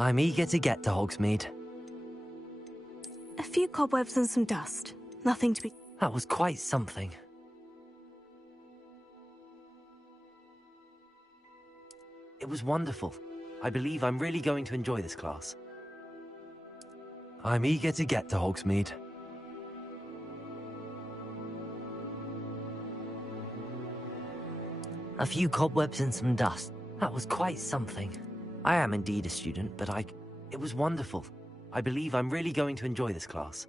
I'm eager to get to Hogsmeade. A few cobwebs and some dust. Nothing to be... That was quite something. It was wonderful. I believe I'm really going to enjoy this class. I'm eager to get to Hogsmeade. A few cobwebs and some dust. That was quite something. I am indeed a student, but it was wonderful. I believe I'm really going to enjoy this class.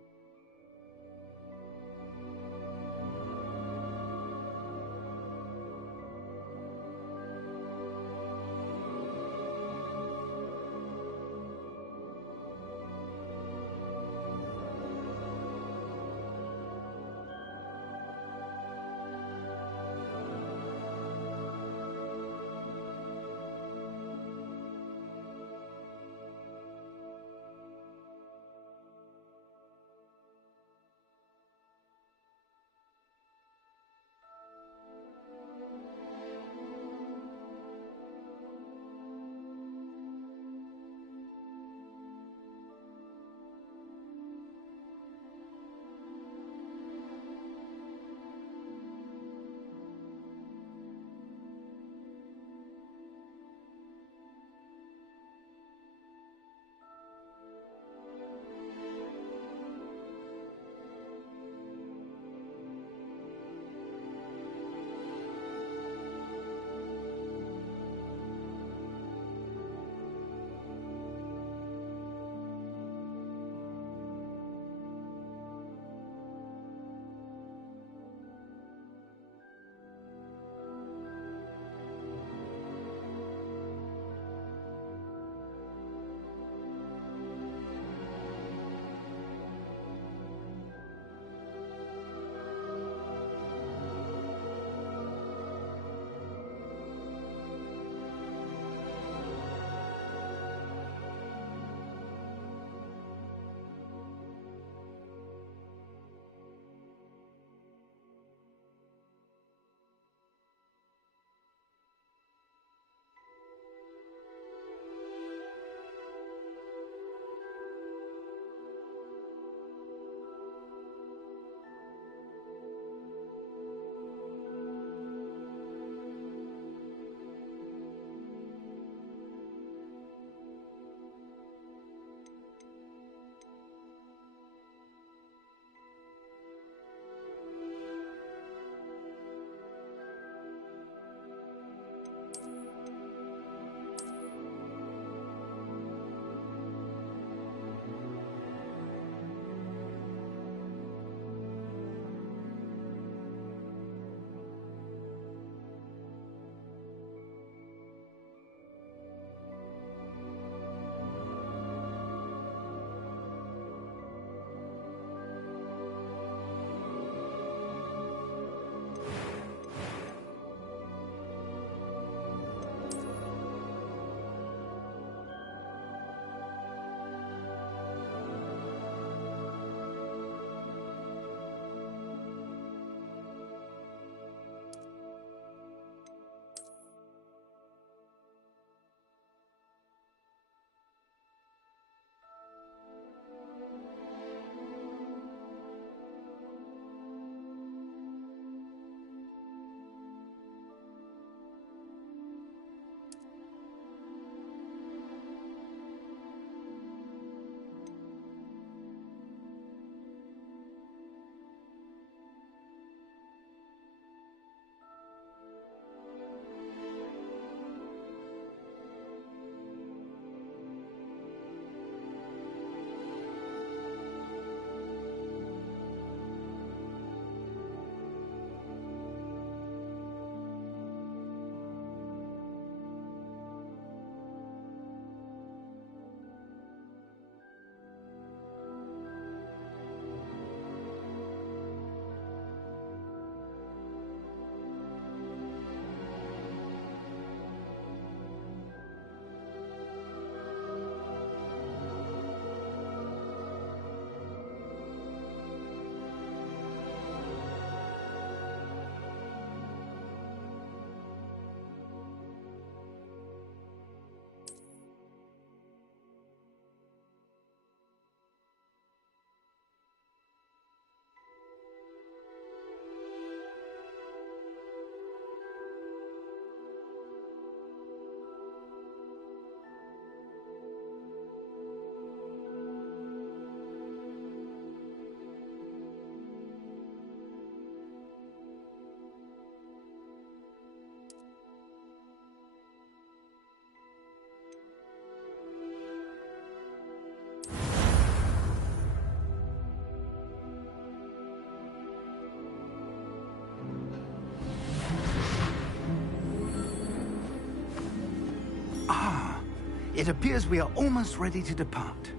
It appears we are almost ready to depart.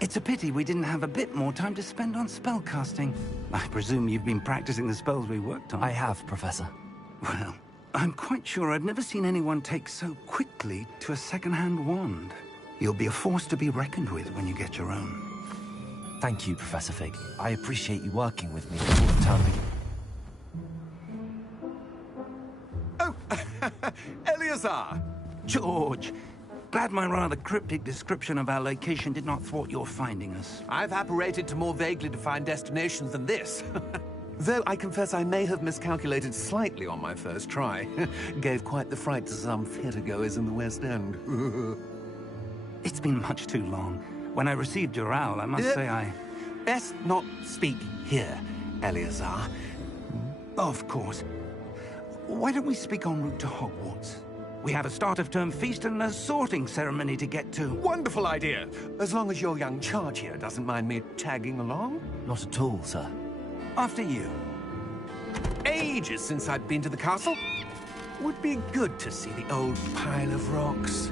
It's a pity we didn't have a bit more time to spend on spellcasting. I presume you've been practicing the spells we worked on. I have, Professor. Well, I'm quite sure I've never seen anyone take so quickly to a second-hand wand. You'll be a force to be reckoned with when you get your own. Thank you, Professor Fig. I appreciate you working with me until the term begins. Oh, Eleazar! George! Glad my rather cryptic description of our location did not thwart your finding us. I've apparated to more vaguely defined destinations than this. Though I confess I may have miscalculated slightly on my first try. Gave quite the fright to some theatergoers in the West End. It's been much too long. When I received your owl, I must say I... Best not speak here, Eleazar. Of course. Why don't we speak en route to Hogwarts? We have a start-of-term feast and a sorting ceremony to get to. Wonderful idea! As long as your young charge here doesn't mind me tagging along. Not at all, sir. After you. Ages since I'd been to the castle. Would be good to see the old pile of rocks.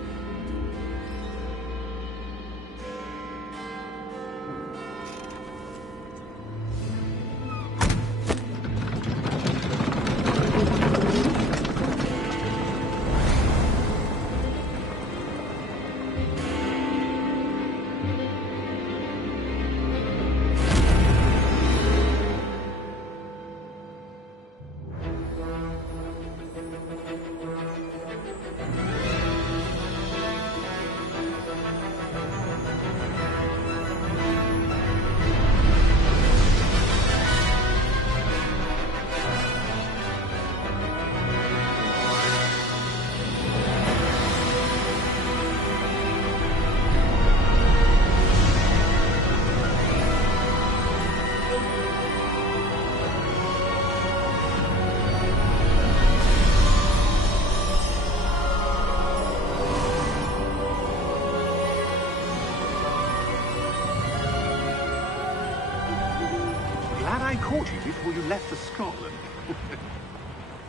I caught you before you left for Scotland.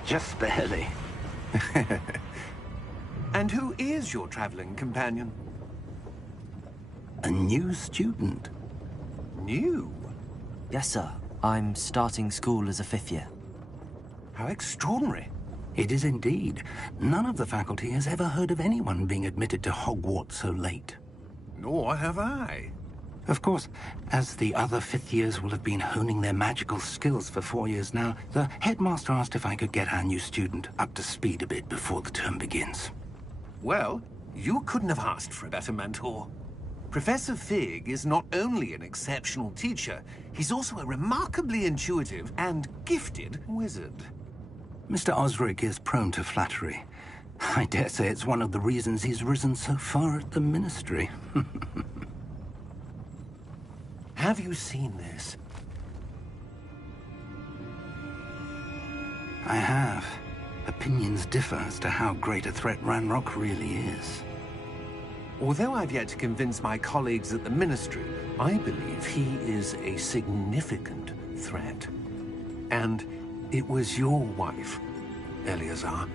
Just barely. And who is your traveling companion? A new student. New? Yes, sir. I'm starting school as a 5th year. How extraordinary. It is indeed. None of the faculty has ever heard of anyone being admitted to Hogwarts so late. Nor have I. Of course, as the other 5th years will have been honing their magical skills for 4 years now, the headmaster asked if I could get our new student up to speed a bit before the term begins. Well, you couldn't have asked for a better mentor. Professor Fig is not only an exceptional teacher, he's also a remarkably intuitive and gifted wizard. Mr. Osric is prone to flattery. I dare say it's one of the reasons he's risen so far at the Ministry. Have you seen this? I have. Opinions differ as to how great a threat Ranrock really is. Although I've yet to convince my colleagues at the Ministry, I believe he is a significant threat. And it was your wife, Eleazar,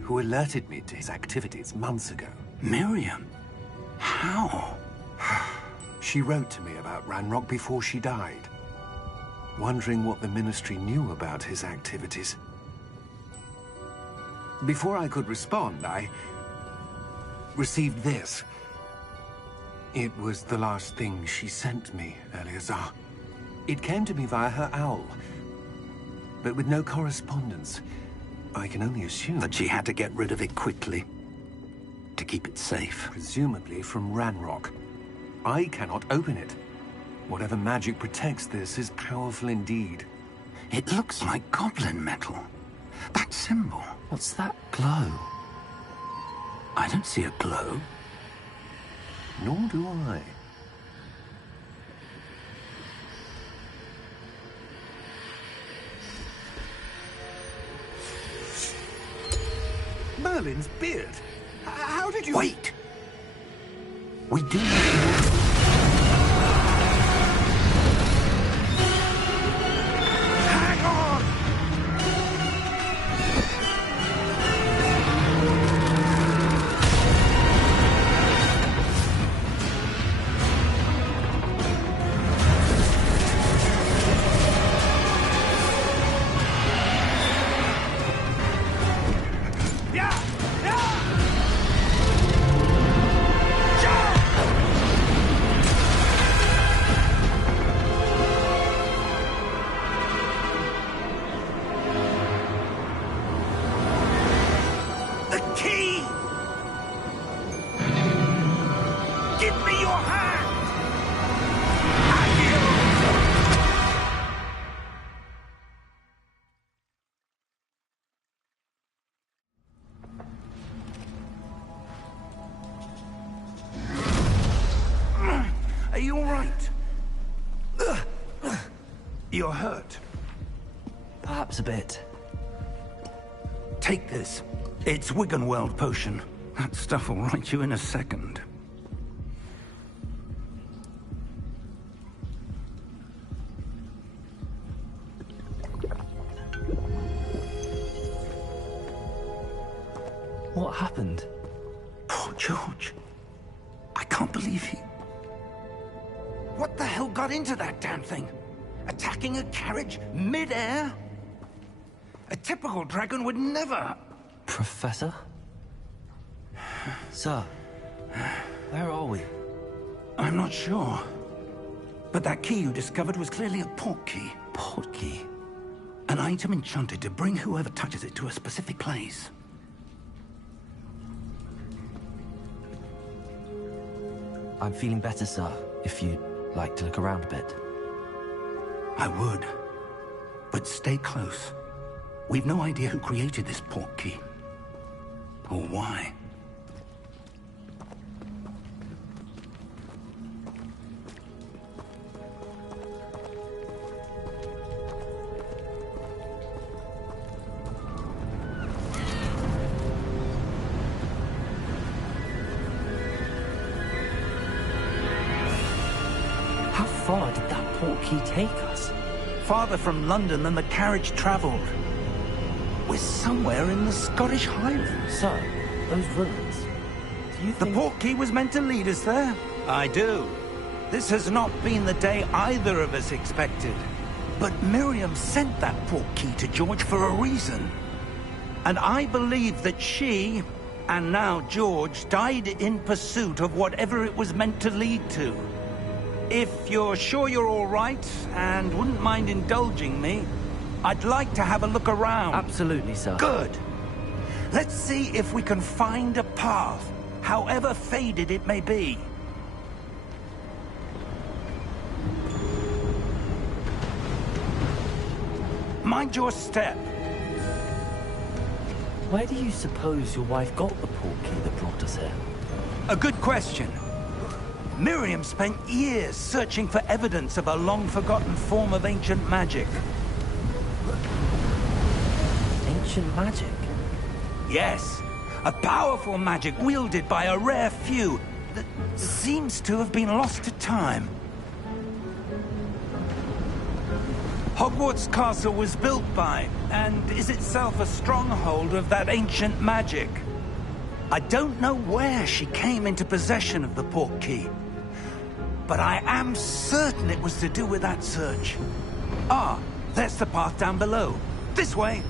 who alerted me to his activities months ago. Miriam? How? She wrote to me about Ranrock before she died, wondering what the Ministry knew about his activities. Before I could respond, I received this. It was the last thing she sent me, Eleazar. It came to me via her owl, but with no correspondence. I can only assume That she had to get rid of it quickly, to keep it safe. presumably from Ranrock. I cannot open it. Whatever magic protects this is powerful indeed. It looks like goblin metal. That symbol. What's that glow? I don't see a glow. Nor do I. Merlin's beard. How did you... Wait! We do need to... Hang on! You're hurt. Perhaps a bit. Take this. It's Wiggenweld potion. That stuff will right you in a second. What happened? Poor George. I can't believe he... What the hell got into that damn thing? Attacking a carriage mid-air? A typical dragon would never... Professor? Sir, where are we? I'm not sure. But that key you discovered was clearly a port key. Port key? An item enchanted to bring whoever touches it to a specific place. I'm feeling better, sir, if you'd like to look around a bit. I would. But stay close. We've no idea who created this port key. Or why. How far did that port key take us? Farther from London than the carriage traveled. We're somewhere in the Scottish Highlands. Sir, those ruins. Do you The think... port key was meant to lead us there? I do. This has not been the day either of us expected. But Miriam sent that port key to George for a reason. And I believe that she, and now George, died in pursuit of whatever it was meant to lead to. If you're sure you're all right, and wouldn't mind indulging me, I'd like to have a look around. Absolutely, sir. Good. Let's see if we can find a path, however faded it may be. Mind your step. Where do you suppose your wife got the port key that brought us here? A good question. Miriam spent years searching for evidence of a long-forgotten form of ancient magic. Ancient magic? Yes, a powerful magic wielded by a rare few that seems to have been lost to time. Hogwarts Castle was built by, and is itself a stronghold of that ancient magic. I don't know where she came into possession of the port key, but I am certain it was to do with that search. Ah, there's the path down below. This way.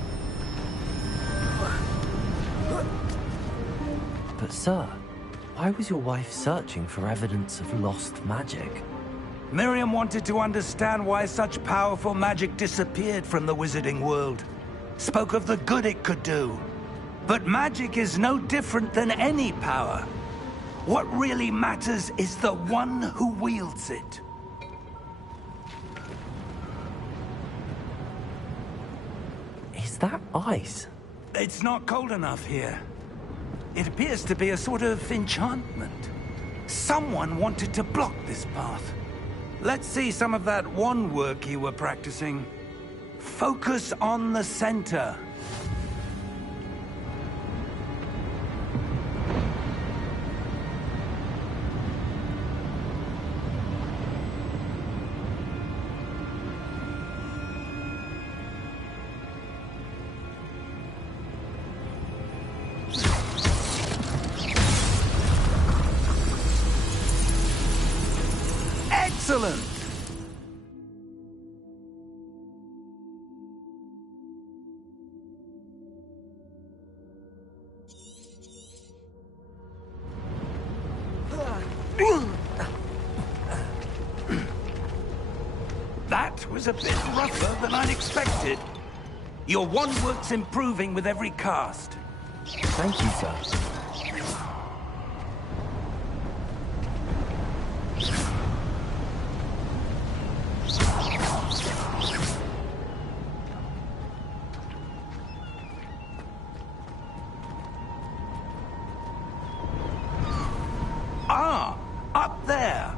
But sir, why was your wife searching for evidence of lost magic? Miriam wanted to understand why such powerful magic disappeared from the wizarding world. Spoke of the good it could do. But magic is no different than any power. What really matters is the one who wields it. Is that ice? It's not cold enough here. It appears to be a sort of enchantment. Someone wanted to block this path. Let's see some of that wand work you were practicing. Focus on the center. Excellent! That was a bit rougher than I'd expected. Your wand work's improving with every cast. Thank you, sir. Ah, up there.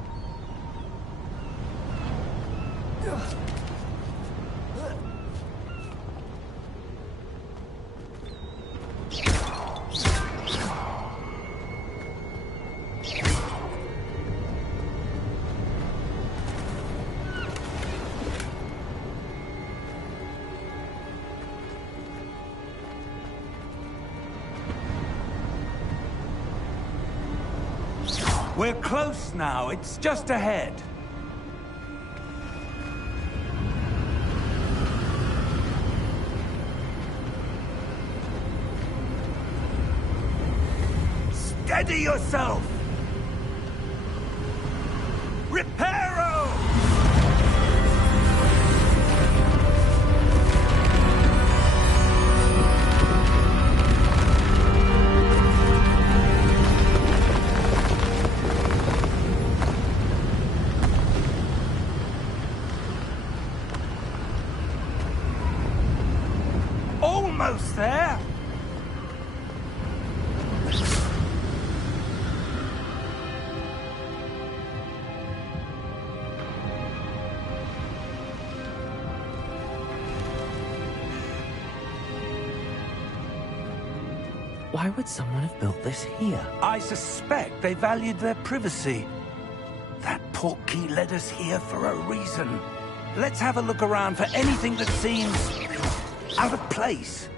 We're close now. It's just ahead. Steady yourself! Reparo! Almost there! Why would someone have built this here? I suspect they valued their privacy. That portkey led us here for a reason. Let's have a look around for anything that seems out of place.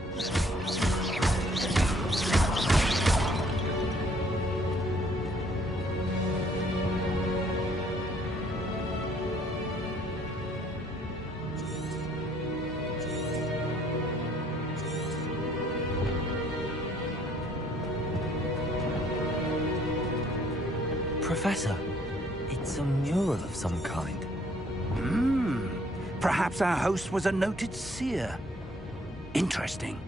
Professor, it's a mural of some kind. Perhaps our host was a noted seer. Interesting.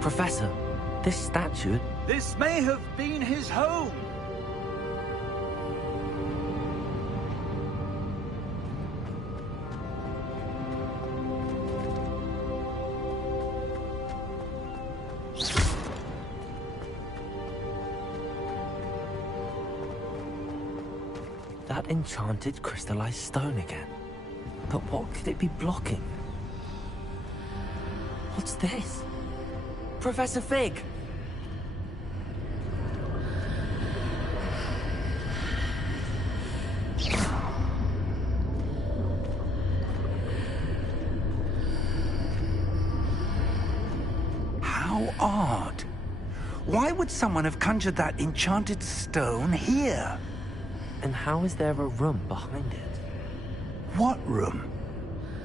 Professor, this statue... This may have been his home. That enchanted crystallized stone again. But what could it be blocking? What's this? Professor Fig! How odd. Why would someone have conjured that enchanted stone here? And how is there a room behind it? What room?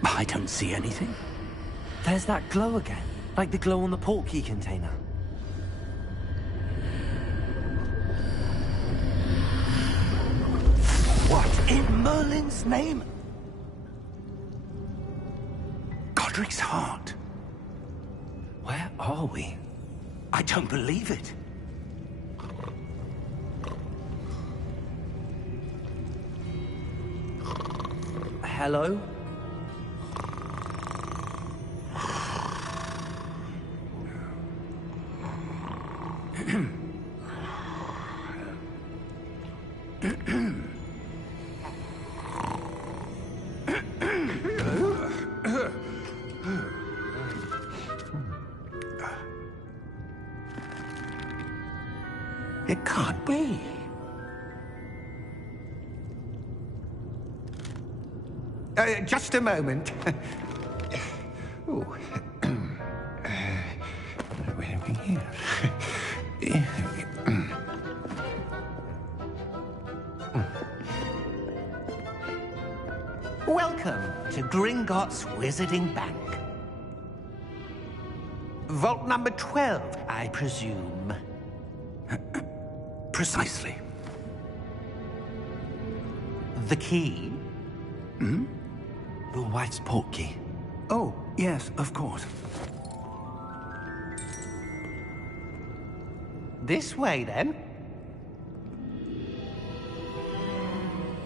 I don't see anything. There's that glow again, like the glow on the portkey container. What in Merlin's name? Godric's heart. Where are we? I don't believe it. Hello? It can't be. Just a moment. Oh. Where are we here? Welcome to Gringotts Wizarding Bank. Vault number 12, I presume. Precisely. The key? Your wife's portkey. Oh, yes, of course. This way, then.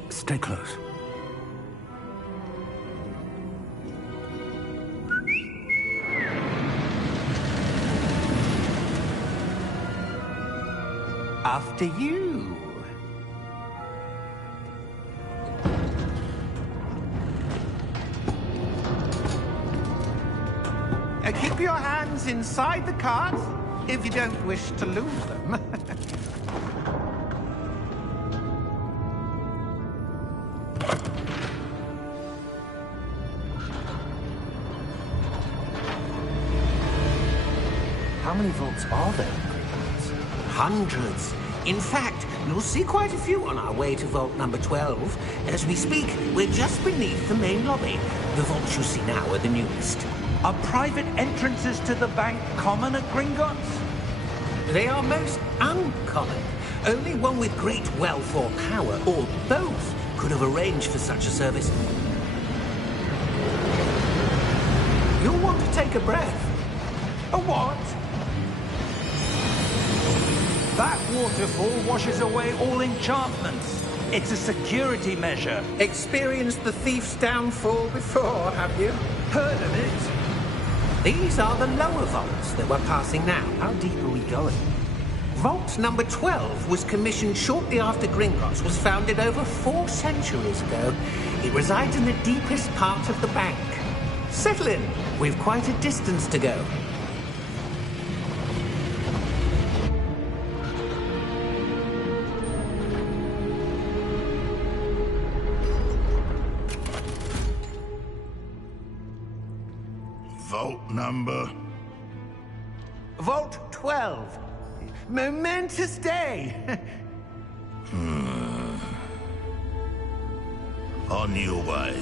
Stay close. After you. Keep your hands inside the cart if you don't wish to lose them. How many vaults are there in Gringotts? Hundreds. In fact, you'll see quite a few on our way to vault number 12. As we speak, we're just beneath the main lobby. The vaults you see now are the newest. Are private entrances to the bank common at Gringotts? They are most uncommon. Only one with great wealth or power, or both, could have arranged for such a service. You'll want to take a breath. A what? That waterfall washes away all enchantments. It's a security measure. Experienced the thief's downfall before, have you? Heard of it? These are the lower vaults that we're passing now. How deep are we going? Vault number 12 was commissioned shortly after Gringotts was founded over 4 centuries ago. It resides in the deepest part of the bank. Settle in. We've quite a distance to go. Vault number? Vault 12. Momentous day. On your way.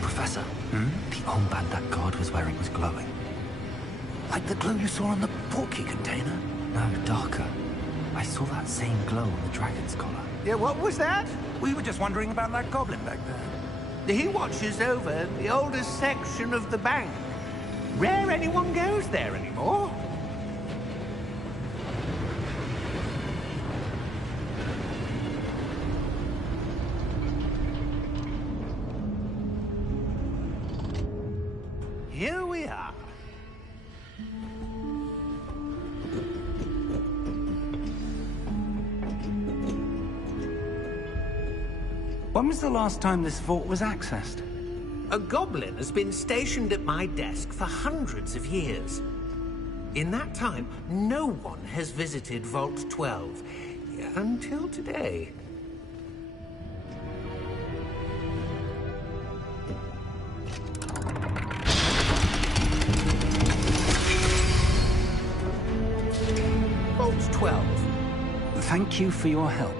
Professor, the armband that guard was wearing was glowing. Like the glow you saw on the portkey container? No, darker. I saw that same glow on the dragon's collar. Yeah, what was that? We were just wondering about that goblin back there. He watches over the oldest section of the bank. Rare anyone goes there anymore. Here we are. When was the last time this vault was accessed? A goblin has been stationed at my desk for hundreds of years. In that time, no one has visited Vault 12. Until today. Vault 12. Thank you for your help.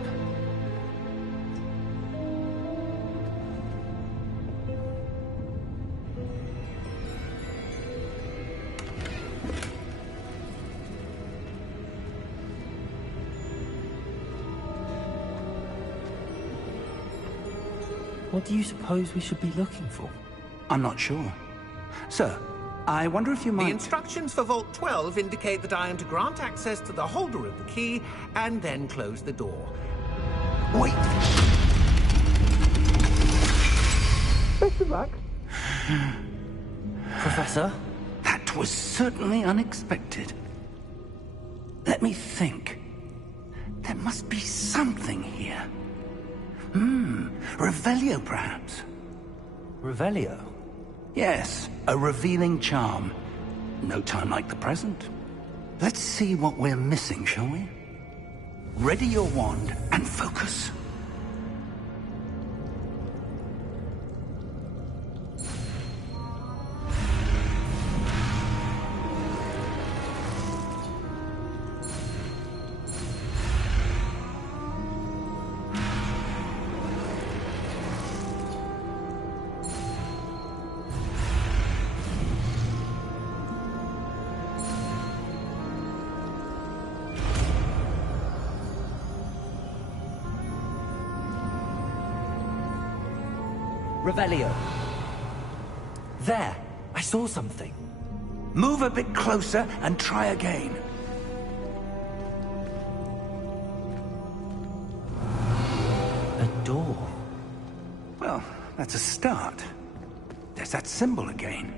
What do you suppose we should be looking for? I'm not sure. Sir, I wonder if you might... The instructions for Vault 12 indicate that I am to grant access to the holder of the key and then close the door. Wait! Best of luck. Professor? That was certainly unexpected. Let me think. There must be something here. Revelio, perhaps? Revelio? Yes, a revealing charm. No time like the present. Let's see what we're missing, shall we? Ready your wand and focus. Revelio. There! I saw something. Move a bit closer and try again. A door. Well, that's a start. There's that symbol again.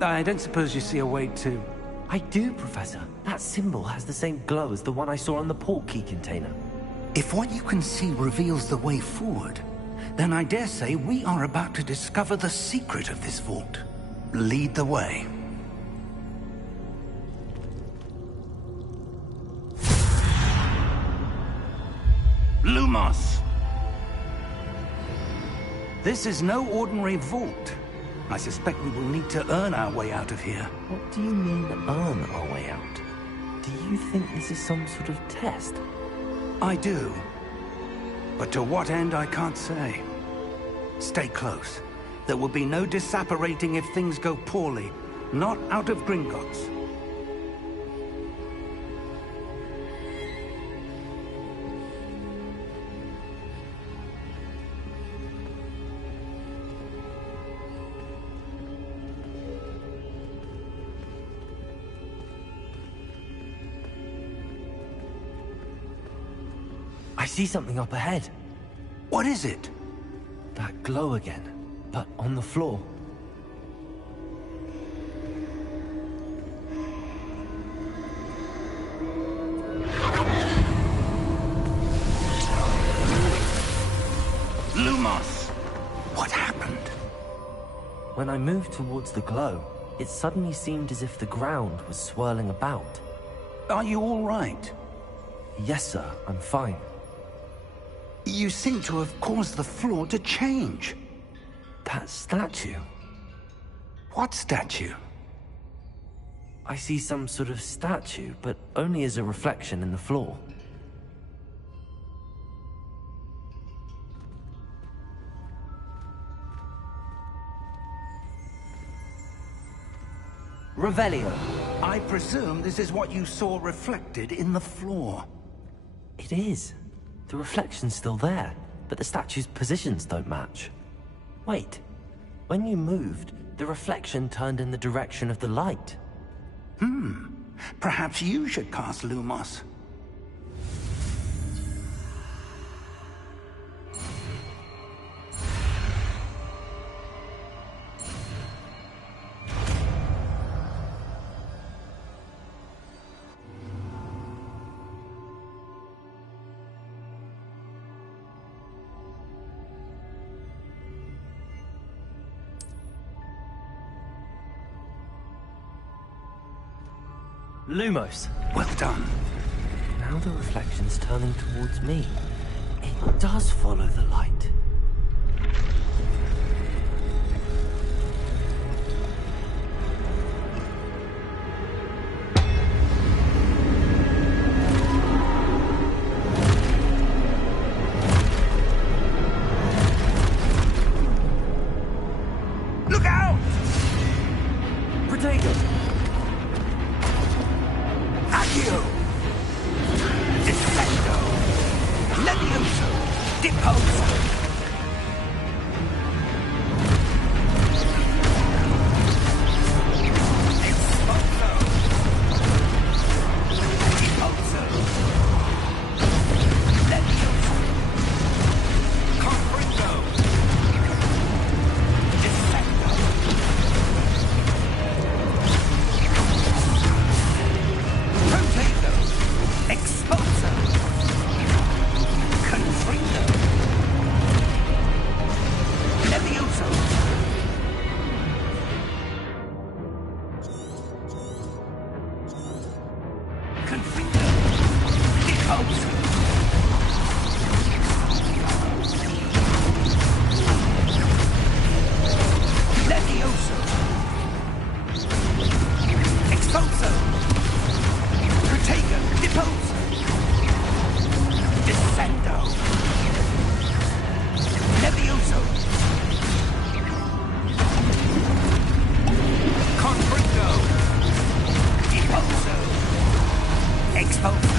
I don't suppose you see a way to... I do, Professor. That symbol has the same glow as the one I saw on the portkey container. If what you can see reveals the way forward, then I dare say we are about to discover the secret of this vault. Lead the way. Lumos! This is no ordinary vault. I suspect we will need to earn our way out of here. What do you mean, earn our way out? Do you think this is some sort of test? I do. But to what end, I can't say. Stay close. There will be no disapparating if things go poorly. Not out of Gringotts. I see something up ahead. What is it? That glow again, but on the floor. Lumos! What happened? When I moved towards the glow, it suddenly seemed as if the ground was swirling about. Are you all right? Yes, sir, I'm fine. You seem to have caused the floor to change. That statue. What statue? I see some sort of statue, but only as a reflection in the floor. Revelio. I presume this is what you saw reflected in the floor. It is. The reflection's still there, but the statue's positions don't match. Wait. When you moved, the reflection turned in the direction of the light. Perhaps you should cast Lumos. Lumos. Well done. Now the reflection's turning towards me. It does follow the light. Look out! Potato! Accio! Defendo! Levioso! Deposo! Exposo! Deposo! Levioso! Confringo! Defendo! Potato! Exposo! Confringo! Levioso! Confringo! Deposo! Levioso! Exposo! Protego! Deposo! Descendo! Levioso! Confringo! Deposo! Exposo!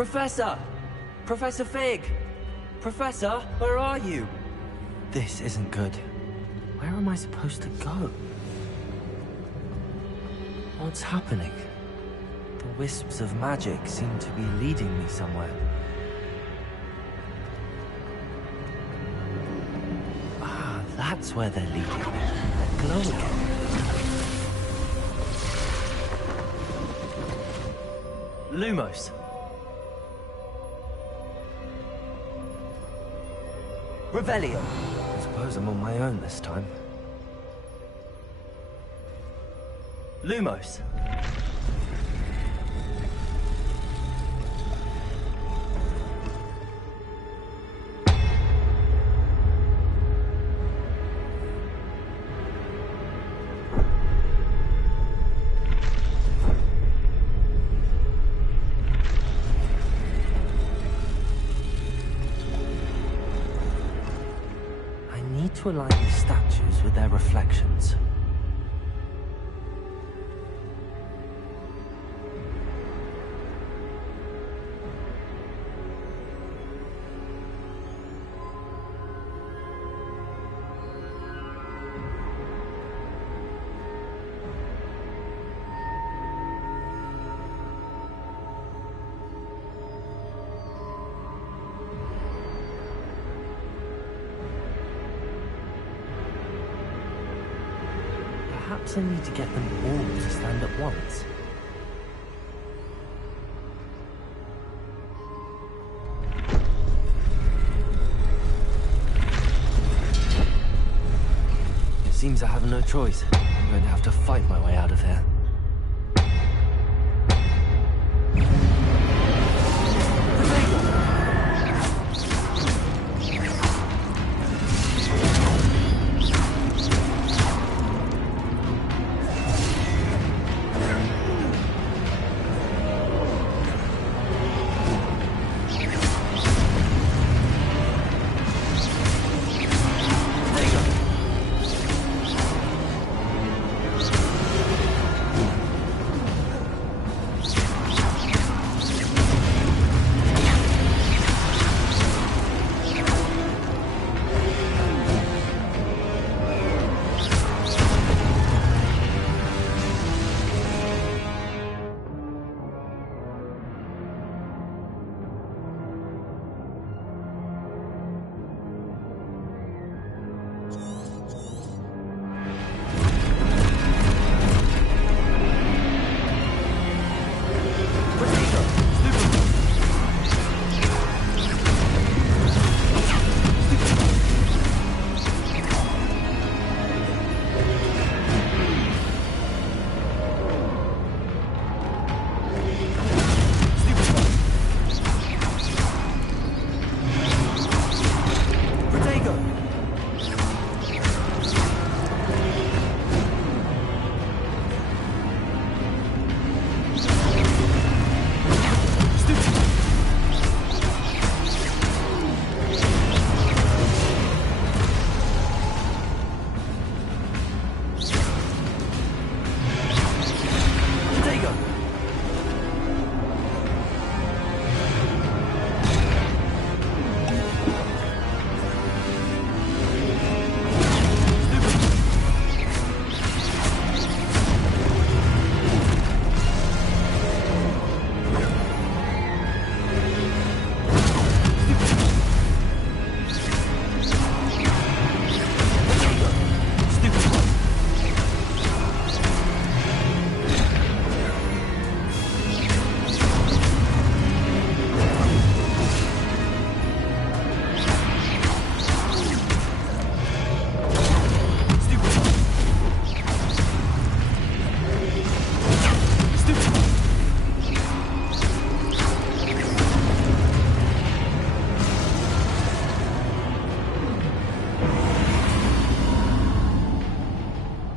Professor! Professor Fig! Professor, where are you? This isn't good. Where am I supposed to go? What's happening? The wisps of magic seem to be leading me somewhere. Ah, that's where they're leading me. They're glowing. Lumos. Revelio. I suppose I'm on my own this time. Lumos. To align these statues with their reflections. Perhaps I need to get them all to stand at once. It seems I have no choice. I'm going to have to fight my way out of here.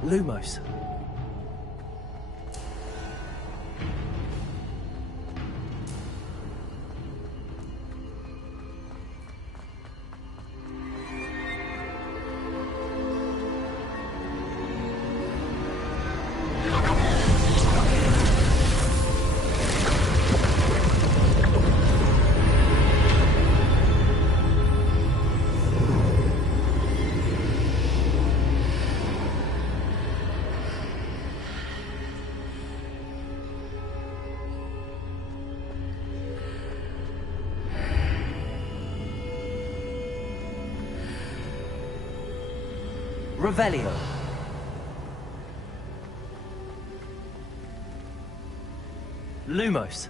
Lumos. Revelio. Lumos.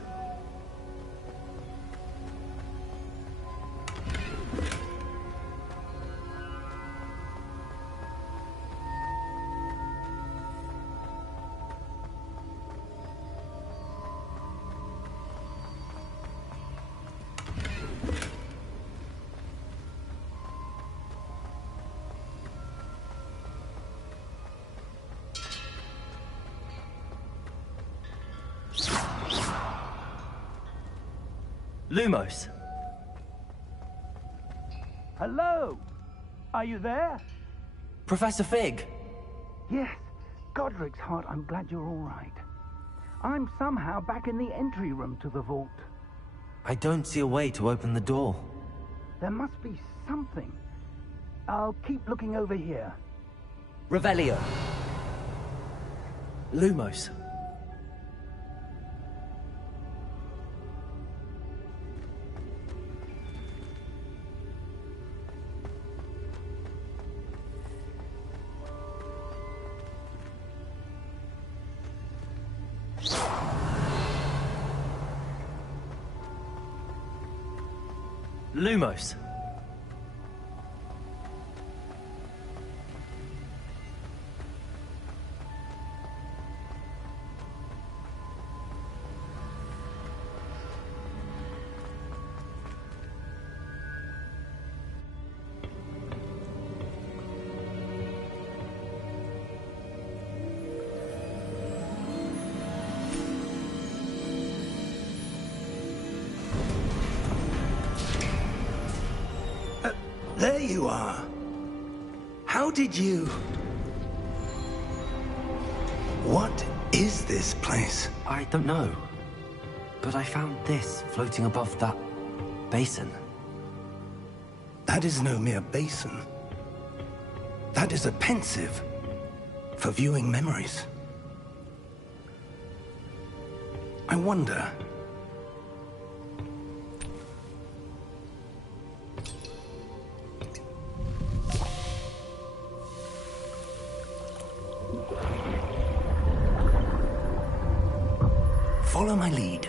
Lumos. Hello? Are you there? Professor Fig. Yes. Godric's heart, I'm glad you're all right. I'm somehow back in the entry room to the vault. I don't see a way to open the door. There must be something. I'll keep looking over here. Revelio. Lumos. Lumos. There you are. How did you... What is this place? I don't know. But I found this floating above that basin. That is no mere basin. That is a pensive for viewing memories. I wonder... Follow my lead.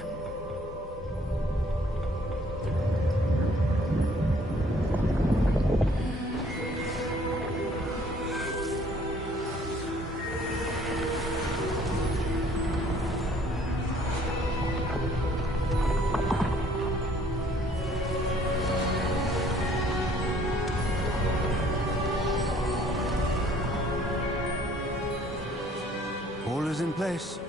All is in place.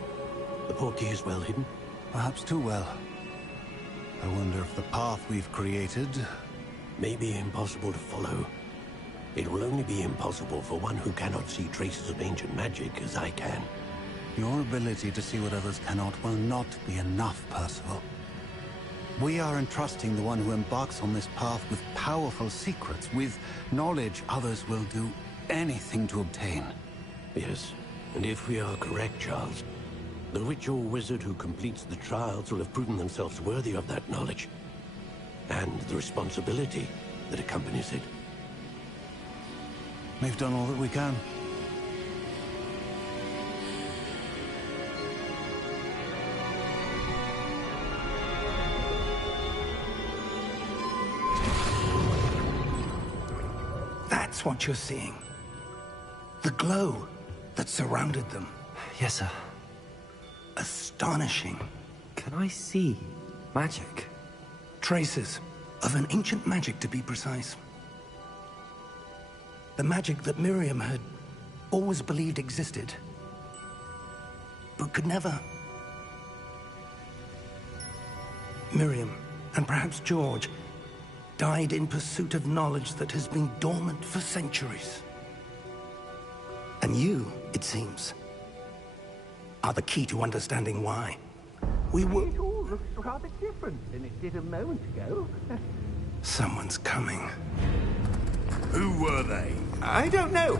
The portkey is well hidden? Perhaps too well. I wonder if the path we've created... may be impossible to follow. It will only be impossible for one who cannot see traces of ancient magic as I can. Your ability to see what others cannot will not be enough, Percival. We are entrusting the one who embarks on this path with powerful secrets, with knowledge others will do anything to obtain. Yes, and if we are correct, Charles, the witch or wizard who completes the trials will have proven themselves worthy of that knowledge, and the responsibility that accompanies it. We've done all that we can. That's what you're seeing. The glow that surrounded them. Yes, sir. Astonishing. Can I see magic? Traces of an ancient magic, to be precise. The magic that Miriam had always believed existed, but could never. Miriam, and perhaps George, died in pursuit of knowledge that has been dormant for centuries. And you, it seems, are the key to understanding why. We were... It all looks rather different than it did a moment ago. Someone's coming. Who were they? I don't know.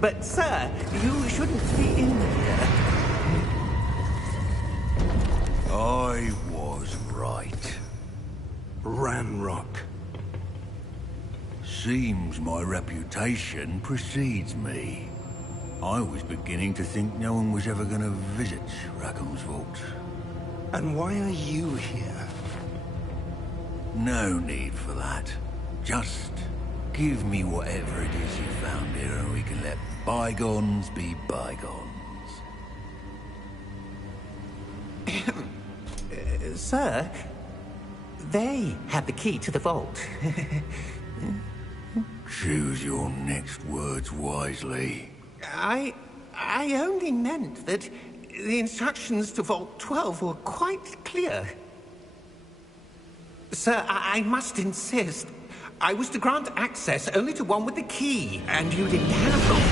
But, sir, you shouldn't be in here. I was right. Ranrock. So Seems my reputation precedes me. I was beginning to think no one was ever going to visit Rackham's vault. And why are you here? No need for that. Just give me whatever it is you found here and we can let bygones be bygones. Sir, they have the key to the vault. Choose your next words wisely. I only meant that the instructions to Vault 12 were quite clear. Sir, I must insist. I was to grant access only to one with the key, and you didn't have them.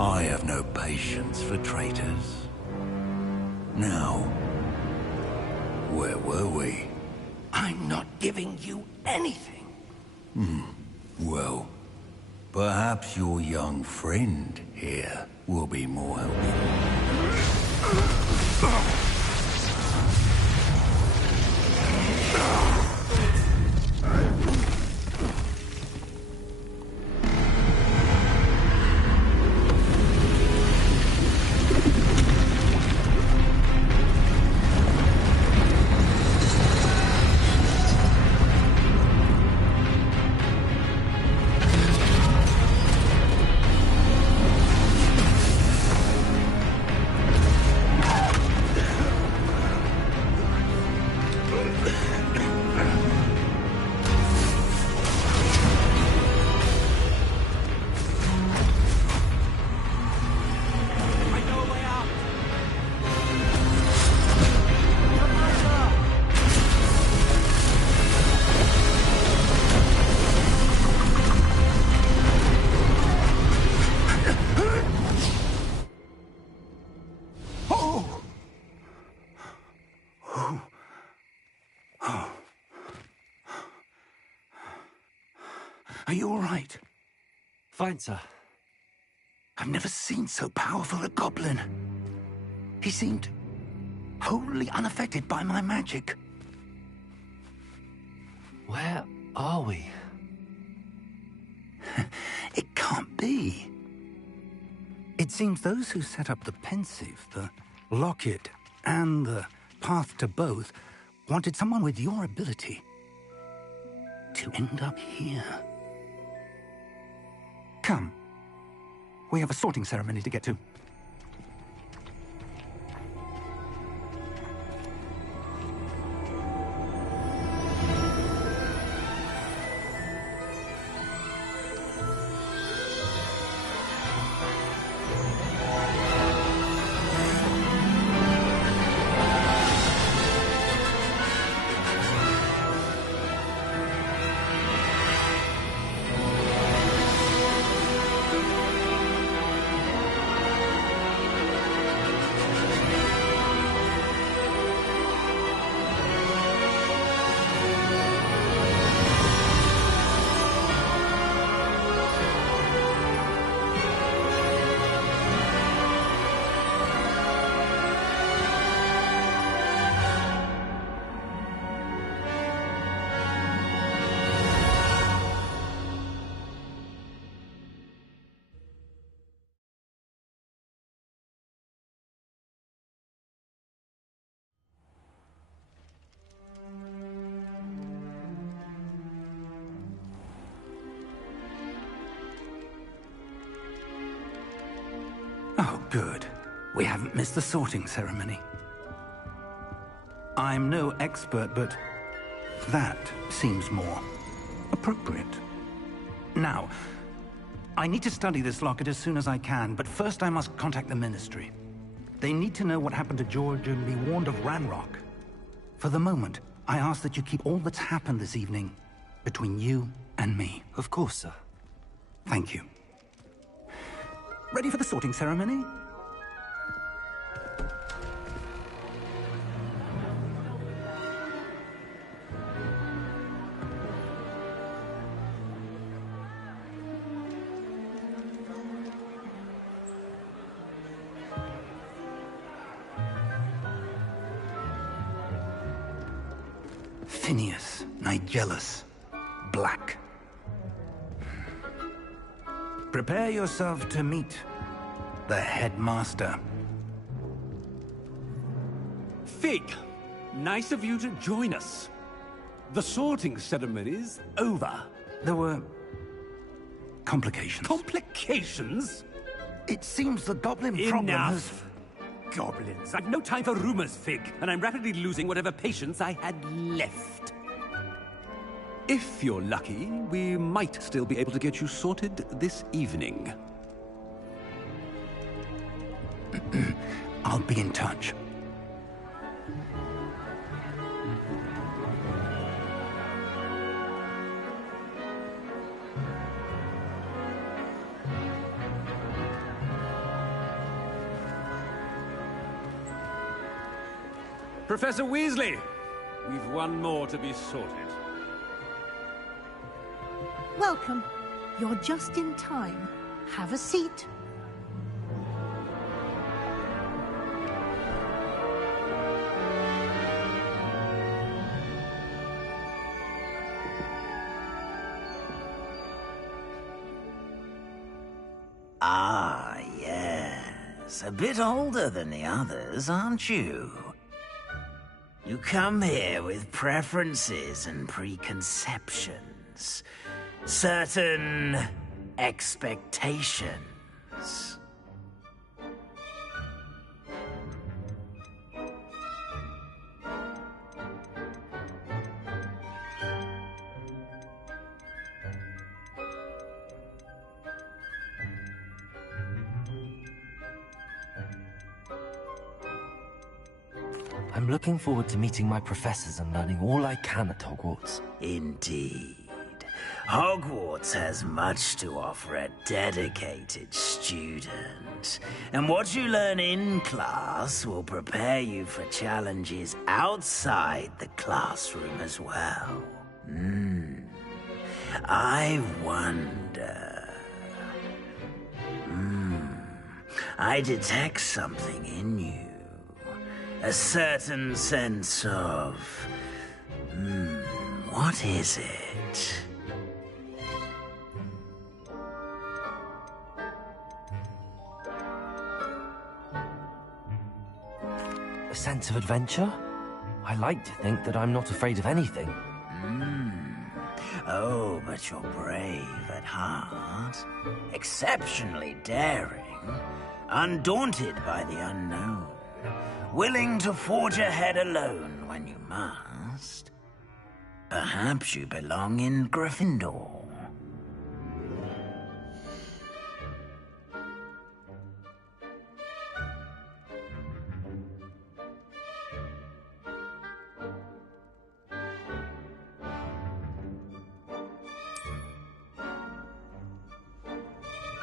I have no patience for traitors. Now, where were we? I'm not giving you anything. Well, perhaps your young friend here will be more helpful. Are you all right? Fine, sir. I've never seen so powerful a goblin. He seemed wholly unaffected by my magic. Where are we? It can't be. It seems those who set up the pensive, the locket, and the path to both wanted someone with your ability to end up here. Come. We have a sorting ceremony to get to. Oh, good. We haven't missed the sorting ceremony. I'm no expert, but that seems more appropriate. Now, I need to study this locket as soon as I can, but first I must contact the Ministry. They need to know what happened to George and be warned of Ranrock. For the moment, I ask that you keep all that's happened this evening between you and me. Of course, sir. Thank you. Ready for the sorting ceremony? Tinius, Nigellus, Black. Prepare yourself to meet the headmaster. Fig, nice of you to join us. The sorting ceremony's over. There were complications. Complications? It seems the goblin problem has... Enough! Goblins. I've no time for rumors, Fig, and I'm rapidly losing whatever patience I had left. If you're lucky, we might still be able to get you sorted this evening. I'll be in touch. Professor Weasley, we've one more to be sorted. Welcome. You're just in time. Have a seat. Ah, yes. A bit older than the others, aren't you? You come here with preferences and preconceptions. Certain expectations. I'm looking forward to meeting my professors and learning all I can at Hogwarts. Indeed. Hogwarts has much to offer a dedicated student. And what you learn in class will prepare you for challenges outside the classroom as well. I wonder... I detect something in you. A certain sense of... what is it? A sense of adventure? I like to think that I'm not afraid of anything. Oh, but you're brave at heart. Exceptionally daring. Undaunted by the unknown. Willing to forge ahead alone when you must. Perhaps you belong in Gryffindor.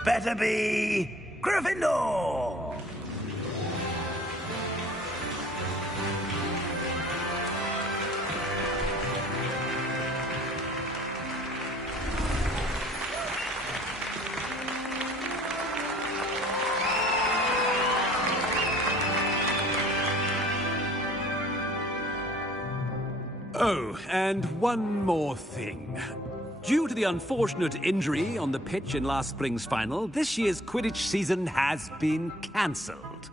Better be Gryffindor! Oh, and one more thing. Due to the unfortunate injury on the pitch in last spring's final, this year's Quidditch season has been cancelled.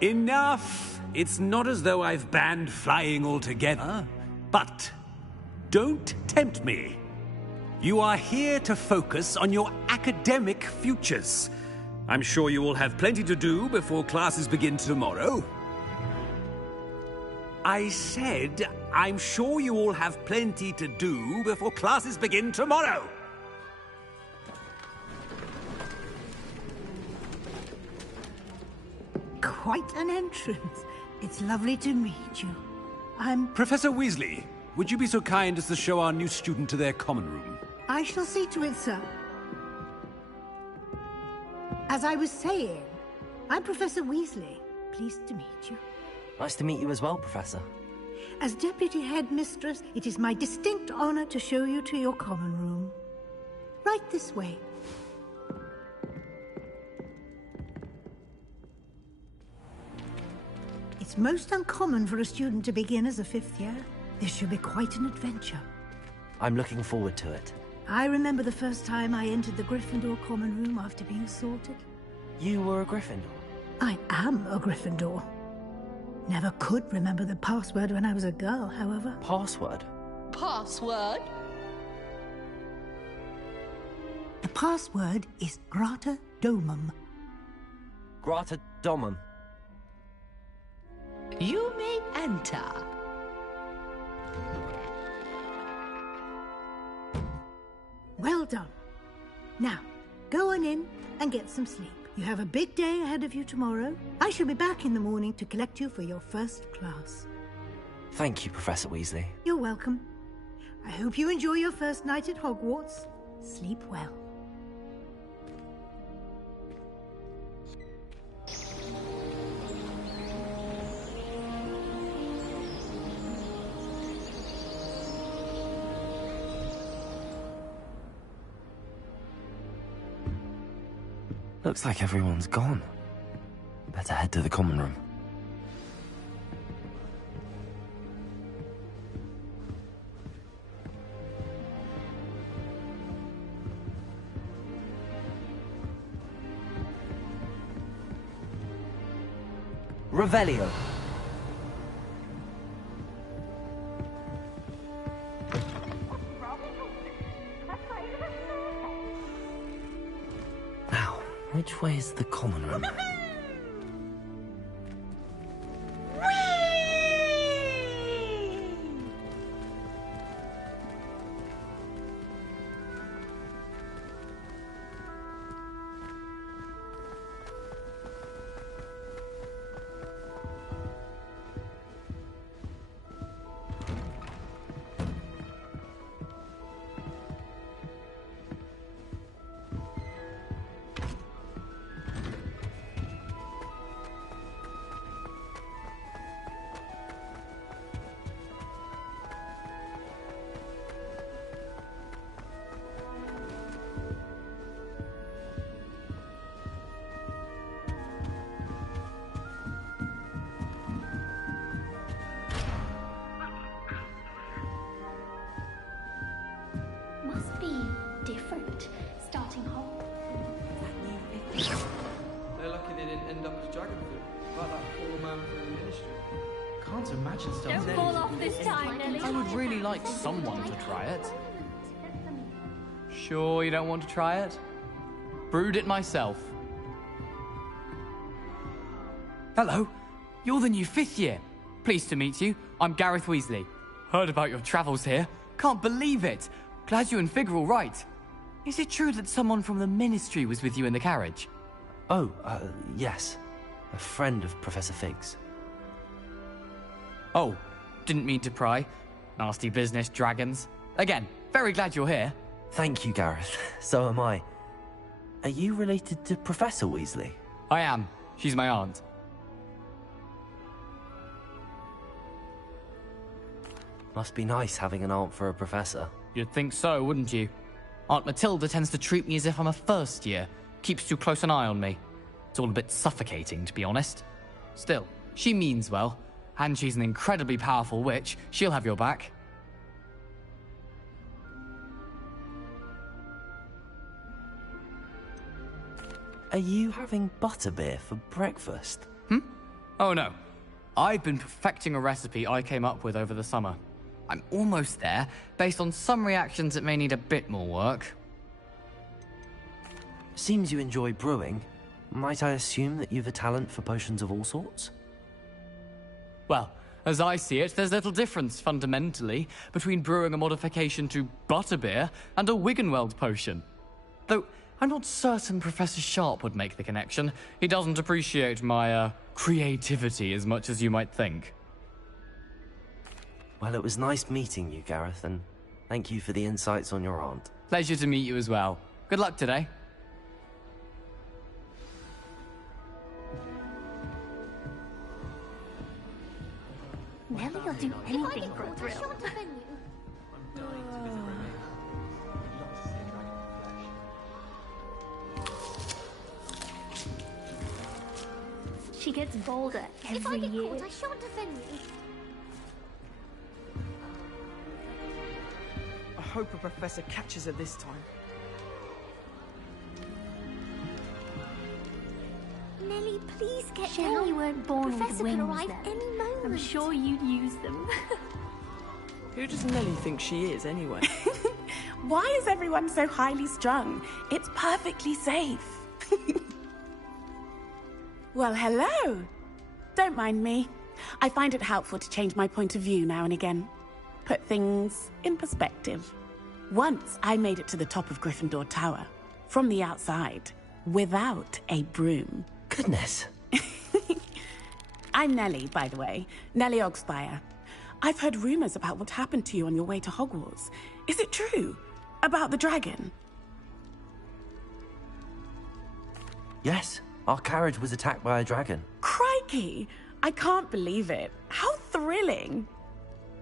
Enough! It's not as though I've banned flying altogether, but don't tempt me. You are here to focus on your academic futures. I'm sure you will have plenty to do before classes begin tomorrow. I said, I'm sure you all have plenty to do before classes begin tomorrow. Quite an entrance. It's lovely to meet you. I'm... Professor Weasley, would you be so kind as to show our new student to their common room? I shall see to it, sir. As I was saying, I'm Professor Weasley. Pleased to meet you. Nice to meet you as well, Professor. As Deputy Headmistress, it is my distinct honor to show you to your common room. Right this way. It's It's most uncommon for a student to begin as a 5th year. This should be quite an adventure. I'm looking forward to it. I remember the first time I entered the Gryffindor common room after being sorted. You were a Gryffindor? I am a Gryffindor. Never could remember the password when I was a girl, however. Password? Password? The password is Grata Domum. Grata Domum. You may enter. Well done. Now, go on in and get some sleep. You have a big day ahead of you tomorrow. I shall be back in the morning to collect you for your first class. Thank you, Professor Weasley. You're welcome. I hope you enjoy your first night at Hogwarts. Sleep well. Looks like everyone's gone. Better head to the common room. Revelio. Now, which way is the common room? Must be different, starting home. They're lucky they didn't end up as Dragonfield, like that poor man from the Ministry. Can't imagine starting. Don't fall off this time, Nelly. I would really like someone to try it. Sure you don't want to try it? Brewed it myself. Hello, you're the new 5th year. Pleased to meet you. I'm Gareth Weasley. Heard about your travels here. Can't believe it. Glad you and Fig are all right. Is it true that someone from the Ministry was with you in the carriage? Oh, yes. A friend of Professor Fig's. Oh, didn't mean to pry. Nasty business, dragons. Again, very glad you're here. Thank you, Gareth. So am I. Are you related to Professor Weasley? I am. She's my aunt. Must be nice having an aunt for a professor. You'd think so, wouldn't you? Aunt Matilda tends to treat me as if I'm a first year. Keeps too close an eye on me. It's all a bit suffocating, to be honest. Still, she means well. And she's an incredibly powerful witch. She'll have your back. Are you having butterbeer for breakfast? Oh no. I've been perfecting a recipe I came up with over the summer. I'm almost there. Based on some reactions, it may need a bit more work. Seems you enjoy brewing. Might I assume that you've a talent for potions of all sorts? Well, as I see it, there's little difference, fundamentally, between brewing a modification to butterbeer and a Wiggenweld potion. Though, I'm not certain Professor Sharp would make the connection. He doesn't appreciate my, creativity as much as you might think. Well, it was nice meeting you, Gareth, and thank you for the insights on your aunt. Pleasure to meet you as well. Good luck today. Nelly will do anything for a thrill. She gets bolder every If I get year. caught, I shan't defend you. I hope a professor catches her this time. Nelly, please get Shame down. you weren't born with Professor wings could arrive then. any moment. I'm sure you'd use them. Who does Nelly think she is, anyway? Why is everyone so highly strung? It's perfectly safe. Well, hello. Don't mind me. I find it helpful to change my point of view now and again. Put things in perspective. Once I made it to the top of Gryffindor Tower, from the outside, without a broom. Goodness. I'm Nellie, by the way. Nellie Ogspire. I've heard rumors about what happened to you on your way to Hogwarts. Is it true? About the dragon? Yes, our carriage was attacked by a dragon. Crikey! I can't believe it. How thrilling!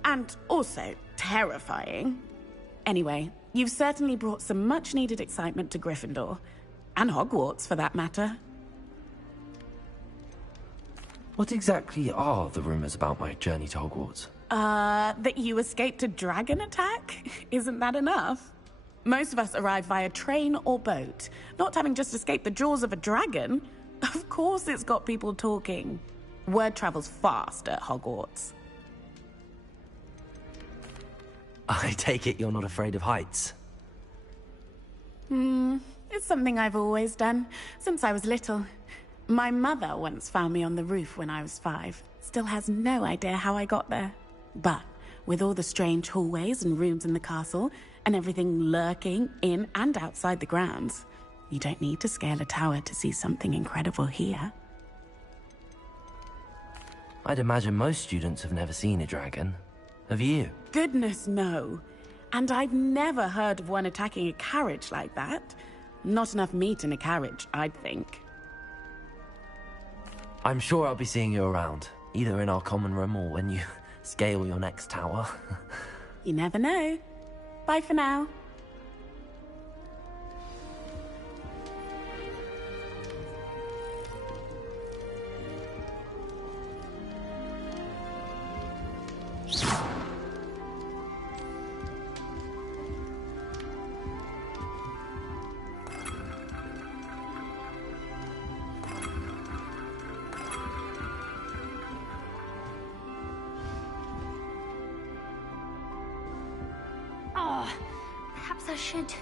And also terrifying. Anyway, you've certainly brought some much-needed excitement to Gryffindor. And Hogwarts, for that matter. What exactly are the rumors about my journey to Hogwarts? That you escaped a dragon attack? Isn't that enough? Most of us arrive via train or boat, not having just escaped the jaws of a dragon. Of course it's got people talking. Word travels fast at Hogwarts. I take it you're not afraid of heights? It's something I've always done, since I was little. My mother once found me on the roof when I was 5. Still has no idea how I got there. But with all the strange hallways and rooms in the castle, and everything lurking in and outside the grounds, you don't need to scale a tower to see something incredible here. I'd imagine most students have never seen a dragon. Have you? Goodness, no. And I've never heard of one attacking a carriage like that. Not enough meat in a carriage, I'd think. I'm sure I'll be seeing you around, either in our common room or when you scale your next tower. You never know. Bye for now. Perhaps I should...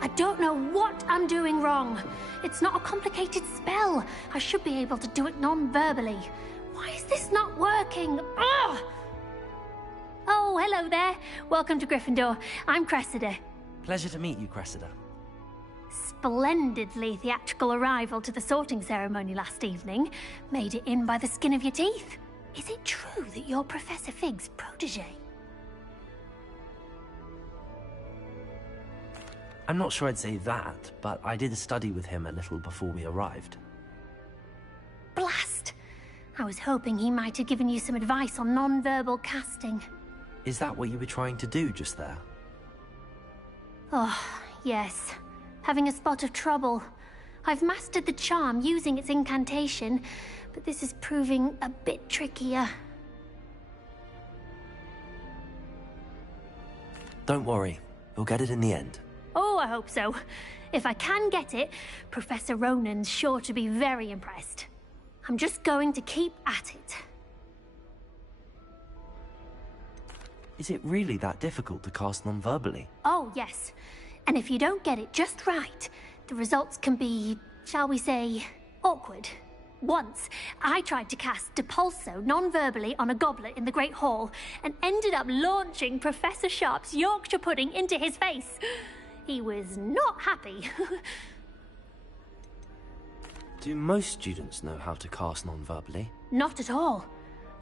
I don't know what I'm doing wrong. It's not a complicated spell. I should be able to do it non-verbally. Why is this not working? Ugh! Oh, hello there. Welcome to Gryffindor. I'm Cressida. Pleasure to meet you, Cressida. Splendidly theatrical arrival to the sorting ceremony last evening. Made it in by the skin of your teeth. Is it true that you're Professor Fig's protege? I'm not sure I'd say that, but I did study with him a little before we arrived. Blast! I was hoping he might have given you some advice on non-verbal casting. Is that what you were trying to do just there? Oh, yes. Having a spot of trouble. I've mastered the charm using its incantation, but this is proving a bit trickier. Don't worry, we'll get it in the end. Oh, I hope so. If I can get it, Professor Ronan's sure to be very impressed. I'm just going to keep at it. Is it really that difficult to cast non-verbally? Oh, yes. And if you don't get it just right, the results can be, shall we say, awkward. Once, I tried to cast Depulso non-verbally on a goblet in the Great Hall and ended up launching Professor Sharp's Yorkshire pudding into his face. He was not happy. Do most students know how to cast non-verbally? Not at all.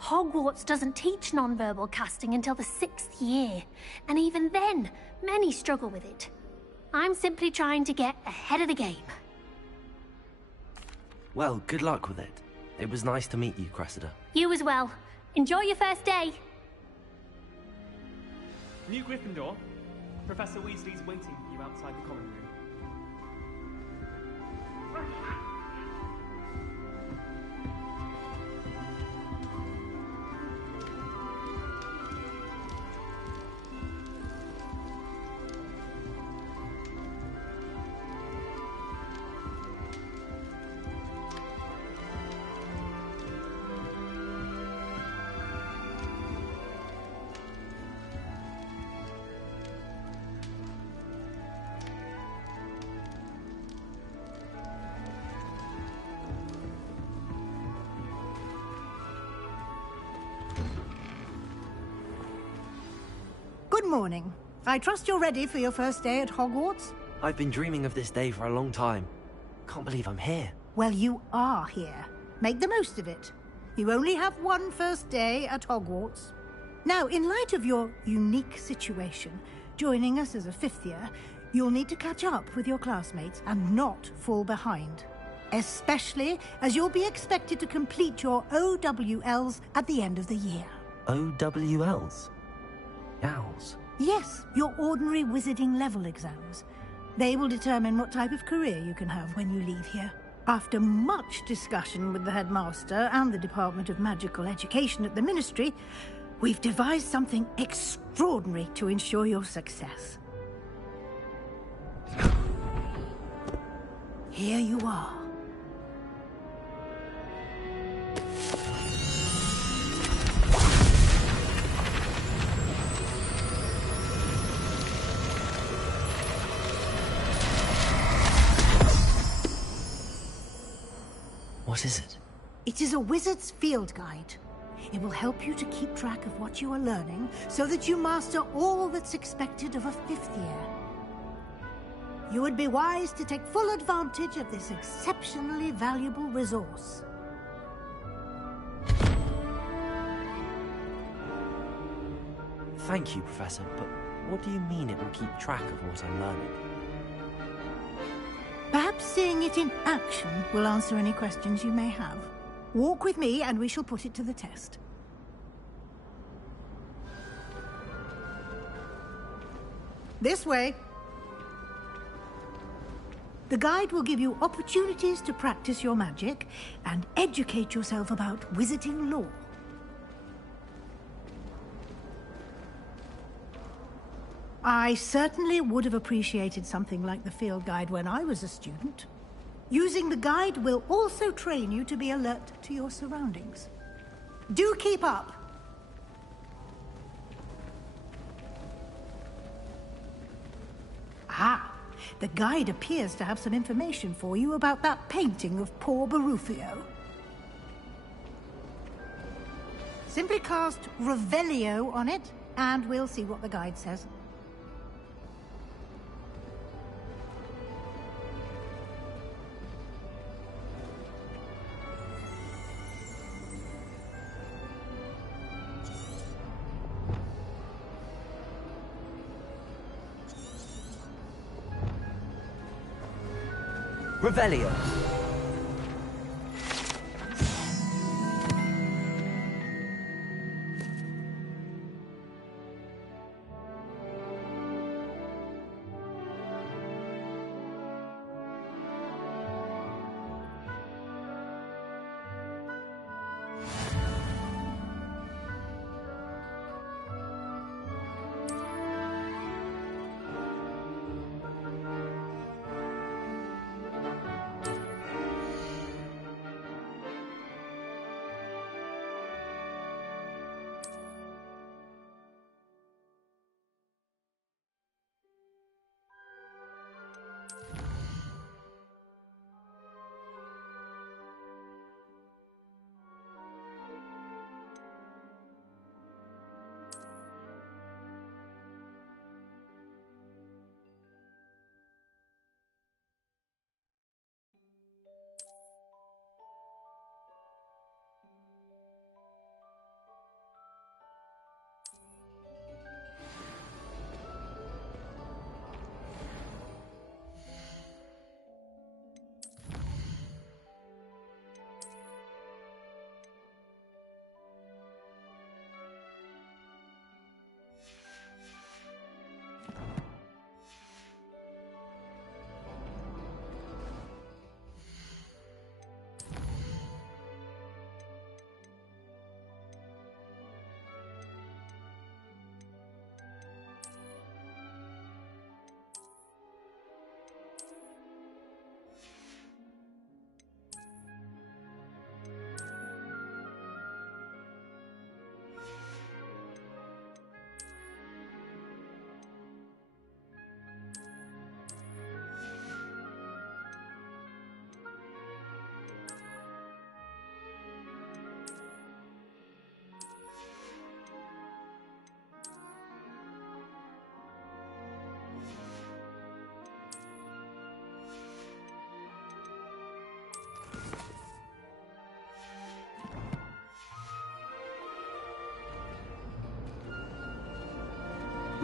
Hogwarts doesn't teach non-verbal casting until the 6th year, and even then, many struggle with it. I'm simply trying to get ahead of the game. Well, good luck with it. It was nice to meet you, Cressida. You as well. Enjoy your first day. New Gryffindor, Professor Weasley's waiting for you outside the common room. Good morning. I trust you're ready for your first day at Hogwarts? I've been dreaming of this day for a long time. Can't believe I'm here. Well, you are here. Make the most of it. You only have one first day at Hogwarts. Now, in light of your unique situation, joining us as a fifth year, you'll need to catch up with your classmates and not fall behind. Especially as you'll be expected to complete your OWLs at the end of the year. OWLs? Owls? Yes, your ordinary wizarding level exams. They will determine what type of career you can have when you leave here. After much discussion with the headmaster and the Department of Magical Education at the Ministry, we've devised something extraordinary to ensure your success. Here you are. What is it? It is a wizard's field guide. It will help you to keep track of what you are learning so that you master all that's expected of a fifth year. You would be wise to take full advantage of this exceptionally valuable resource. Thank you, Professor, but what do you mean it will keep track of what I'm learning? Perhaps seeing it in action will answer any questions you may have. Walk with me and we shall put it to the test. This way. The guide will give you opportunities to practice your magic and educate yourself about wizarding lore. I certainly would have appreciated something like the field guide when I was a student. Using the guide will also train you to be alert to your surroundings. Do keep up! Ah, the guide appears to have some information for you about that painting of poor Barufio. Simply cast Revelio on it, and we'll see what the guide says. Revelio.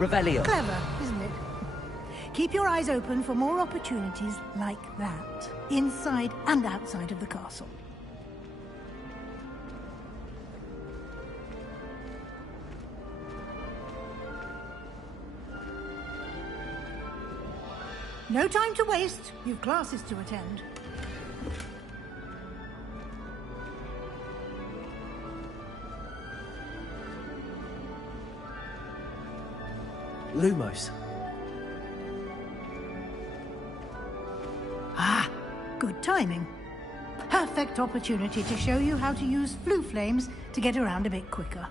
Revelio. Clever, isn't it? Keep your eyes open for more opportunities like that, inside and outside of the castle. No time to waste. You've classes to attend. Lumos. Ah, good timing. Perfect opportunity to show you how to use flue flames to get around a bit quicker.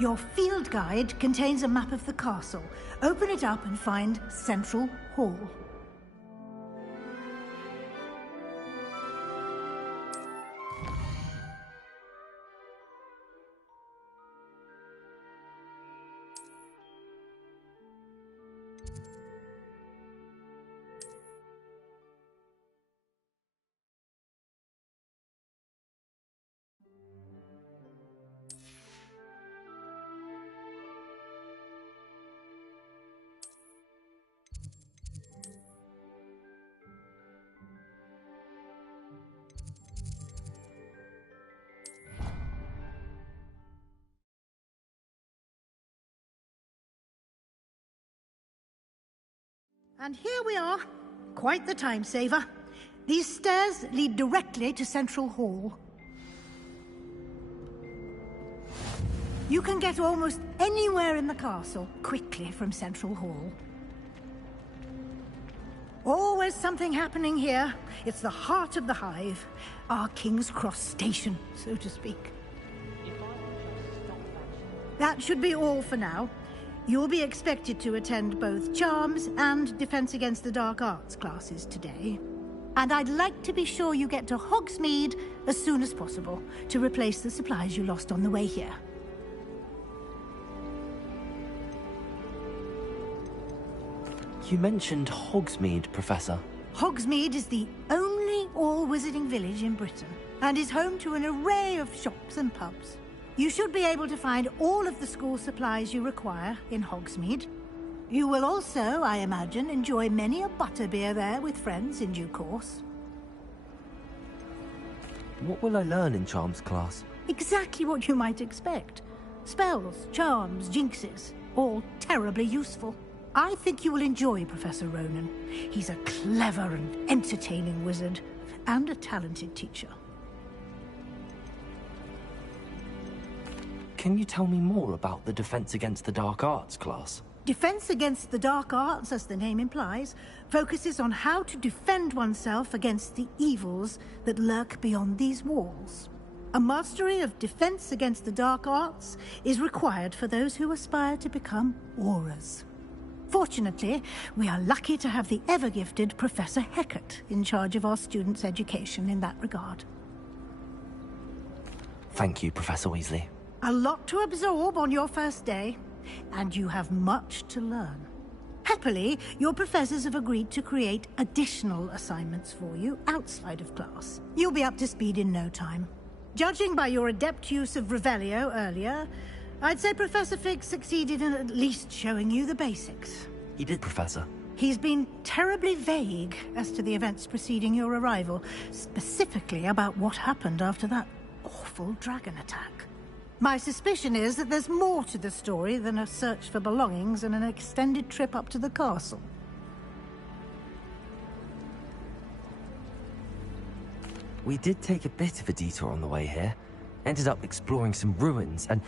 Your field guide contains a map of the castle. Open it up and find Central Hall. And here we are. Quite the time saver. These stairs lead directly to Central Hall. You can get almost anywhere in the castle quickly from Central Hall. Always something happening here. It's the heart of the hive. Our King's Cross station, so to speak. That should be all for now. You'll be expected to attend both Charms and Defense Against the Dark Arts classes today. And I'd like to be sure you get to Hogsmeade as soon as possible to replace the supplies you lost on the way here. You mentioned Hogsmeade, Professor. Hogsmeade is the only all-wizarding village in Britain and is home to an array of shops and pubs. You should be able to find all of the school supplies you require in Hogsmeade. You will also, I imagine, enjoy many a butterbeer there with friends in due course. What will I learn in Charms class? Exactly what you might expect. Spells, charms, jinxes, all terribly useful. I think you will enjoy Professor Ronan. He's a clever and entertaining wizard, and a talented teacher. Can you tell me more about the Defense Against the Dark Arts class? Defense Against the Dark Arts, as the name implies, focuses on how to defend oneself against the evils that lurk beyond these walls. A mastery of Defense Against the Dark Arts is required for those who aspire to become Aurors. Fortunately, we are lucky to have the ever-gifted Professor Hecat in charge of our students' education in that regard. Thank you, Professor Weasley. A lot to absorb on your first day, and you have much to learn. Happily, your professors have agreed to create additional assignments for you outside of class. You'll be up to speed in no time. Judging by your adept use of Revelio earlier, I'd say Professor Fig succeeded in at least showing you the basics. He did, Professor. He's been terribly vague as to the events preceding your arrival, specifically about what happened after that awful dragon attack. My suspicion is that there's more to the story than a search for belongings and an extended trip up to the castle. We did take a bit of a detour on the way here. Ended up exploring some ruins and...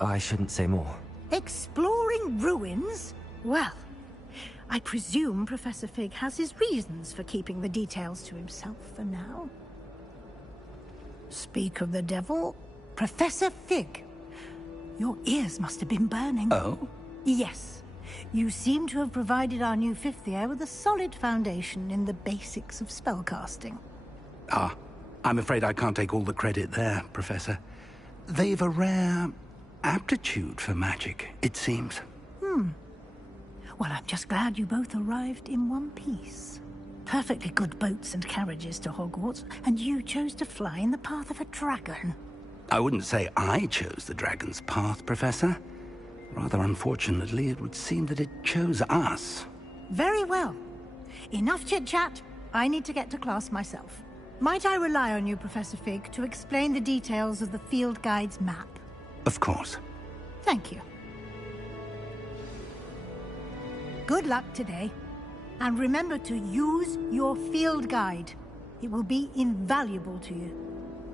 I shouldn't say more. Exploring ruins? Well, I presume Professor Fig has his reasons for keeping the details to himself for now. Speak of the devil... Professor Fig, your ears must have been burning. Oh? Yes. You seem to have provided our new fifth year with a solid foundation in the basics of spellcasting. Ah, I'm afraid I can't take all the credit there, Professor. They've a rare aptitude for magic, it seems. Well, I'm just glad you both arrived in one piece. Perfectly good boats and carriages to Hogwarts, and you chose to fly in the path of a dragon. I wouldn't say I chose the dragon's path, Professor. Rather unfortunately, it would seem that it chose us. Very well. Enough chit-chat. I need to get to class myself. Might I rely on you, Professor Fig, to explain the details of the field guide's map? Of course. Thank you. Good luck today. And remember to use your field guide. It will be invaluable to you.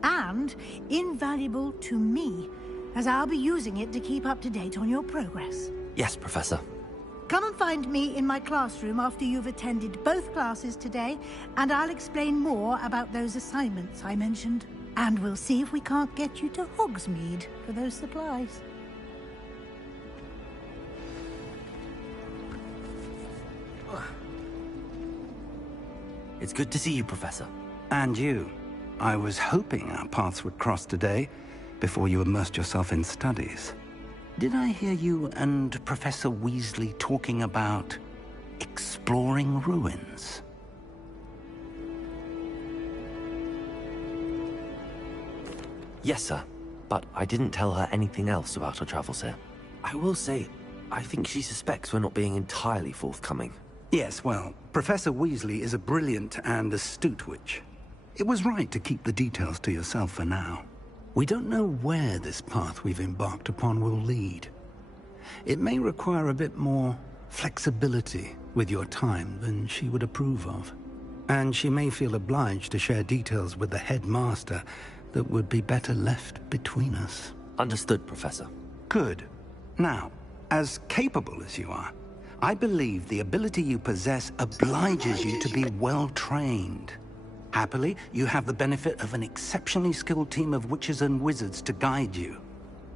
And invaluable to me, as I'll be using it to keep up to date on your progress. Yes, Professor. Come and find me in my classroom after you've attended both classes today, and I'll explain more about those assignments I mentioned. And we'll see if we can't get you to Hogsmeade for those supplies. It's good to see you, Professor. And you. I was hoping our paths would cross today, before you immersed yourself in studies. Did I hear you and Professor Weasley talking about exploring ruins? Yes, sir. But I didn't tell her anything else about our travels here. I will say, I think she suspects we're not being entirely forthcoming. Yes, well, Professor Weasley is a brilliant and astute witch. It was right to keep the details to yourself for now. We don't know where this path we've embarked upon will lead. It may require a bit more flexibility with your time than she would approve of. And she may feel obliged to share details with the headmaster that would be better left between us. Understood, Professor. Good. Now, as capable as you are, I believe the ability you possess obliges you to be well-trained. Happily, you have the benefit of an exceptionally skilled team of witches and wizards to guide you.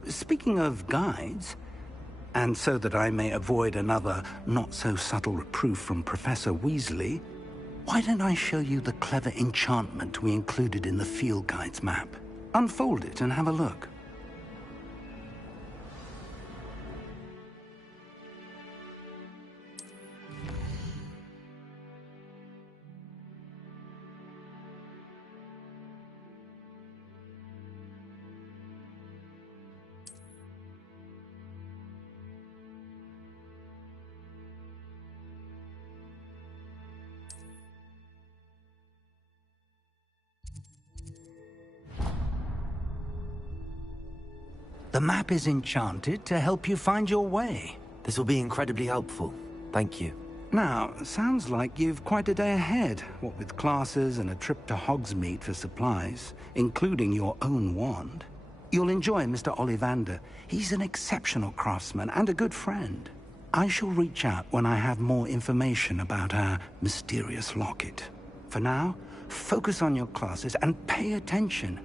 Speaking of guides, and so that I may avoid another not-so-subtle reproof from Professor Weasley, why don't I show you the clever enchantment we included in the field guide's map? Unfold it and have a look. The map is enchanted to help you find your way. This will be incredibly helpful. Thank you. Now, sounds like you've quite a day ahead, what with classes and a trip to Hogsmeade for supplies, including your own wand. You'll enjoy Mr. Ollivander. He's an exceptional craftsman and a good friend. I shall reach out when I have more information about our mysterious locket. For now, focus on your classes and pay attention.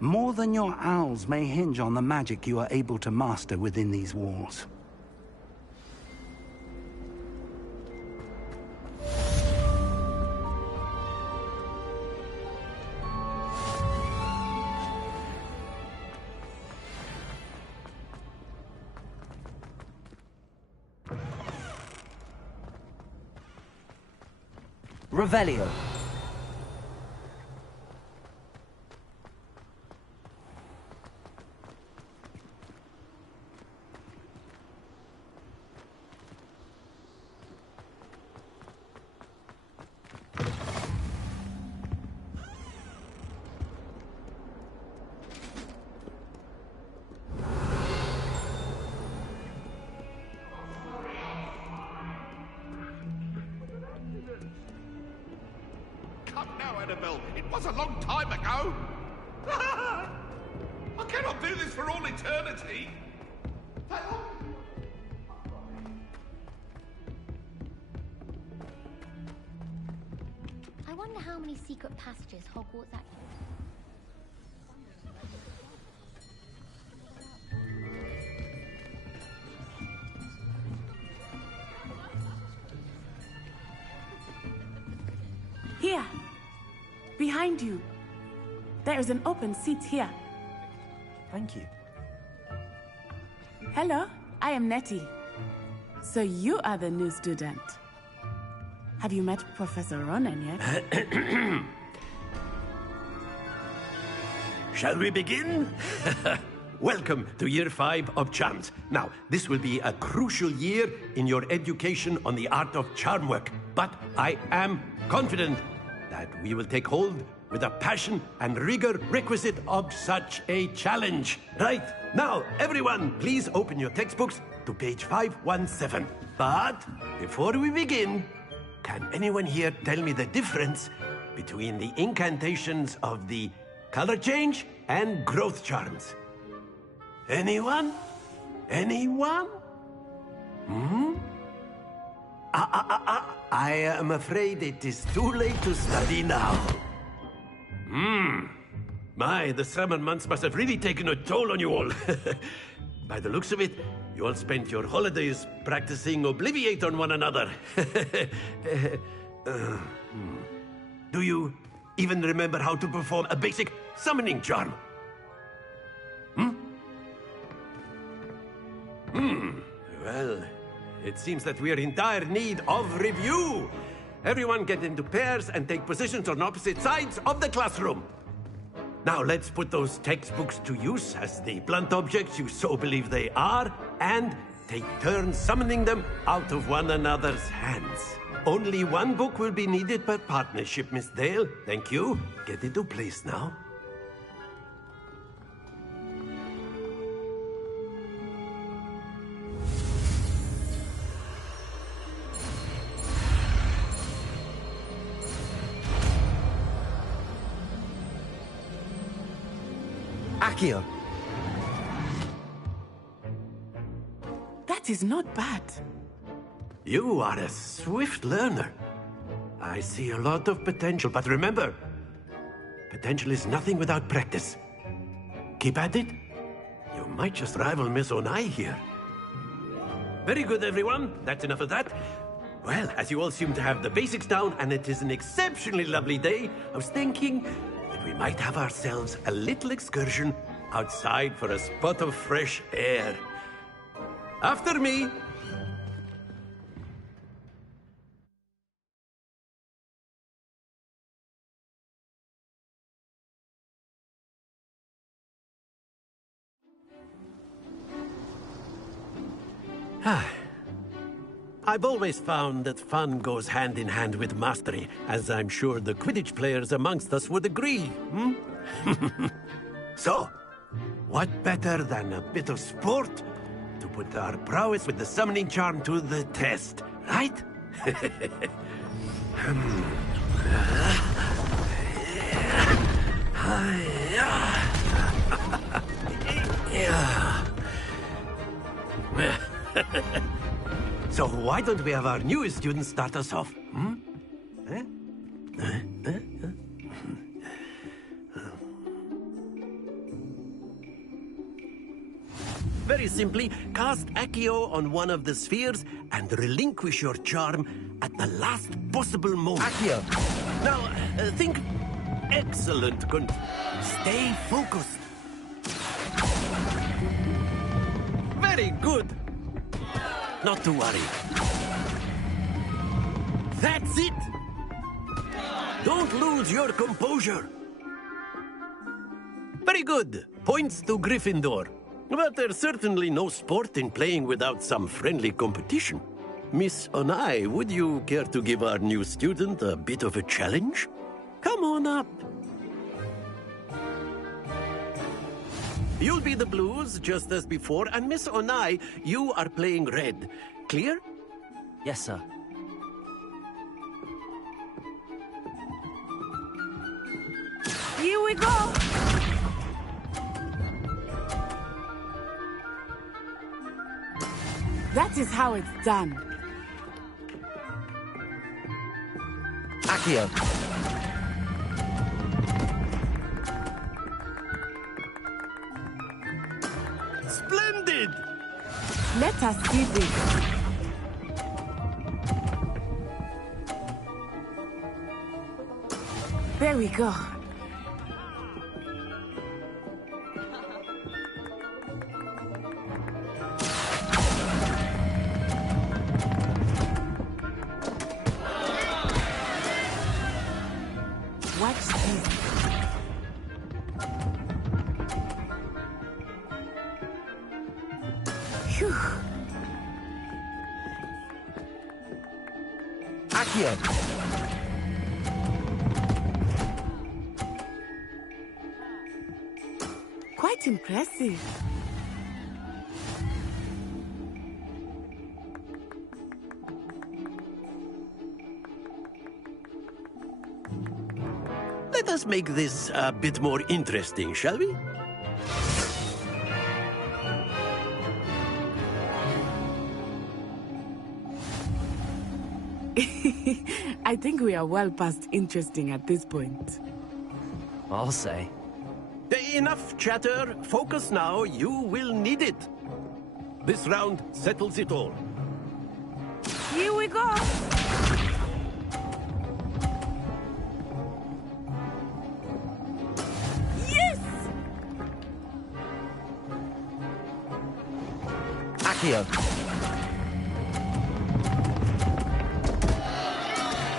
More than your owls may hinge on the magic you are able to master within these walls. Revelio. It was a long time ago. I cannot do this for all eternity. I wonder how many secret passages Hogwarts actually... Here. Behind you. There is an open seat here. Thank you. Hello, I am Nettie. So you are the new student. Have you met Professor Ronan yet? Shall we begin? welcome to Year 5 of Charms. Now, this will be a crucial year in your education on the art of charm work, but I am confident that we will take hold with the passion and rigor requisite of such a challenge. Right, now, everyone, please open your textbooks to page 517. But before we begin, can anyone here tell me the difference between the incantations of the color change and growth charms? Anyone? Anyone? I am afraid it is too late to study now. My, the summer months must have really taken a toll on you all. By the looks of it, you all spent your holidays practicing Obliviate on one another. Do you even remember how to perform a basic summoning charm? Well, it seems that we are in dire need of review. Everyone get into pairs and take positions on opposite sides of the classroom. Now let's put those textbooks to use as the blunt objects you so believe they are, and take turns summoning them out of one another's hands. Only one book will be needed per partnership, Miss Dale. Thank you. Get into place now. Akio. That is not bad. You are a swift learner. I see a lot of potential, but remember, potential is nothing without practice. Keep at it. You might just rival Miss Onai here. Very good, everyone. That's enough of that. Well, as you all seem to have the basics down, and it is an exceptionally lovely day, I was thinking that we might have ourselves a little excursion outside for a spot of fresh air. After me. I've always found that fun goes hand in hand with mastery, as I'm sure the Quidditch players amongst us would agree. So, what better than a bit of sport to put our prowess with the summoning charm to the test, right? So why don't we have our newest student start us off? Very simply, cast Accio on one of the spheres and relinquish your charm at the last possible moment. Accio. Now, think... Excellent. Stay focused. Very good. Not to worry. That's it! Don't lose your composure. Very good. Points to Gryffindor. But there's certainly no sport in playing without some friendly competition. Miss Onai, would you care to give our new student a bit of a challenge? Come on up. You'll be the blues, just as before, and Miss Onai, you are playing red. Clear? Yes, sir. Here we go! That is how it's done. Accio. Splendid! Let us do this. There we go. Watch this. Accio. Quite impressive. Let us make this a bit more interesting, shall we? I think we are well past interesting at this point. I'll say. Enough chatter. Focus now. You will need it. This round settles it all. Here we go. Yes! Accio.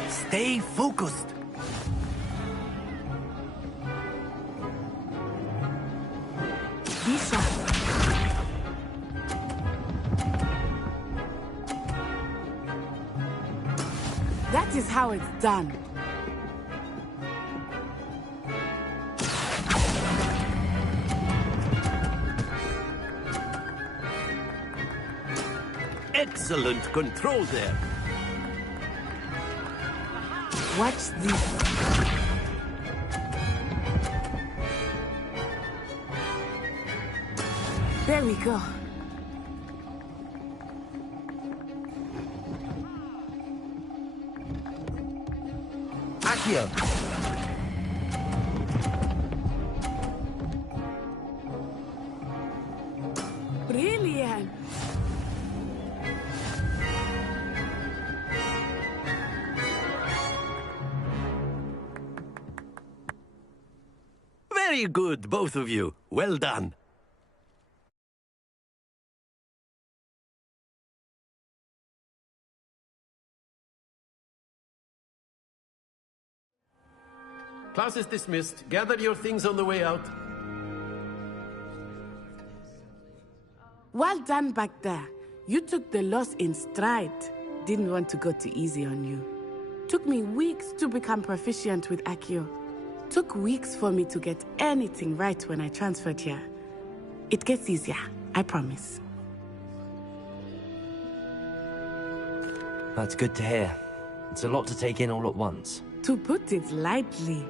Stay focused. Bisa. That is how it's done. Excellent control there. Watch this. There we go. Accio. Brilliant. Very good, both of you. Well done. Class is dismissed. Gather your things on the way out. Well done back there. You took the loss in stride. Didn't want to go too easy on you. Took me weeks to become proficient with Accio. Took weeks for me to get anything right when I transferred here. It gets easier, I promise. That's good to hear. It's a lot to take in all at once. To put it lightly,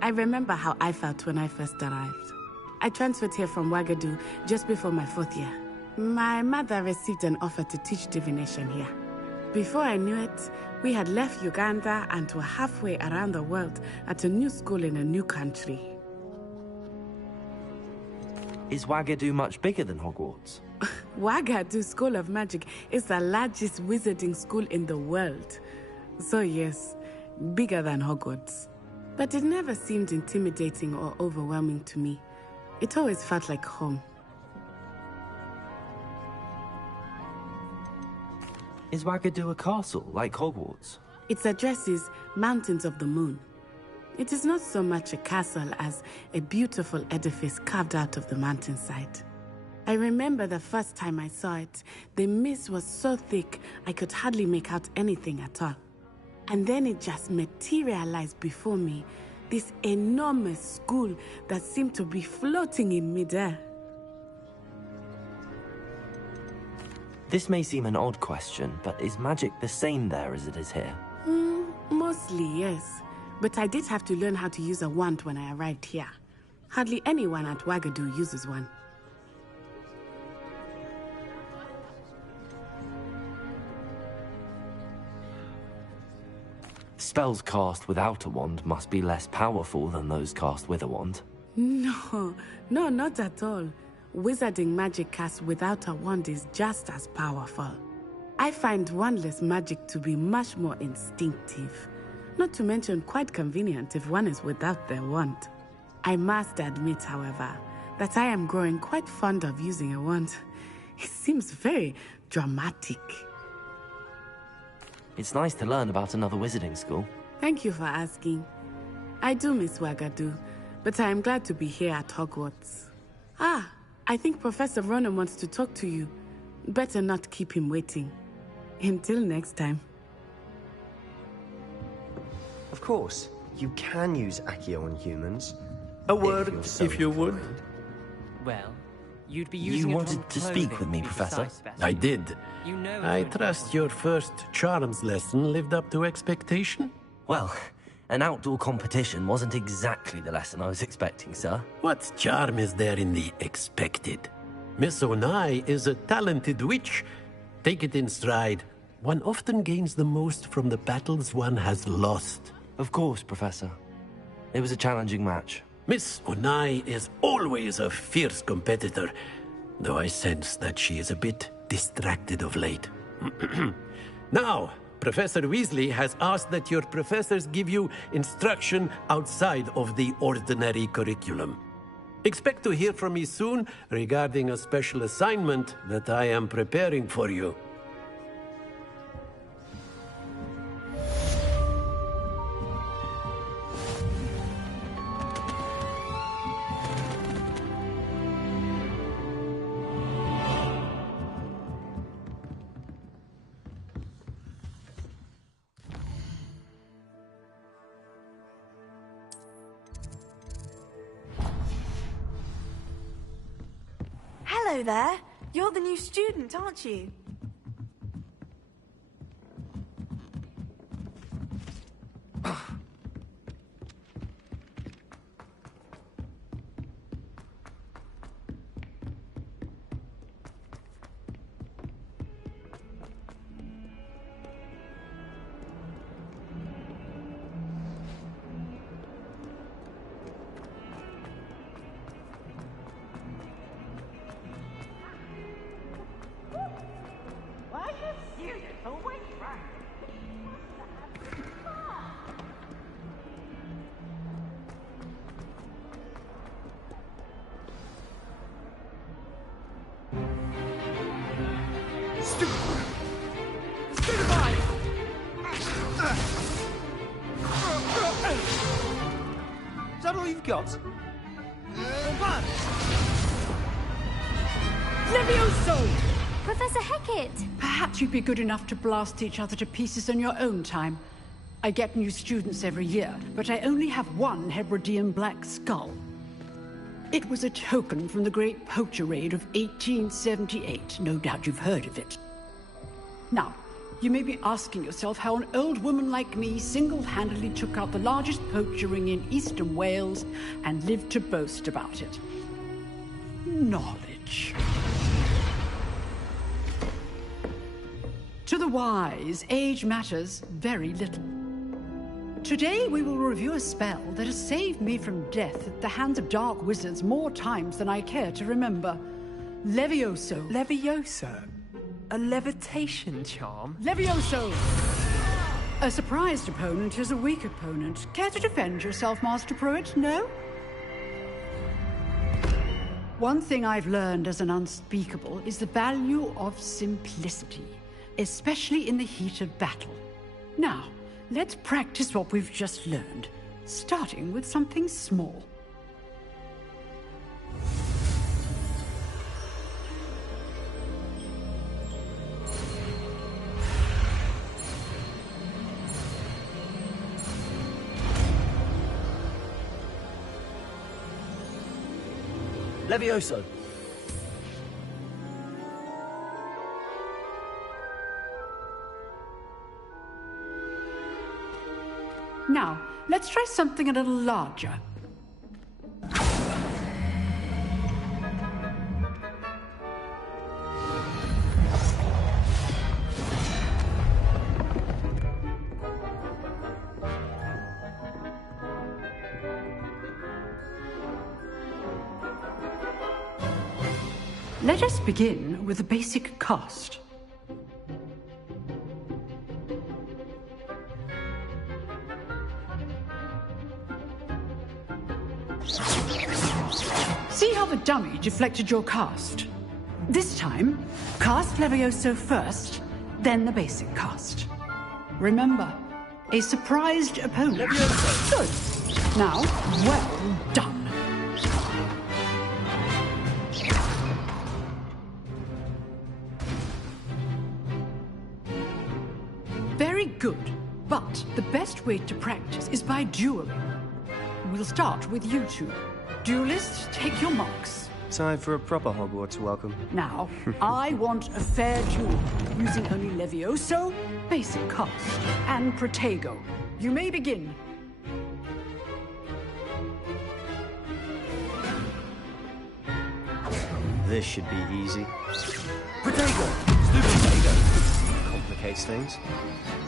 I remember how I felt when I first arrived. I transferred here from Ouagadougou just before my 4th year. My mother received an offer to teach divination here. Before I knew it, we had left Uganda and were halfway around the world at a new school in a new country. Is Ouagadougou much bigger than Hogwarts? Ouagadougou School of Magic is the largest wizarding school in the world. So yes, bigger than Hogwarts. But it never seemed intimidating or overwhelming to me. It always felt like home. Is Ouagadougou a castle, like Hogwarts? Its address is Mountains of the Moon. It is not so much a castle as a beautiful edifice carved out of the mountainside. I remember the first time I saw it, the mist was so thick I could hardly make out anything at all. And then it just materialized before me, this enormous school that seemed to be floating in midair. This may seem an odd question, but is magic the same there as it is here? Mostly, yes. But I did have to learn how to use a wand when I arrived here. Hardly anyone at Ouagadougou uses one. Spells cast without a wand must be less powerful than those cast with a wand. No, not at all. Wizarding magic cast without a wand is just as powerful. I find wandless magic to be much more instinctive. Not to mention quite convenient if one is without their wand. I must admit, however, that I am growing quite fond of using a wand. It seems very dramatic. It's nice to learn about another wizarding school. Thank you for asking. I do miss Ouagadougou, but I am glad to be here at Hogwarts. Ah, I think Professor Ronan wants to talk to you. Better not keep him waiting. Until next time. Of course, you can use Accio on humans. A word, if you would. Well, you'd be using You it wanted on to speak clothing, with me, to be Professor? precise, Betsy. I did. You know I it's trust your first charms lesson lived up to expectation? Well, an outdoor competition wasn't exactly the lesson I was expecting, sir. What charm is there in the expected? Miss Onai is a talented witch. Take it in stride. One often gains the most from the battles one has lost. Of course, Professor. It was a challenging match. Miss Onai is always a fierce competitor, though I sense that she is a bit distracted of late. Now, Professor Weasley has asked that your professors give you instruction outside of the ordinary curriculum. Expect to hear from me soon regarding a special assignment that I am preparing for you. Hello there. You're the new student, aren't you? Is that all you've got? Levioso! Professor Hecat! Perhaps you'd be good enough to blast each other to pieces in your own time. I get new students every year, but I only have one Hebridean black skull. It was a token from the Great Poacher Raid of 1878. No doubt you've heard of it. Now, you may be asking yourself how an old woman like me single-handedly took out the largest poacher ring in eastern Wales and lived to boast about it. Knowledge. To the wise, age matters very little. Today we will review a spell that has saved me from death at the hands of dark wizards more times than I care to remember. Levioso. Levioso? A levitation charm? Levioso! A surprised opponent is a weak opponent. Care to defend yourself, Master Pruitt? No? One thing I've learned as an unspeakable is the value of simplicity, especially in the heat of battle. Now, let's practice what we've just learned, starting with something small. Levioso! Now, let's try something a little larger. Let us begin with the basic cast. See how the dummy deflected your cast? This time, cast Levioso first, then the basic cast. Remember, a surprised opponent. Levioso. Good. Now, well done. Very good, but Right. The best way to practice is by dueling. We'll start with you two. Duelists, take your marks. Time for a proper Hogwarts welcome. Now, I want a fair duel, using only Levioso, basic cast, and Protego. You may begin. This should be easy. Protego! Stupid Protego! Complicates things.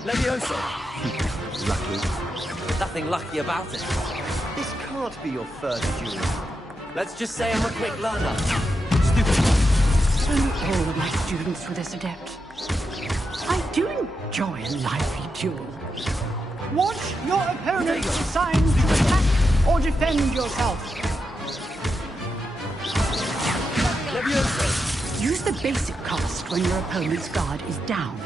Levioso! Lucky. Nothing lucky about it. This can't be your first duel. Let's just say I'm a quick learner. So all my students were this adept. I do enjoy a lively duel. Watch your opponent's signs to attack or defend yourself. Levioso! Use the basic cast when your opponent's guard is down.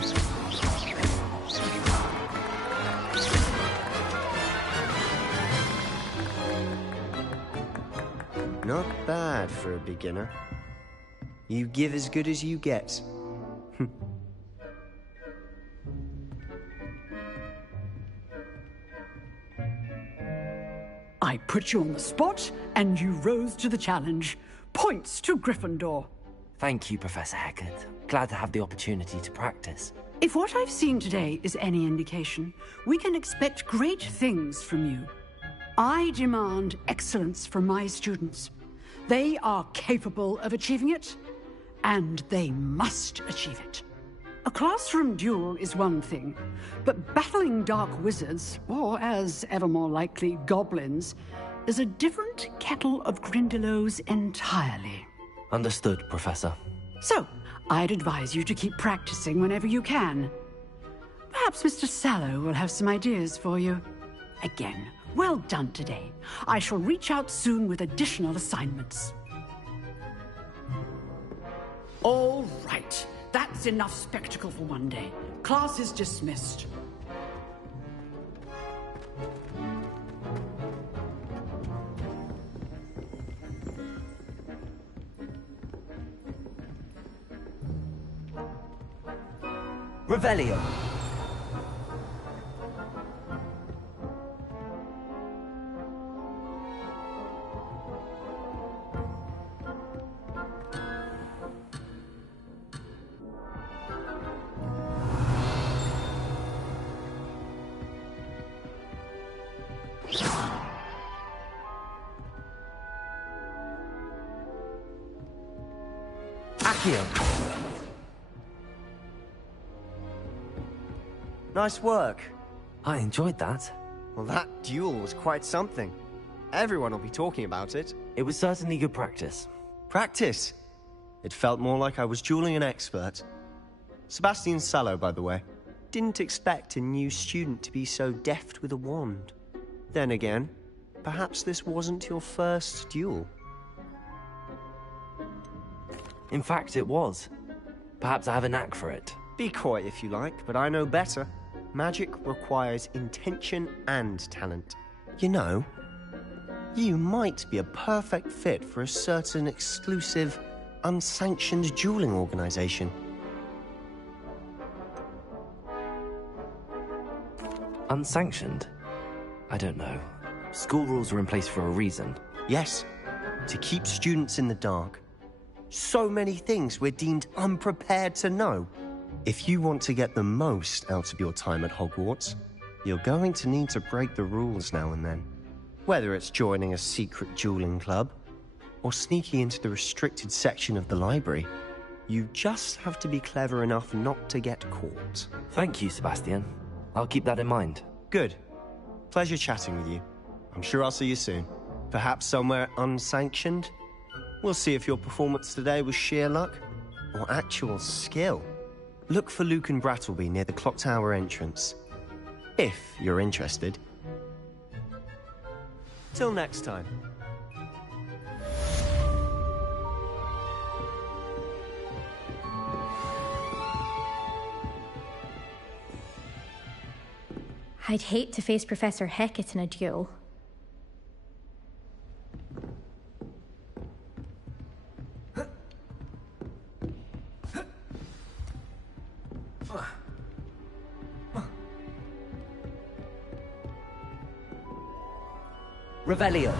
Not bad for a beginner. You give as good as you get. I put you on the spot, and you rose to the challenge. Points to Gryffindor. Thank you, Professor Hecat. Glad to have the opportunity to practice. If what I've seen today is any indication, we can expect great things from you. I demand excellence from my students. They are capable of achieving it, and they must achieve it. A classroom duel is one thing, but battling dark wizards, or as ever more likely, goblins, is a different kettle of Grindylows entirely. Understood, Professor. So, I'd advise you to keep practicing whenever you can. Perhaps Mr. Sallow will have some ideas for you. Again, well done today. I shall reach out soon with additional assignments. All right. That's enough spectacle for one day. Class is dismissed. Revelio. Nice work. I enjoyed that. Well, that duel was quite something. Everyone will be talking about it. It was certainly good practice. Practice? It felt more like I was dueling an expert. Sebastian Sallow, by the way. Didn't expect a new student to be so deft with a wand. Then again, perhaps this wasn't your first duel. In fact, it was. Perhaps I have a knack for it. Be coy if you like, but I know better. Magic requires intention and talent. You know, you might be a perfect fit for a certain exclusive, unsanctioned dueling organization. Unsanctioned? I don't know. School rules are in place for a reason. Yes, to keep students in the dark. So many things we're deemed unprepared to know. If you want to get the most out of your time at Hogwarts, you're going to need to break the rules now and then. Whether it's joining a secret dueling club, or sneaking into the restricted section of the library, you just have to be clever enough not to get caught. Thank you, Sebastian. I'll keep that in mind. Good. Pleasure chatting with you. I'm sure I'll see you soon. Perhaps somewhere unsanctioned? We'll see if your performance today was sheer luck, or actual skill. Look for Luke and Brattleby near the clock tower entrance. If you're interested. Till next time. I'd hate to face Professor Hecat in a duel. Revelio.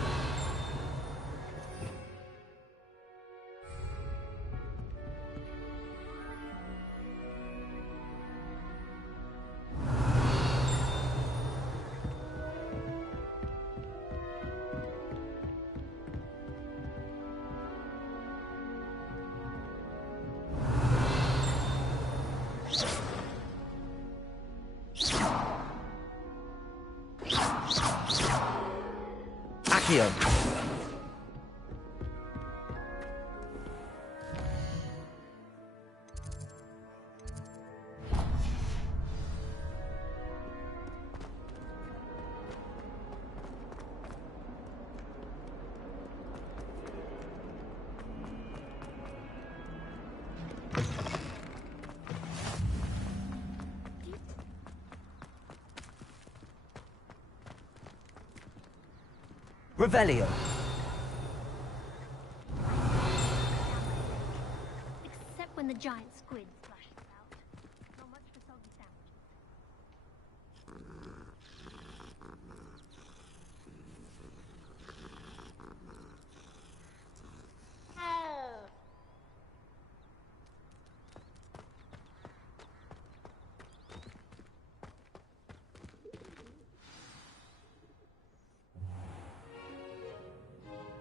Accio. Revelio. Except when the giant squid splashes out. Not much for soggy sandwiches.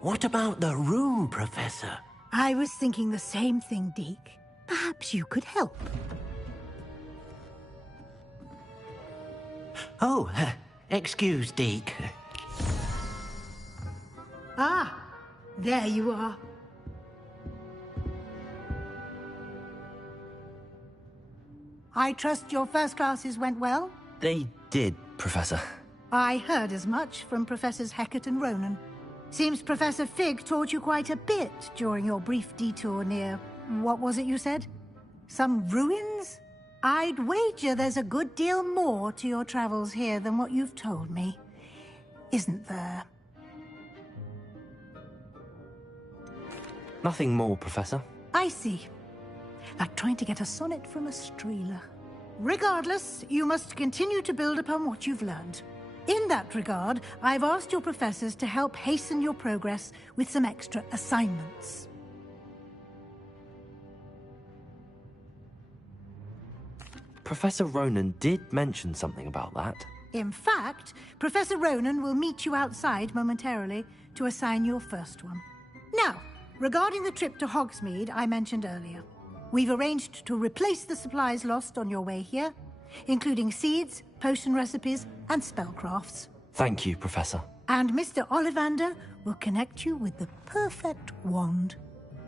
What about the room, Professor? I was thinking the same thing, Deke. Perhaps you could help. Oh, excuse, Deke. Ah, there you are. I trust your first classes went well? They did, Professor. I heard as much from Professors Hecat and Ronan. Seems Professor Fig taught you quite a bit during your brief detour near... what was it you said? Some ruins? I'd wager there's a good deal more to your travels here than what you've told me. Isn't there? Nothing more, Professor. I see. Like trying to get a sonnet from a streeler. Regardless, you must continue to build upon what you've learned. In that regard, I've asked your professors to help hasten your progress with some extra assignments. Professor Ronan did mention something about that. In fact, Professor Ronan will meet you outside momentarily to assign your first one. Now, regarding the trip to Hogsmeade I mentioned earlier, we've arranged to replace the supplies lost on your way here, including seeds, potion recipes, and spellcrafts. Thank you, Professor. And Mr. Ollivander will connect you with the perfect wand.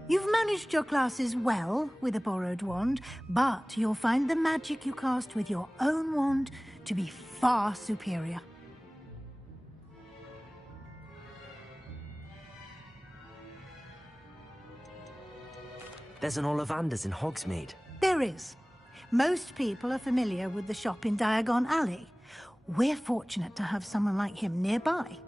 You've managed your classes well with a borrowed wand, but you'll find the magic you cast with your own wand to be far superior. There's an Ollivander's in Hogsmeade. There is. Most people are familiar with the shop in Diagon Alley. We're fortunate to have someone like him nearby.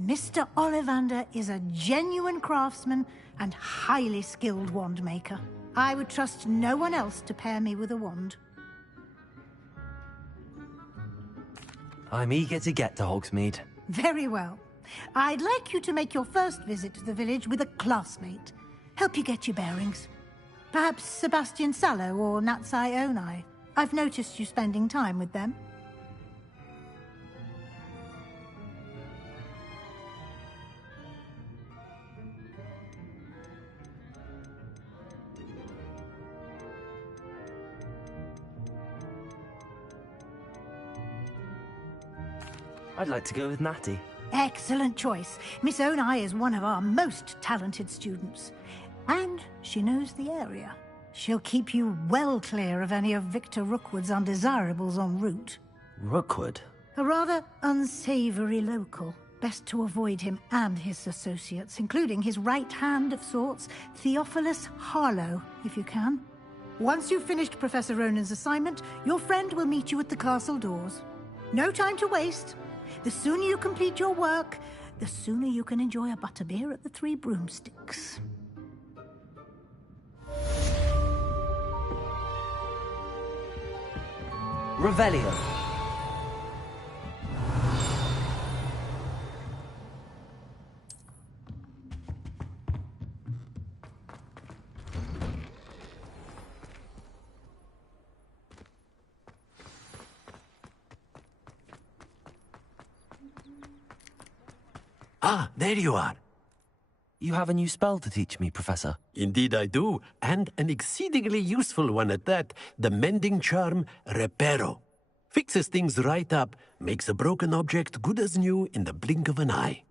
Mr. Ollivander is a genuine craftsman and highly skilled wand maker. I would trust no one else to pair me with a wand. I'm eager to get to Hogsmeade. Very well. I'd like you to make your first visit to the village with a classmate. Help you get your bearings. Perhaps Sebastian Sallow or Natsai Onai. I've noticed you spending time with them. I'd like to go with Natty. Excellent choice. Miss Onai is one of our most talented students. And she knows the area. She'll keep you well clear of any of Victor Rookwood's undesirables en route. Rookwood? A rather unsavory local. Best to avoid him and his associates, including his right hand of sorts, Theophilus Harlow, if you can. Once you've finished Professor Ronan's assignment, your friend will meet you at the castle doors. No time to waste. The sooner you complete your work, the sooner you can enjoy a butterbeer at the Three Broomsticks. Revelio. Ah, there you are. You have a new spell to teach me, Professor. Indeed I do, and an exceedingly useful one at that. The mending charm, Reparo. Fixes things right up, makes a broken object good as new in the blink of an eye.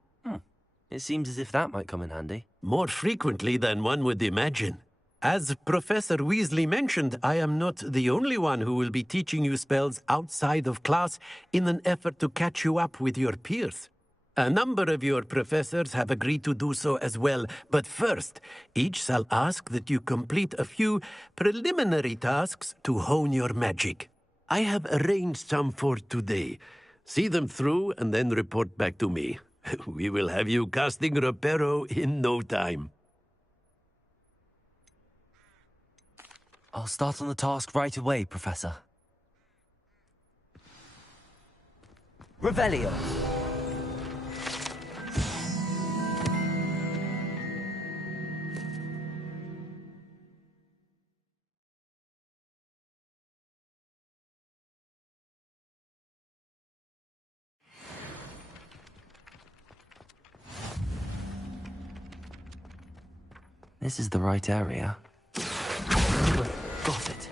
It seems as if that might come in handy. More frequently than one would imagine. As Professor Weasley mentioned, I am not the only one who will be teaching you spells outside of class in an effort to catch you up with your peers. A number of your professors have agreed to do so as well, but first, each shall ask that you complete a few preliminary tasks to hone your magic. I have arranged some for today. See them through and then report back to me. We will have you casting Reparo in no time. I'll start on the task right away, Professor. Revelio. This is the right area. Got it.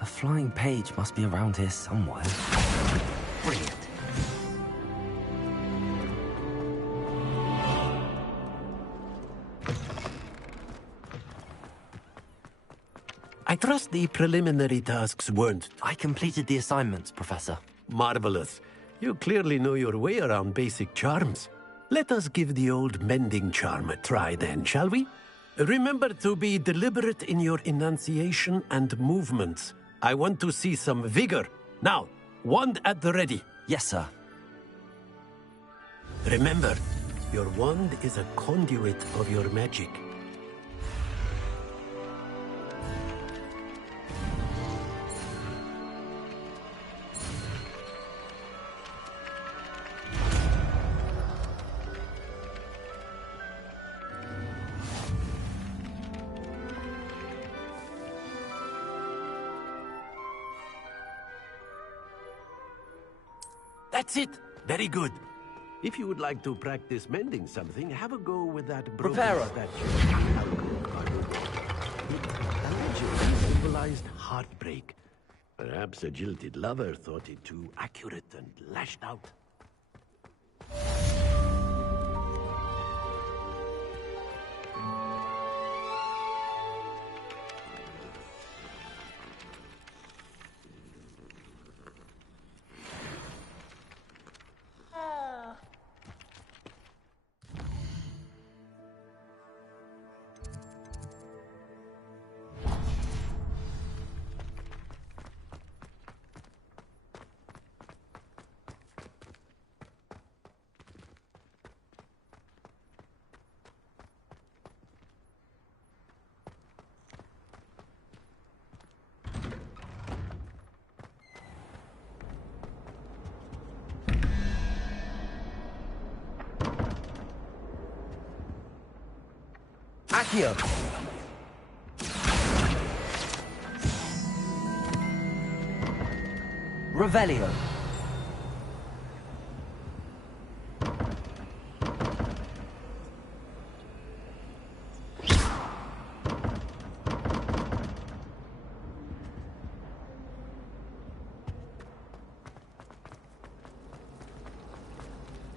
A flying page must be around here somewhere. Brilliant. I trust the preliminary tasks weren't... I completed the assignments, Professor. Marvelous. You clearly know your way around basic charms. Let us give the old mending charm a try then, shall we? Remember to be deliberate in your enunciation and movements. I want to see some vigor. Now, wand at the ready. Yes, sir. Remember, your wand is a conduit of your magic. That's it. Very good. If you would like to practice mending something, have a go with that broken statue. Allegedly symbolized heartbreak. Perhaps a jilted lover thought it too accurate and lashed out. Accio. Revelio.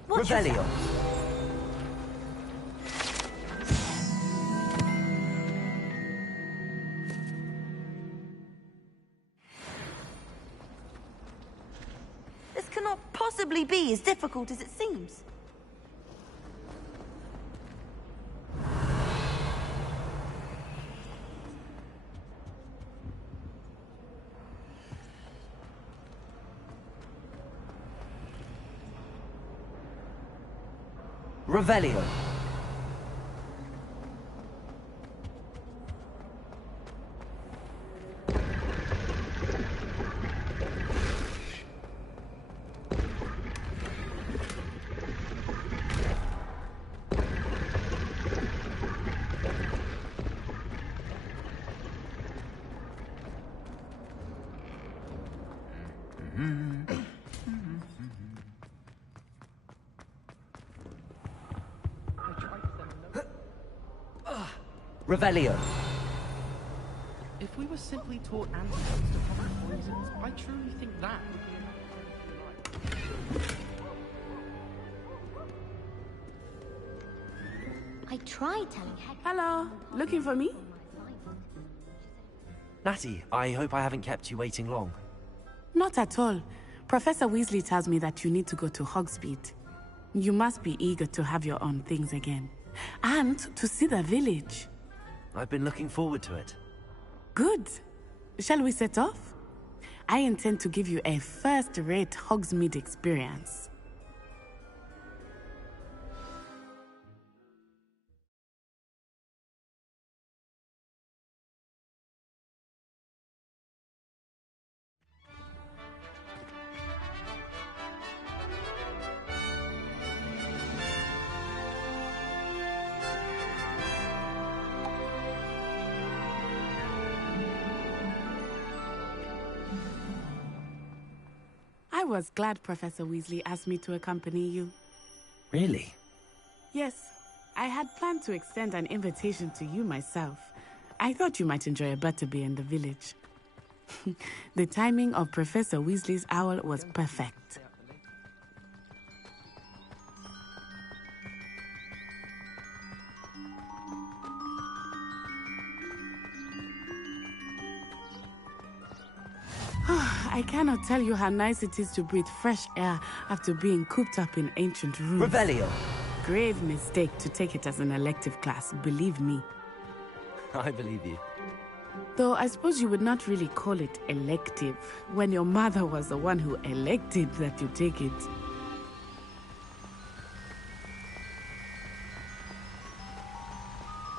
Revelio. This cannot possibly be as difficult as it seems. Revelio. Revelio. If we were simply taught antidotes to common poisons, I truly think that would be enough. I tried telling Hector. Hello, looking for me? Natty, I hope I haven't kept you waiting long. Not at all. Professor Weasley tells me that you need to go to Hogsmeade. You must be eager to have your own things again. And to see the village. I've been looking forward to it. Good. Shall we set off? I intend to give you a first-rate Hogsmeade experience. I was glad Professor Weasley asked me to accompany you. Really? Yes, I had planned to extend an invitation to you myself. I thought you might enjoy a butterbeer in the village. The timing of Professor Weasley's owl was perfect. I cannot tell you how nice it is to breathe fresh air after being cooped up in ancient rooms. Revelio. Grave mistake to take it as an elective class, believe me. I believe you. Though I suppose you would not really call it elective, when your mother was the one who elected that you take it.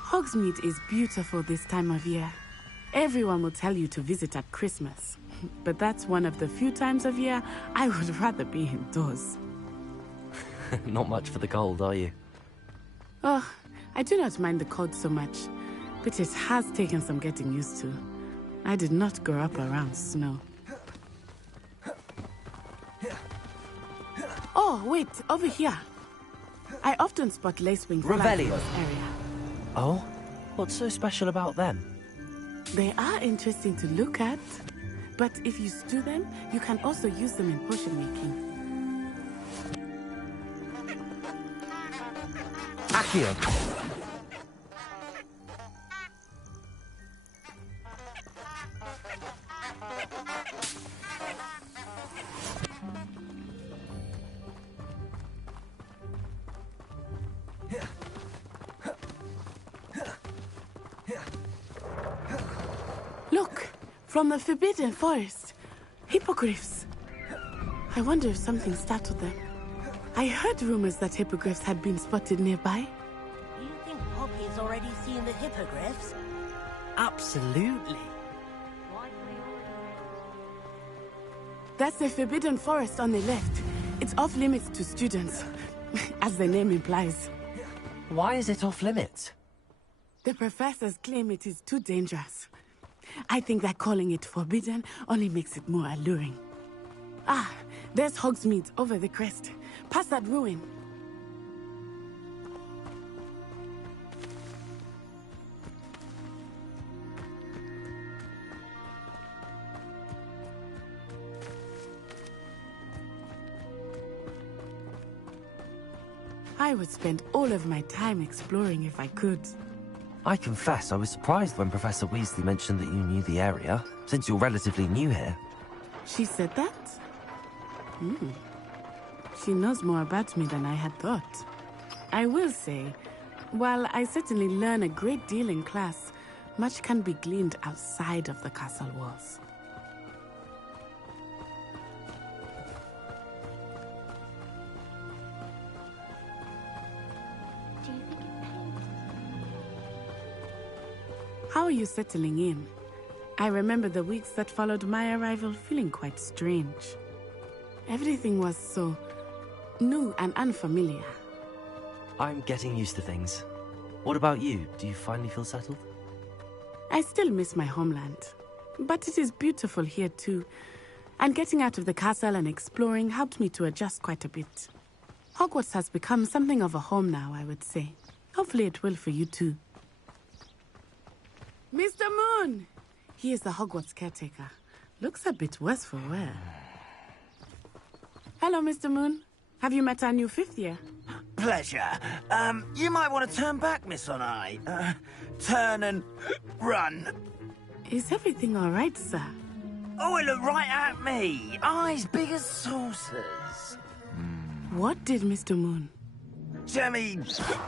Hogsmeade is beautiful this time of year. Everyone will tell you to visit at Christmas. But that's one of the few times of year I would rather be indoors. Not much for the cold, are you? Oh, I do not mind the cold so much, but it has taken some getting used to. I did not grow up around snow. Oh, wait, over here. I often spot lacewing flies in this area. Oh? What's so special about them? They are interesting to look at. But if you stew them, you can also use them in potion making. Accio. Look! From the Forbidden Forest. Hippogriffs. I wonder if something startled them. I heard rumors that hippogriffs had been spotted nearby. Do you think Poppy's already seen the hippogriffs? Absolutely. That's the Forbidden Forest on the left. It's off limits to students, as the name implies. Why is it off limits? The professors claim it is too dangerous. I think that calling it forbidden only makes it more alluring. Ah, there's Hogsmeade over the crest. Past that ruin. I would spend all of my time exploring if I could. I confess I was surprised when Professor Weasley mentioned that you knew the area, since you're relatively new here. She said that? She knows more about me than I had thought. I will say, while I certainly learn a great deal in class, much can be gleaned outside of the castle walls. How are you settling in? I remember the weeks that followed my arrival feeling quite strange. Everything was so new and unfamiliar. I'm getting used to things. What about you? Do you finally feel settled? I still miss my homeland, but it is beautiful here too. And getting out of the castle and exploring helped me to adjust quite a bit. Hogwarts has become something of a home now, I would say. Hopefully it will for you too. Mr. Moon! He is the Hogwarts caretaker. Looks a bit worse for wear. Hello, Mr. Moon. Have you met our new fifth year? Pleasure. You might want to turn back, Miss Onai. Turn and run. Is everything all right, sir? Oh, it looked right at me. Eyes big as saucers. What did Mr. Moon? Jemmy,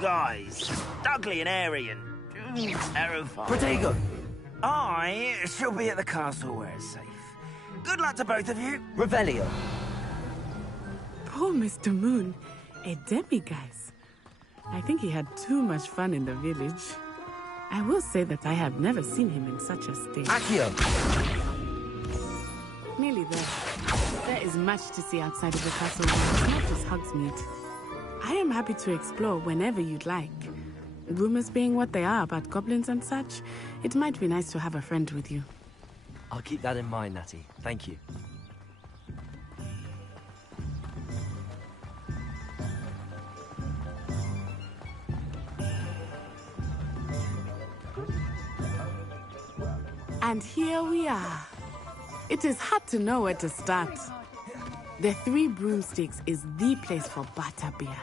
guys. Ugly and airy and terrifying. Protego! I shall be at the castle where it's safe. Good luck to both of you. Revelio. Poor Mr. Moon. A demiguise. I think he had too much fun in the village. I will say that I have never seen him in such a state. Accio! Nearly there. There is much to see outside of the castle, not just Hogsmeade. I am happy to explore whenever you'd like. Rumors being what they are about goblins and such, it might be nice to have a friend with you. I'll keep that in mind, Natty. Thank you. And here we are. It is hard to know where to start. The Three Broomsticks is the place for butterbeer.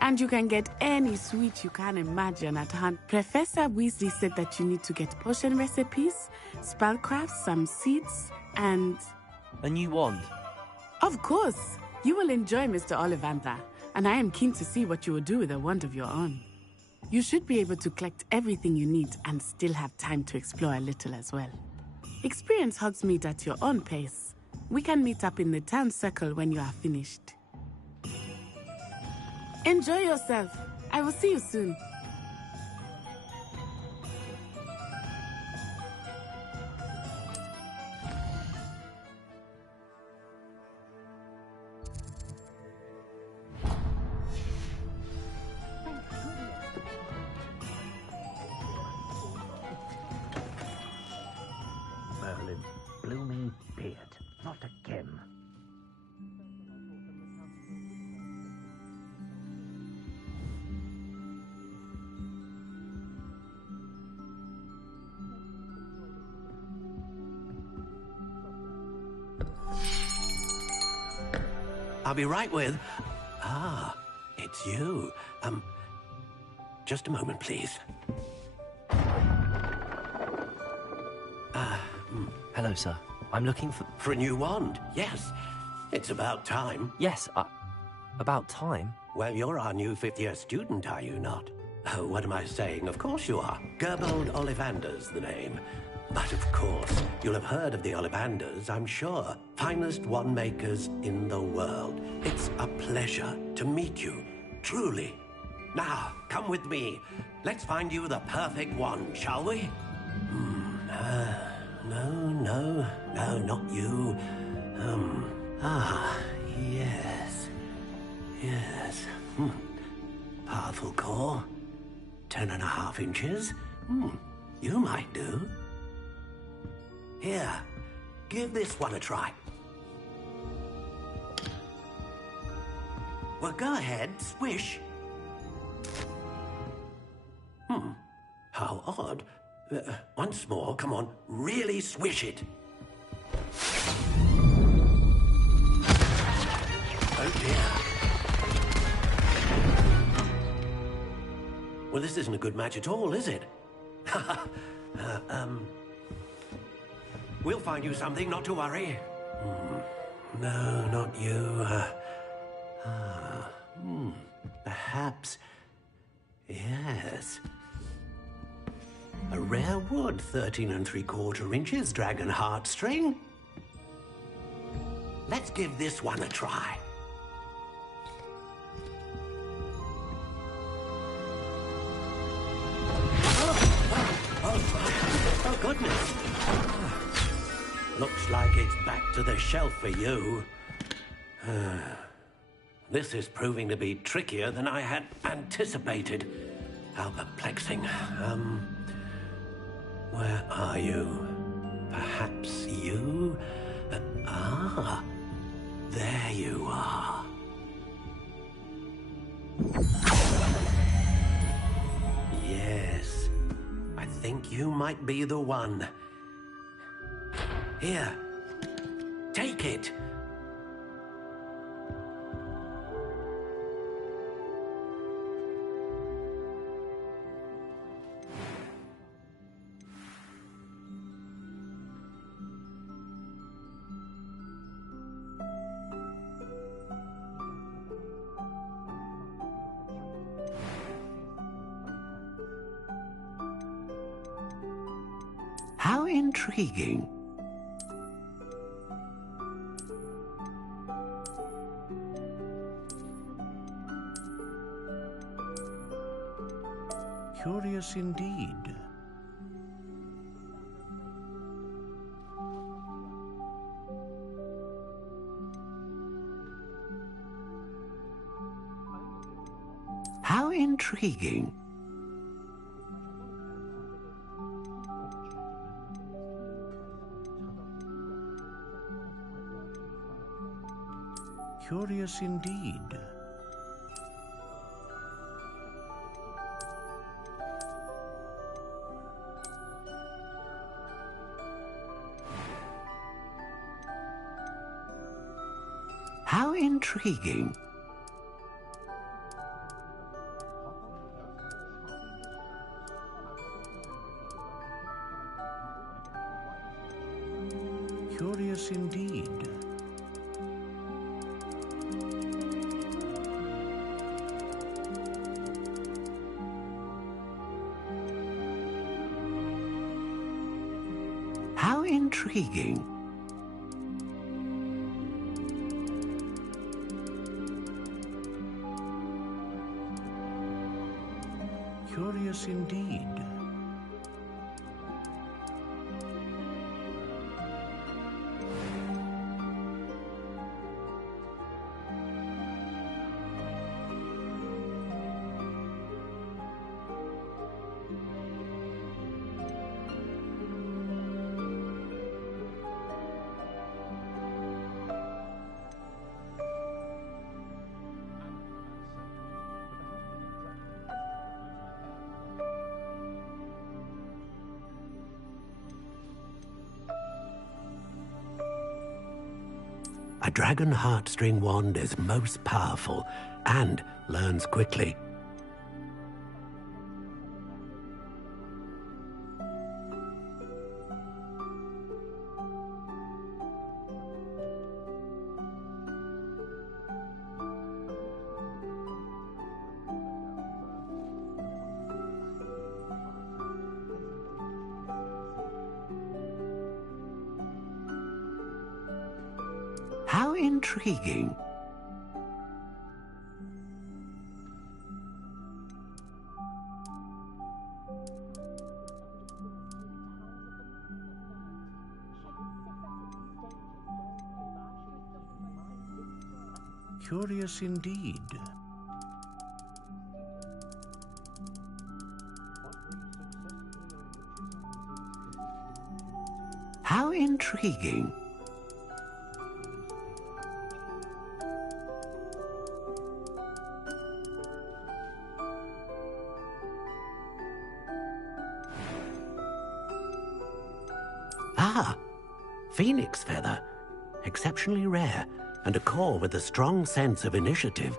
And you can get any sweet you can imagine at hand. Professor Weasley said that you need to get potion recipes, spellcrafts, some seeds, and... A new wand? Of course! You will enjoy Mr. Ollivander, and I am keen to see what you will do with a wand of your own. You should be able to collect everything you need and still have time to explore a little as well. Experience Hogsmeade at your own pace. We can meet up in the town circle when you are finished. Enjoy yourself. I will see you soon. Merlin's blooming beard. Not again. I'll be right with... Ah, it's you. Just a moment, please. Hello, sir. I'm looking for... For a new wand, yes. It's about time. Yes, about time? Well, you're our new fifth-year student, are you not? Oh, what am I saying? Of course you are. Gerbold Ollivander's the name. But of course, you'll have heard of the Ollivanders, I'm sure. Finest wand makers in the world. It's a pleasure to meet you, truly. Now, come with me. Let's find you the perfect wand, shall we? No, not you. Yes. Powerful core. 10.5 inches. You might do. Here, give this one a try. Well, go ahead, swish. How odd. Once more, come on, really swish it. Oh dear. Well, this isn't a good match at all, is it? We'll find you something, not to worry. No, not you. Perhaps... Yes. A rare wood, 13 3/4 inches, dragon heartstring. Let's give this one a try. Oh, goodness. Looks like it's back to the shelf for you. This is proving to be trickier than I had anticipated. How perplexing. Where are you? Perhaps you? There you are. Yes, I think you might be the one. Here, take it. How intriguing. Curious indeed. How intriguing. Curious indeed. How intriguing. Curious indeed. How intriguing. Curious indeed. A dragon heartstring wand is most powerful and learns quickly. How intriguing. Curious indeed. intriguing. Ah, phoenix feather. Exceptionally rare, and a core with a strong sense of initiative.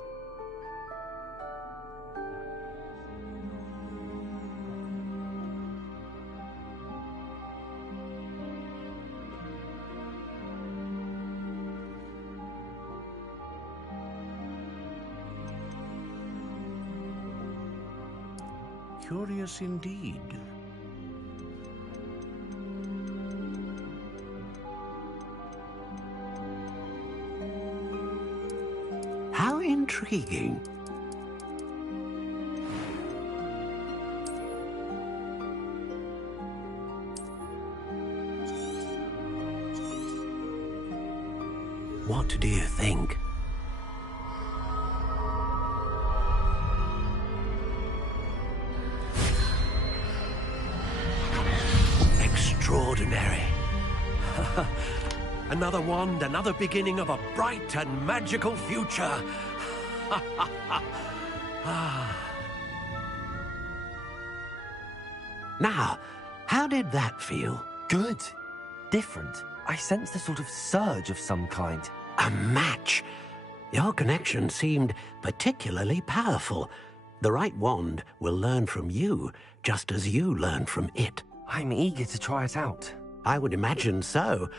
Curious indeed. How intriguing. What do you think? Extraordinary. Another wand, another beginning of a bright and magical future. Now, how did that feel? Good. Different. I sensed a sort of surge of some kind. A match. Your connection seemed particularly powerful. The right wand will learn from you, just as you learn from it. I'm eager to try it out. I would imagine so.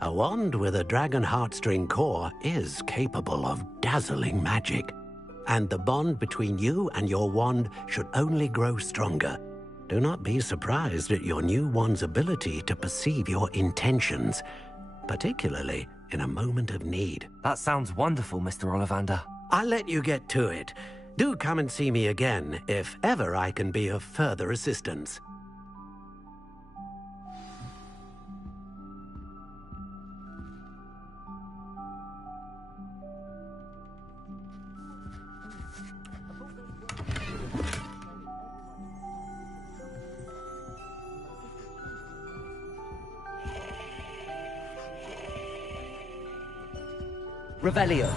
A wand with a dragon heartstring core is capable of dazzling magic. And the bond between you and your wand should only grow stronger. Do not be surprised at your new wand's ability to perceive your intentions, particularly in a moment of need. That sounds wonderful, Mr. Ollivander. I'll let you get to it. Do come and see me again if ever I can be of further assistance. Revelio.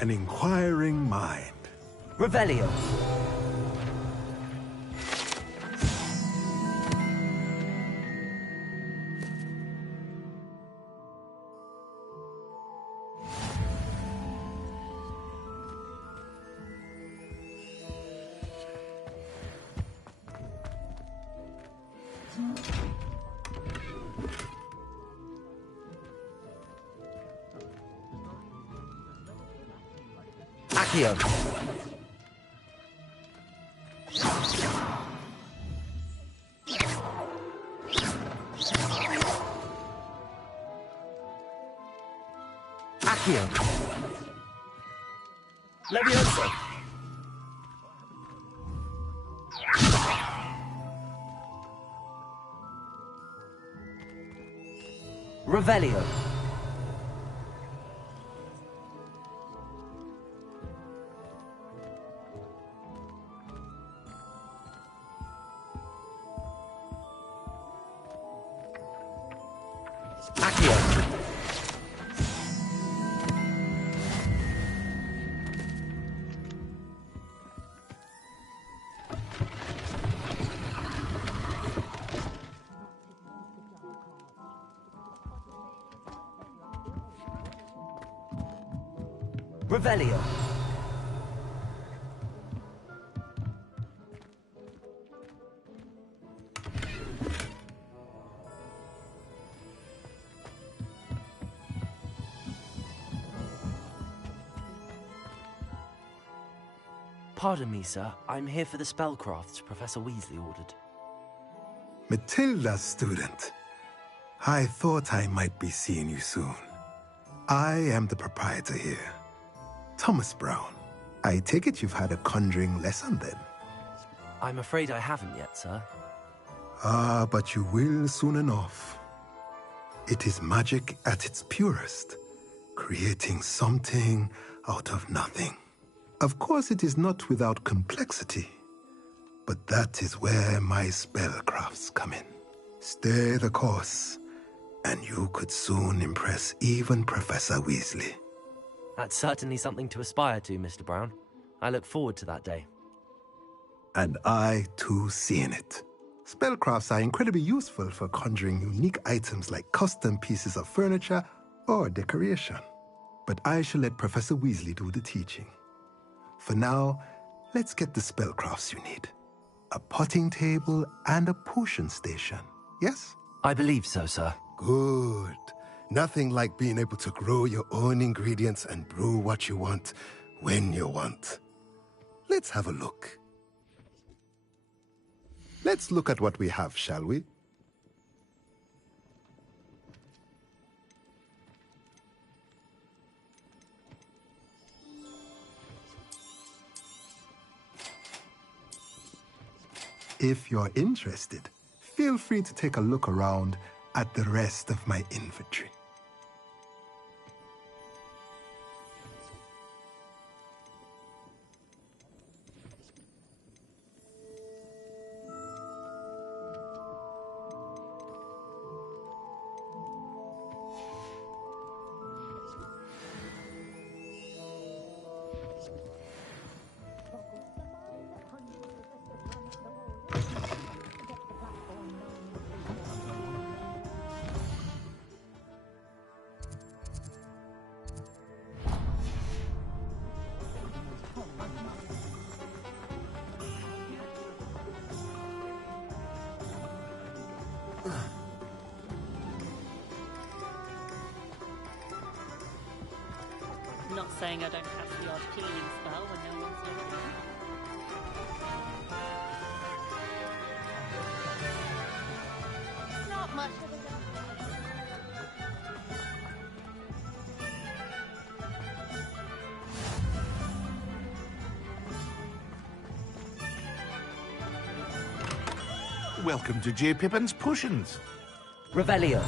An inquiring mind. Revelio. Accio. Accio. Levioso. Revelio. Accio. Revelio. Pardon me, sir. I'm here for the spellcrafts Professor Weasley ordered. Matilda, student. I thought I might be seeing you soon. I am the proprietor here, Thomas Brown. I take it you've had a conjuring lesson then? I'm afraid I haven't yet, sir. Ah, but you will soon enough. It is magic at its purest, creating something out of nothing. Of course, it is not without complexity, but that is where my spellcrafts come in. Stay the course, and you could soon impress even Professor Weasley. That's certainly something to aspire to, Mr. Brown. I look forward to that day. And I, too, seeing it. Spellcrafts are incredibly useful for conjuring unique items like custom pieces of furniture or decoration. But I shall let Professor Weasley do the teaching. For now, let's get the spellcrafts you need. A potting table and a potion station, yes? I believe so, sir. Good. Nothing like being able to grow your own ingredients and brew what you want when you want. Let's have a look. Let's look at what we have, shall we? If you're interested, feel free to take a look around at the rest of my inventory. Not saying I don't have the odd cleaning spell when no one's looking. Not much of a Welcome to J. Pippin's Potions. Revelio.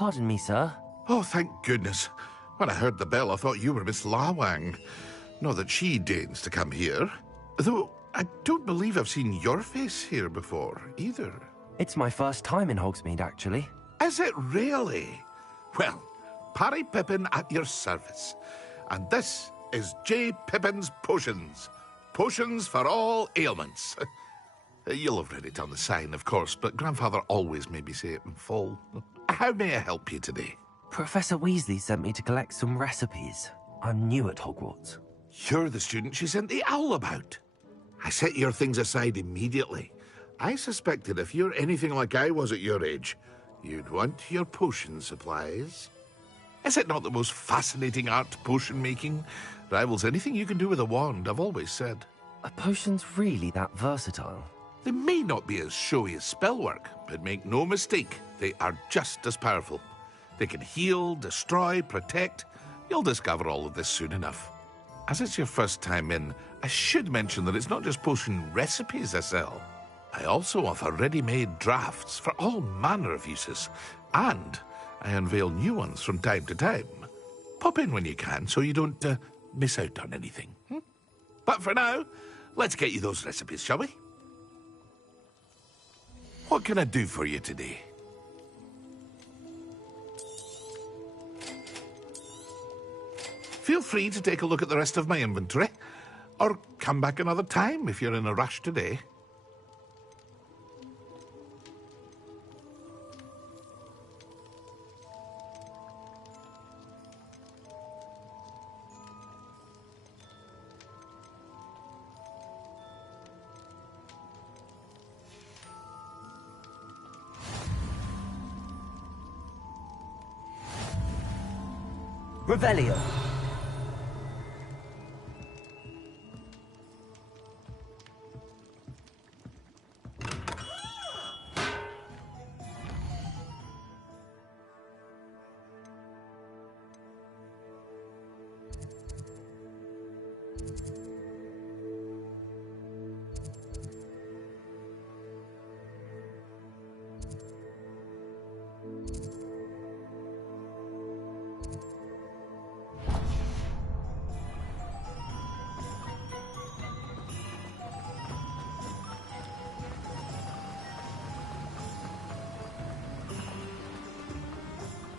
Pardon me, sir. Oh, thank goodness. When I heard the bell, I thought you were Miss Lawang. Not that she deigns to come here. Though, I don't believe I've seen your face here before, either. It's my first time in Hogsmeade, actually. Is it really? Well, Parry Pippin at your service. And this is J. Pippin's Potions. Potions for all ailments. You'll have read it on the sign, of course, but Grandfather always made me say it in full. How may I help you today? Professor Weasley sent me to collect some recipes. I'm new at Hogwarts. You're the student she sent the owl about. I set your things aside immediately. I suspected if you're anything like I was at your age, you'd want your potion supplies. Is it not the most fascinating art, potion making? Rivals anything you can do with a wand, I've always said. Are potions really that versatile? They may not be as showy as spellwork, but make no mistake, they are just as powerful. They can heal, destroy, protect. You'll discover all of this soon enough. As it's your first time in, I should mention that it's not just potion recipes I sell. I also offer ready-made drafts for all manner of uses, and I unveil new ones from time to time. Pop in when you can so you don't miss out on anything. But for now, let's get you those recipes, shall we? What can I do for you today? Feel free to take a look at the rest of my inventory, or come back another time if you're in a rush today. Revelio.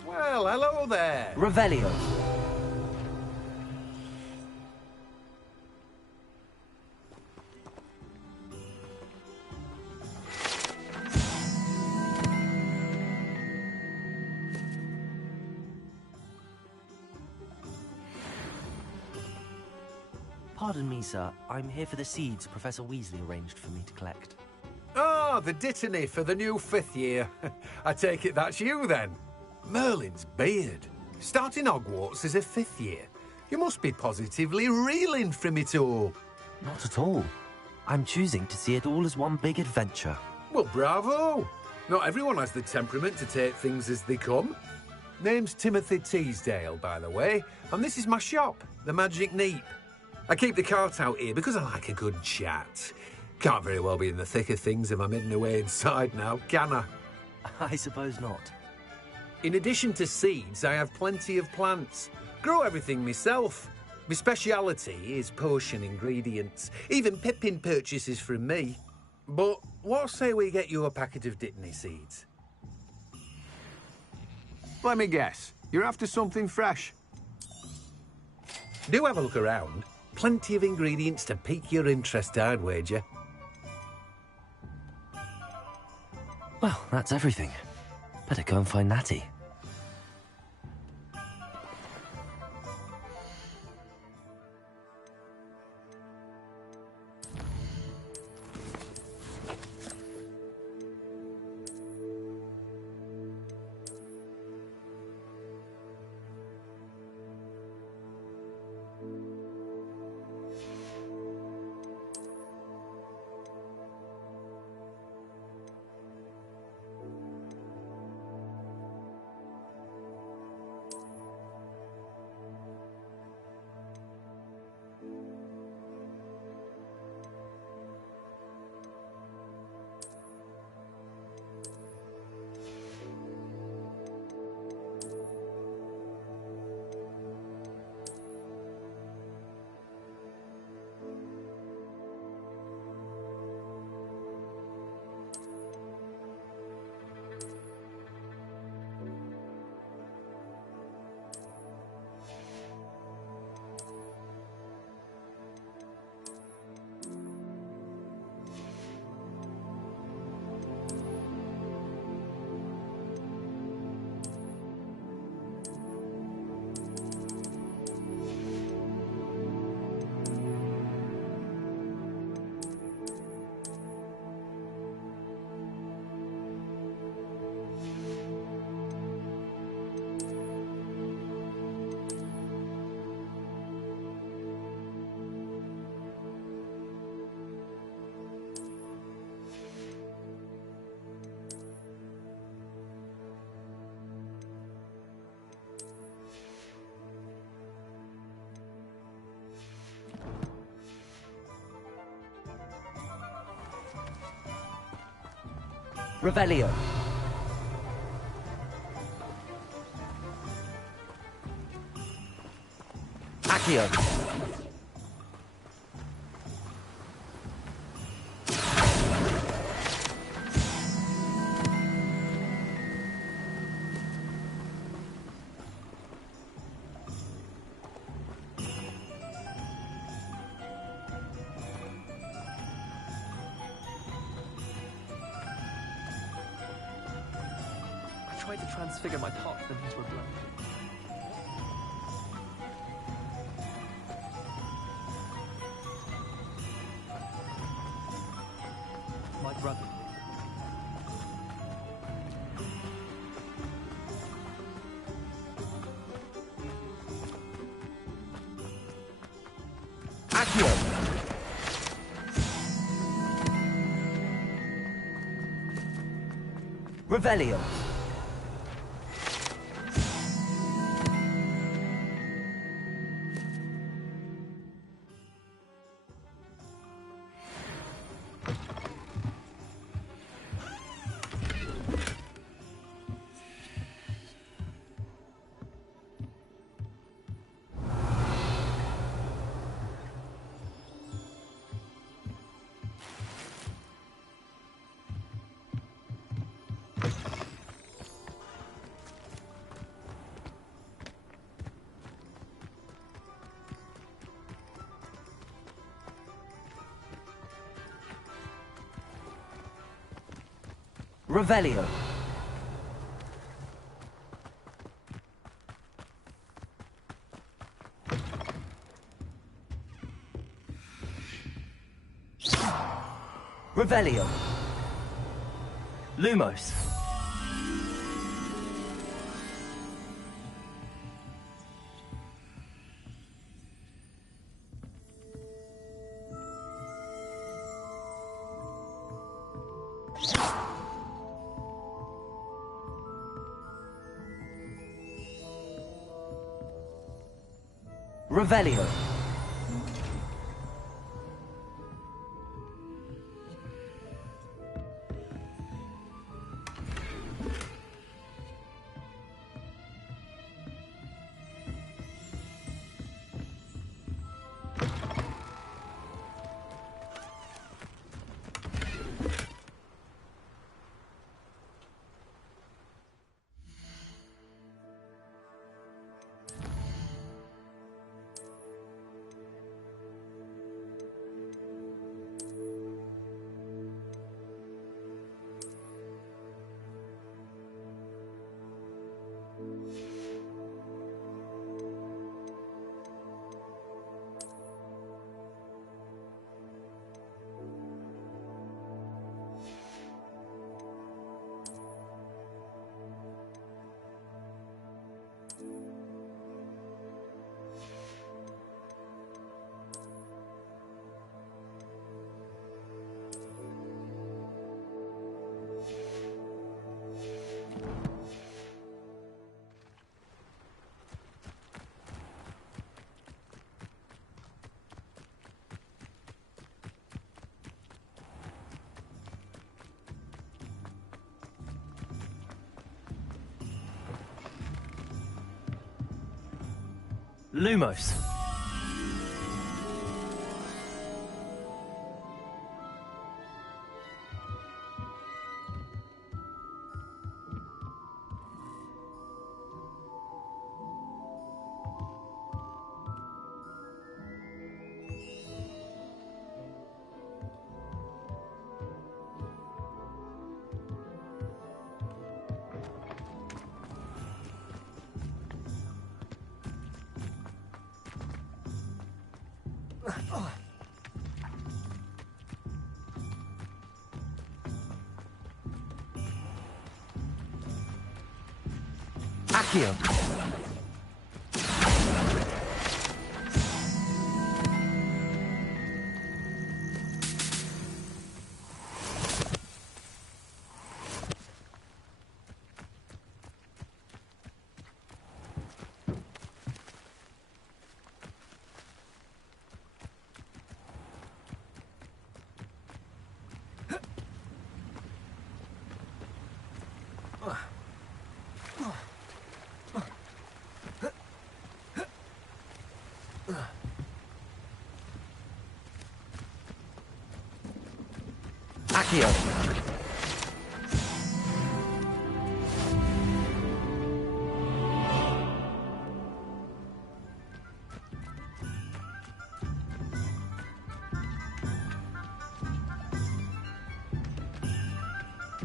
Well, hello there. Revelio. Pardon me, sir. I'm here for the seeds Professor Weasley arranged for me to collect. Ah, the Dittany for the new 5th year. I take it that's you, then. Merlin's beard. Starting Hogwarts as a 5th year. You must be positively reeling from it all. Not at all. I'm choosing to see it all as one big adventure. Well, bravo. Not everyone has the temperament to take things as they come. Name's Timothy Teasdale, by the way, and this is my shop, the Magic Neep. I keep the cart out here because I like a good chat. Can't very well be in the thick of things if I'm hidden away inside now, can I? I suppose not. In addition to seeds, I have plenty of plants. Grow everything myself. My speciality is potion ingredients. Even Pippin purchases from me. But what say we get you a packet of Dittany seeds? Let me guess. You're after something fresh. Do have a look around. Plenty of ingredients to pique your interest, I'd wager. Well, that's everything. Better go and find Natty. Revelio. Accio. I tried to transfigure my parchment into a blood. My brother. Accio. Revelio. Revelio. Revelio. Lumos. Revelio. Lumos. Accio. Accio.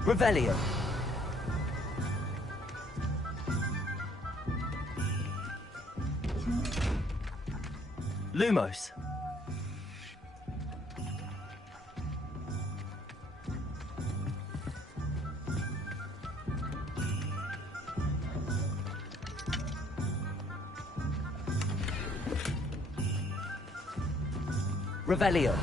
Revelio. Lumos. Revelio.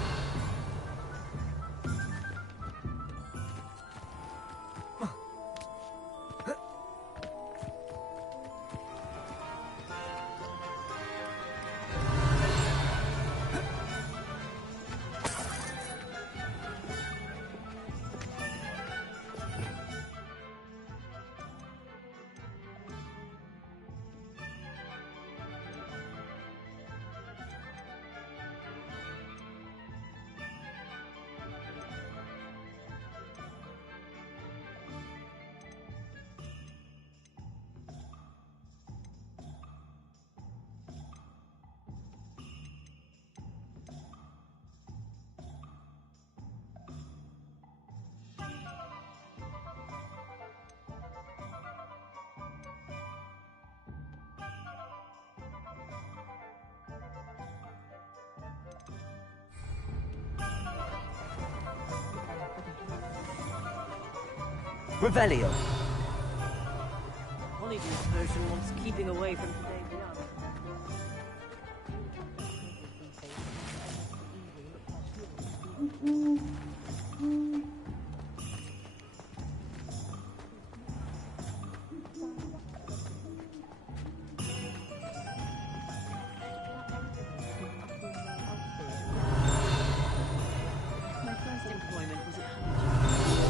Revelio. Honeydew potion wants keeping away from today's young. My first employment was at Honeydew.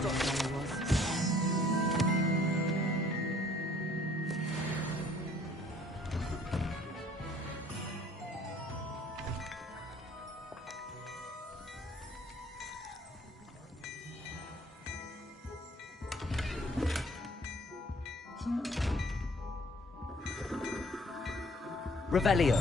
Stopped when I was. Revelio.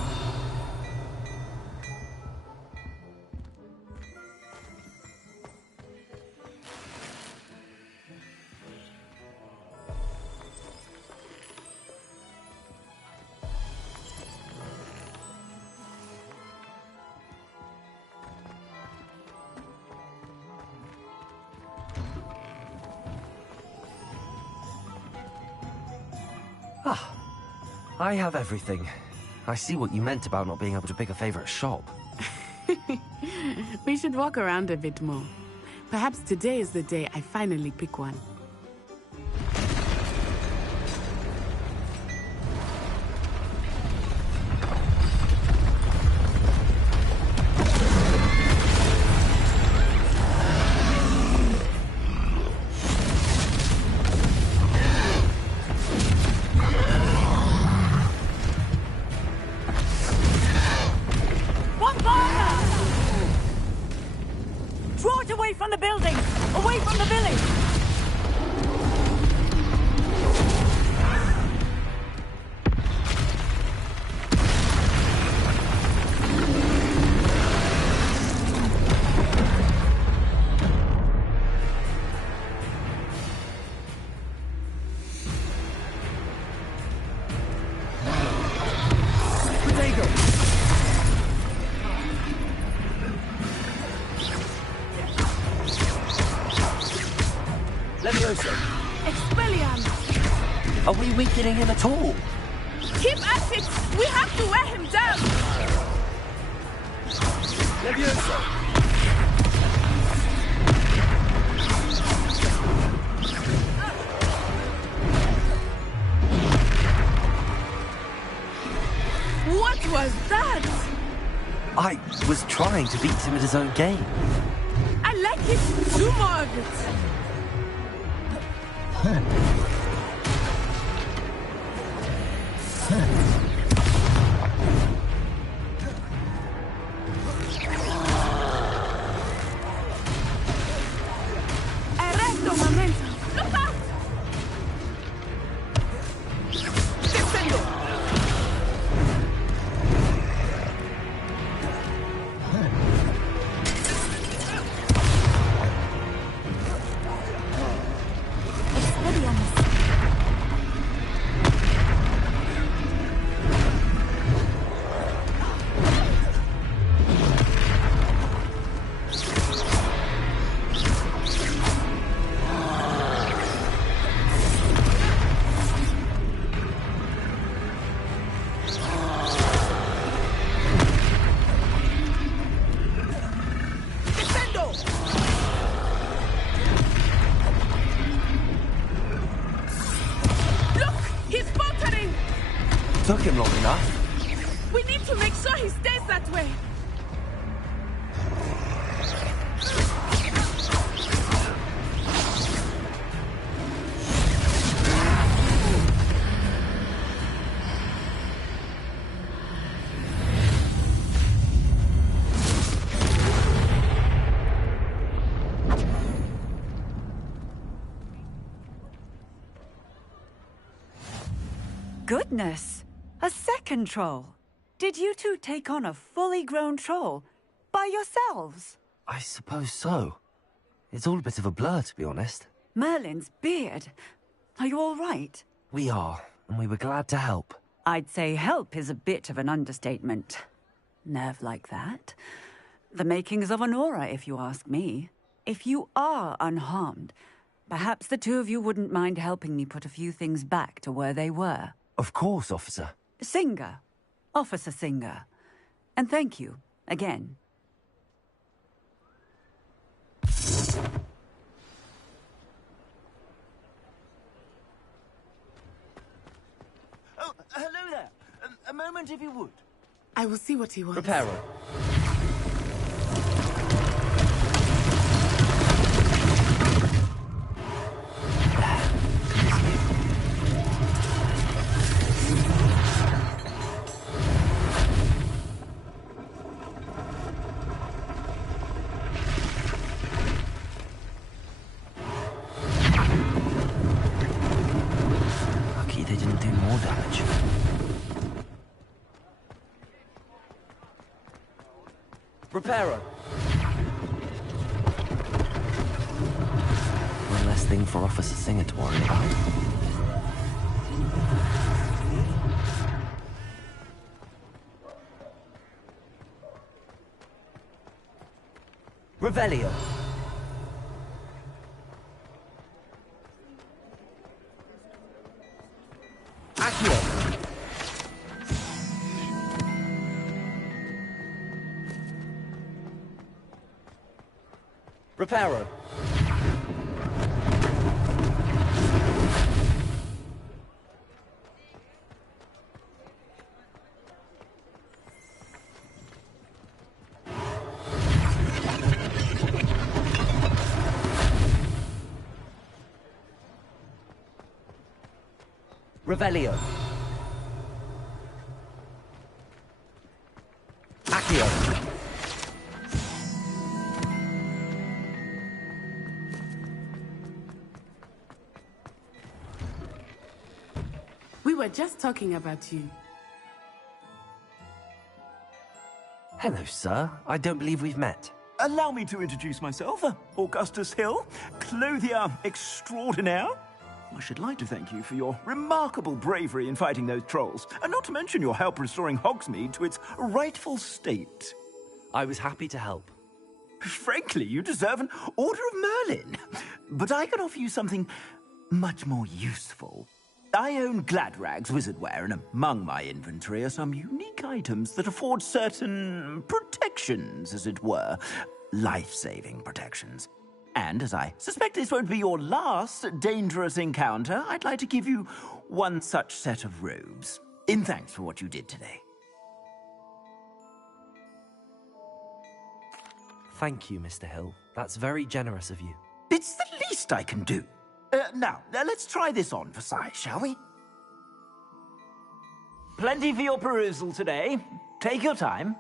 Ah, I have everything. I see what you meant about not being able to pick a favorite shop. We should walk around a bit more. Perhaps today is the day I finally pick one. Draw it away from the building! Away from the village! Expelliarmus! Are we weakening him at all? Keep at it! We have to wear him down! Levioso! What was that? I was trying to beat him at his own game. I like it. Do more of it. took him long enough. We need to make sure he stays that way. Goodness! A second troll! Did you two take on a fully grown troll? By yourselves? I suppose so. It's all a bit of a blur, to be honest. Merlin's beard. Are you all right? We are, and we were glad to help. I'd say help is a bit of an understatement. Nerve like that. The makings of an aura, if you ask me. If you are unharmed, perhaps the two of you wouldn't mind helping me put a few things back to where they were. Of course, officer. Singer. Officer Singer. And thank you, again. Oh, hello there. A moment, if you would. I will see what he wants. Reparo. Lucky they didn't do more damage. Reparo. One less thing for Officer Singer to worry about. Revelio. Accio. Reparo. Revelio. Accio. We were just talking about you. Hello, sir. I don't believe we've met. Allow me to introduce myself, Augustus Hill, clothier extraordinaire. I should like to thank you for your remarkable bravery in fighting those trolls, and not to mention your help restoring Hogsmeade to its rightful state. I was happy to help. Frankly, you deserve an Order of Merlin. But I can offer you something much more useful. I own Gladrag's wizardware, and among my inventory are some unique items that afford certain protections, as it were. Life-saving protections. And as I suspect this won't be your last dangerous encounter, I'd like to give you one such set of robes, in thanks for what you did today. Thank you, Mr. Hill. That's very generous of you. It's the least I can do. Now, let's try this on for size, shall we? Plenty for your perusal today. Take your time.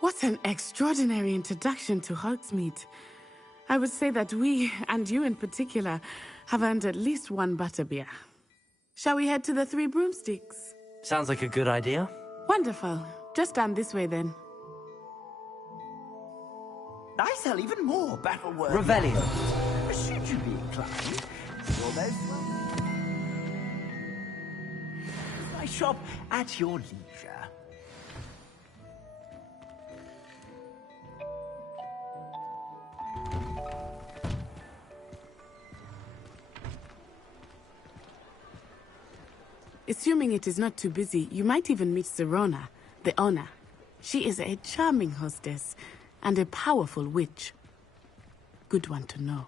What an extraordinary introduction to Hogsmeade. I would say that we, and you in particular, have earned at least one butterbeer. Shall we head to the Three Broomsticks? Sounds like a good idea. Wonderful. Just down this way then. I sell even more battle-worthy... Revelio. Should you be inclined, you're most welcome. My shop at your leisure. Assuming it is not too busy, you might even meet Serona, the owner. She is a charming hostess and a powerful witch. Good one to know.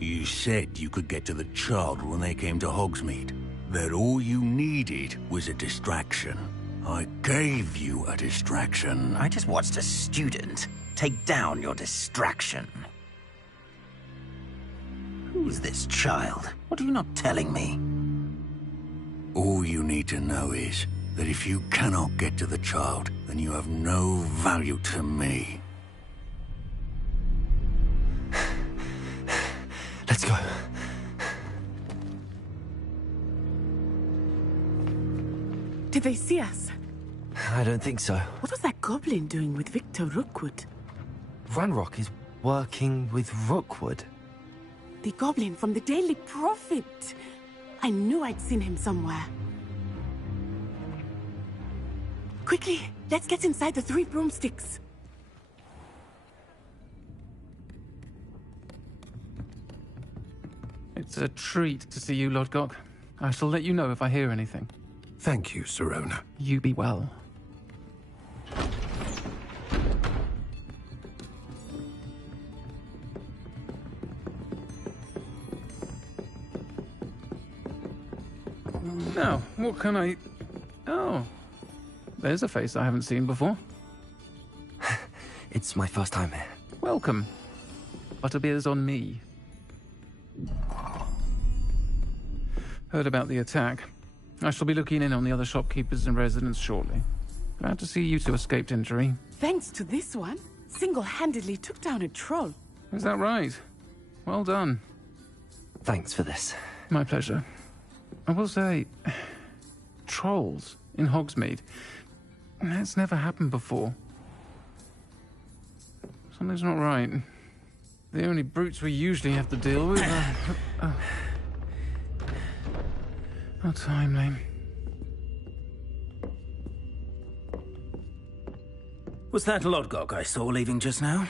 You said you could get to the child when they came to Hogsmeade. That all you needed was a distraction. I gave you a distraction. I just watched a student take down your distraction. Who's this child? What are you not telling me? All you need to know is that if you cannot get to the child, then you have no value to me. Let's go. Did they see us? I don't think so. What was that goblin doing with Victor Rookwood? Ranrock is working with Rookwood. The goblin from the Daily Prophet. I knew I'd seen him somewhere. Quickly, let's get inside the 3 broomsticks. It's a treat to see you, Lodgok. I shall let you know if I hear anything. Thank you, Serona. You be well. Now, what can I... Oh. There's a face I haven't seen before. It's my first time here. Welcome. Butterbeer's on me. Heard about the attack. I shall be looking in on the other shopkeepers and residents shortly. Glad to see you two escaped injury. Thanks to this one, single-handedly took down a troll. Is that right? Well done. Thanks for this. My pleasure. I will say, trolls in Hogsmeade. That's never happened before. Something's not right. The only brutes we usually have to deal with are... How timely. Was that Lodgok I saw leaving just now?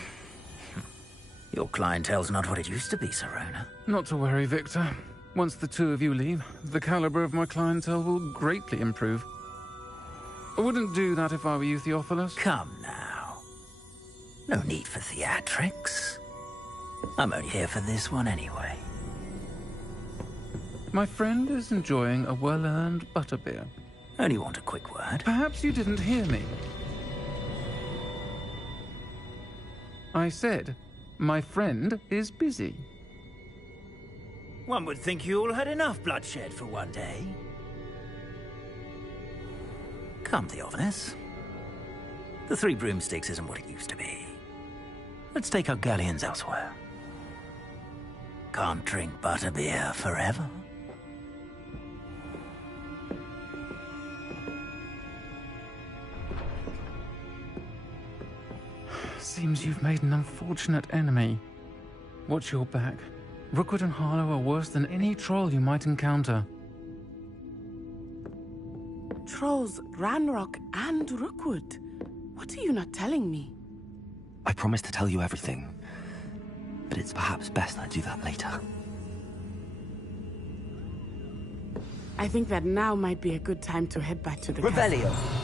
Your clientele's not what it used to be, Serona. Not to worry, Victor. Once the two of you leave, the caliber of my clientele will greatly improve. I wouldn't do that if I were you, Theophilus. Come now. No need for theatrics. I'm only here for this one anyway. My friend is enjoying a well-earned butterbeer. Only want a quick word. Perhaps you didn't hear me. I said, my friend is busy. One would think you all had enough bloodshed for one day. Come, Theophilus. The 3 broomsticks isn't what it used to be. Let's take our galleons elsewhere. Can't drink butterbeer forever. Seems you've made an unfortunate enemy. Watch your back. Rookwood and Harlow are worse than any troll you might encounter. Trolls, Ranrock, and Rookwood. What are you not telling me? I promised to tell you everything, but it's perhaps best I do that later. I think that now might be a good time to head back to the Revelio. castle.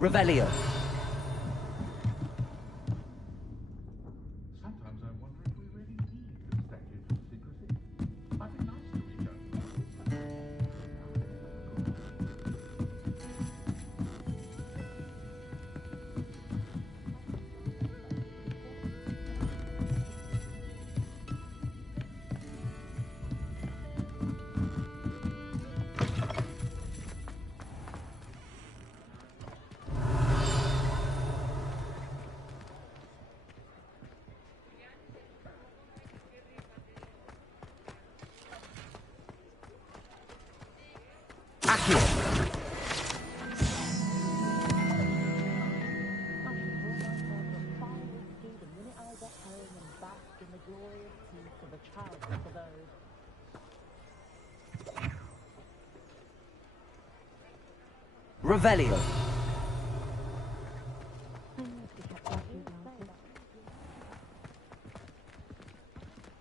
Revelio. Sometimes I wonder if we really need the statute of secrecy. Might be nice to reach out. Revelio.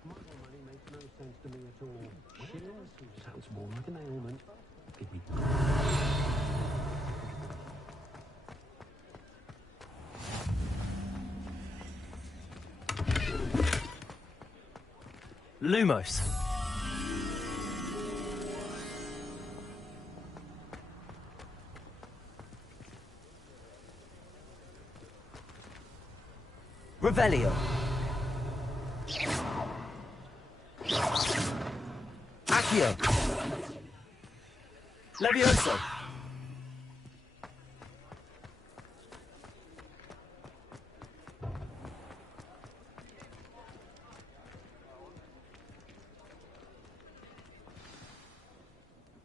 Money makes no sense to me at all. Chills sounds more like an ailment. Give me. Lumos. Revelio. Accio. Levioso.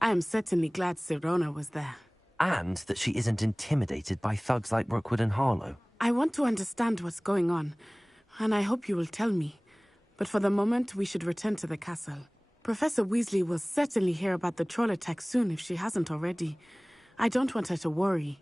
I am certainly glad Sirona was there. And that she isn't intimidated by thugs like Rookwood and Harlow. I want to understand what's going on, and I hope you will tell me. But for the moment, we should return to the castle. Professor Weasley will certainly hear about the troll attack soon if she hasn't already. I don't want her to worry.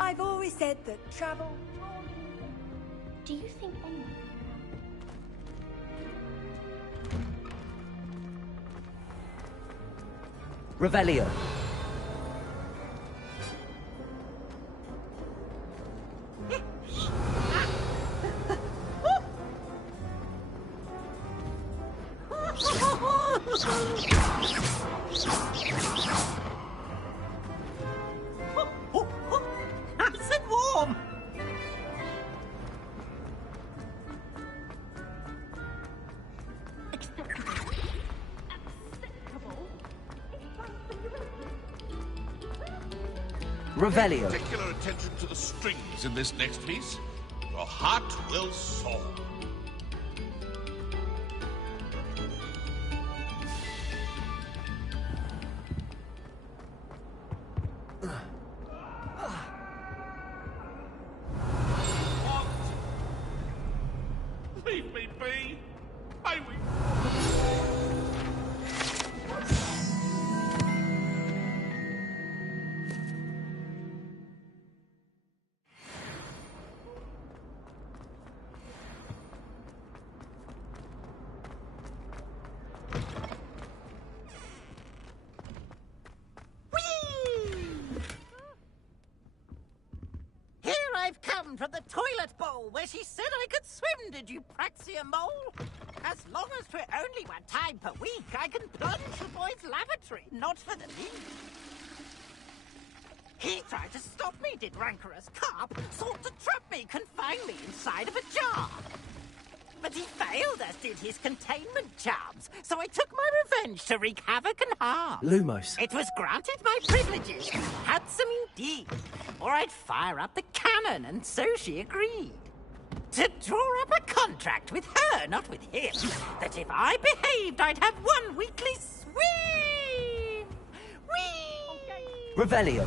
I've always said that travel... Do you think anyone... Revelio. Nice and warm. Revelio. Particular attention to the strings in this next piece. Your heart will soar. Leave me be. I will. Here I've come from the toilet bowl where she said I could swim, did you Praxia mole? As long as for only one time per week, I can plunge the boy's lavatory, not for the lead. He tried to stop me, did rancorous carp, sought to trap me, confine me inside of a jar. But he failed, as did his containment charms, so I took my revenge to wreak havoc and harm. Lumos. It was granted my privileges, handsome indeed, or I'd fire up the cannon, and so she agreed. To draw up a contract with her, not with him, that if I behaved, I'd have one weekly swim! Whee! Revelio.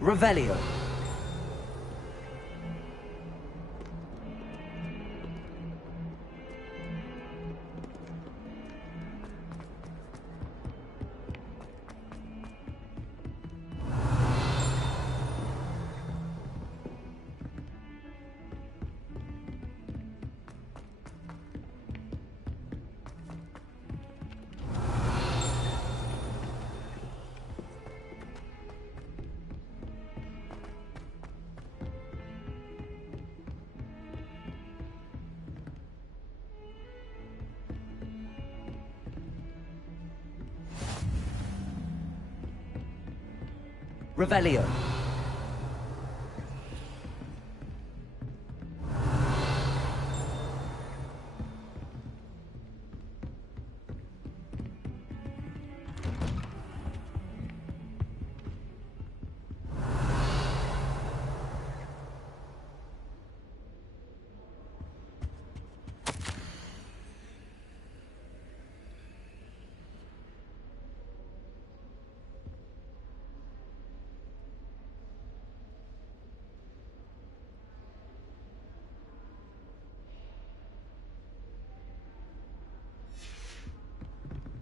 Revelio. Revelio.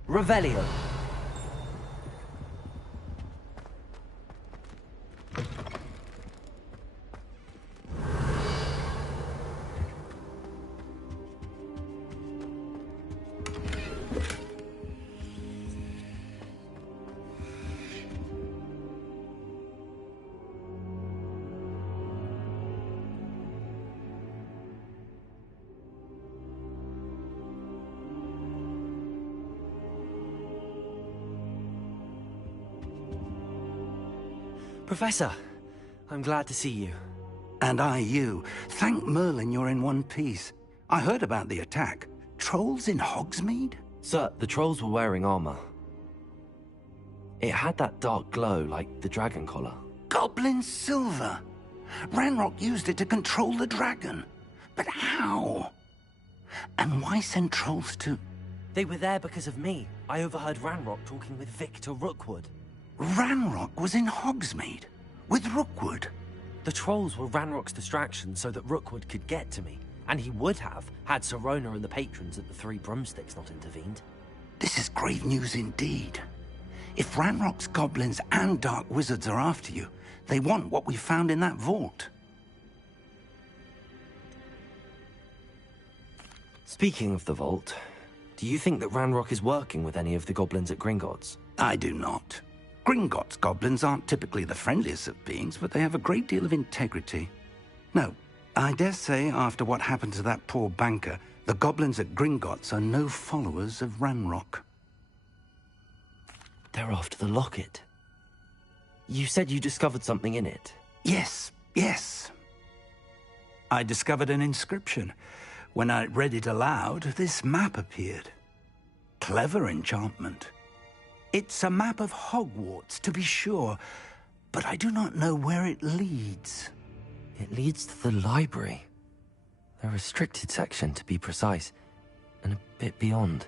Revelio. Professor, I'm glad to see you. And I you. Thank Merlin you're in one piece. I heard about the attack. Trolls in Hogsmeade? Sir, the trolls were wearing armor. It had that dark glow like the dragon collar. Goblin silver! Ranrock used it to control the dragon. But how? And why send trolls to... They were there because of me. I overheard Ranrock talking with Victor Rookwood. Ranrock was in Hogsmeade? With Rookwood? The trolls were Ranrock's distraction so that Rookwood could get to me. And he would have, had Sirona and the patrons at the Three Broomsticks not intervened. This is grave news indeed. If Ranrock's goblins and dark wizards are after you, they want what we found in that vault. Speaking of the vault, do you think that Ranrock is working with any of the goblins at Gringotts? I do not. Gringotts goblins aren't typically the friendliest of beings, but they have a great deal of integrity. No, I dare say after what happened to that poor banker, the goblins at Gringotts are no followers of Ranrock. They're after the locket. You said you discovered something in it. Yes, yes. I discovered an inscription. When I read it aloud, this map appeared. Clever enchantment. It's a map of Hogwarts, to be sure, but I do not know where it leads. It leads to the library. The restricted section, to be precise, and a bit beyond.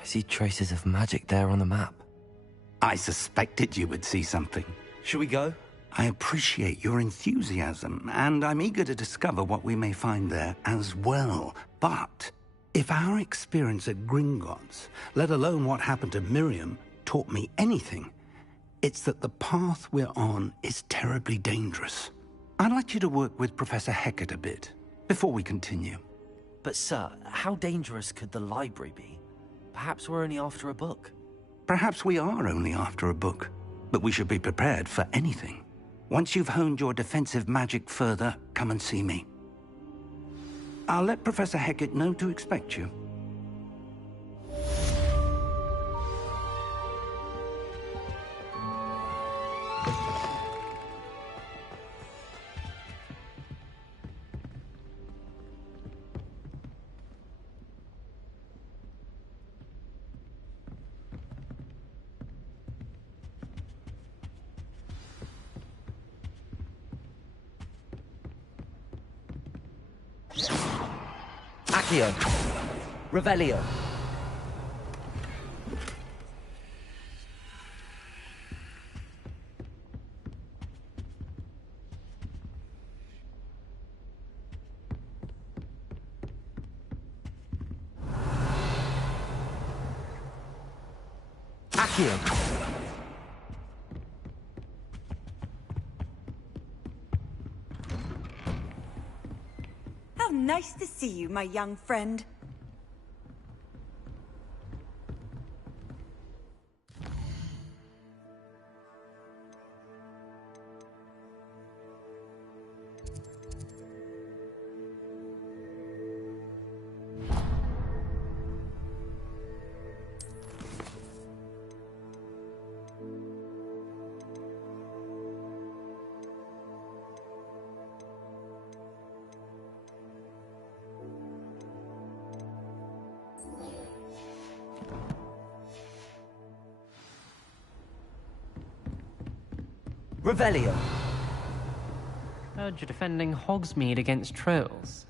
I see traces of magic there on the map. I suspected you would see something. Shall we go? I appreciate your enthusiasm, and I'm eager to discover what we may find there as well. But if our experience at Gringotts, let alone what happened to Miriam, taught me anything, it's that the path we're on is terribly dangerous. I'd like you to work with Professor Hecat a bit, before we continue. But sir, how dangerous could the library be? Perhaps we're only after a book. Perhaps we are only after a book, but we should be prepared for anything. Once you've honed your defensive magic further, come and see me. I'll let Professor Hecat know to expect you. Accio. Revelio. Accio. How nice to see you, my young friend. Revelio. Heard you're defending Hogsmeade against trolls.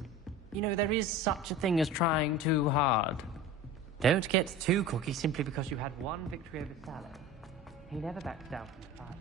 You know, there is such a thing as trying too hard. Don't get too cocky simply because you had one victory over Sallow. He never backs down from the fight.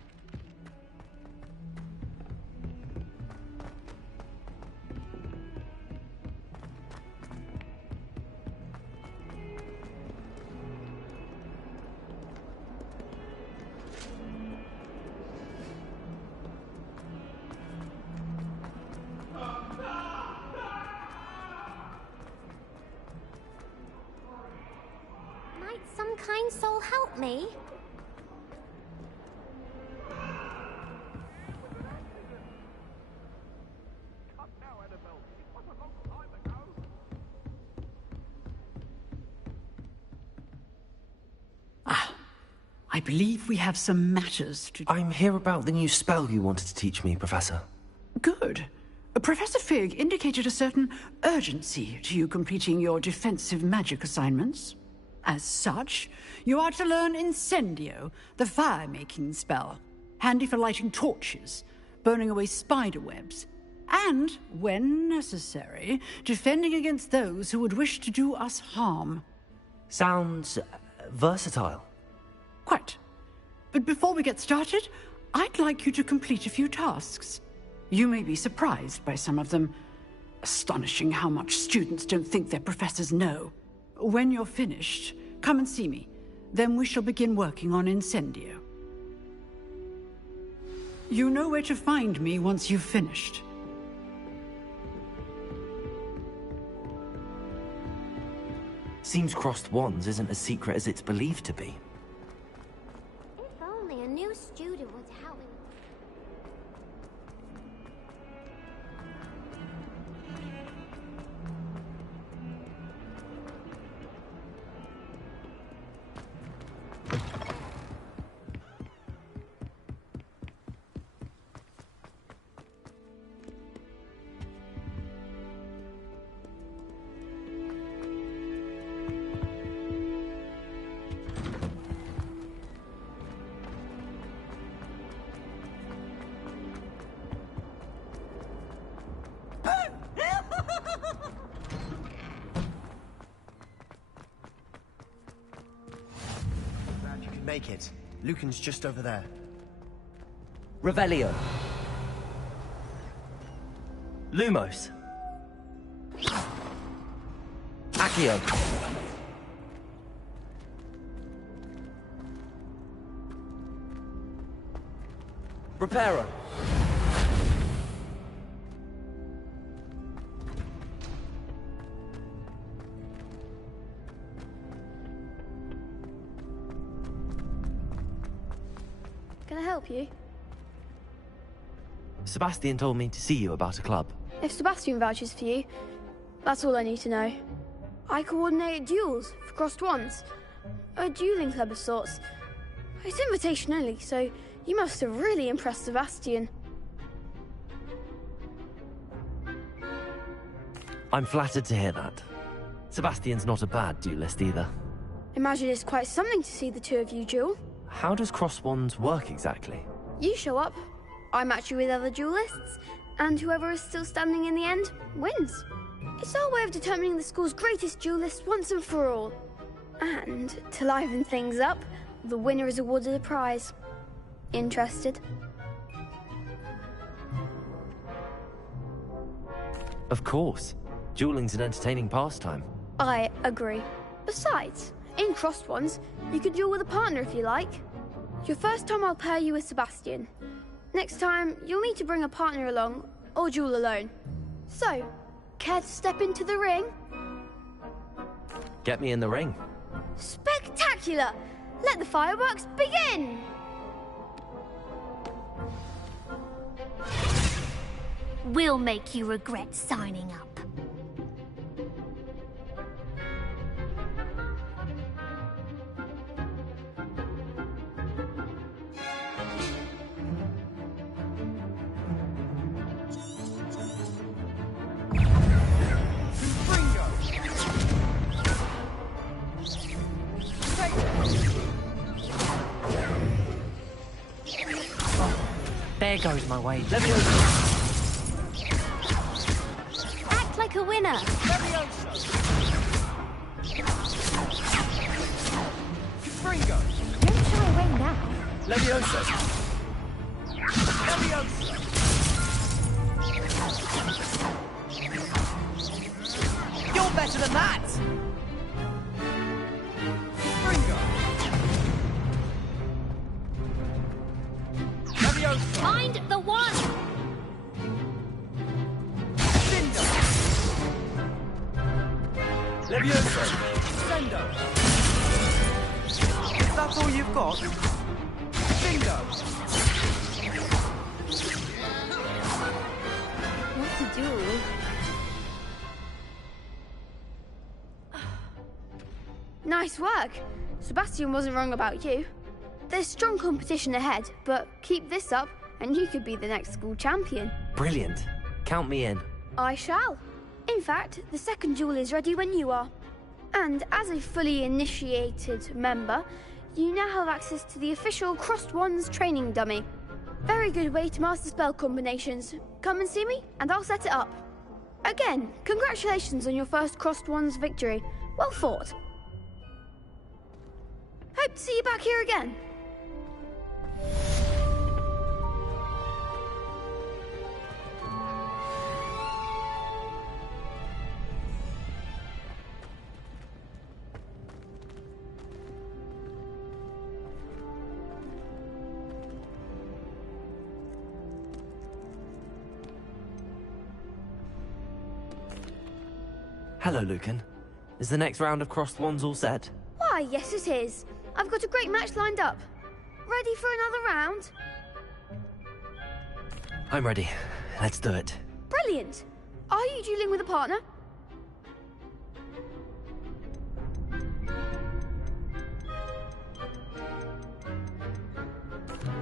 Might some kind soul help me? I I believe we have some matters to... I'm here about the new spell you wanted to teach me, Professor. Good. Professor Fig indicated a certain urgency to you completing your defensive magic assignments. As such, you are to learn Incendio, the fire-making spell, handy for lighting torches, burning away spider webs, and, when necessary, defending against those who would wish to do us harm. Sounds versatile. Quite. But before we get started, I'd like you to complete a few tasks. You may be surprised by some of them. Astonishing how much students don't think their professors know. When you're finished, come and see me. Then we shall begin working on Incendio. You know where to find me once you've finished. Seems crossed wands isn't as secret as it's believed to be. If only a new student was helping. Make it. Lucan's just over there. Revelio. Lumos. Accio. Reparo. Can I help you? Sebastian told me to see you about a club. If Sebastian vouches for you, that's all I need to know. I coordinate duels for crossed wands. A dueling club of sorts. It's invitation only, so you must have really impressed Sebastian. I'm flattered to hear that. Sebastian's not a bad duelist either. Imagine it's quite something to see the two of you duel. How does cross wands work exactly? You show up, I match you with other duelists, and whoever is still standing in the end wins. It's our way of determining the school's greatest duelist once and for all. And to liven things up, the winner is awarded a prize. Interested? Of course. Dueling's an entertaining pastime. I agree. Besides, in crossed ones, you could duel with a partner if you like. Your first time I'll pair you with Sebastian. Next time, you'll need to bring a partner along, or duel alone. So, care to step into the ring? Get me in the ring. Spectacular! Let the fireworks begin! We'll make you regret signing up. There goes my wage. Act like a winner. Fringo. Don't shy away now. Leviosa. You're better than that! Find the one! Leviosa. Sendo. Is that all you've got? Bingo. What to do? Nice work. Sebastian wasn't wrong about you. There's strong competition ahead, but keep this up and you could be the next school champion. Brilliant. Count me in. I shall. In fact, the second duel is ready when you are. And as a fully initiated member, you now have access to the official Crossed Wands training dummy. Very good way to master spell combinations. Come and see me, and I'll set it up. Again, congratulations on your first Crossed Wands victory. Well fought. Hope to see you back here again. Hello, Lucan. Is the next round of Crossed Wands all set? Why, yes it is. I've got a great match lined up. Ready for another round? I'm ready. Let's do it. Brilliant. Are you dueling with a partner?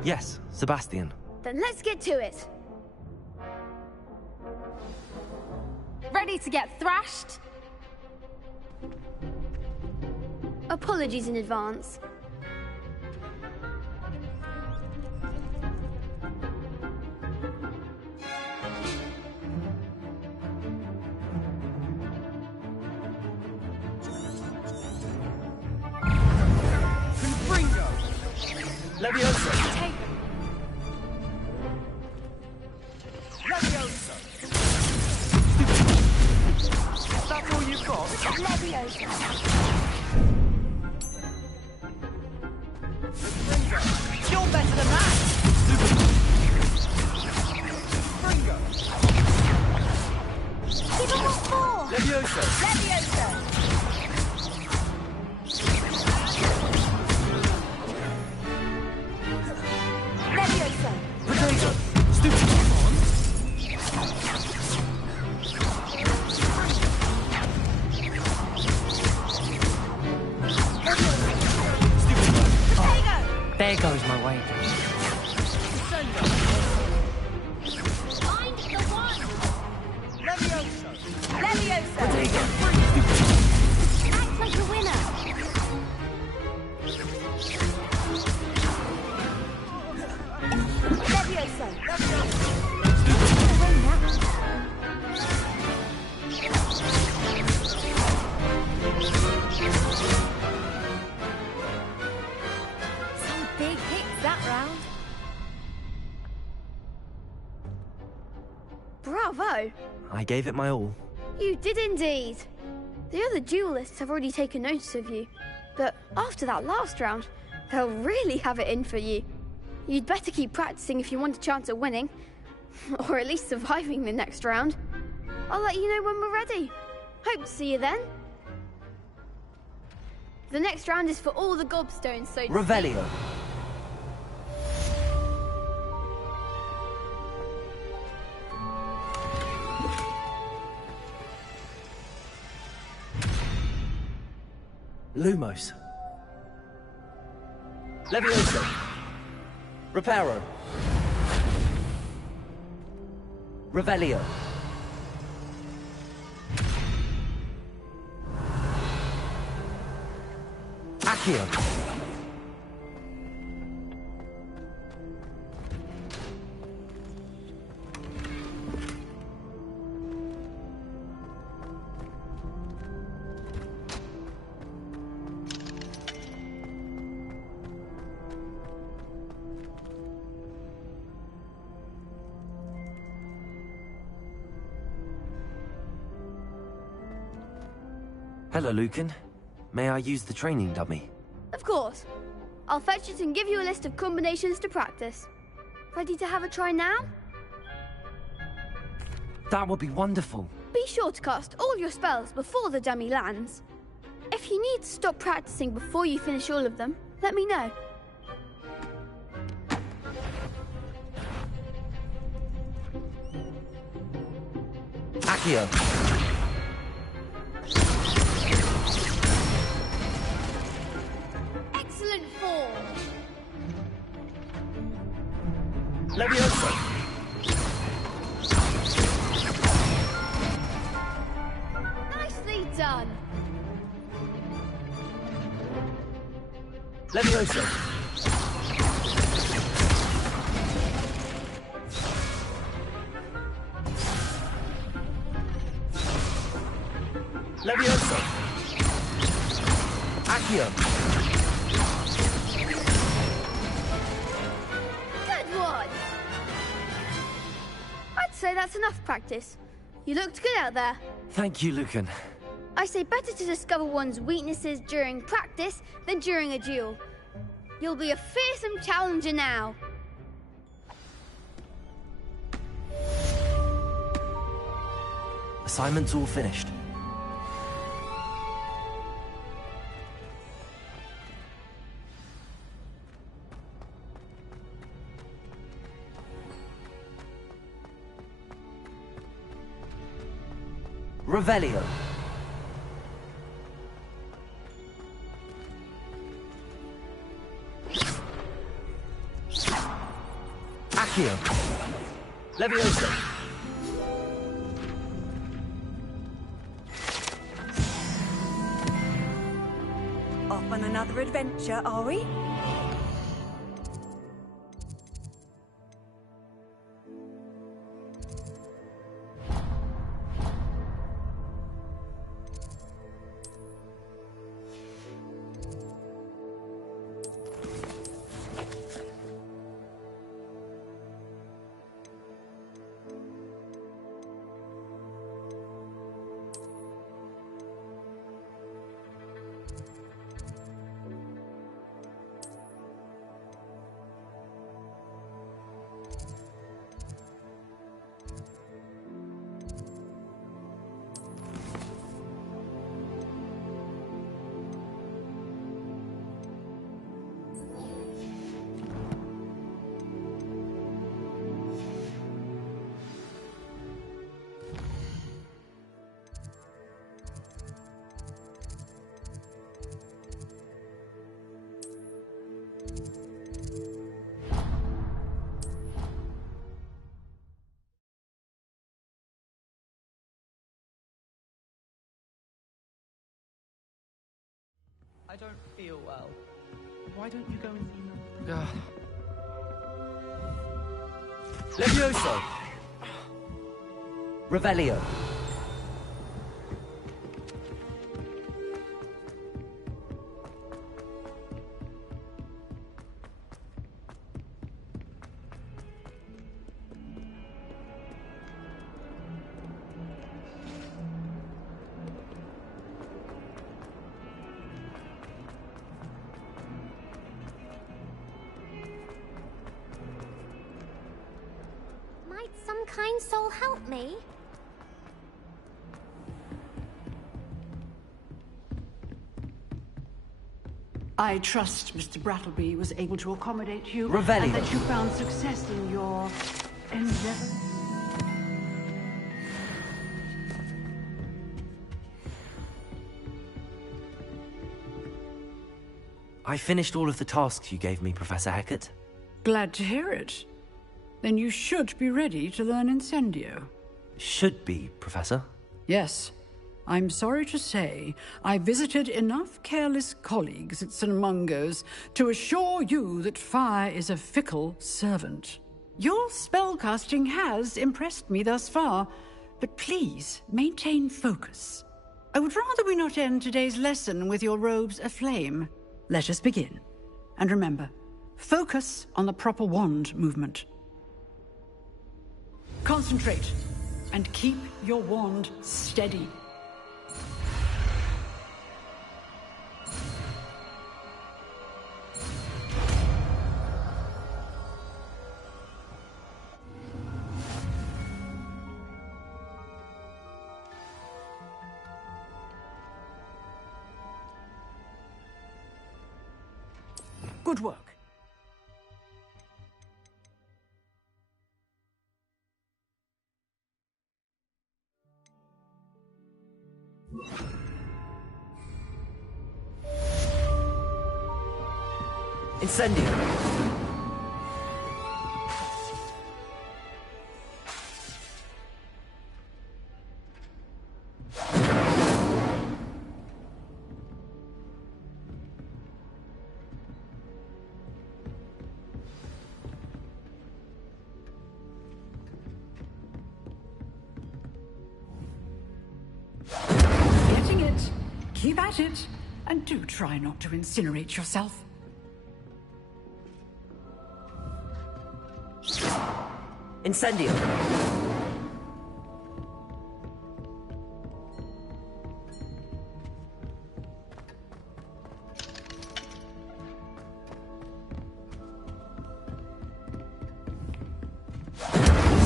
Yes, Sebastian. Then let's get to it. Ready to get thrashed? Apologies in advance. Confringo! Levioso! Take Levioso! Is that all you've got? You're better than that! Fringo! Give him what for! Levioso! Levioso! Levioso! Potato! Stupid! There goes my way. Find the one! Levioso! Levioso! Act like a winner! Levioso! Some big hits that round. Bravo! I gave it my all. You did indeed. The other duelists have already taken notice of you, but after that last round, they'll really have it in for you. You'd better keep practicing if you want a chance at winning, or at least surviving the next round. I'll let you know when we're ready. Hope to see you then. The next round is for all the gobstones, so... Revelio. Lumos. Levioso. Reparo. Revelio. Accio. Hello, Lucan. May I use the training dummy? Of course. I'll fetch it and give you a list of combinations to practice. Ready to have a try now? That would be wonderful. Be sure to cast all your spells before the dummy lands. If you need to stop practicing before you finish all of them, let me know. Accio. Excellent form. Levioso! Nicely done. Levioso! Levioso! Accio! Good one. I'd say that's enough practice. You looked good out there. Thank you, Lucan. I say better to discover one's weaknesses during practice than during a duel. You'll be a fearsome challenger now. Assignment's all finished. Revelio. Accio. Levioso. Off on another adventure, are we? I don't feel well. Why don't you go and see them? Levioso. Revelio. Might some kind soul help me? I trust Mr. Brattleby was able to accommodate you Revelio. and that you found success in your endeavor. I finished all of the tasks you gave me, Professor Hecat. Glad to hear it. Then you should be ready to learn Incendio. Should be, Professor. Yes. I'm sorry to say, I visited enough careless colleagues at St. Mungo's to assure you that fire is a fickle servant. Your spellcasting has impressed me thus far, but please maintain focus. I would rather we not end today's lesson with your robes aflame. Let us begin. And remember, focus on the proper wand movement. Concentrate, and keep your wand steady. Good work. Incendio. Getting it. Keep at it. And do try not to incinerate yourself. Incendio!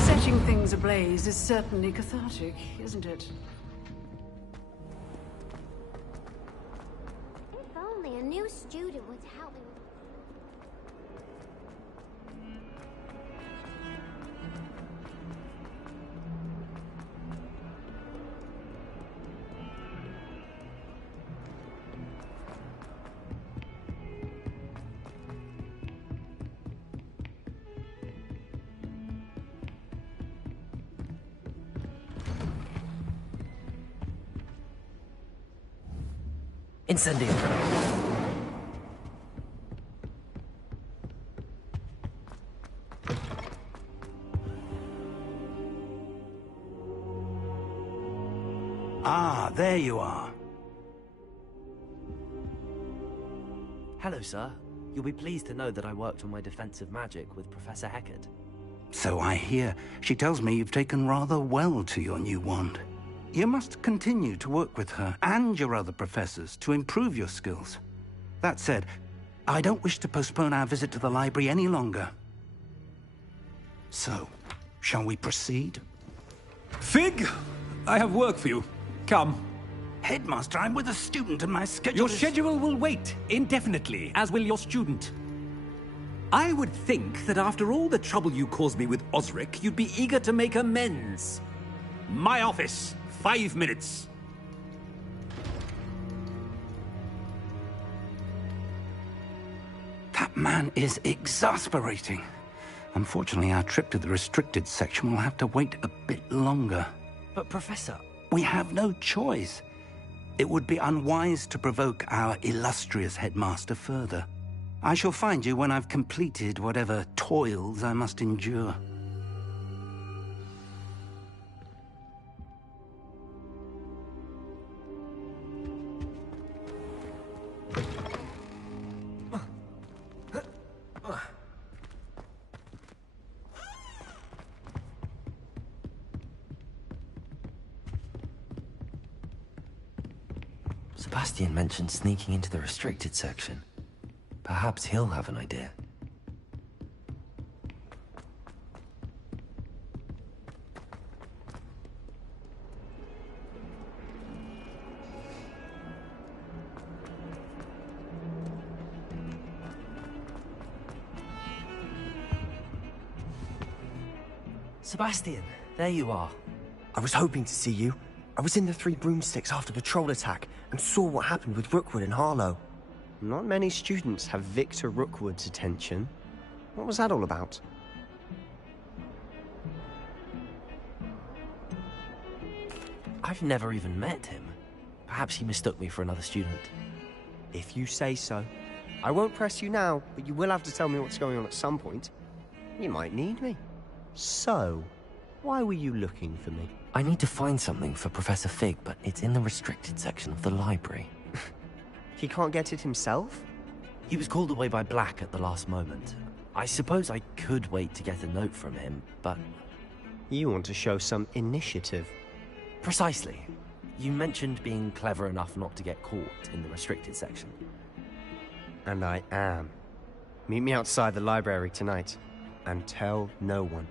Setting things ablaze is certainly cathartic, isn't it? If only a new student would help me. Incendio! Ah, there you are. Hello, sir. You'll be pleased to know that I worked on my defensive magic with Professor Heckard. So I hear. She tells me you've taken rather well to your new wand. You must continue to work with her and your other professors to improve your skills. That said, I don't wish to postpone our visit to the library any longer. So, shall we proceed? Fig, I have work for you. Come. Headmaster, I'm with a student and my schedule Your is... schedule will wait indefinitely, as will your student. I would think that after all the trouble you caused me with Osric, you'd be eager to make amends. My office. 5 minutes. That man is exasperating. Unfortunately, our trip to the restricted section will have to wait a bit longer. But, Professor... We have no choice. It would be unwise to provoke our illustrious headmaster further. I shall find you when I've completed whatever toils I must endure. Sebastian mentioned sneaking into the restricted section. Perhaps he'll have an idea. Sebastian, there you are. I was hoping to see you. I was in the Three Broomsticks after the troll attack and saw what happened with Rookwood and Harlow. Not many students have Victor Rookwood's attention. What was that all about? I've never even met him. Perhaps he mistook me for another student. If you say so. I won't press you now, but you will have to tell me what's going on at some point. You might need me. So, why were you looking for me? I need to find something for Professor Fig, but it's in the restricted section of the library. He can't get it himself? He was called away by Black at the last moment. I suppose I could wait to get a note from him, but... You want to show some initiative. Precisely. You mentioned being clever enough not to get caught in the restricted section. And I am. Meet me outside the library tonight, and tell no one.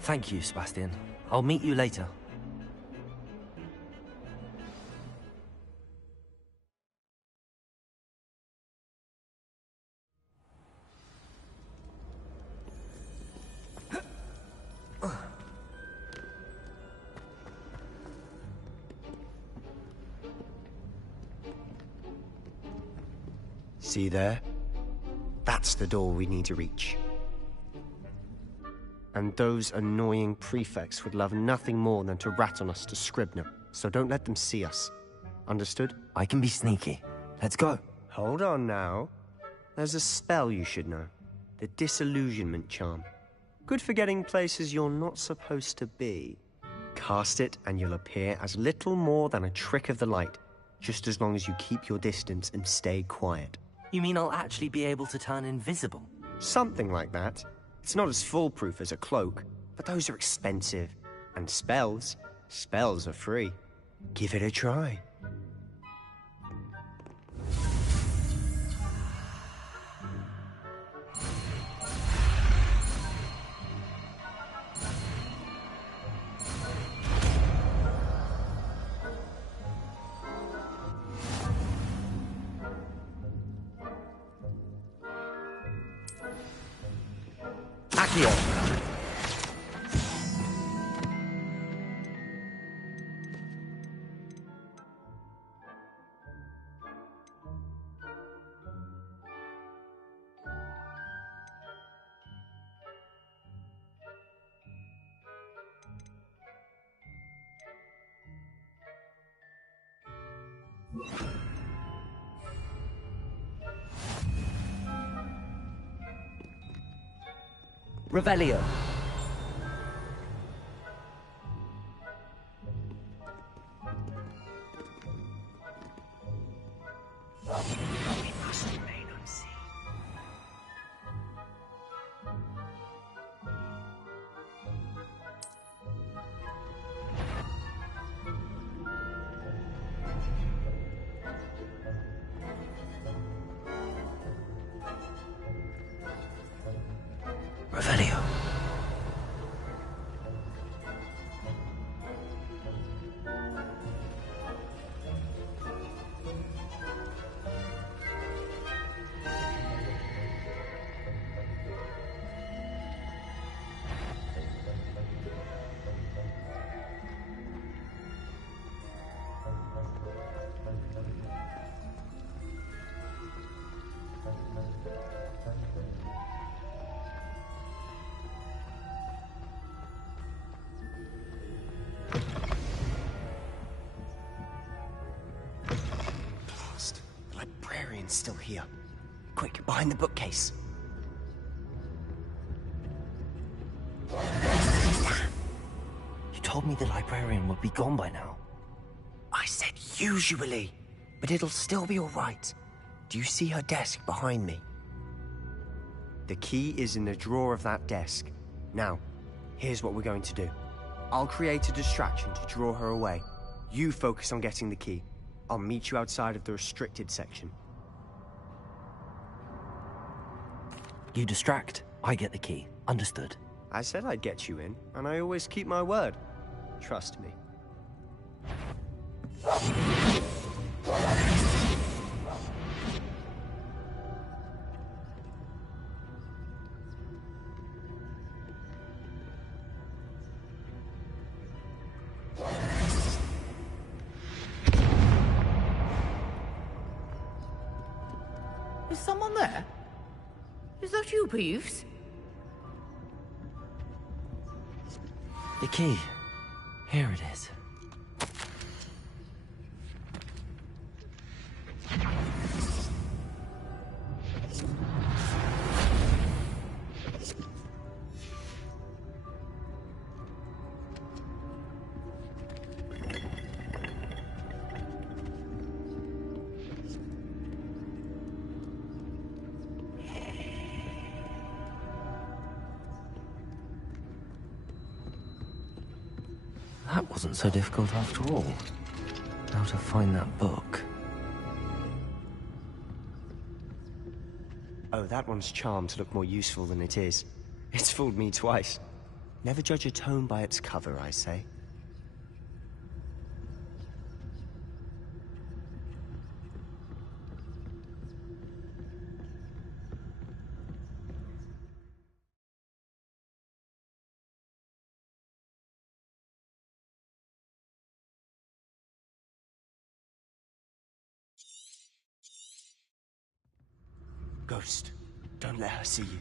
Thank you, Sebastian. I'll meet you later. See there? That's the door we need to reach. And those annoying prefects would love nothing more than to rat on us to Scribner, so don't let them see us. Understood? I can be sneaky. Let's go. Hold on now. There's a spell you should know. The Disillusionment Charm. Good for getting places you're not supposed to be. Cast it and you'll appear as little more than a trick of the light, just as long as you keep your distance and stay quiet. You mean I'll actually be able to turn invisible? Something like that. It's not as foolproof as a cloak, but those are expensive. And spells are free. Give it a try. Accio! Revelio. We must remain unseen. Revelio. The librarian's still here. Quick, behind the bookcase. You told me the librarian would be gone by now. I said usually, but it'll still be all right. Do you see her desk behind me? The key is in the drawer of that desk. Now, here's what we're going to do. I'll create a distraction to draw her away. You focus on getting the key. I'll meet you outside of the restricted section. You distract, I get the key. Understood. I said I'd get you in, and I always keep my word. Trust me. Is someone there? Is that you, Peeves? The key. Here it is. That wasn't so difficult after all. How to find that book. Oh, that one's charmed to look more useful than it is. It's fooled me twice. Never judge a tome by its cover, I say. Ghost, don't let her see you.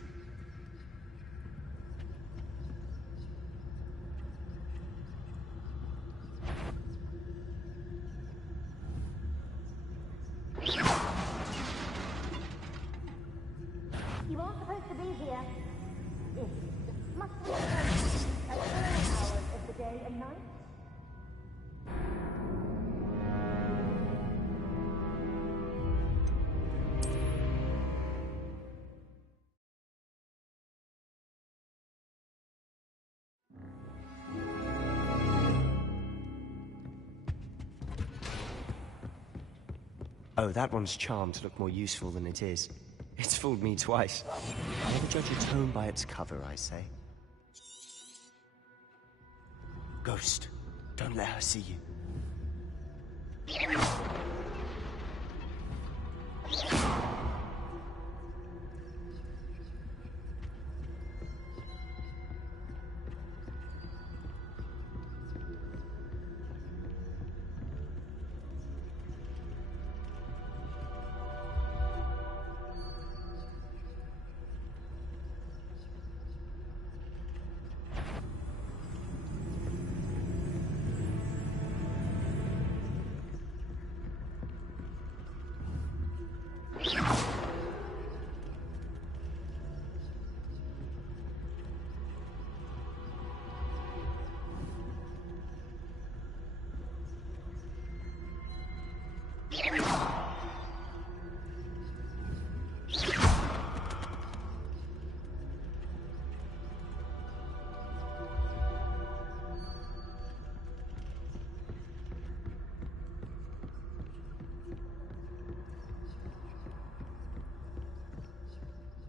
day and night? Oh, that one's charmed to look more useful than it is. It's fooled me twice. Never judge a tome by its cover, I say. Ghost, don't let her see you.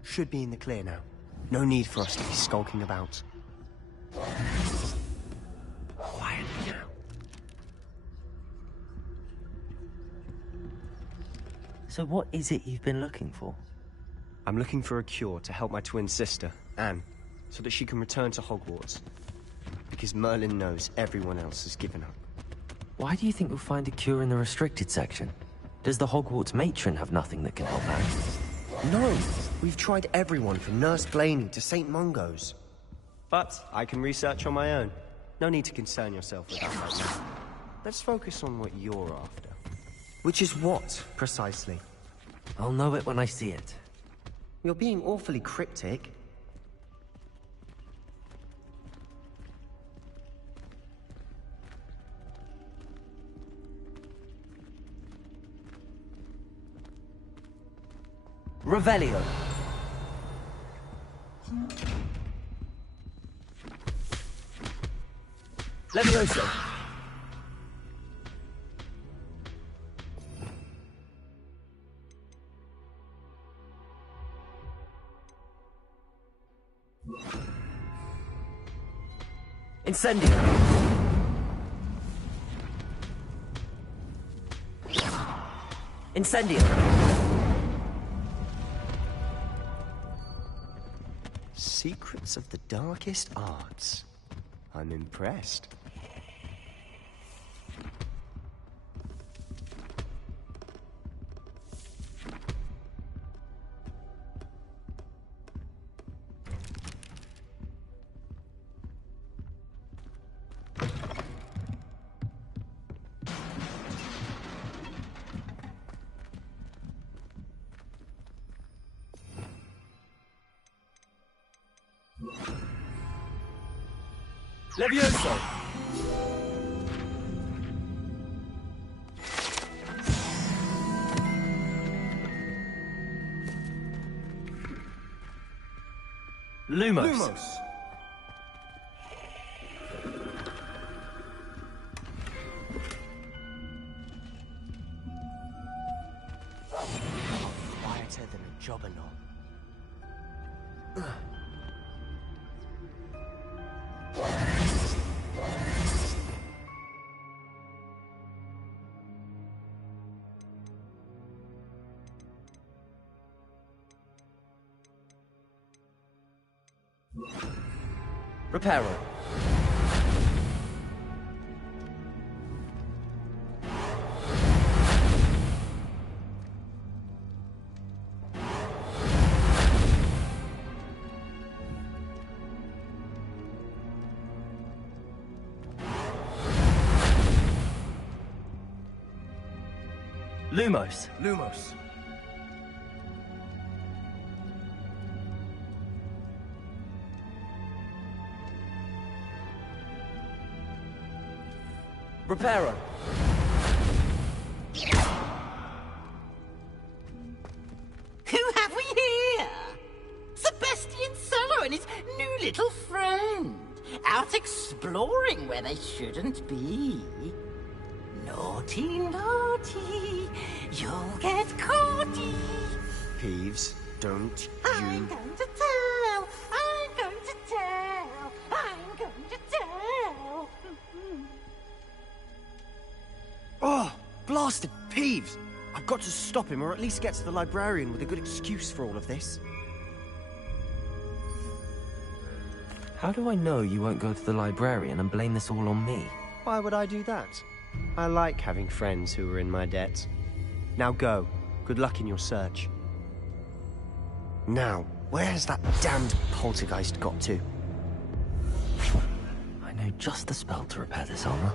Should be in the clear now. No need for us to be skulking about. Quiet now. So what is it you've been looking for? I'm looking for a cure to help my twin sister, Anne, so that she can return to Hogwarts. Because Merlin knows everyone else has given up. Why do you think we'll find a cure in the restricted section? Does the Hogwarts matron have nothing that can help Anne? No! We've tried everyone from Nurse Blaney to St. Mungo's. But I can research on my own. No need to concern yourself with that right now. Let's focus on what you're after. Which is what, precisely? I'll know it when I see it. You're being awfully cryptic. Revelio. Levioso. Incendio. Incendio. Secrets of the darkest arts. I'm impressed. Levioso. Lumos. Quieter than a jobberknoll. Reparo. Lumos. Lumos. Reparo. Who have we here? Sebastian Solo and his new little friend. Out exploring where they shouldn't be. Naughty, naughty. You'll get caughty. Peeves, don't I'm going to tell. I'm going to tell. I'm going to tell. Oh, blasted Peeves! I've got to stop him, or at least get to the librarian with a good excuse for all of this. How do I know you won't go to the librarian and blame this all on me? Why would I do that? I like having friends who are in my debt. Now go. Good luck in your search. Now, where has that damned poltergeist got to? I know just the spell to repair this armor.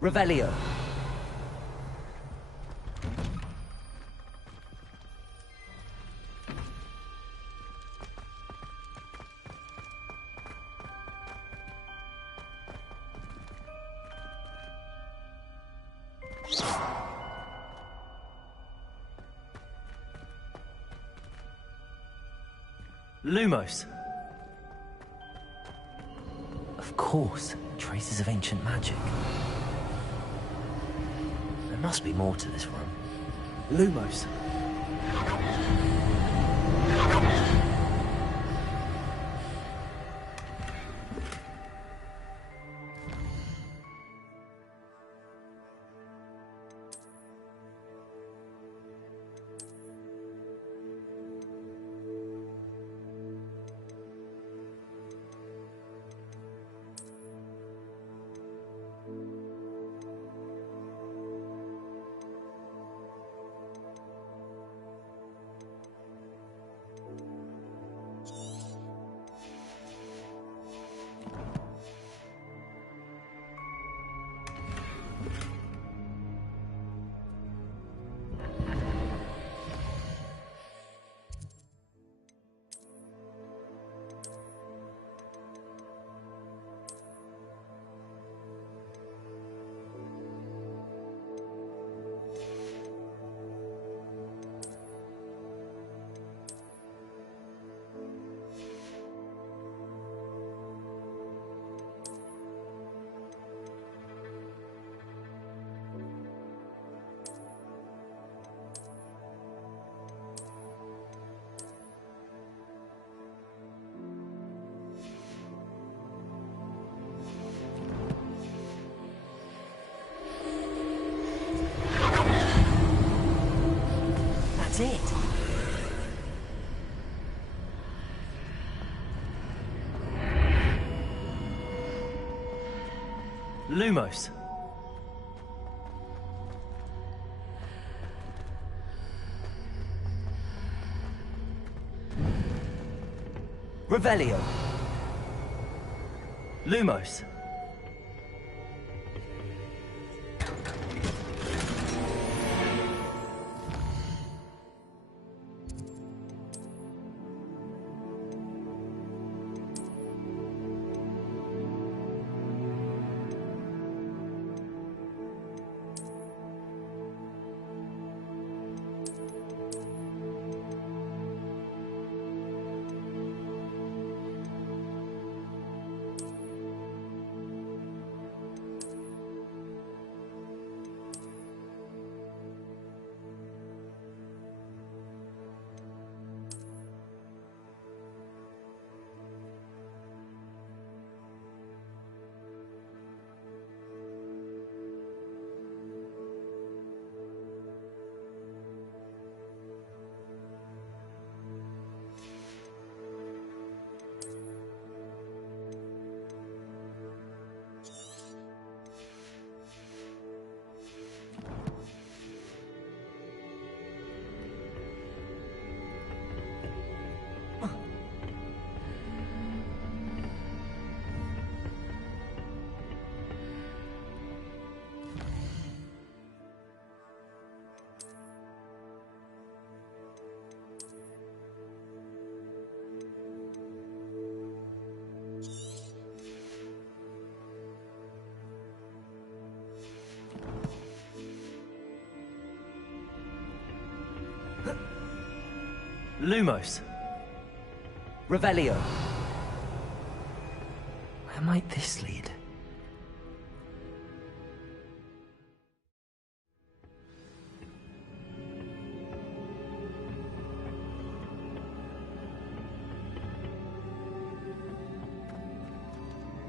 Revelio. Lumos. Of course, traces of ancient magic. There must be more to this room. Lumos. That's it. Lumos. Revelio. Lumos. Lumos. Revelio. Where might this lead?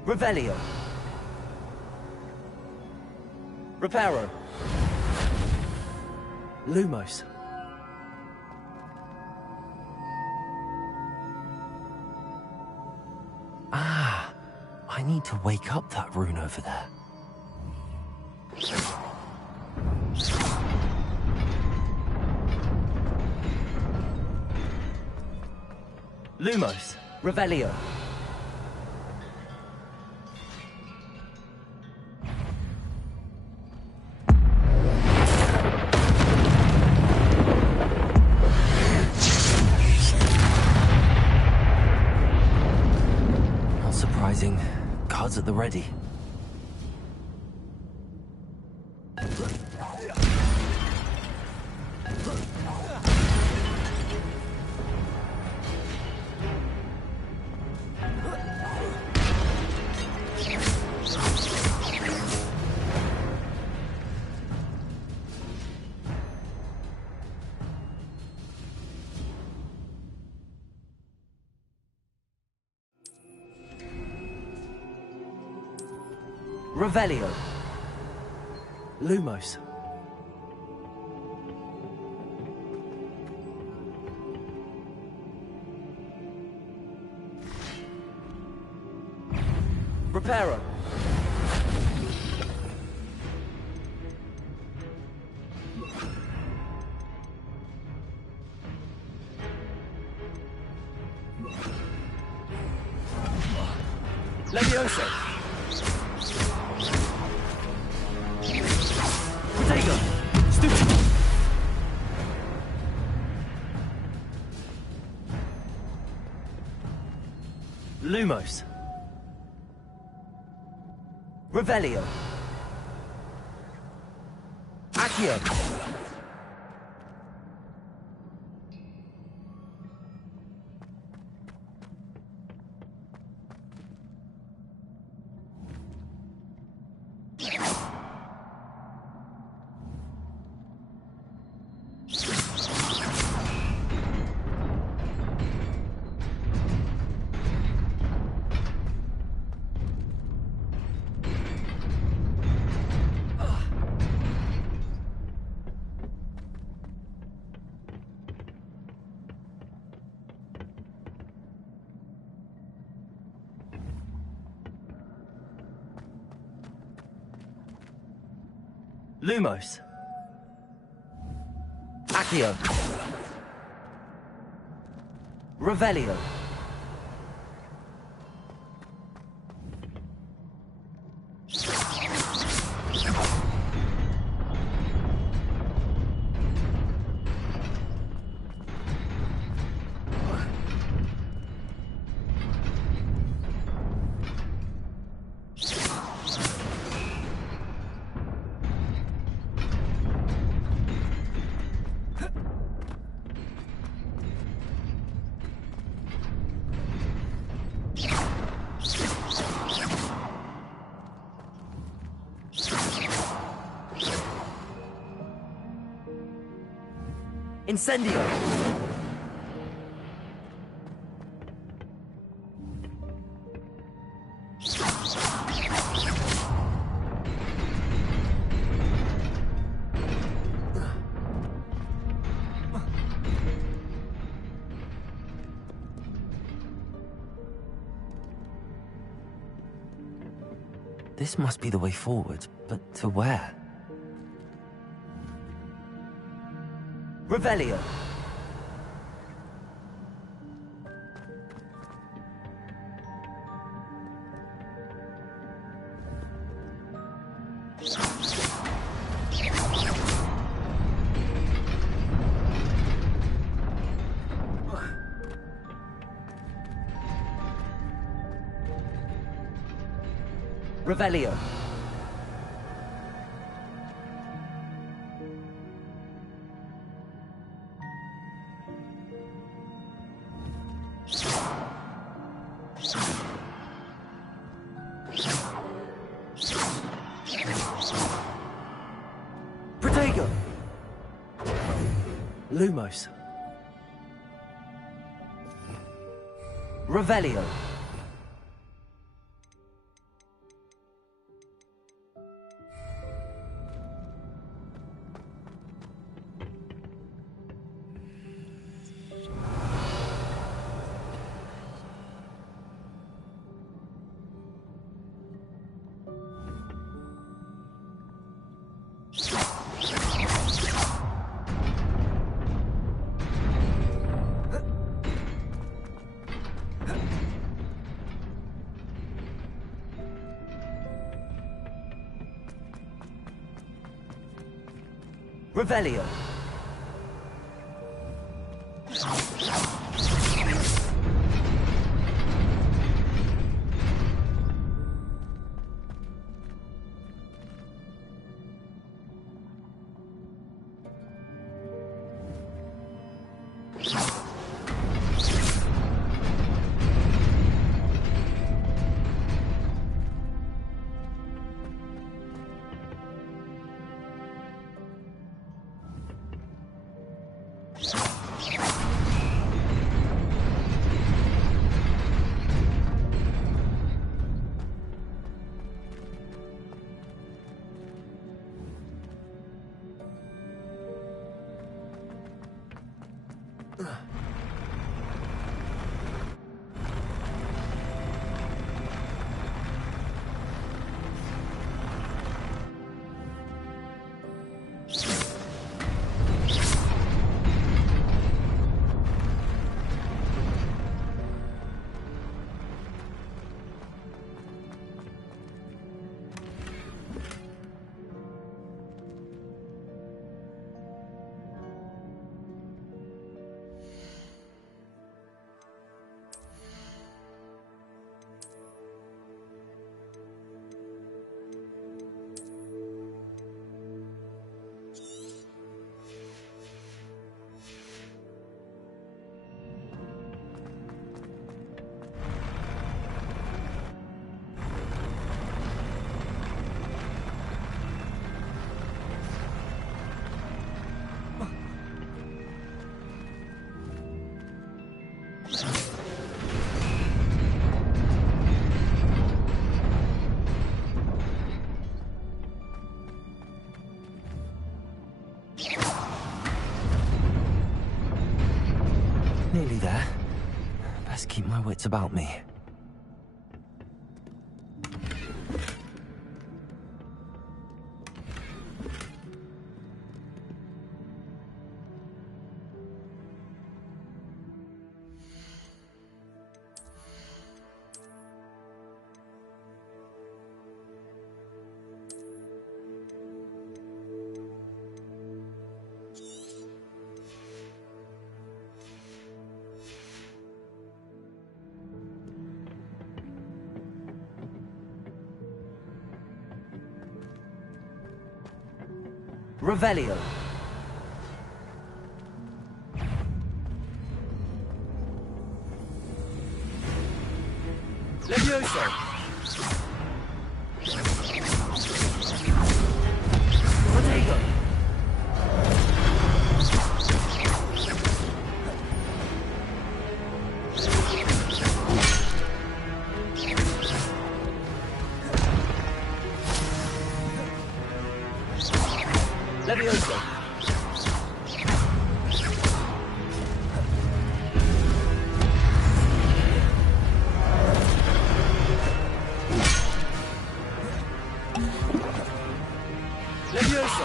Revelio. Reparo. Lumos. Ah, I need to wake up that rune over there. Lumos. Revelio. Guards at the ready. Revelio. Lumos. Reparo. Levioso. Lumos. Revelio. Accio. Lumos. Accio. Revelio. Incendio! This must be the way forward, but to where? Revelio. Revelio. Lumos. Revelio. Revelio. Nearly there. Best keep my wits about me. Revelio. Levioso. Protego. Levioso. Levioso.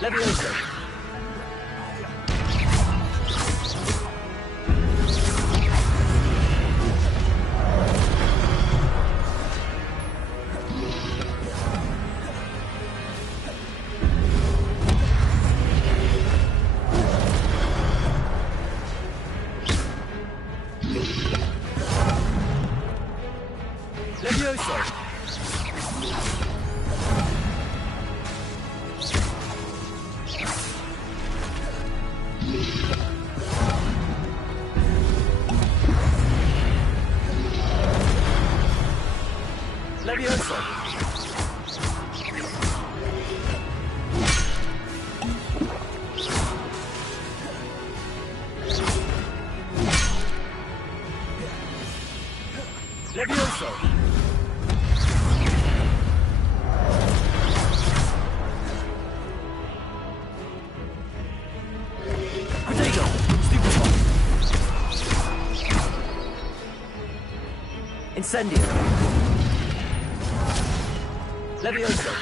Levioso. Levioso. Levioso! Potato! Stupefy! Incendio! Levioso!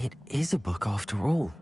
It is a book after all.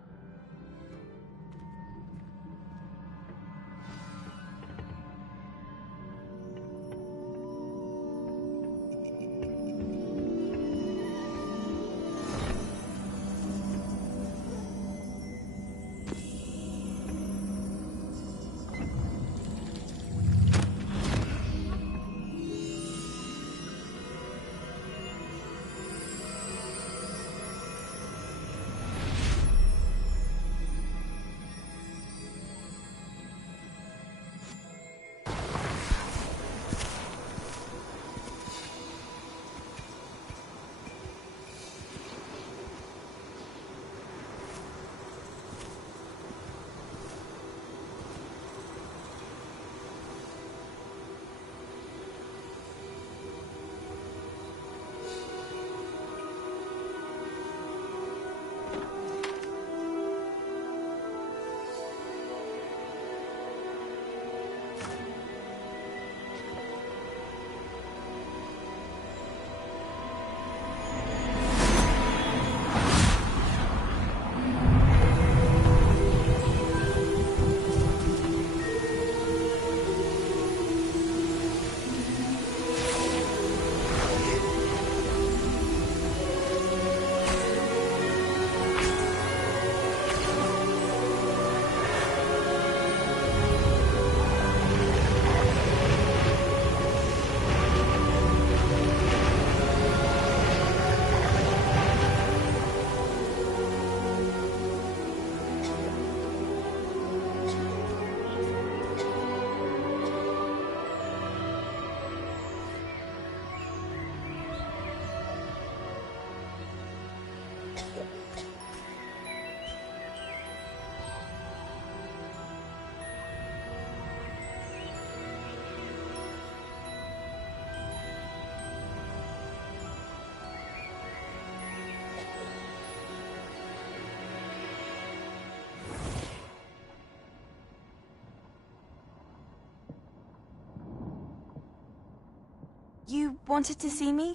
You wanted to see me?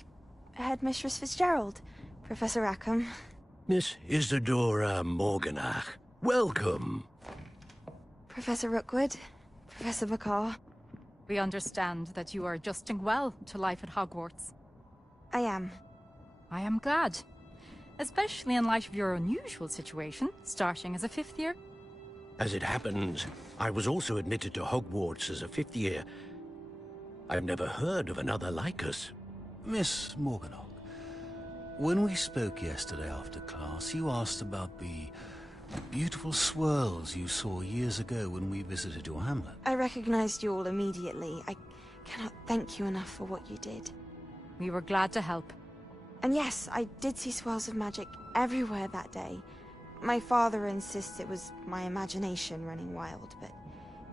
Headmistress Fitzgerald? Professor Rackham? Miss Isadora Morganach, welcome. Professor Rookwood? Professor McCaw? We understand that you are adjusting well to life at Hogwarts. I am. I am glad. Especially in light of your unusual situation, starting as a 5th year. As it happens, I was also admitted to Hogwarts as a 5th year. I've never heard of another like us. Miss Morganach, when we spoke yesterday after class, you asked about the beautiful swirls you saw years ago when we visited your hamlet. I recognized you all immediately. I cannot thank you enough for what you did. We were glad to help. And yes, I did see swirls of magic everywhere that day. My father insists it was my imagination running wild, but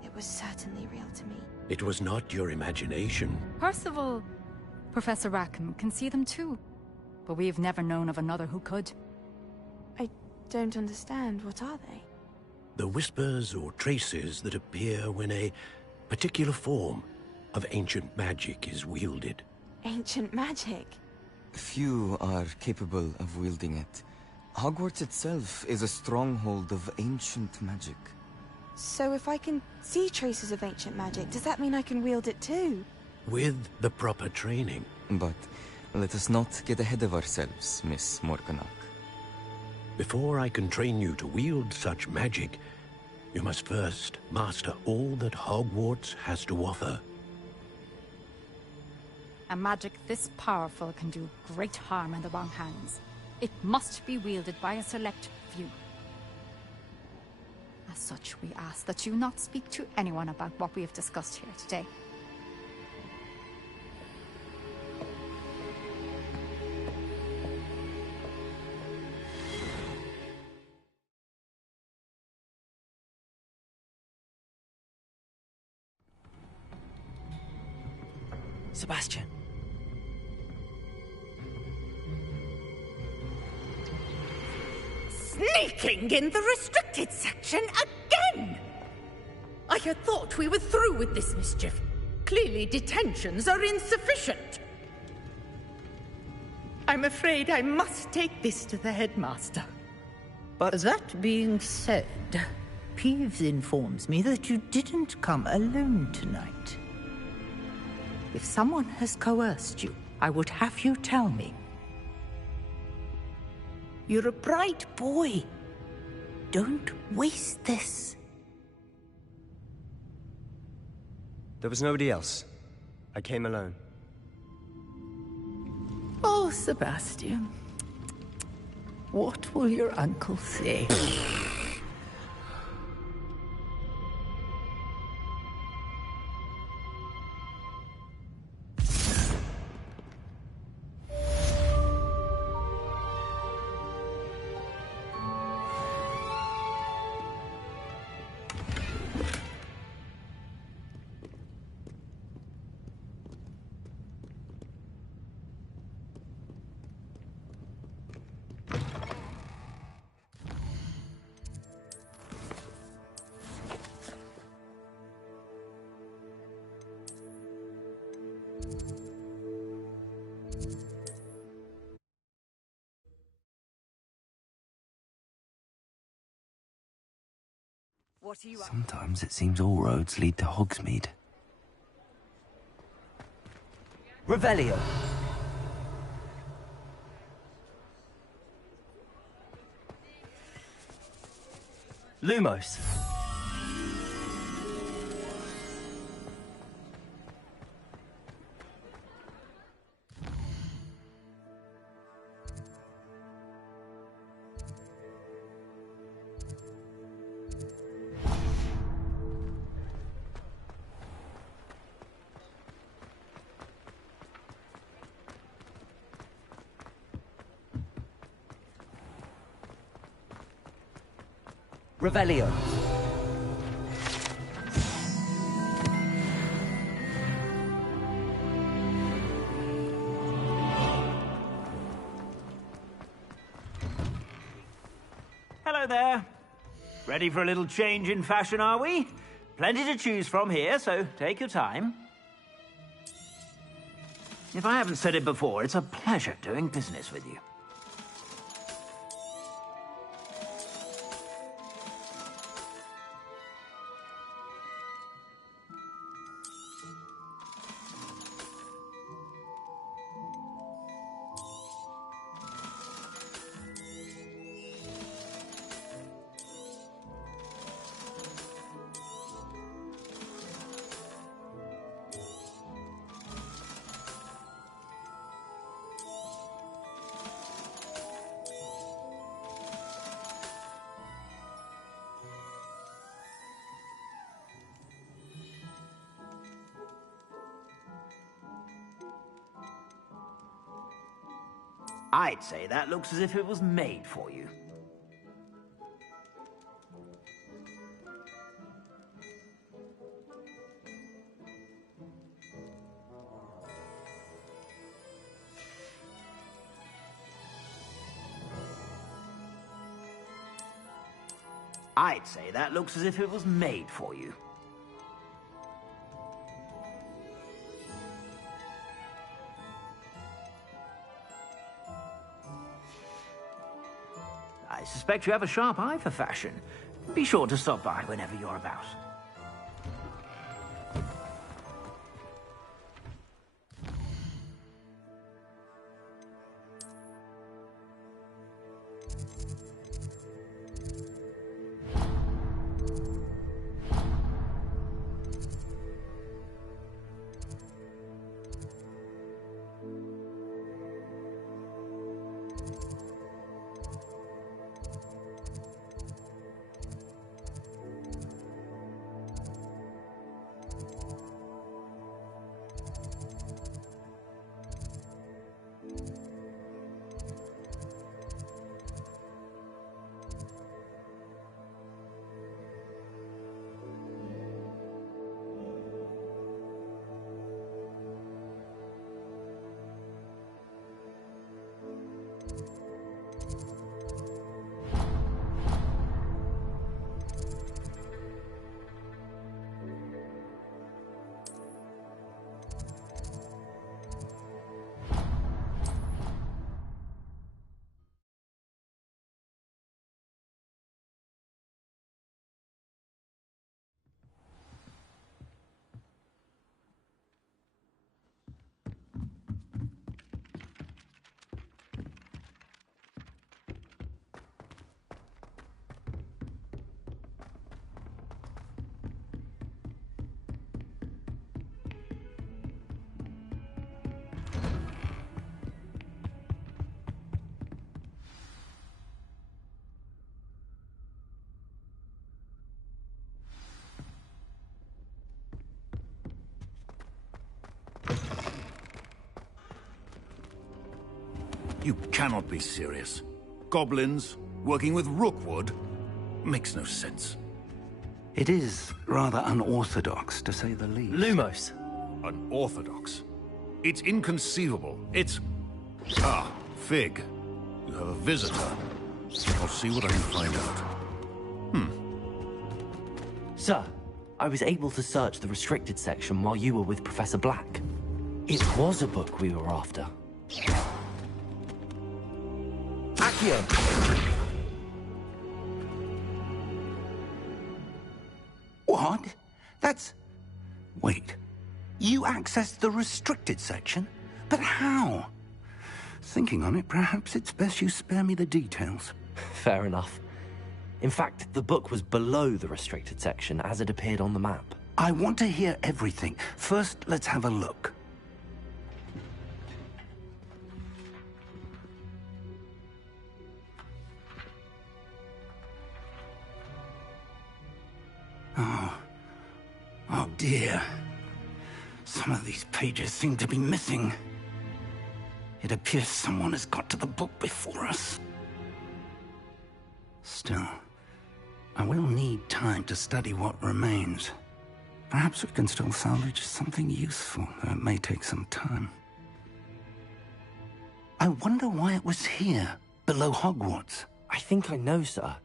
it was certainly real to me. It was not your imagination. Percival, Professor Rackham can see them too. But we've never known of another who could. I don't understand. What are they? The whispers or traces that appear when a particular form of ancient magic is wielded. Ancient magic? Few are capable of wielding it. Hogwarts itself is a stronghold of ancient magic. So if I can see traces of ancient magic, does that mean I can wield it too? With the proper training. But let us not get ahead of ourselves, Miss Morganach. Before I can train you to wield such magic, you must first master all that Hogwarts has to offer. A magic this powerful can do great harm in the wrong hands. It must be wielded by a select few. As such, we ask that you not speak to anyone about what we have discussed here today. Sebastian. Sneaking in the restricted section again! I had thought we were through with this mischief. Clearly detentions are insufficient. I'm afraid I must take this to the headmaster. But that being said, Peeves informs me that you didn't come alone tonight. If someone has coerced you, I would have you tell me. You're a bright boy. Don't waste this. There was nobody else. I came alone. Oh, Sebastian. What will your uncle say? Sometimes it seems all roads lead to Hogsmeade. Revelio. Lumos. Revelio. Hello there. Ready for a little change in fashion, are we? Plenty to choose from here, so take your time. If I haven't said it before, it's a pleasure doing business with you. I'd say that looks as if it was made for you. I'd say that looks as if it was made for you. I suspect you have a sharp eye for fashion. Be sure to stop by whenever you're about. You cannot be serious. Goblins, working with Rookwood? Makes no sense. It is rather unorthodox, to say the least. Lumos! Unorthodox? It's inconceivable. It's... Ah, Fig. You have a visitor. I'll see what I can find out. Sir, I was able to search the restricted section while you were with Professor Black. It was a book we were after. Accio! What? That's... Wait. You accessed the restricted section? But how? Thinking on it, perhaps it's best you spare me the details. Fair enough. In fact, the book was below the restricted section as it appeared on the map. I want to hear everything. First, let's have a look. Oh dear. Some of these pages seem to be missing. It appears someone has got to the book before us. Still, I will need time to study what remains. Perhaps we can still salvage something useful, though it may take some time. I wonder why it was here, below Hogwarts. I think I know, sir.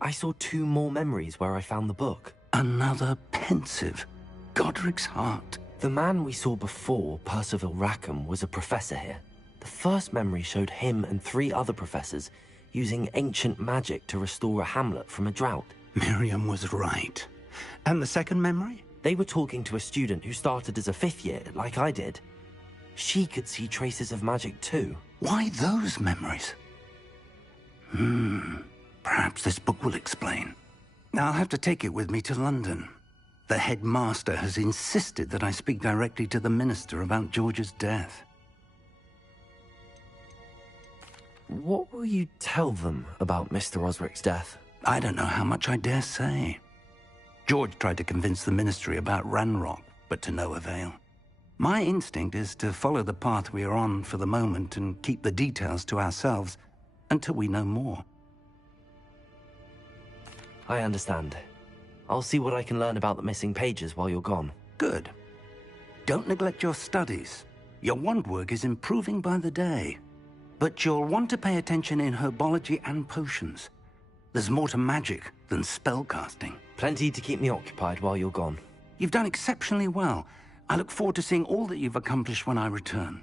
I saw 2 more memories where I found the book. Another pensive. Godric's heart. The man we saw before, Percival Rackham, was a professor here. The first memory showed him and 3 other professors using ancient magic to restore a hamlet from a drought. Miriam was right. And the second memory? They were talking to a student who started as a 5th year, like I did. She could see traces of magic too. Why those memories? Perhaps this book will explain. I'll have to take it with me to London. The headmaster has insisted that I speak directly to the minister about George's death. What will you tell them about Mr. Osric's death? I don't know how much I dare say. George tried to convince the ministry about Ranrock, but to no avail. My instinct is to follow the path we are on for the moment and keep the details to ourselves until we know more. I understand. I'll see what I can learn about the missing pages while you're gone. Good. Don't neglect your studies. Your wand work is improving by the day. But you'll want to pay attention in herbology and potions. There's more to magic than spellcasting. Plenty to keep me occupied while you're gone. You've done exceptionally well. I look forward to seeing all that you've accomplished when I return.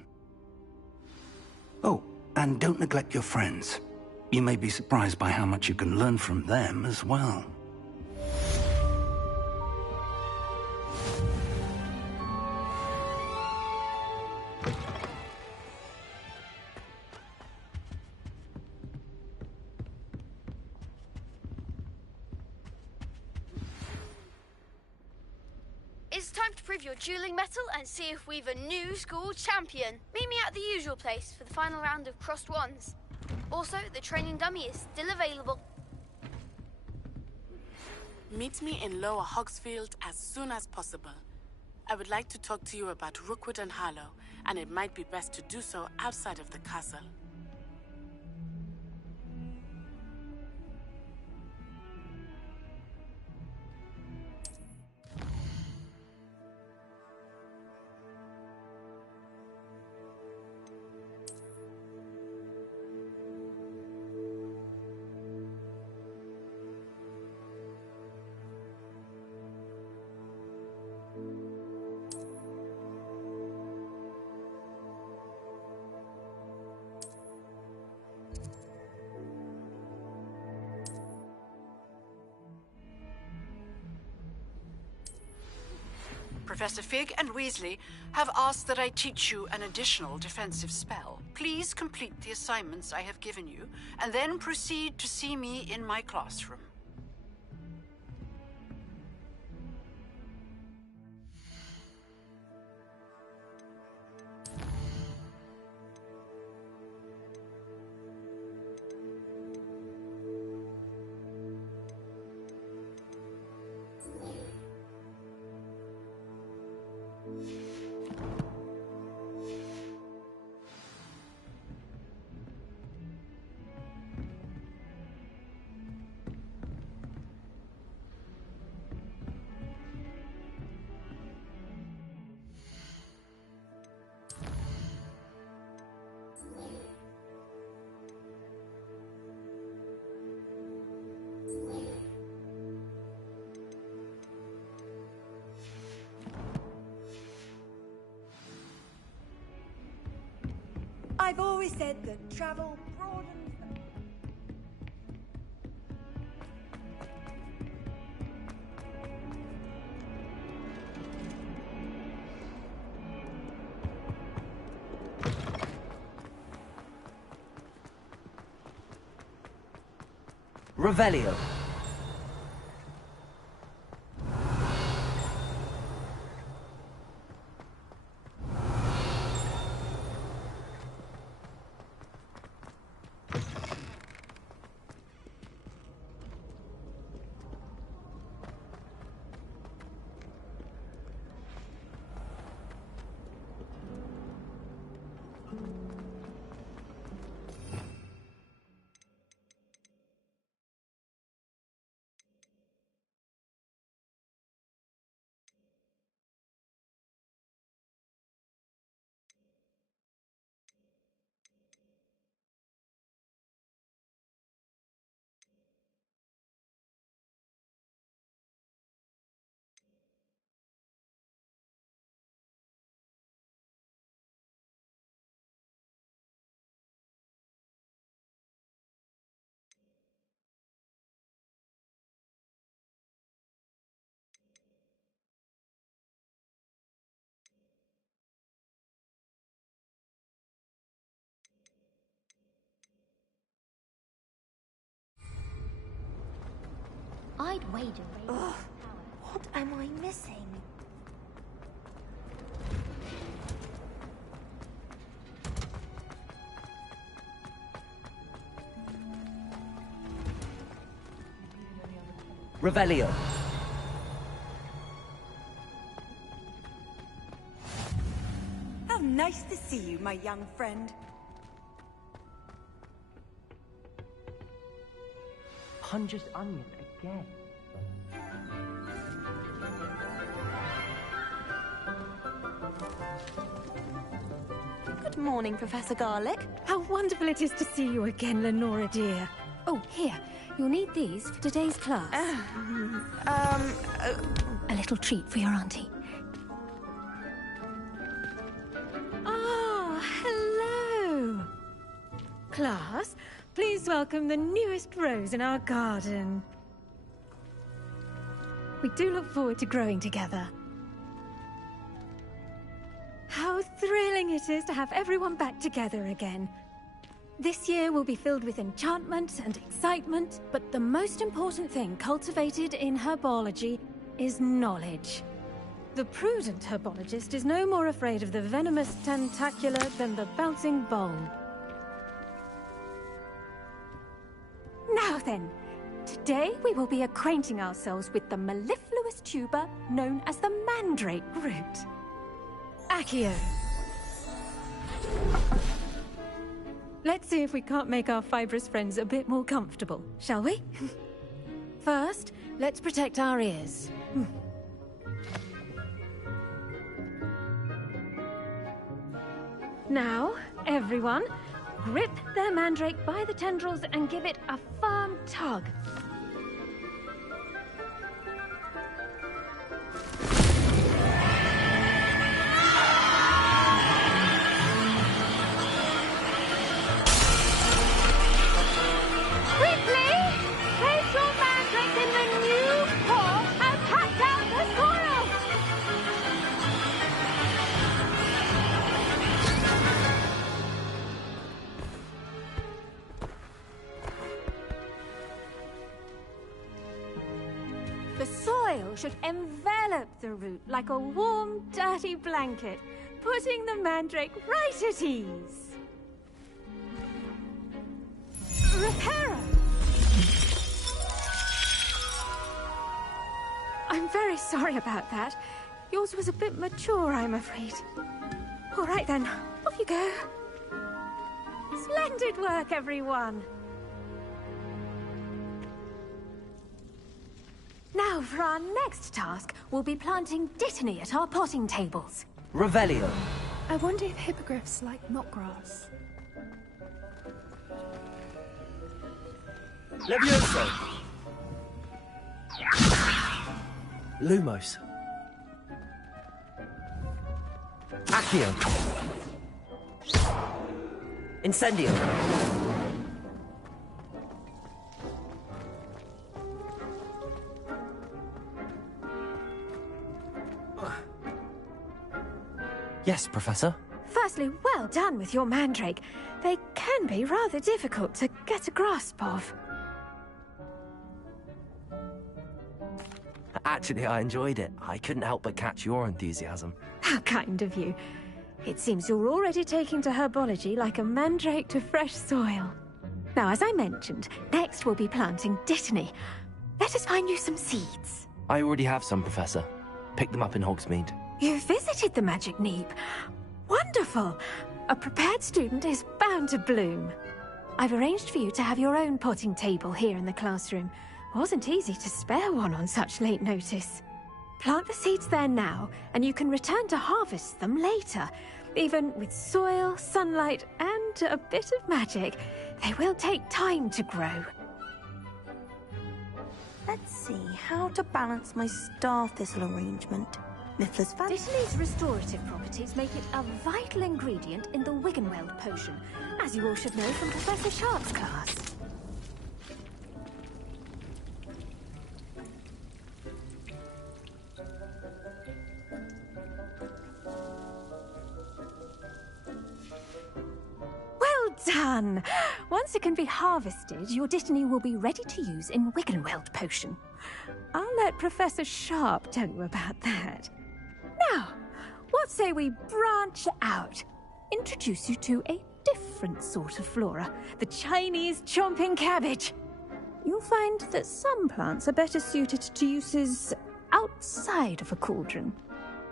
Oh, and don't neglect your friends. You may be surprised by how much you can learn from them as well. It's time to prove your dueling mettle and see if we've a new school champion. Meet me at the usual place for the final round of crossed wands. Also, the training dummy is still available. Meet me in Lower Hogsfield as soon as possible. I would like to talk to you about Rookwood and Harlow, and it might be best to do so outside of the castle. Professor Fig and Weasley have asked that I teach you an additional defensive spell. Please complete the assignments I have given you, and then proceed to see me in my classroom. I've always said that travel broadens the... Revelio. I'd wager. Ugh, what am I missing? Revelio. How nice to see you, my young friend. Hunger's onion again. Good morning, Professor Garlic. How wonderful it is to see you again, Lenora dear. Oh, here. You'll need these for today's class. A little treat for your auntie. Ah, hello. Class, please welcome the newest rose in our garden. We do look forward to growing together. How thrilling it is to have everyone back together again. This year will be filled with enchantment and excitement, but the most important thing cultivated in herbology is knowledge. The prudent herbologist is no more afraid of the venomous tentacula than the bouncing bulb. Now then, today we will be acquainting ourselves with the mellifluous tuber known as the mandrake root. Accio. Let's see if we can't make our fibrous friends a bit more comfortable, shall we? First, let's protect our ears. Now, everyone, grip their mandrake by the tendrils and give it a firm tug. Should envelop the root like a warm, dirty blanket, putting the mandrake right at ease. Reparo! I'm very sorry about that. Yours was a bit mature, I'm afraid. All right then, off you go. Splendid work, everyone. Now, for our next task, we'll be planting dittany at our potting tables. Revelio. I wonder if hippogriffs like knotgrass. Levioso. Lumos. Accio. Incendio! Yes, Professor? Firstly, well done with your mandrake. They can be rather difficult to get a grasp of. Actually, I enjoyed it. I couldn't help but catch your enthusiasm. How kind of you. It seems you're already taking to herbology like a mandrake to fresh soil. Now, as I mentioned, next we'll be planting dittany. Let us find you some seeds. I already have some, Professor. Picked them up in Hogsmeade. You visited the Magic Neep. Wonderful! A prepared student is bound to bloom. I've arranged for you to have your own potting table here in the classroom. Wasn't easy to spare one on such late notice. Plant the seeds there now, and you can return to harvest them later. Even with soil, sunlight, and a bit of magic, they will take time to grow. Let's see how to balance my star thistle arrangement. Mifflin's Dittany's restorative properties make it a vital ingredient in the Wiggenweld potion, as you all should know from Professor Sharp's class. Well done! Once it can be harvested, your Dittany will be ready to use in Wiggenweld potion. I'll let Professor Sharp tell you about that. Now, what say we branch out? Introduce you to a different sort of flora, the Chinese chomping cabbage. You'll find that some plants are better suited to uses outside of a cauldron.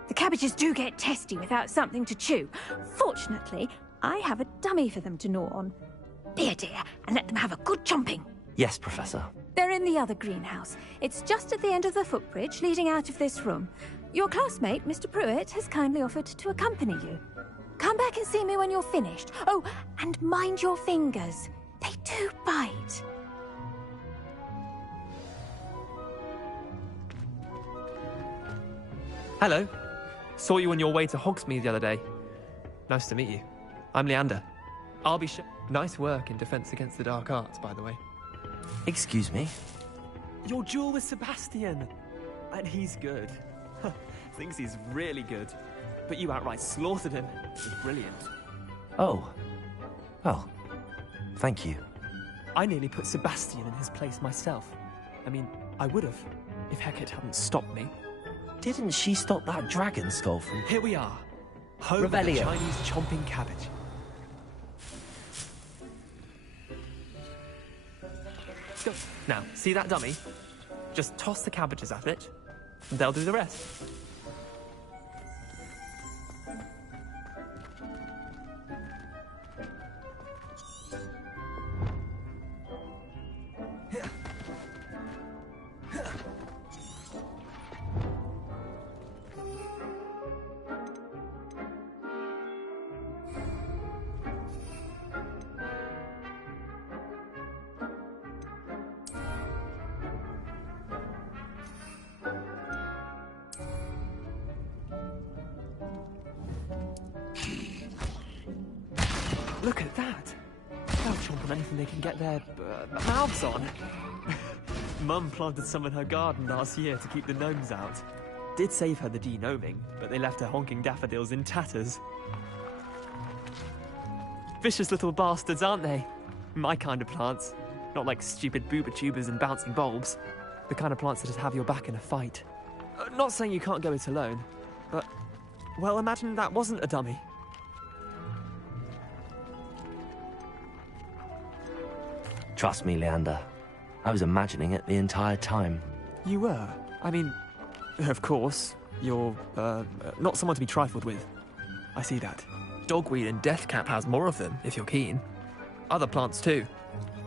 The cabbages do get testy without something to chew. Fortunately, I have a dummy for them to gnaw on. Be a dear and let them have a good chomping. Yes, Professor. They're in the other greenhouse. It's just at the end of the footbridge leading out of this room. Your classmate, Mr. Pruitt, has kindly offered to accompany you. Come back and see me when you're finished. Oh, and mind your fingers. They do bite. Hello. Saw you on your way to Hogsmeade the other day. Nice to meet you. I'm Leander. I'll be Nice work in Defense Against the Dark Arts, by the way. Excuse me? Your duel with Sebastian! And he's good. Thinks he's really good. But you outright slaughtered him. It was brilliant. Oh. Well, thank you. I nearly put Sebastian in his place myself. I mean, I would have, if Hecate hadn't stopped me. Didn't she stop that dragon skull from... Here we are. Home of the Chinese chomping cabbage. Go. Now, see that dummy? Just toss the cabbages at it, and they'll do the rest. Look at that! They'll chomp on anything they can get their mouths on. Mum planted some in her garden last year to keep the gnomes out. Did save her the de-gnoming, but they left her honking daffodils in tatters. Vicious little bastards, aren't they? My kind of plants. Not like stupid booba tubers and bouncing bulbs. The kind of plants that'd have your back in a fight. Not saying you can't go it alone, but... well, imagine that wasn't a dummy. Trust me, Leander. I was imagining it the entire time. You were? I mean, of course, you're, not someone to be trifled with. I see that. Dogweed and deathcap has more of them, if you're keen. Other plants too.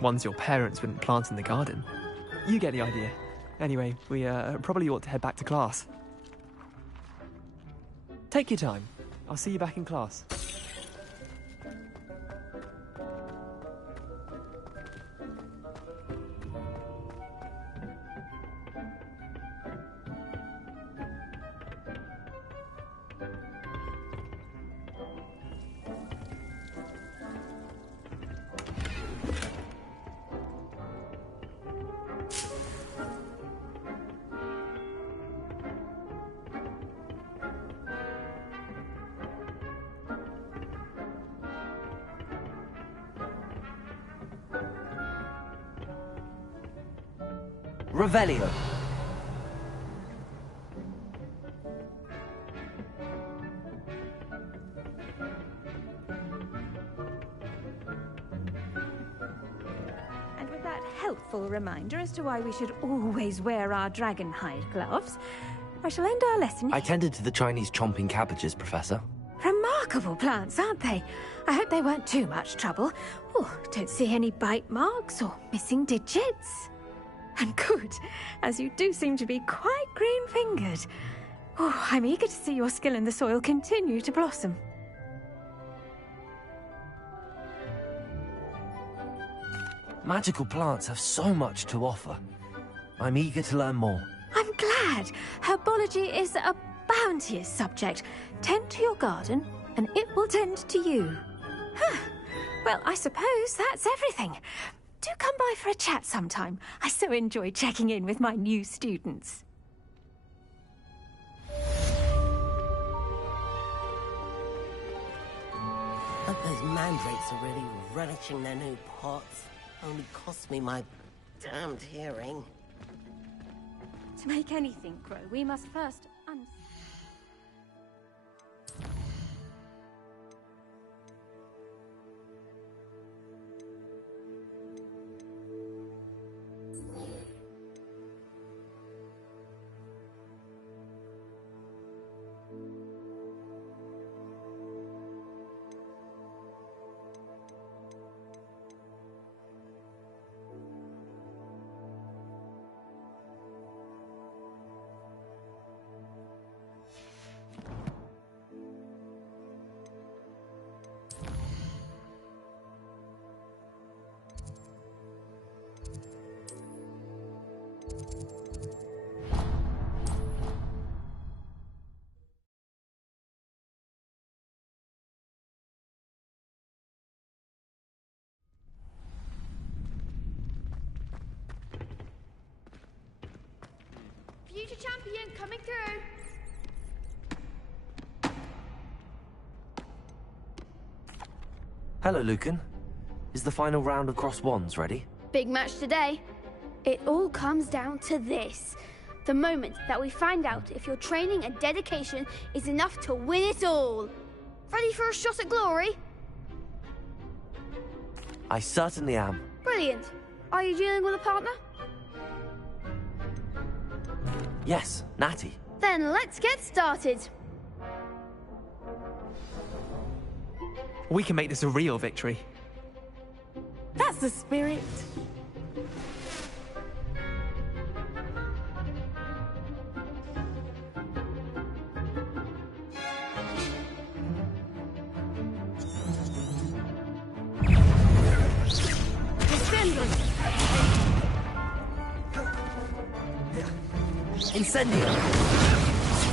Ones your parents wouldn't plant in the garden. You get the idea. Anyway, we, probably ought to head back to class. Take your time. I'll see you back in class. Revelio. And with that helpful reminder as to why we should always wear our dragon hide gloves, I shall end our lesson I here. tended to the Chinese chomping cabbages, Professor. Remarkable plants, aren't they? I hope they weren't too much trouble. Oh, don't see any bite marks or missing digits. And good, as you do seem to be quite green-fingered. Oh, I'm eager to see your skill in the soil continue to blossom. Magical plants have so much to offer. I'm eager to learn more. I'm glad. Herbology is a bounteous subject. Tend to your garden, and it will tend to you. Huh. Well, I suppose that's everything. Do come by for a chat sometime. I so enjoy checking in with my new students. But those mandrakes are really relishing their new pots. Only cost me my damned hearing. To make anything grow, we must first Future champion coming through. Hello, Lucan. Is the final round of Cross Wands ready? Big match today. It all comes down to this. The moment that we find out if your training and dedication is enough to win it all. Ready for a shot at glory? I certainly am. Brilliant. Are you dealing with a partner? Yes, Natty. Then let's get started. We can make this a real victory. That's the spirit. Incendio!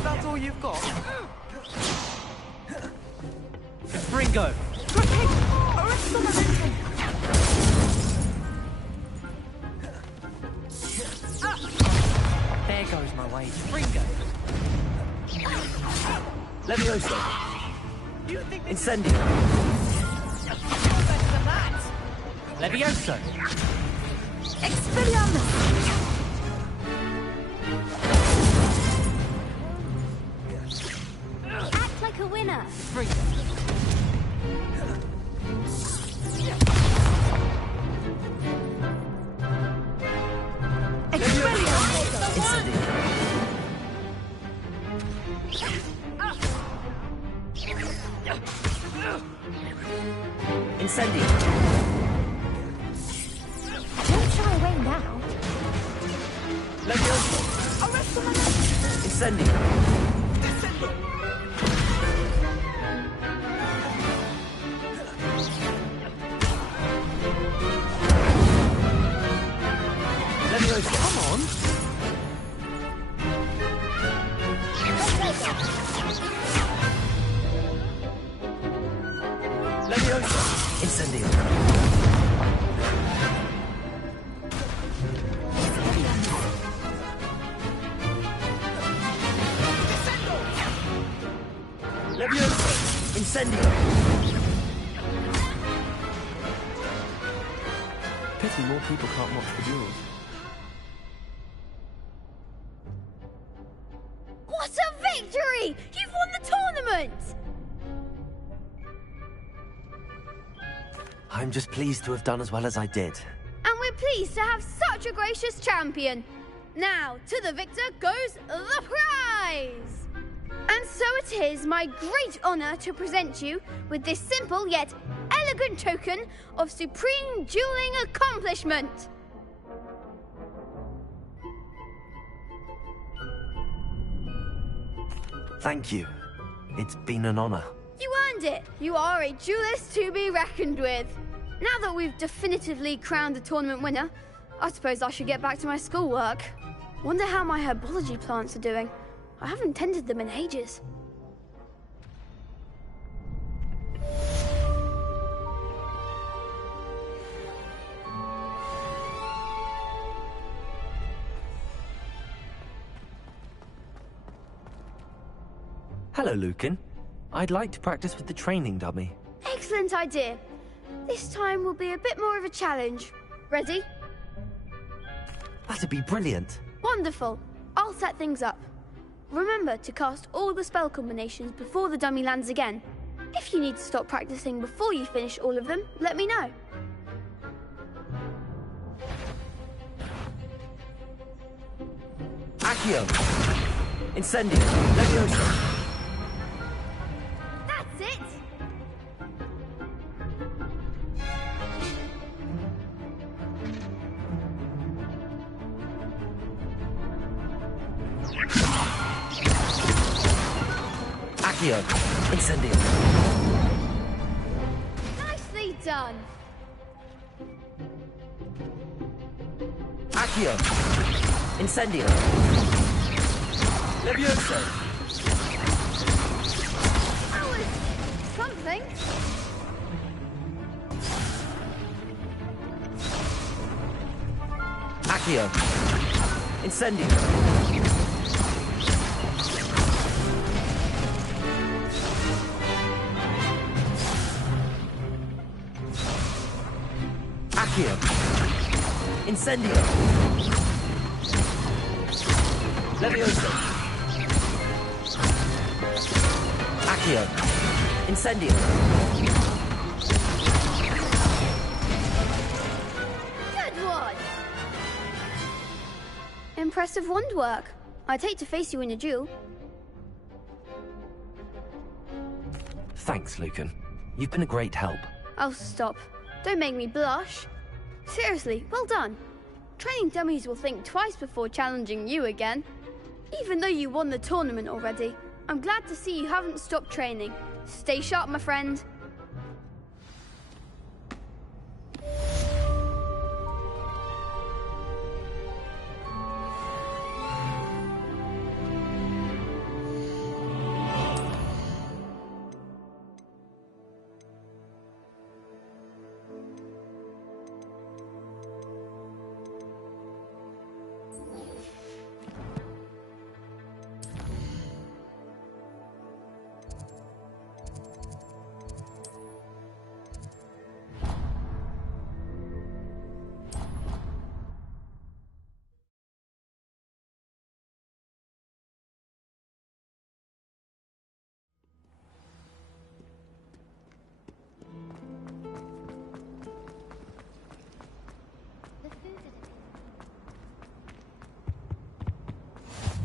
That's all you've got? Ringo! There goes my wage. Ringo! Levioso! You think Incendio! better than that? Levioso! Expelliarmus! Act like a winner. Incendio! Don't shy away now. Levioso! Incendio! Levioso! Come on! Levioso! Incendio! Levioso! Incendio! Pity more people can't watch the duels. I'm just pleased to have done as well as I did. And we're pleased to have such a gracious champion. Now, to the victor goes the prize! And so it is my great honour to present you with this simple yet elegant token of supreme dueling accomplishment. Thank you. It's been an honor. You earned it. You are a duelist to be reckoned with. Now that we've definitively crowned the tournament winner, I suppose I should get back to my schoolwork. Wonder how my herbology plants are doing. I haven't tended them in ages. Hello, Lucan. I'd like to practice with the training dummy. Excellent idea. This time will be a bit more of a challenge. Ready? That'd be brilliant. Wonderful. I'll set things up. Remember to cast all the spell combinations before the dummy lands again. If you need to stop practicing before you finish all of them, let me know. Accio! Incendio! Leviosa! That's it! Accio! Incendio! Nicely done! Accio! Incendio! Leviosa! That was something. Accio! Incendio! Accio! Incendio! Leviosa! Accio! Incendio! Good one! Impressive wand work. I'd hate to face you in a duel. Thanks, Lucan. You've been a great help. Oh, stop. Don't make me blush. Seriously, well done. Training dummies will think twice before challenging you again. Even though you won the tournament already, I'm glad to see you haven't stopped training. Stay sharp, my friend.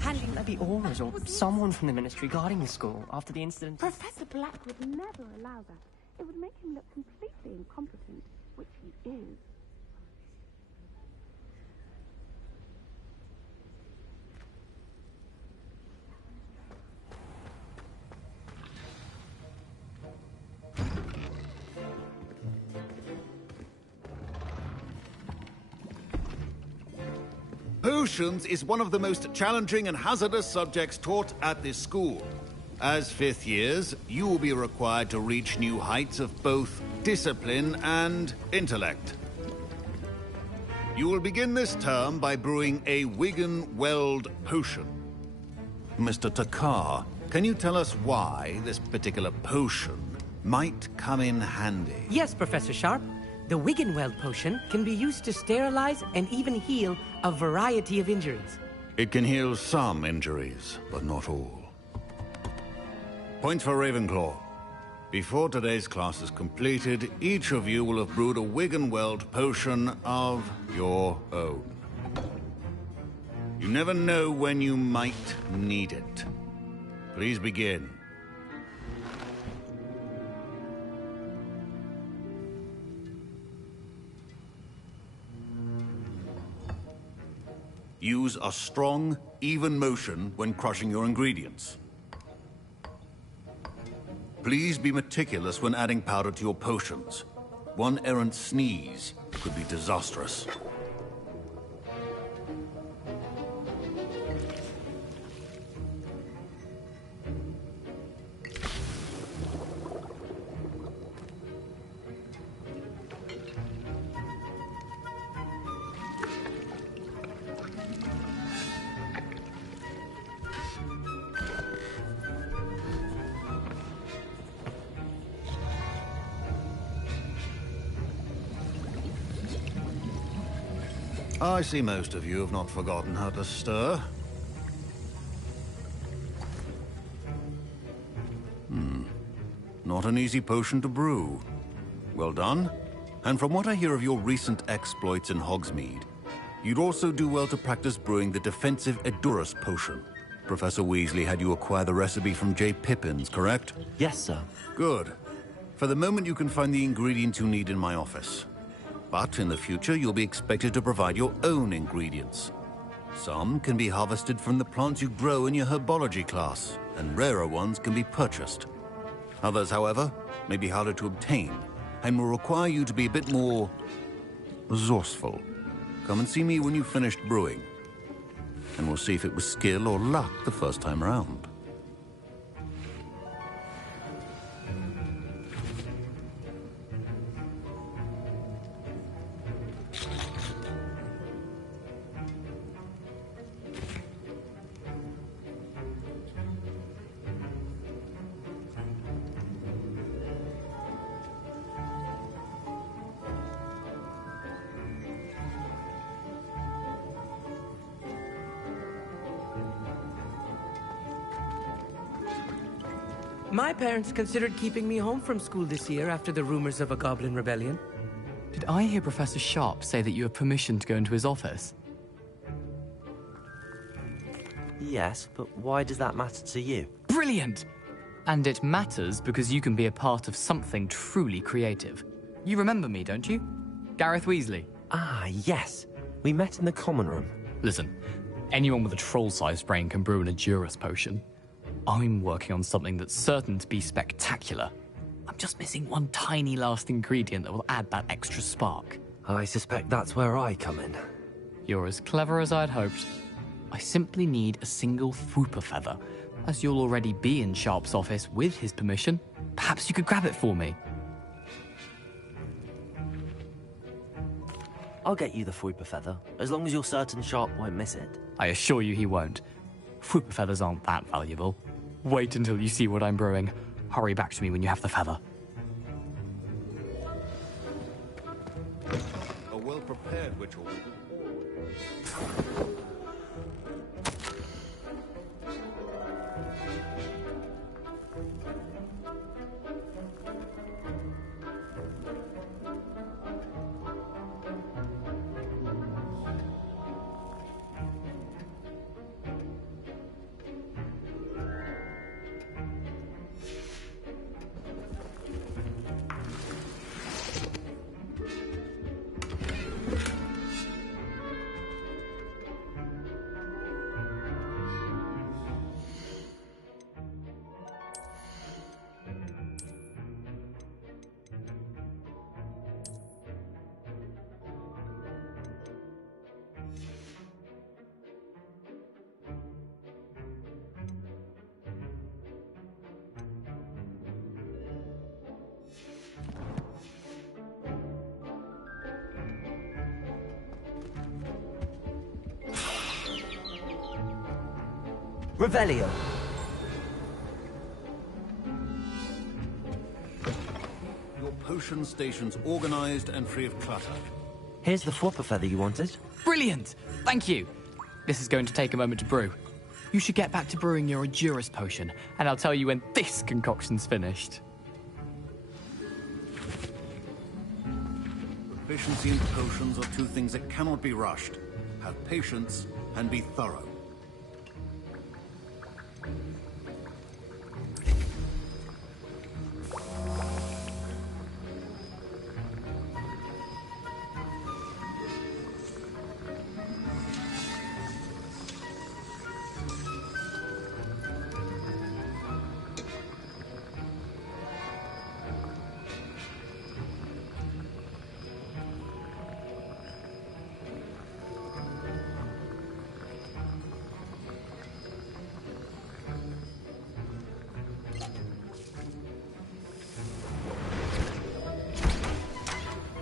Handing maybe Aura's or someone from the ministry guarding the school after the incident. Professor Black would never allow that. It would make him look completely incompetent, which he is. Potions is one of the most challenging and hazardous subjects taught at this school. As fifth years, you will be required to reach new heights of both discipline and intellect. You will begin this term by brewing a Wigan-Weld potion. Mr. Takar, can you tell us why this particular potion might come in handy? Yes, Professor Sharp. The Wigan-Weld potion can be used to sterilize and even heal a variety of injuries. It can heal some injuries, but not all. Points for Ravenclaw. Before today's class is completed, each of you will have brewed a wig and weld potion of your own. You never know when you might need it. Please begin. Use a strong, even motion when crushing your ingredients. Please be meticulous when adding powder to your potions. One errant sneeze could be disastrous. I see most of you have not forgotten how to stir. Not an easy potion to brew. Well done. And from what I hear of your recent exploits in Hogsmeade, you'd also do well to practice brewing the defensive Edurus potion. Professor Weasley had you acquire the recipe from J. Pippins, correct? Yes, sir. Good. For the moment, you can find the ingredients you need in my office. But in the future, you'll be expected to provide your own ingredients. Some can be harvested from the plants you grow in your herbology class, and rarer ones can be purchased. Others, however, may be harder to obtain, and will require you to be a bit more resourceful. Come and see me when you've finished brewing, and we'll see if it was skill or luck the first time around. My parents considered keeping me home from school this year after the rumors of a goblin rebellion. Did I hear Professor Sharp say that you have permission to go into his office? Yes, but why does that matter to you? Brilliant! And it matters because you can be a part of something truly creative. You remember me, don't you? Gareth Weasley. Ah, yes. We met in the common room. Listen, anyone with a troll-sized brain can brew an Edurus potion. I'm working on something that's certain to be spectacular. I'm just missing one tiny last ingredient that will add that extra spark. I suspect that's where I come in. You're as clever as I'd hoped. I simply need a single Fwooper feather. As you'll already be in Sharp's office with his permission, perhaps you could grab it for me. I'll get you the Fwooper feather, as long as you're certain Sharp won't miss it. I assure you he won't. Fwooper feathers aren't that valuable. Wait until you see what I'm brewing. Hurry back to me when you have the feather. A well-prepared ritual. Revelio. Your potion station's organized and free of clutter. Here's the Fwooper feather you wanted. Brilliant! Thank you. This is going to take a moment to brew. You should get back to brewing your Edurus potion, and I'll tell you when this concoction's finished. proficiency and potions are two things that cannot be rushed. Have patience and be thorough.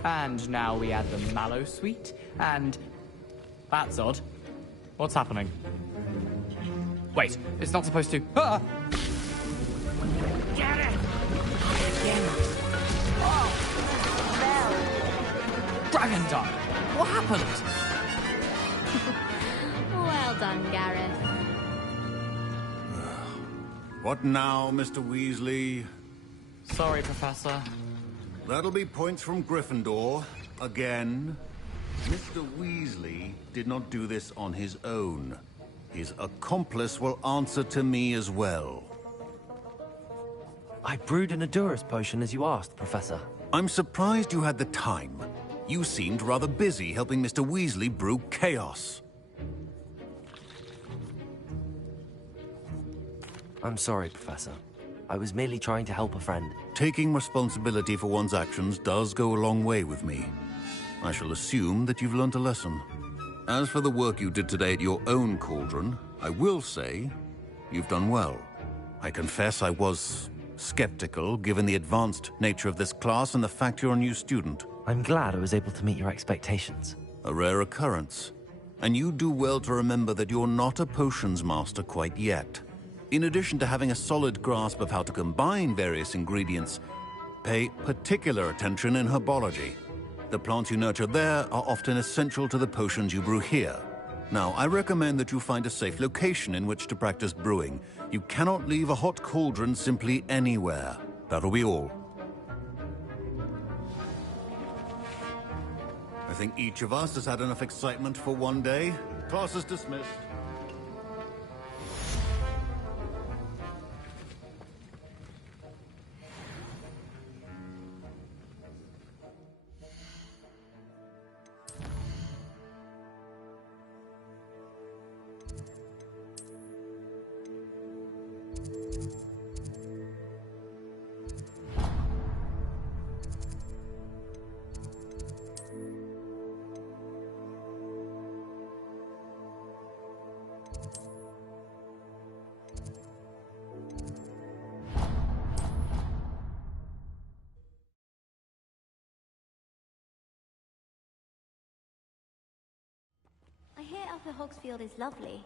And now we add the mallow sweet, and... That's odd. What's happening? Wait, it's not supposed to... Ah! Get it! Again! Dragon Duck! What happened? Well done, Gareth. What now, Mr. Weasley? Sorry, Professor. That'll be points from Gryffindor. Again. Mr. Weasley did not do this on his own. His accomplice will answer to me as well. I brewed an Adurus potion as you asked, Professor. I'm surprised you had the time. You seemed rather busy helping Mr. Weasley brew chaos. I'm sorry, Professor. I was merely trying to help a friend. Taking responsibility for one's actions does go a long way with me. I shall assume that you've learnt a lesson. As for the work you did today at your own cauldron, I will say you've done well. I confess I was skeptical, given the advanced nature of this class and the fact you're a new student. I'm glad I was able to meet your expectations. A rare occurrence. And you do well to remember that you're not a potions master quite yet. In addition to having a solid grasp of how to combine various ingredients, pay particular attention in herbology. The plants you nurture there are often essential to the potions you brew here. Now, I recommend that you find a safe location in which to practice brewing. You cannot leave a hot cauldron simply anywhere. That'll be all. I think each of us has had enough excitement for one day. Class is dismissed. I hear Upper Hogsfield is lovely.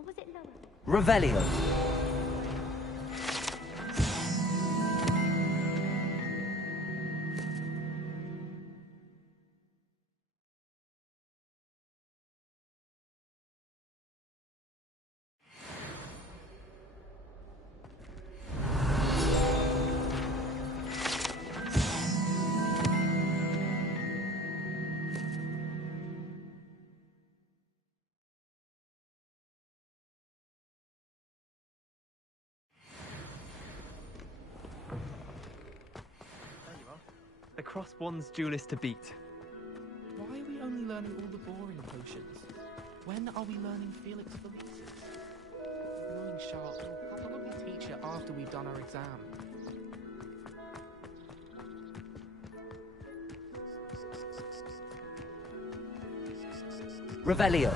Or was it lower? Revelio. The cross-wands duelist to beat. Why are we only learning all the boring potions? When are we learning Felix Felicis? Annoying Charlotte will probably teach it after we've done our exam. Revelio.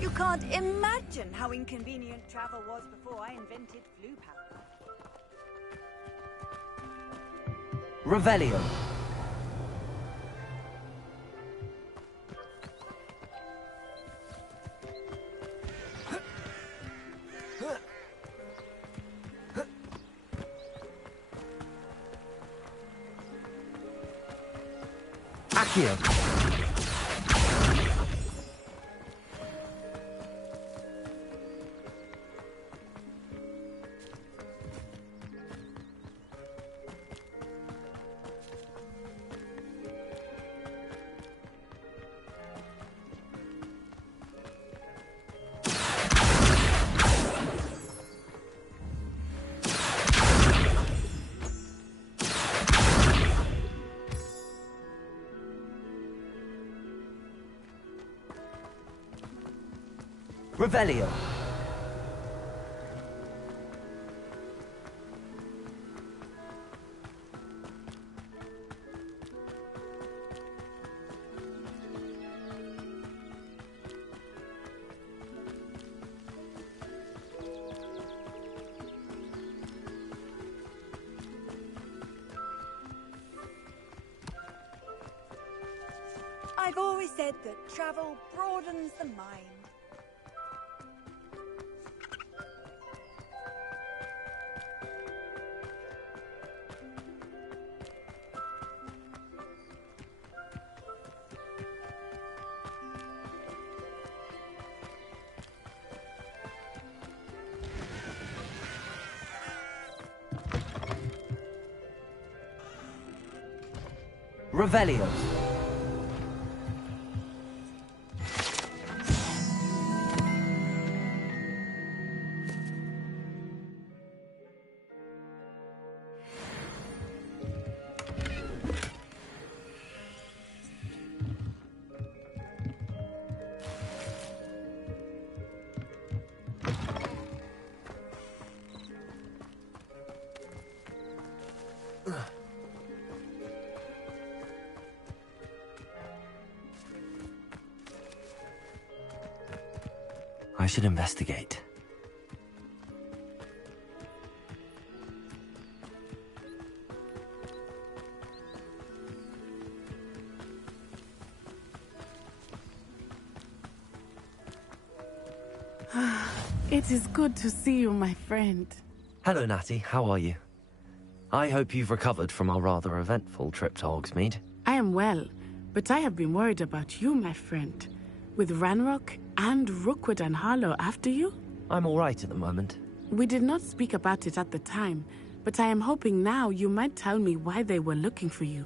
You can't imagine how inconvenient travel was before I invented flu powder. Revelio. you. Revelio. I've always said that travel broadens the mind. Revelio. I should investigate. It is good to see you, my friend. Hello, Natty. How are you? I hope you've recovered from our rather eventful trip to Hogsmeade. I am well, but I have been worried about you, my friend. With Ranrock and Rookwood and Harlow after you? I'm all right at the moment. We did not speak about it at the time, but I am hoping now you might tell me why they were looking for you.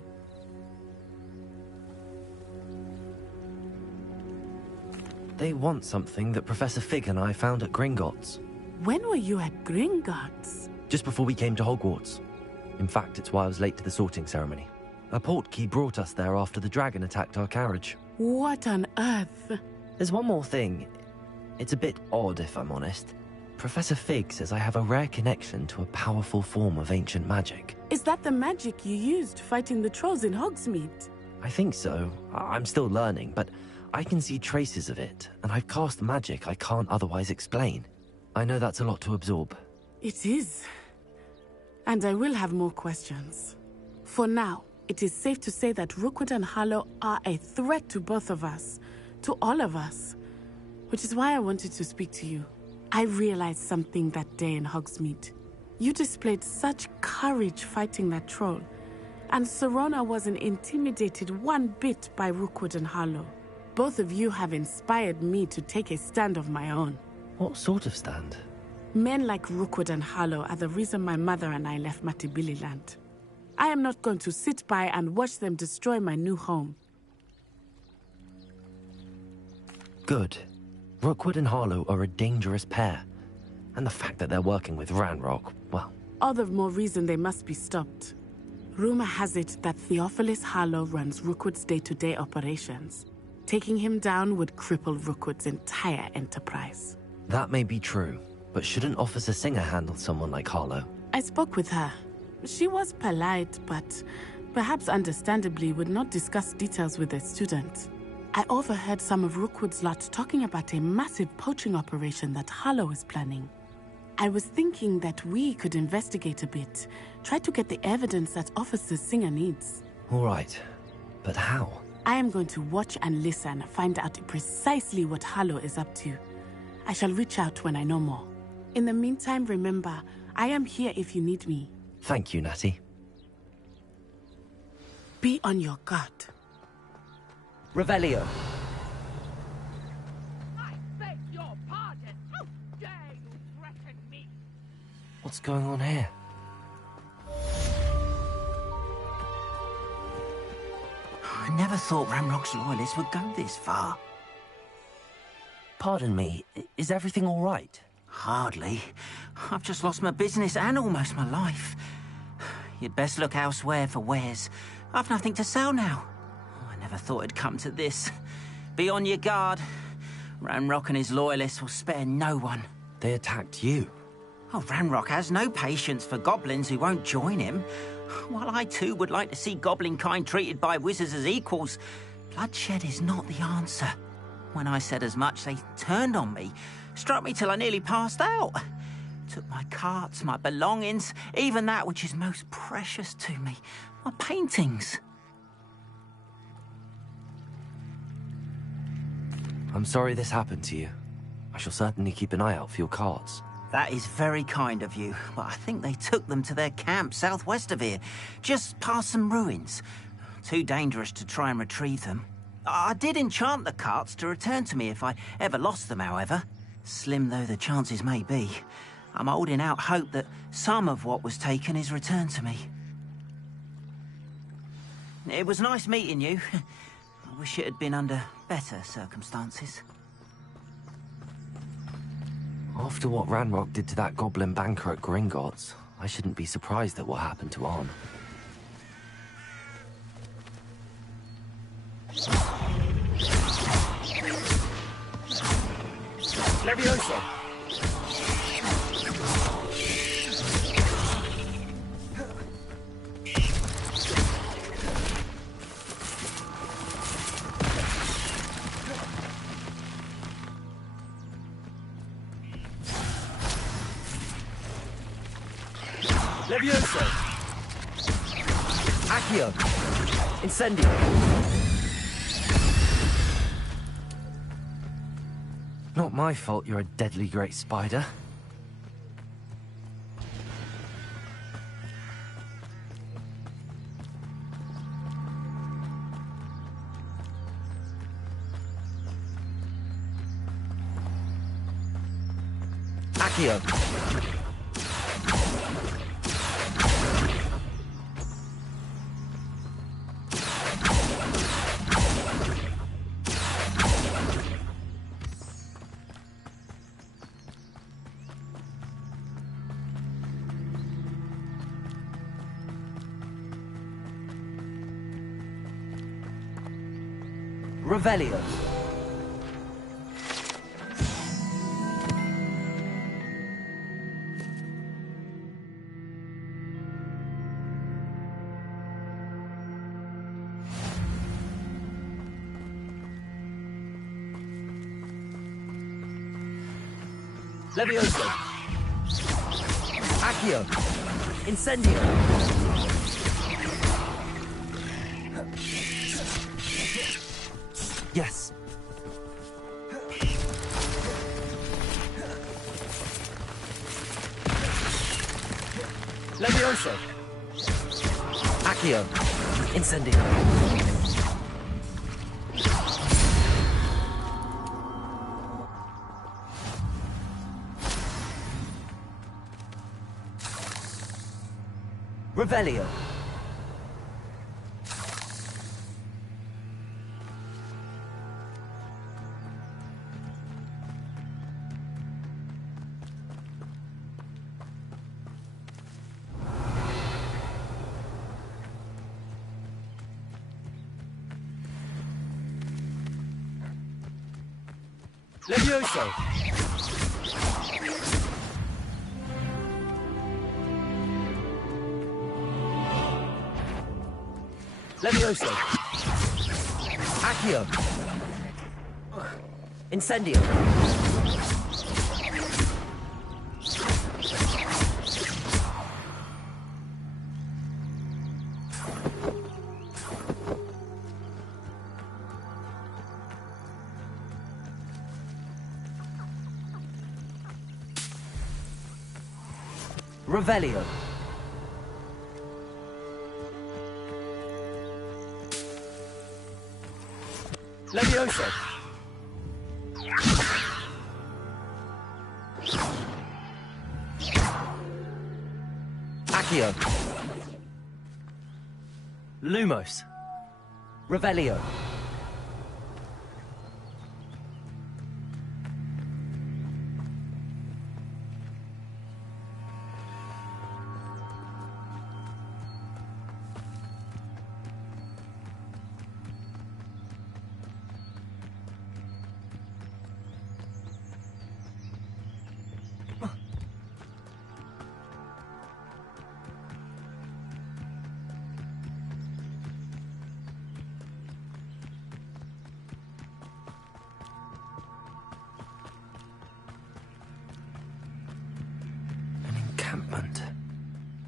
They want something that Professor Fig and I found at Gringotts. When were you at Gringotts? Just before we came to Hogwarts. In fact, it's why I was late to the sorting ceremony. A portkey brought us there after the dragon attacked our carriage. What on earth? There's one more thing. It's a bit odd, if I'm honest. Professor Fig says I have a rare connection to a powerful form of ancient magic. Is that the magic you used fighting the trolls in Hogsmeade? I think so. I'm still learning, but I can see traces of it, and I've cast magic I can't otherwise explain. I know that's a lot to absorb. It is. And I will have more questions. For now, it is safe to say that Rookwood and Harlow are a threat to both of us, to all of us. Which is why I wanted to speak to you. I realized something that day in Hogsmeade. You displayed such courage fighting that troll, and Serona wasn't intimidated one bit by Rookwood and Harlow. Both of you have inspired me to take a stand of my own. What sort of stand? Men like Rookwood and Harlow are the reason my mother and I left Matibili Land. I am not going to sit by and watch them destroy my new home. Good. Rookwood and Harlow are a dangerous pair. And the fact that they're working with Ranrock, well... All the more reason they must be stopped. Rumor has it that Theophilus Harlow runs Rookwood's day-to-day operations. Taking him down would cripple Rookwood's entire enterprise. That may be true, but shouldn't Officer Singer handle someone like Harlow? I spoke with her. She was polite, but perhaps understandably would not discuss details with a student. I overheard some of Rookwood's lot talking about a massive poaching operation that Harlow is planning. I was thinking that we could investigate a bit, try to get the evidence that Officer Singer needs. All right, but how? I am going to watch and listen, find out precisely what Harlow is up to. I shall reach out when I know more. In the meantime, remember, I am here if you need me. Thank you, Natty. Be on your guard. Revelio. I beg your pardon. How dare you threaten me? What's going on here? I never thought Ramrock's loyalists would go this far. Pardon me, is everything all right? Hardly. I've just lost my business and almost my life. You'd best look elsewhere for wares. I've nothing to sell now. I never thought it'd come to this. Be on your guard. Ramrock and his loyalists will spare no one. They attacked you? Oh, Ramrock has no patience for goblins who won't join him. While I too would like to see goblin kind treated by wizards as equals, bloodshed is not the answer. When I said as much, they turned on me, struck me till I nearly passed out. Took my carts, my belongings, even that which is most precious to me, my paintings. I'm sorry this happened to you. I shall certainly keep an eye out for your carts. That is very kind of you, but I think they took them to their camp southwest of here, just past some ruins. Too dangerous to try and retrieve them. I did enchant the carts to return to me if I ever lost them, however. Slim though the chances may be, I'm holding out hope that some of what was taken is returned to me. It was nice meeting you. I wish it had been under better circumstances. After what Ranrock did to that goblin banker at Gringotts, I shouldn't be surprised at what happened to Arn. Levioso! Levioso! Accio! Incendio! Not my fault you're a deadly great spider. Accio! Revelio. Levioso! Accio! Incendio! Yes. Levioso! Accio! Incendio! Revelio. Levioso! Levioso! Accio! Incendio! Revelio. Levioso! Accio! Lumos! Revelio! Encampment.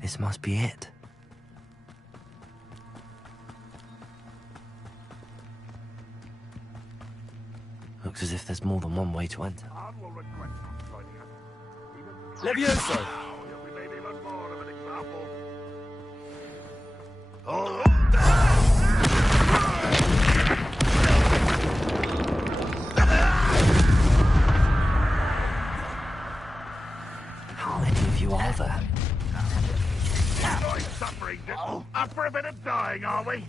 This must be it. Looks as if there's more than one way to enter. Levioso! How many of you are there? Suffering, up for a bit of dying, are we?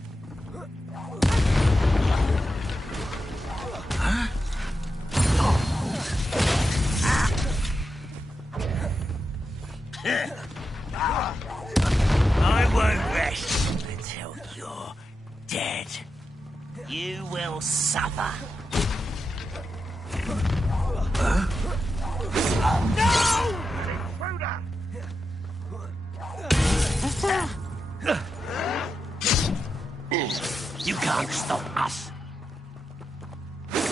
I won't rest until you're dead. You will suffer. No! You can't stop us.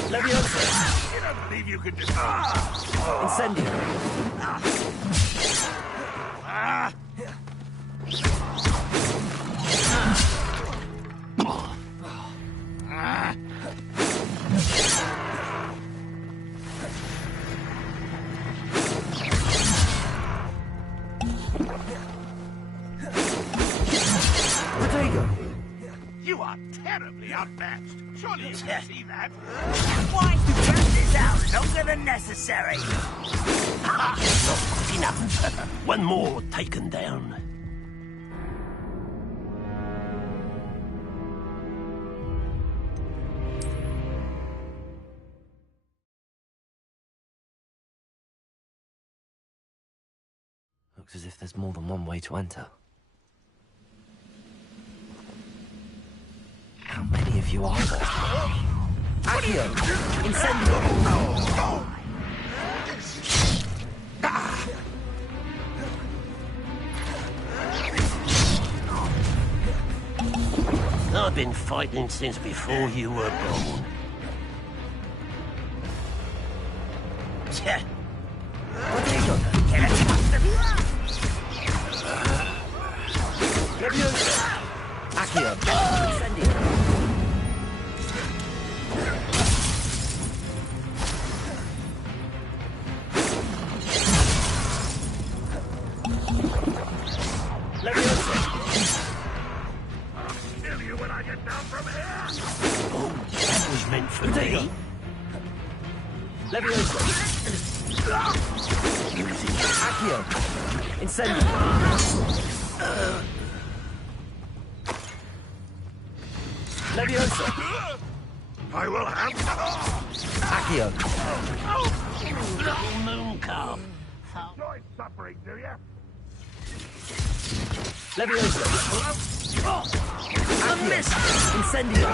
Leviosa! You don't believe you can just... Incendio! You are terribly outmatched. Surely you can see that. Why to drag this out longer than necessary? Not good enough. One more taken down. Looks as if there's more than one way to enter. How many of you are there? Accio! Incendio! I've been fighting since before you were born. Accio! Incendio! Kill you when I get down from here! Oh, that was meant for me. Leviosa! Accio! Incendio! Leviosa! I will have... Accio! Little moon calf. Enjoy suffering, do you? Leviosa! Accio! Incendio!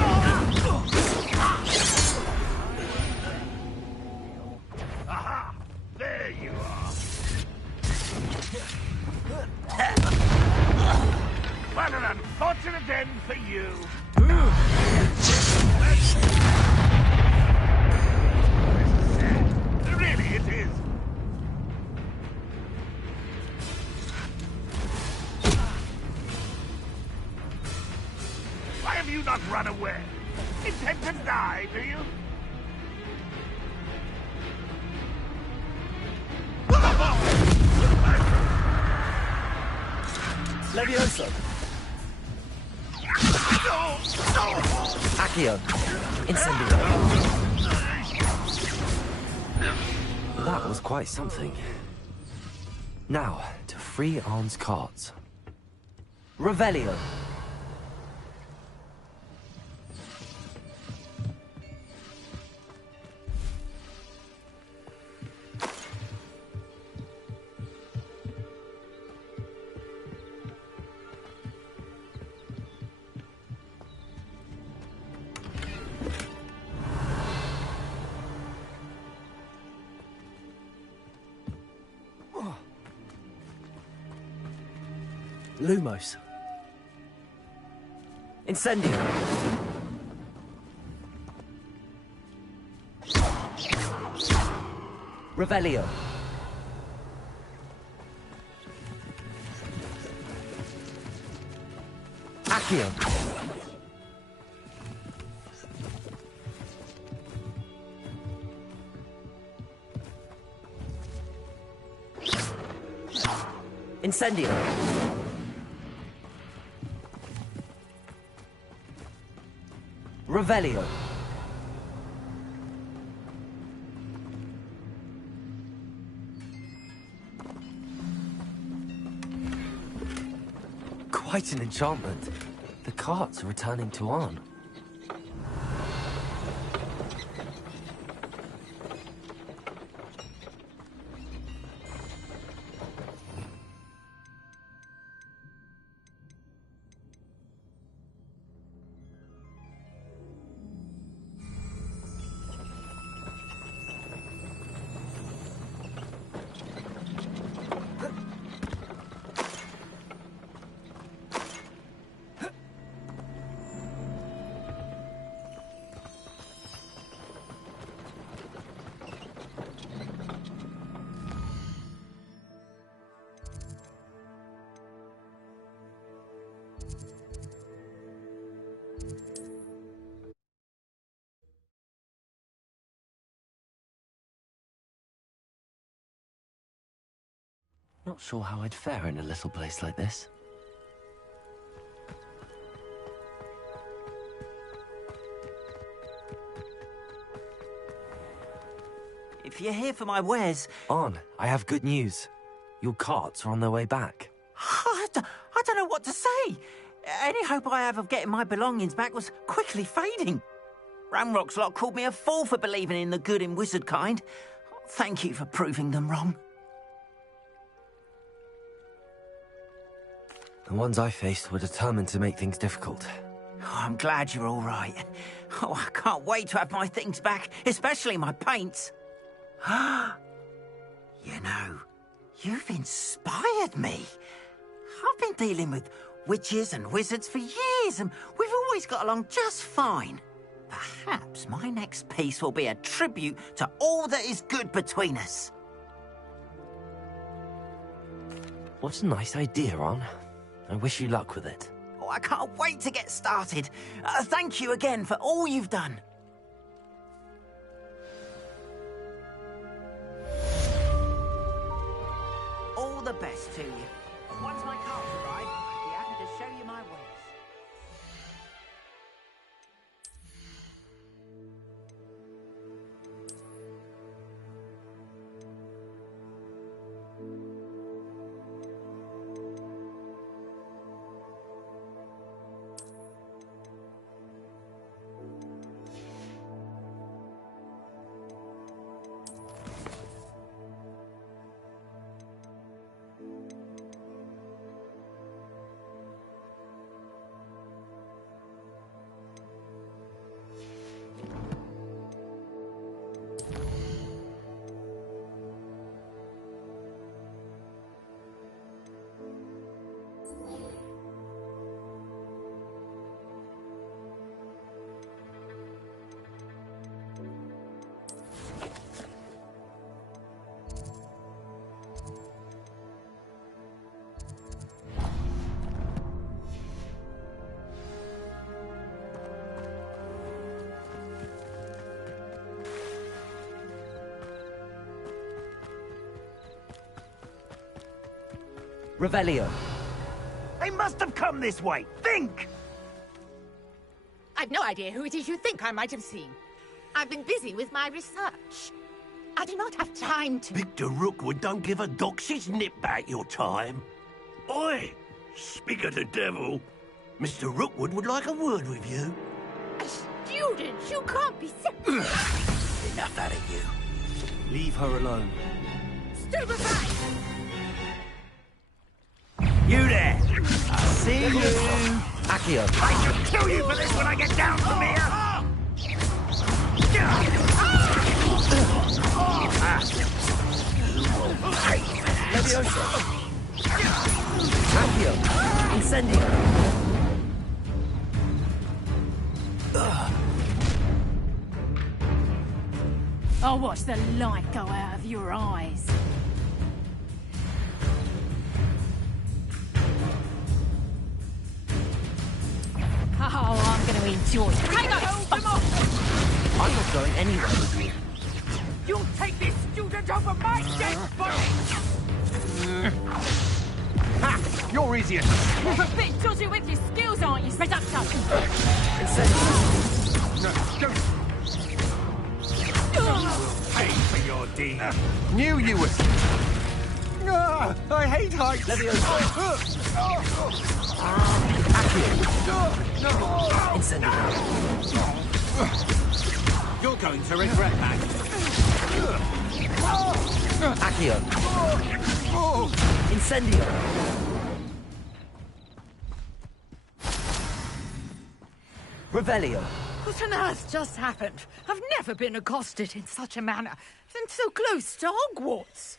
Aha! There you are. What an unfortunate end for you. Really, it is. Why have you not run away? Intend to die, do you? Leviosa! Accio! Incendio! That was quite something. Now, to free Arn's cards. Revelio! Lumos. Incendio. Revelio. Accio. Incendio. Revelio. Quite an enchantment. The carts are returning to Arn. Not sure how I'd fare in a little place like this. If you're here for my wares... Arn, I have good news. Your carts are on their way back. I don't know what to say. Any hope I have of getting my belongings back was quickly fading. Ramrock's lot called me a fool for believing in the good in wizard kind. Thank you for proving them wrong. The ones I faced were determined to make things difficult. Oh, I'm glad you're all right. Oh, I can't wait to have my things back, especially my paints. You know, you've inspired me. I've been dealing with witches and wizards for years, and we've always got along just fine. Perhaps my next piece will be a tribute to all that is good between us. What a nice idea, Arn. I wish you luck with it. Oh, I can't wait to get started. Thank you again for all you've done. All the best to you. Once my cards arrive, I'll be happy to show you my wares. Revelio. They must have come this way. Think! I've no idea who it is you think I might have seen. I've been busy with my research. I do not have time to... Victor Rookwood don't give a doxy's nip back your time. Oi! Speak of the devil. Mr. Rookwood would like a word with you. A student? You can't be sick. Enough out of you. Leave her alone. Stupefy! You there! I see you! Accio. I shall kill you for this when I get down from here! Leviosa! Accio! Incendio! I'll watch the light go out of your eyes. Oh, I'm going to enjoy it. Hang on! Come on! I'm not going anywhere with you. You'll take this student over my dead body! Ha! You're easier. You're a bit dodgy with your skills, aren't you, Seductor? No, don't. Pay for your deed. Knew you would. I hate heights. Leviosa! Incendio! You're going to regret that. Accio! Incendio! Revelio! What on earth just happened? I've never been accosted in such a manner, and so close to Hogwarts.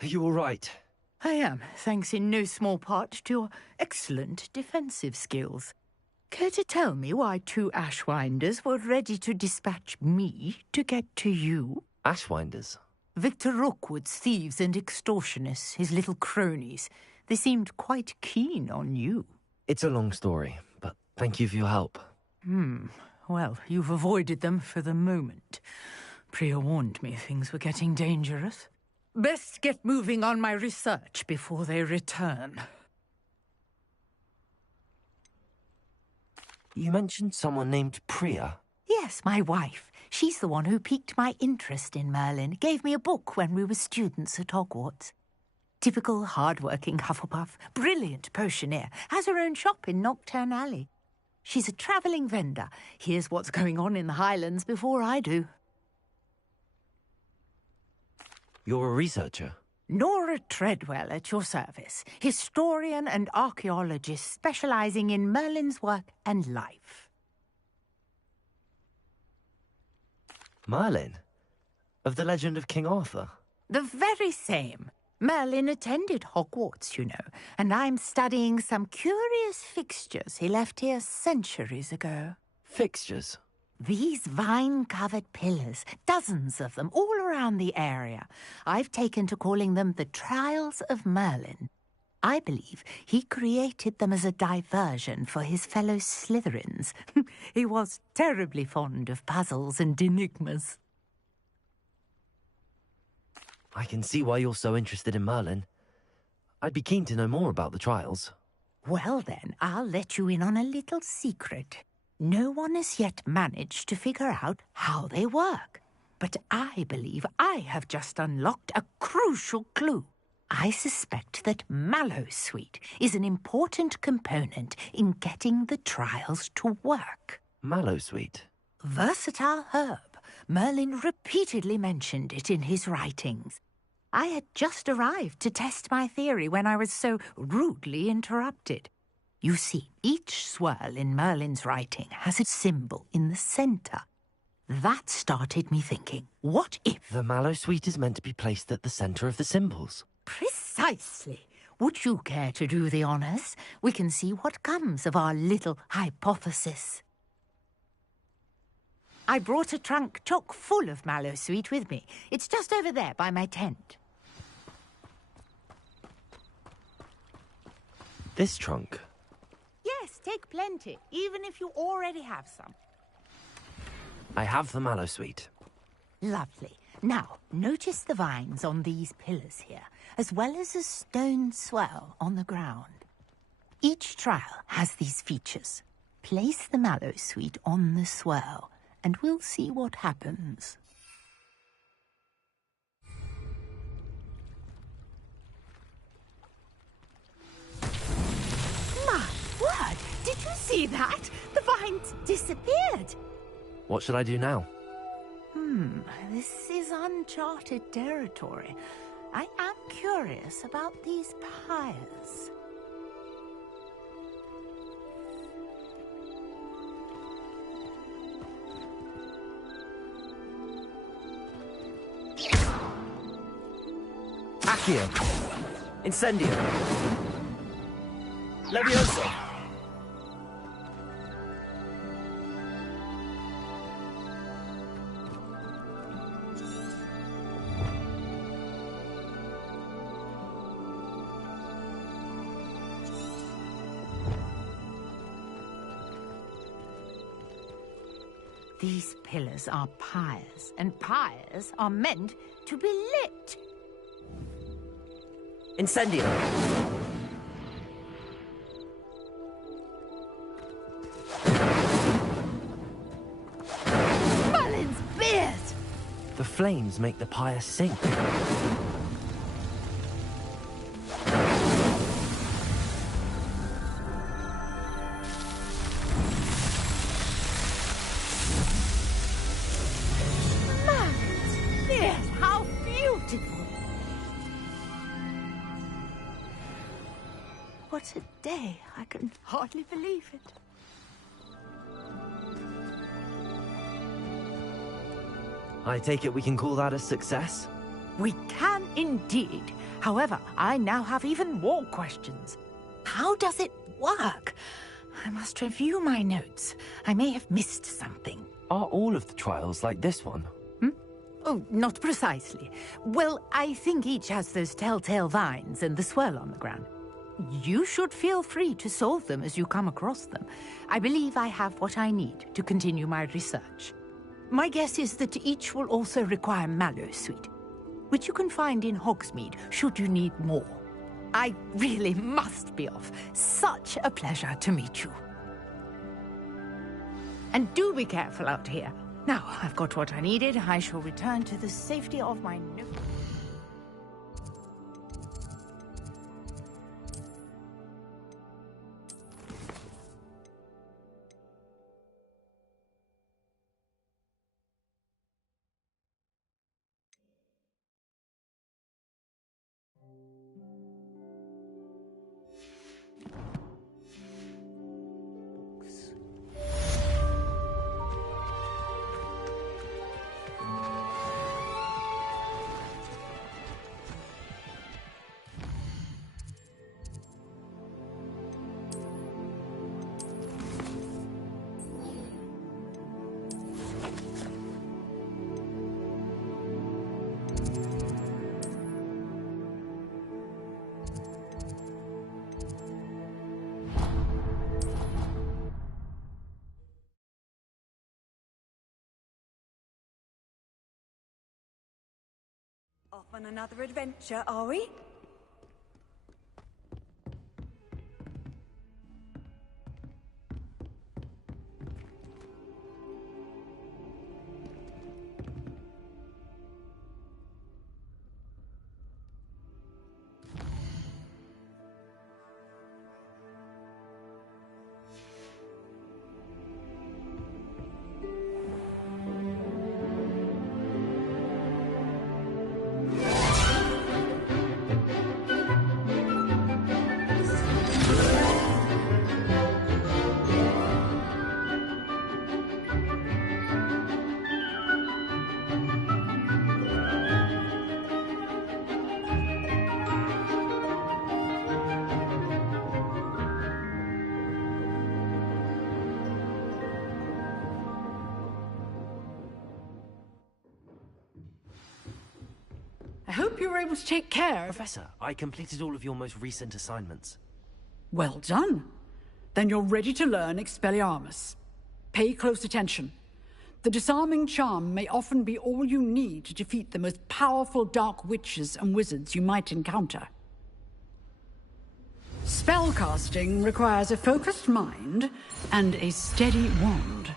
Are you all right? I am, thanks in no small part to your excellent defensive skills. Care to tell me why two Ashwinders were ready to dispatch me to get to you? Ashwinders? Victor Rookwood's thieves and extortionists, his little cronies. They seemed quite keen on you. It's a long story, but thank you for your help. Well, you've avoided them for the moment. Priya warned me things were getting dangerous. Best get moving on my research before they return. You mentioned someone named Priya? Yes, my wife. She's the one who piqued my interest in Merlin. Gave me a book when we were students at Hogwarts. Typical hard-working Hufflepuff. Brilliant potioneer. Has her own shop in Knockturn Alley. She's a travelling vendor. Hears what's going on in the Highlands before I do. You're a researcher? Nora Treadwell at your service. Historian and archaeologist specialising in Merlin's work and life. Merlin? Of the legend of King Arthur? The very same. Merlin attended Hogwarts, you know, and I'm studying some curious fixtures he left here centuries ago. Fixtures? These vine-covered pillars, dozens of them, all around the area. I've taken to calling them the Trials of Merlin. I believe he created them as a diversion for his fellow Slytherins. He was terribly fond of puzzles and enigmas. I can see why you're so interested in Merlin. I'd be keen to know more about the trials. Well then, I'll let you in on a little secret. No one has yet managed to figure out how they work. But I believe I have just unlocked a crucial clue. I suspect that Mallowsweet is an important component in getting the trials to work. Mallowsweet? Versatile herb. Merlin repeatedly mentioned it in his writings. I had just arrived to test my theory when I was so rudely interrupted. You see, each swirl in Merlin's writing has a symbol in the centre. That started me thinking, what if... The mallow sweet is meant to be placed at the centre of the symbols. Precisely. Would you care to do the honours? We can see what comes of our little hypothesis. I brought a trunk chock full of mallow sweet with me. It's just over there by my tent. This trunk? Yes, take plenty, even if you already have some. I have the mallow sweet. Lovely. Now, notice the vines on these pillars here, as well as a stone swell on the ground. Each trial has these features. Place the mallow sweet on the swell, and we'll see what happens. My word! Did you see that? The vines disappeared! What should I do now? This is uncharted territory. I am curious about these pyres. Accio! Incendio! Levioso! These pillars are pyres, and pyres are meant to be lit. Incendio! Merlin's beard! The flames make the pyre sink. Merlin's beard! How beautiful! What a day! I can hardly believe it. I take it we can call that a success? We can indeed. However, I now have even more questions. How does it work? I must review my notes. I may have missed something. Are all of the trials like this one? Oh, not precisely. Well, I think each has those telltale vines and the swirl on the ground. You should feel free to solve them as you come across them. I believe I have what I need to continue my research. My guess is that each will also require mallow sweet, which you can find in Hogsmeade should you need more. I really must be off. Such a pleasure to meet you. And do be careful out here. Now, I've got what I needed. I shall return to the safety of my nook. Off on another adventure, are we? hope you were able to take care of... Professor, I completed all of your most recent assignments. Well done. Then you're ready to learn Expelliarmus. Pay close attention. The disarming charm may often be all you need to defeat the most powerful dark witches and wizards you might encounter. Spellcasting requires a focused mind and a steady wand.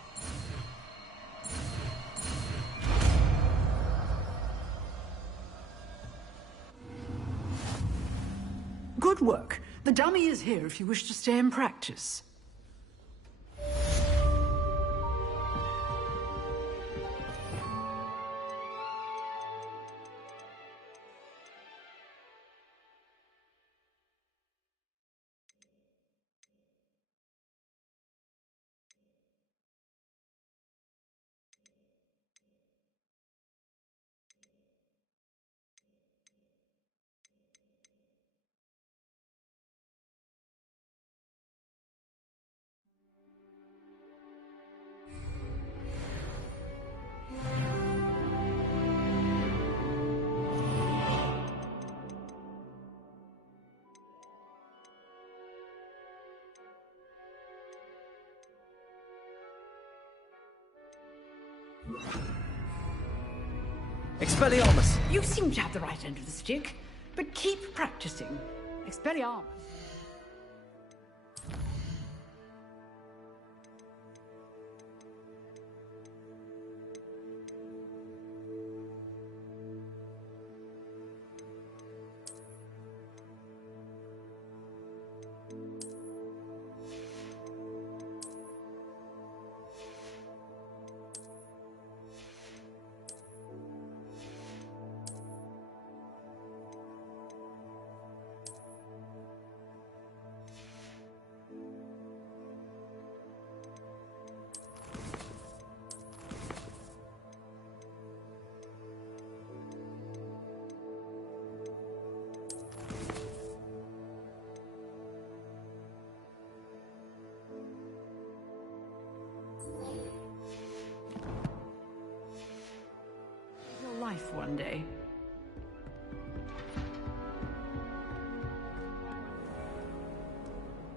Good work. The dummy is here if you wish to stay and practice. Expelliarmus! You seem to have the right end of the stick, but keep practicing. Expelliarmus. Life one day.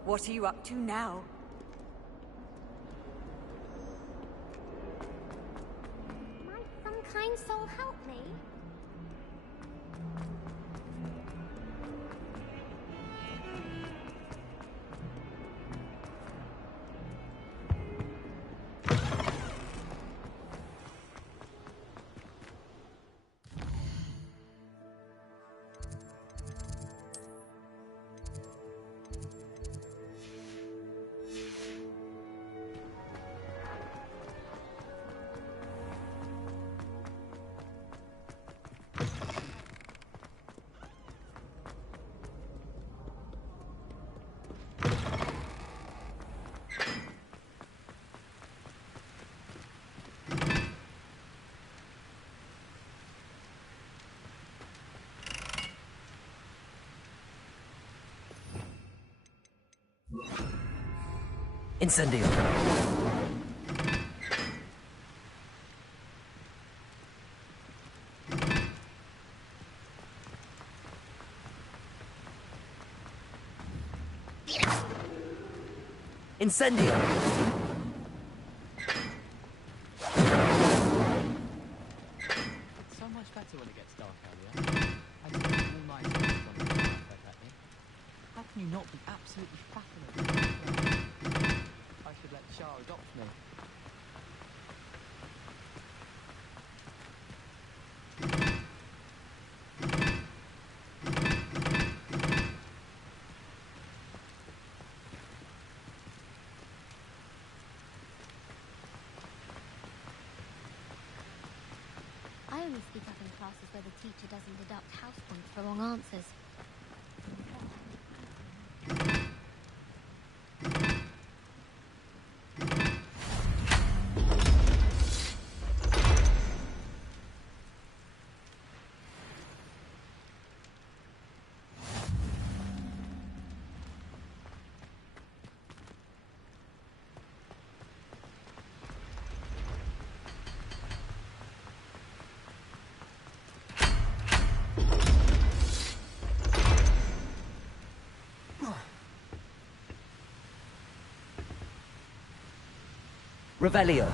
What are you up to now? Might some kind soul help me? Incendio. Incendio. It's so much better when it gets dark earlier. I spent all night on the fire at me. How can you not be absolutely fascinated? I should let Shah adopt me. I only speak up in classes where the teacher doesn't deduct house points for wrong answers. Revelio.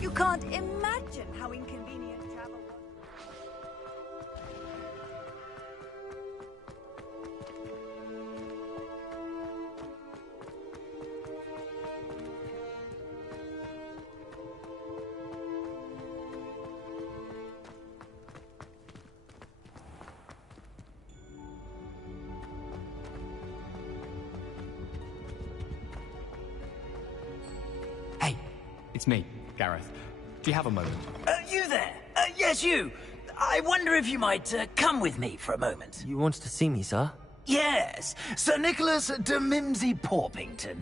You can't imagine how inconvenient travel was. Hey, it's me, Gareth. Do you have a moment? You there? Yes, you. I wonder if you might come with me for a moment. You wanted to see me, sir? Yes, Sir Nicholas de Mimsy Porpington,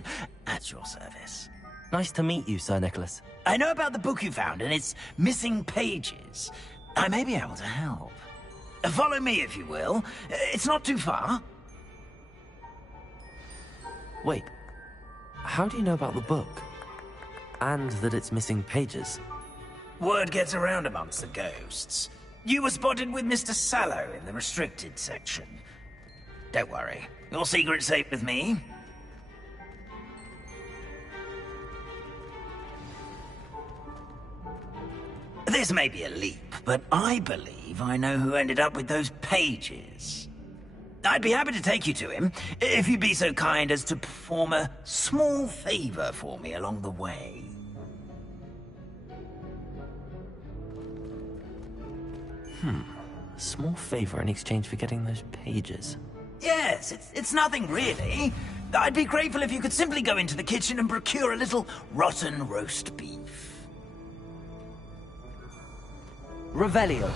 at your service. Nice to meet you, Sir Nicholas. I know about the book you found and its missing pages. I may be able to help. Follow me, if you will. It's not too far. Wait, how do you know about the book? And that it's missing pages? Word gets around amongst the ghosts. You were spotted with Mr. Sallow in the restricted section. Don't worry, your secret's safe with me. This may be a leap, but I believe I know who ended up with those pages. I'd be happy to take you to him, if you'd be so kind as to perform a small favor for me along the way. Small favor in exchange for getting those pages. Yes, it's nothing really. I'd be grateful if you could simply go into the kitchen and procure a little rotten roast beef. Revelio.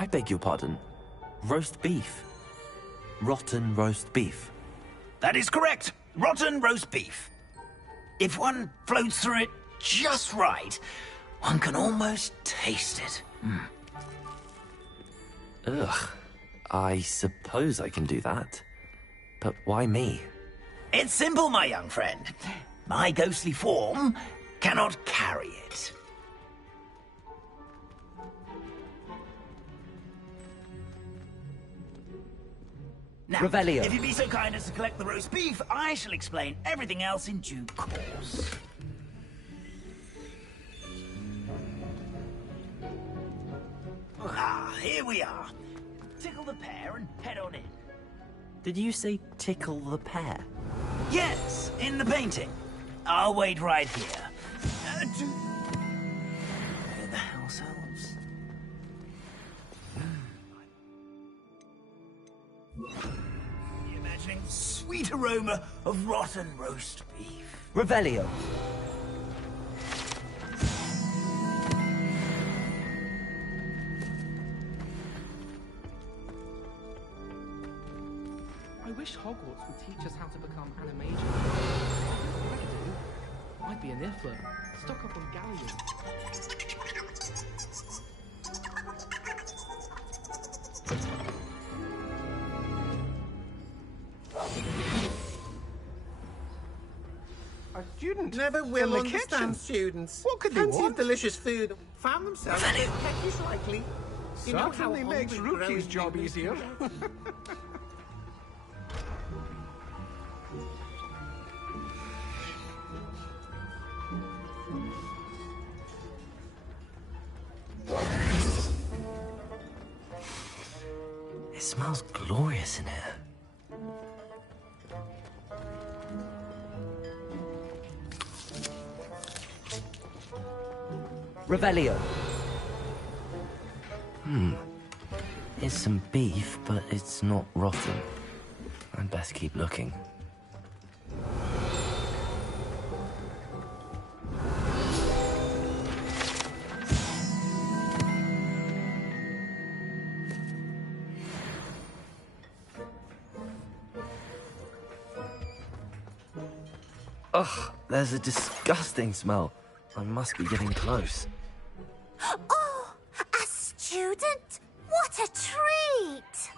I beg your pardon. Roast beef. Rotten roast beef. That is correct. Rotten roast beef. If one floats through it just right, one can almost taste it. Ugh. I suppose I can do that. But why me? It's simple, my young friend. My ghostly form cannot carry it. Now, Revelio. if you'd be so kind as to collect the roast beef, I shall explain everything else in due course. Ah, here we are. Tickle the pear and head on in. Did you say tickle the pear? Yes, in the painting. I'll wait right here. The house elves. Imagining the sweet aroma of rotten roast beef. Revelio. I wish Hogwarts would teach us how to become animations. What I do might be a niffler. Stock up on galleons. I student. Never will in the understand kitchen. students. What could they Plenty want? of delicious food. Found themselves peckish likely. You know how Certainly makes hungry Rookie's growing job humans easier. can get. It smells glorious in here. Revelio. It's some beef, but it's not rotten. I'd best keep looking. Ugh, there's a disgusting smell. I must be getting close. Oh, a student? What a treat!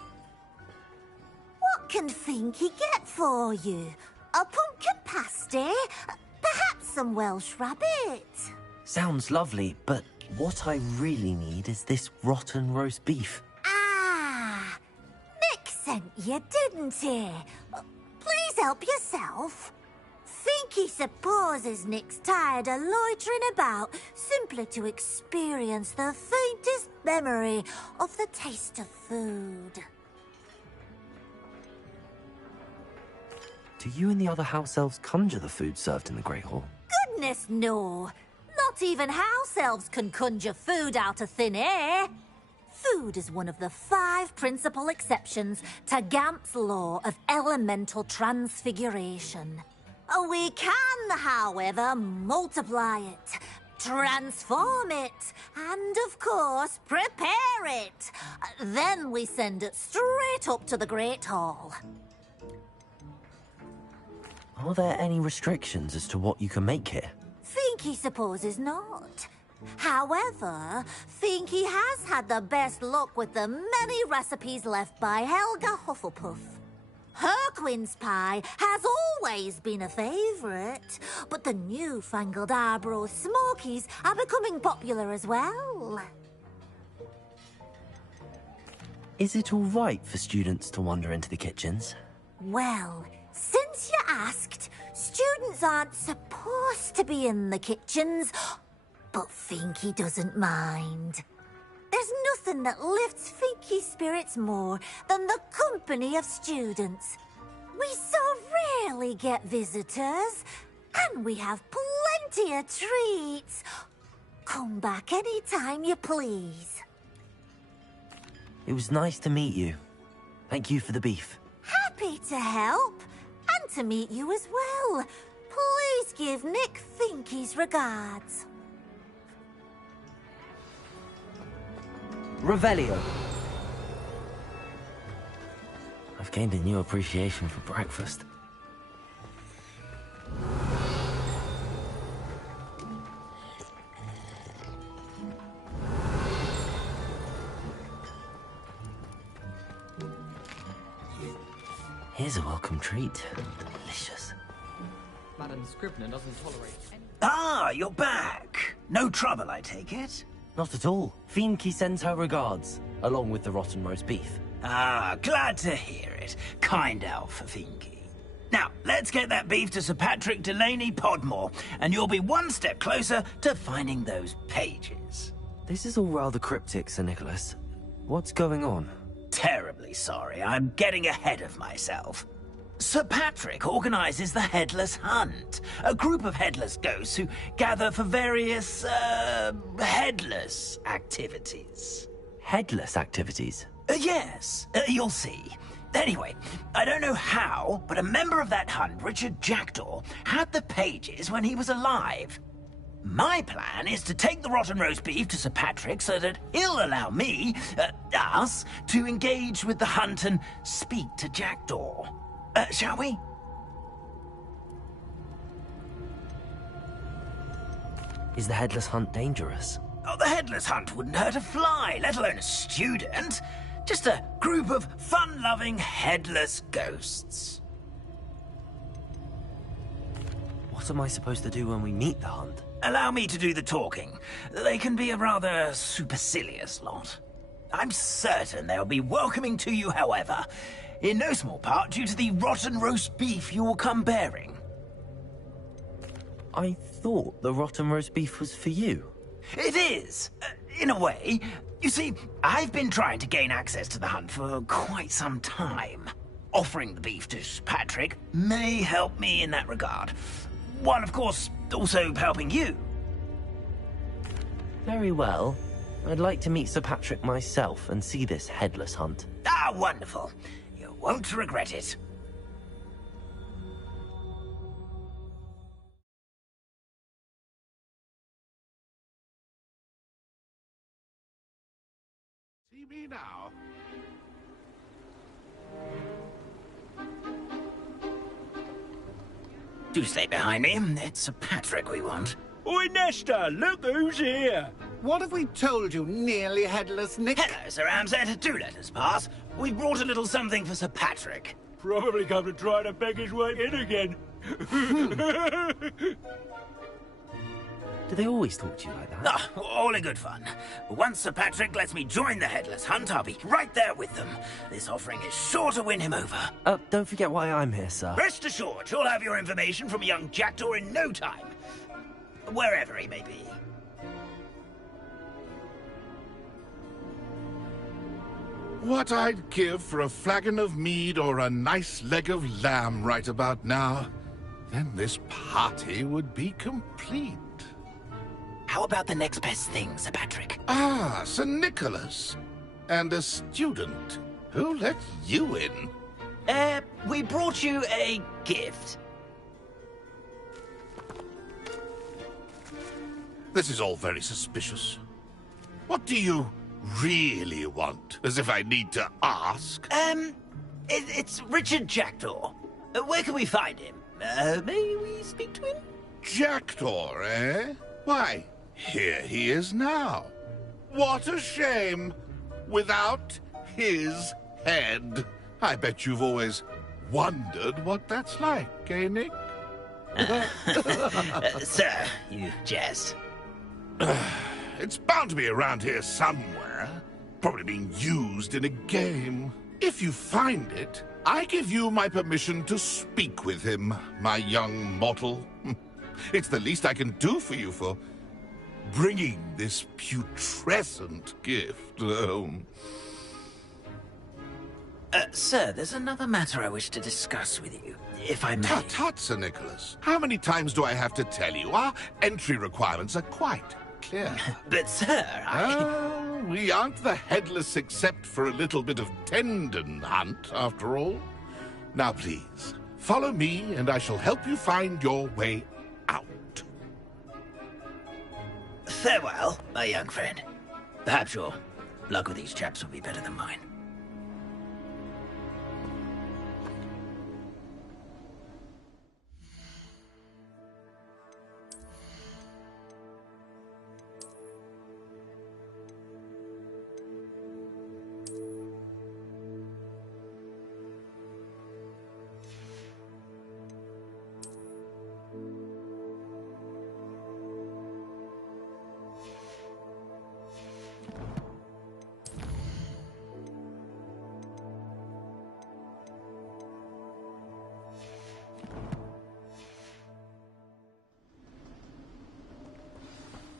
What can Finky get for you? A pumpkin pasty? Perhaps some Welsh rabbit? Sounds lovely, but what I really need is this rotten roast beef. Ah, Nick sent you, didn't he? Please help yourself. Finky supposes Nick's tired of loitering about simply to experience the faintest memory of the taste of food. Do you and the other house elves conjure the food served in the Great Hall? Goodness, no. Not even house elves can conjure food out of thin air. Food is one of the 5 principal exceptions to Gamp's law of elemental transfiguration. We can, however, multiply it, transform it, and, of course, prepare it. Then we send it straight up to the Great Hall. Are there any restrictions as to what you can make here? Finky supposes not. However, Finky has had the best luck with the many recipes left by Helga Hufflepuff. Her quince pie has always been a favourite, but the newfangled Arbroath Smokies are becoming popular as well. Is it all right for students to wander into the kitchens? Well, since you asked, students aren't supposed to be in the kitchens, but Finky doesn't mind. There's nothing that lifts Finky's spirits more than the company of students. We so rarely get visitors, and we have plenty of treats. Come back any time you please. It was nice to meet you. Thank you for the beef. Happy to help, and to meet you as well. Please give Nick Finky's regards. Revelio. I've gained a new appreciation for breakfast. Here's a welcome treat. Delicious. Madam Scribner doesn't tolerate any... Ah, you're back. No trouble, I take it? Not at all. Finky sends her regards, along with the rotten roast beef. Ah, glad to hear it. Kind elf, Finky. Now, let's get that beef to Sir Patrick Delaney Podmore, and you'll be one step closer to finding those pages. This is all rather cryptic, Sir Nicholas. What's going on? Terribly sorry, I'm getting ahead of myself. Sir Patrick organises the Headless Hunt, a group of headless ghosts who gather for various, headless activities. Headless activities? Yes, you'll see. Anyway, I don't know how, but a member of that hunt, Richard Jackdaw, had the pages when he was alive. My plan is to take the rotten roast beef to Sir Patrick so that he'll allow me, us, to engage with the hunt and speak to Jackdaw. Shall we? Is the Headless Hunt dangerous? Oh, the Headless Hunt wouldn't hurt a fly, let alone a student. Just a group of fun-loving headless ghosts. What am I supposed to do when we meet the hunt? Allow me to do the talking. They can be a rather supercilious lot. I'm certain they'll be welcoming to you, however, in no small part due to the rotten roast beef you will come bearing. I thought the rotten roast beef was for you. It is, in a way. You see, I've been trying to gain access to the hunt for quite some time. Offering the beef to Sir Patrick may help me in that regard. While, of course, also helping you. Very well. I'd like to meet Sir Patrick myself and see this headless hunt. Ah, wonderful. You won't regret it. See me now. Do stay behind me. It's Sir Patrick we want. Oi, Nesta, look who's here. What have we told you, nearly headless Nick? Hello, Sir Ramsed. Do let us pass. We've brought a little something for Sir Patrick. Probably come to try to beg his way in again. Do they always talk to you like that? Ah, all in good fun. Once Sir Patrick lets me join the headless hunt, I'll be right there with them. This offering is sure to win him over. Don't forget why I'm here, sir. Rest assured, you'll have your information from a young jackdaw in no time. Wherever he may be. What I'd give for a flagon of mead or a nice leg of lamb right about now. Then this party would be complete. How about the next best thing, Sir Patrick? Ah, Sir Nicholas. And a student. Who let you in? We brought you a gift. This is all very suspicious. What do you really want? As if I need to ask. It's Richard Jackdaw. Where can we find him? May we speak to him? Jackdaw, eh? Why, here he is now. What a shame. Without his head. I bet you've always wondered what that's like, eh, Nick? Sir, you jest. It's bound to be around here somewhere. Probably being used in a game. If you find it, I give you my permission to speak with him, my young mortal. It's the least I can do for you for bringing this putrescent gift home. Sir, there's another matter I wish to discuss with you, if I may. Tut, Sir Nicholas. How many times do I have to tell you? Our entry requirements are quite clear. But, sir, we aren't the headless except for a little bit of tendon hunt, after all. Now, please, follow me, and I shall help you find your way out. Farewell, my young friend. Perhaps your luck with these chaps will be better than mine.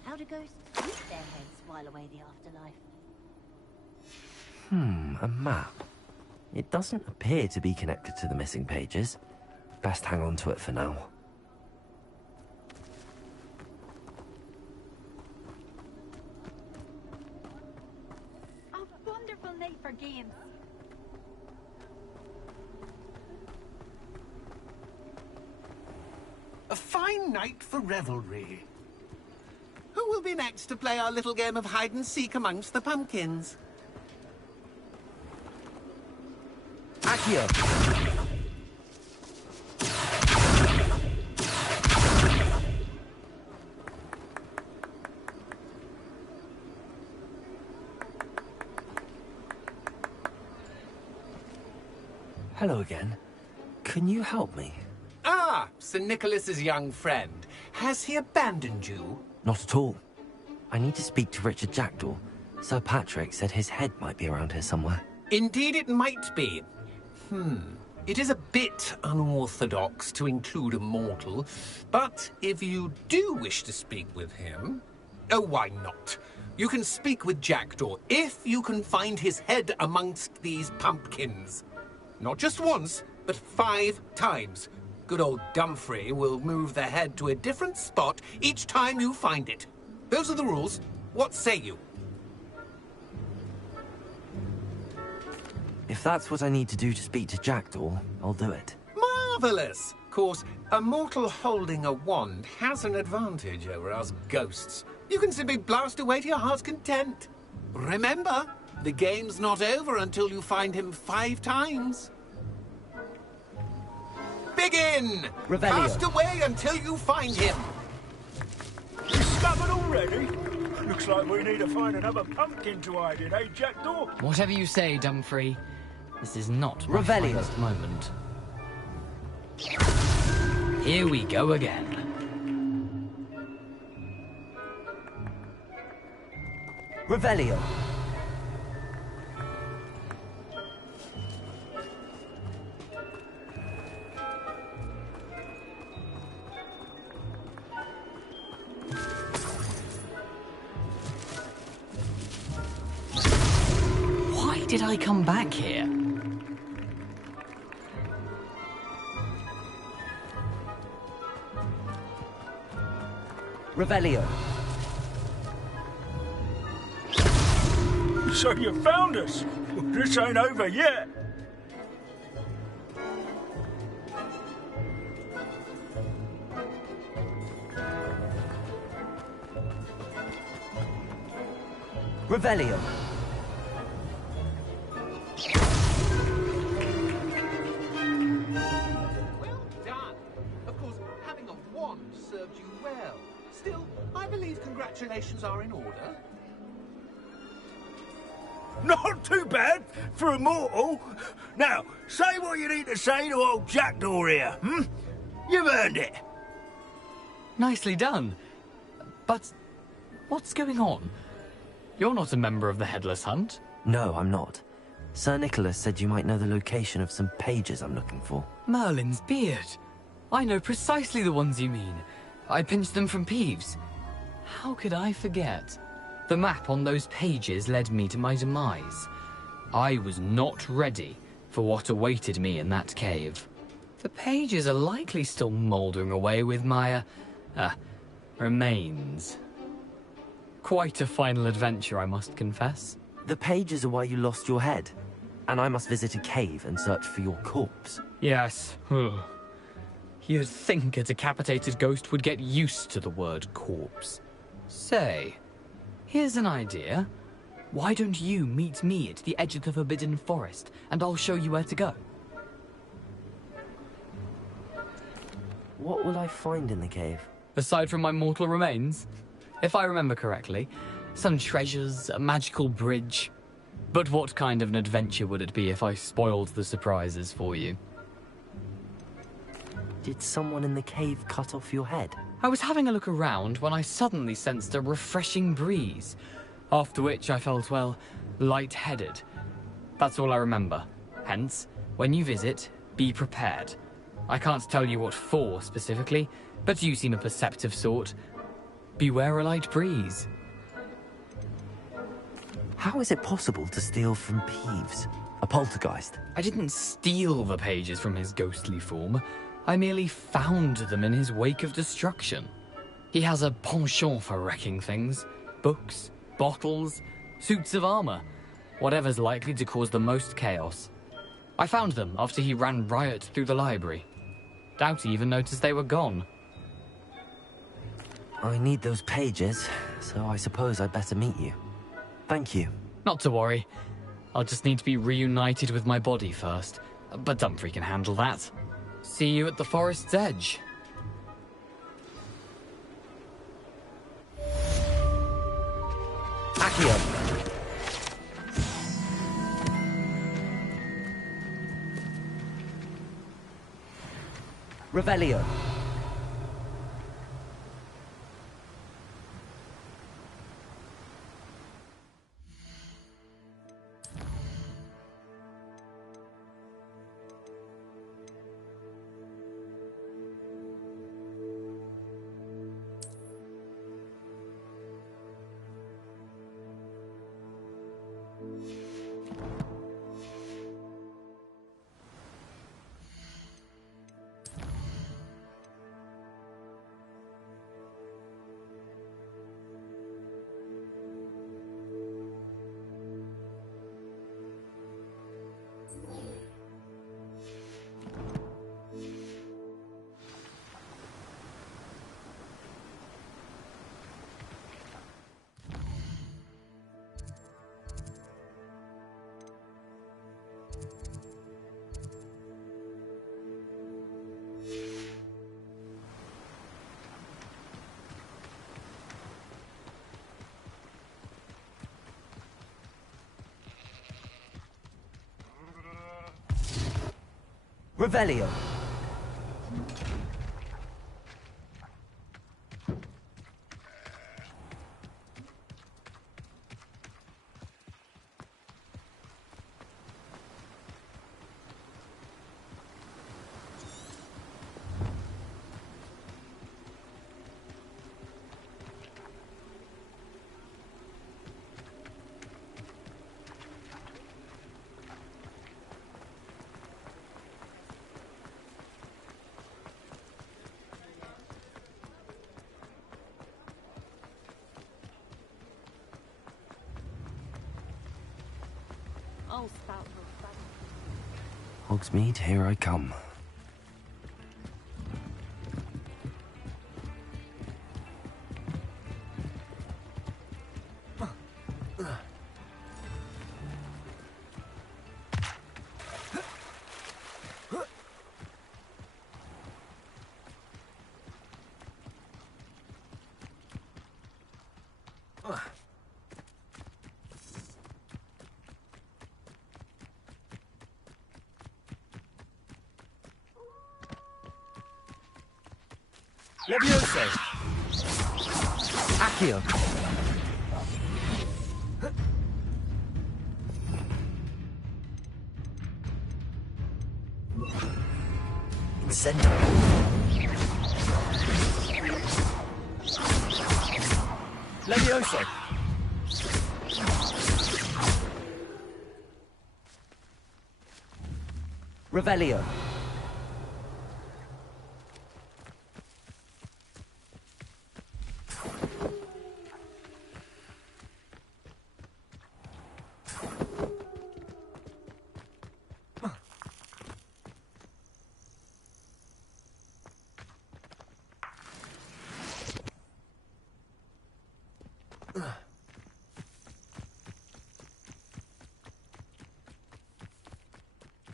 How do ghosts keep their heads while away the afterlife? A map. It doesn't appear to be connected to the missing pages. Best hang on to it for now. A wonderful night for games. A fine night for revelry. Who will be next to play our little game of hide-and-seek amongst the pumpkins? Accio! Hello again. Can you help me? Ah, Sir Nicholas's young friend. Has he abandoned you? Not at all. I need to speak to Richard Jackdaw. Sir Patrick said his head might be around here somewhere. Indeed it might be. It is a bit unorthodox to include a mortal, but if you do wish to speak with him... Oh, why not? You can speak with Jackdaw if you can find his head amongst these pumpkins. Not just once, but 5 times. Good old Dumfrey will move the head to a different spot each time you find it. Those are the rules. What say you? If that's what I need to do to speak to Jackdaw, I'll do it. Marvellous! Of course, a mortal holding a wand has an advantage over us ghosts. You can simply blast away to your heart's content. Remember, the game's not over until you find him 5 times. Begin! Revelio. Blast away until you find him. Discovered already? Looks like we need to find another pumpkin to hide in, eh, Jackdaw? Whatever you say, Dumfrey. This is not my Revelio. finest moment. Here we go again. Revelio. Why did I come back here? Revelio. So you found us? This ain't over yet. Revelio. Well done. Of course, having a wand served you well. Still, I believe congratulations are in order. Not too bad for a mortal. Now, say what you need to say to old Jackdaw here, You've earned it. Nicely done. But what's going on? You're not a member of the Headless Hunt. No, I'm not. Sir Nicholas said you might know the location of some pages I'm looking for. Merlin's beard. I know precisely the ones you mean. I pinched them from Peeves. How could I forget? The map on those pages led me to my demise. I was not ready for what awaited me in that cave. The pages are likely still mouldering away with my, remains. Quite a final adventure, I must confess. The pages are why you lost your head, and I must visit a cave and search for your corpse. Yes. You'd think a decapitated ghost would get used to the word corpse. Say, here's an idea. Why don't you meet me at the edge of the Forbidden Forest, and I'll show you where to go? What will I find in the cave? Aside from my mortal remains, if I remember correctly, some treasures, a magical bridge. But what kind of an adventure would it be if I spoiled the surprises for you? Did someone in the cave cut off your head? I was having a look around when I suddenly sensed a refreshing breeze, after which I felt, well, lightheaded. That's all I remember. Hence, when you visit, be prepared. I can't tell you what for specifically, but you seem a perceptive sort. Beware a light breeze. How is it possible to steal from Peeves? A poltergeist? I didn't steal the pages from his ghostly form. I merely found them in his wake of destruction. He has a penchant for wrecking things. Books, bottles, suits of armor. Whatever's likely to cause the most chaos. I found them after he ran riot through the library. Doubt he even noticed they were gone. I need those pages, so I suppose I'd better meet you. Thank you. Not to worry. I'll just need to be reunited with my body first. But Dumfrey can handle that. See you at the forest's edge. Accio. Revelio. Revelio. I'll spout her back. Hogsmeade, here I come. Levioso! Accio! Incendio! Levioso! Revelio!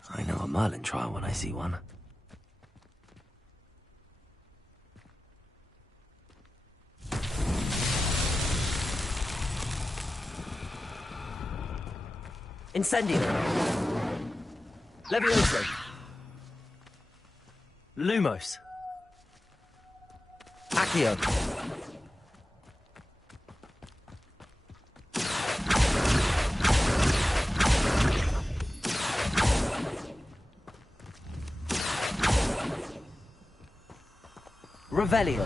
I know a Merlin trial when I see one. Incendio! Levioso! Lumos! Accio! Revelio!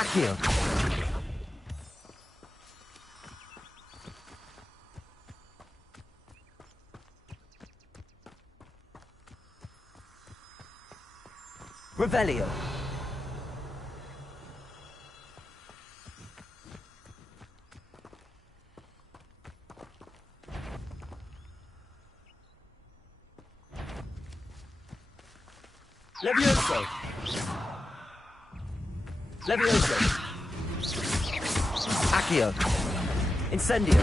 Accio! Revelio! Levioso! Levioso! Accio! Incendio!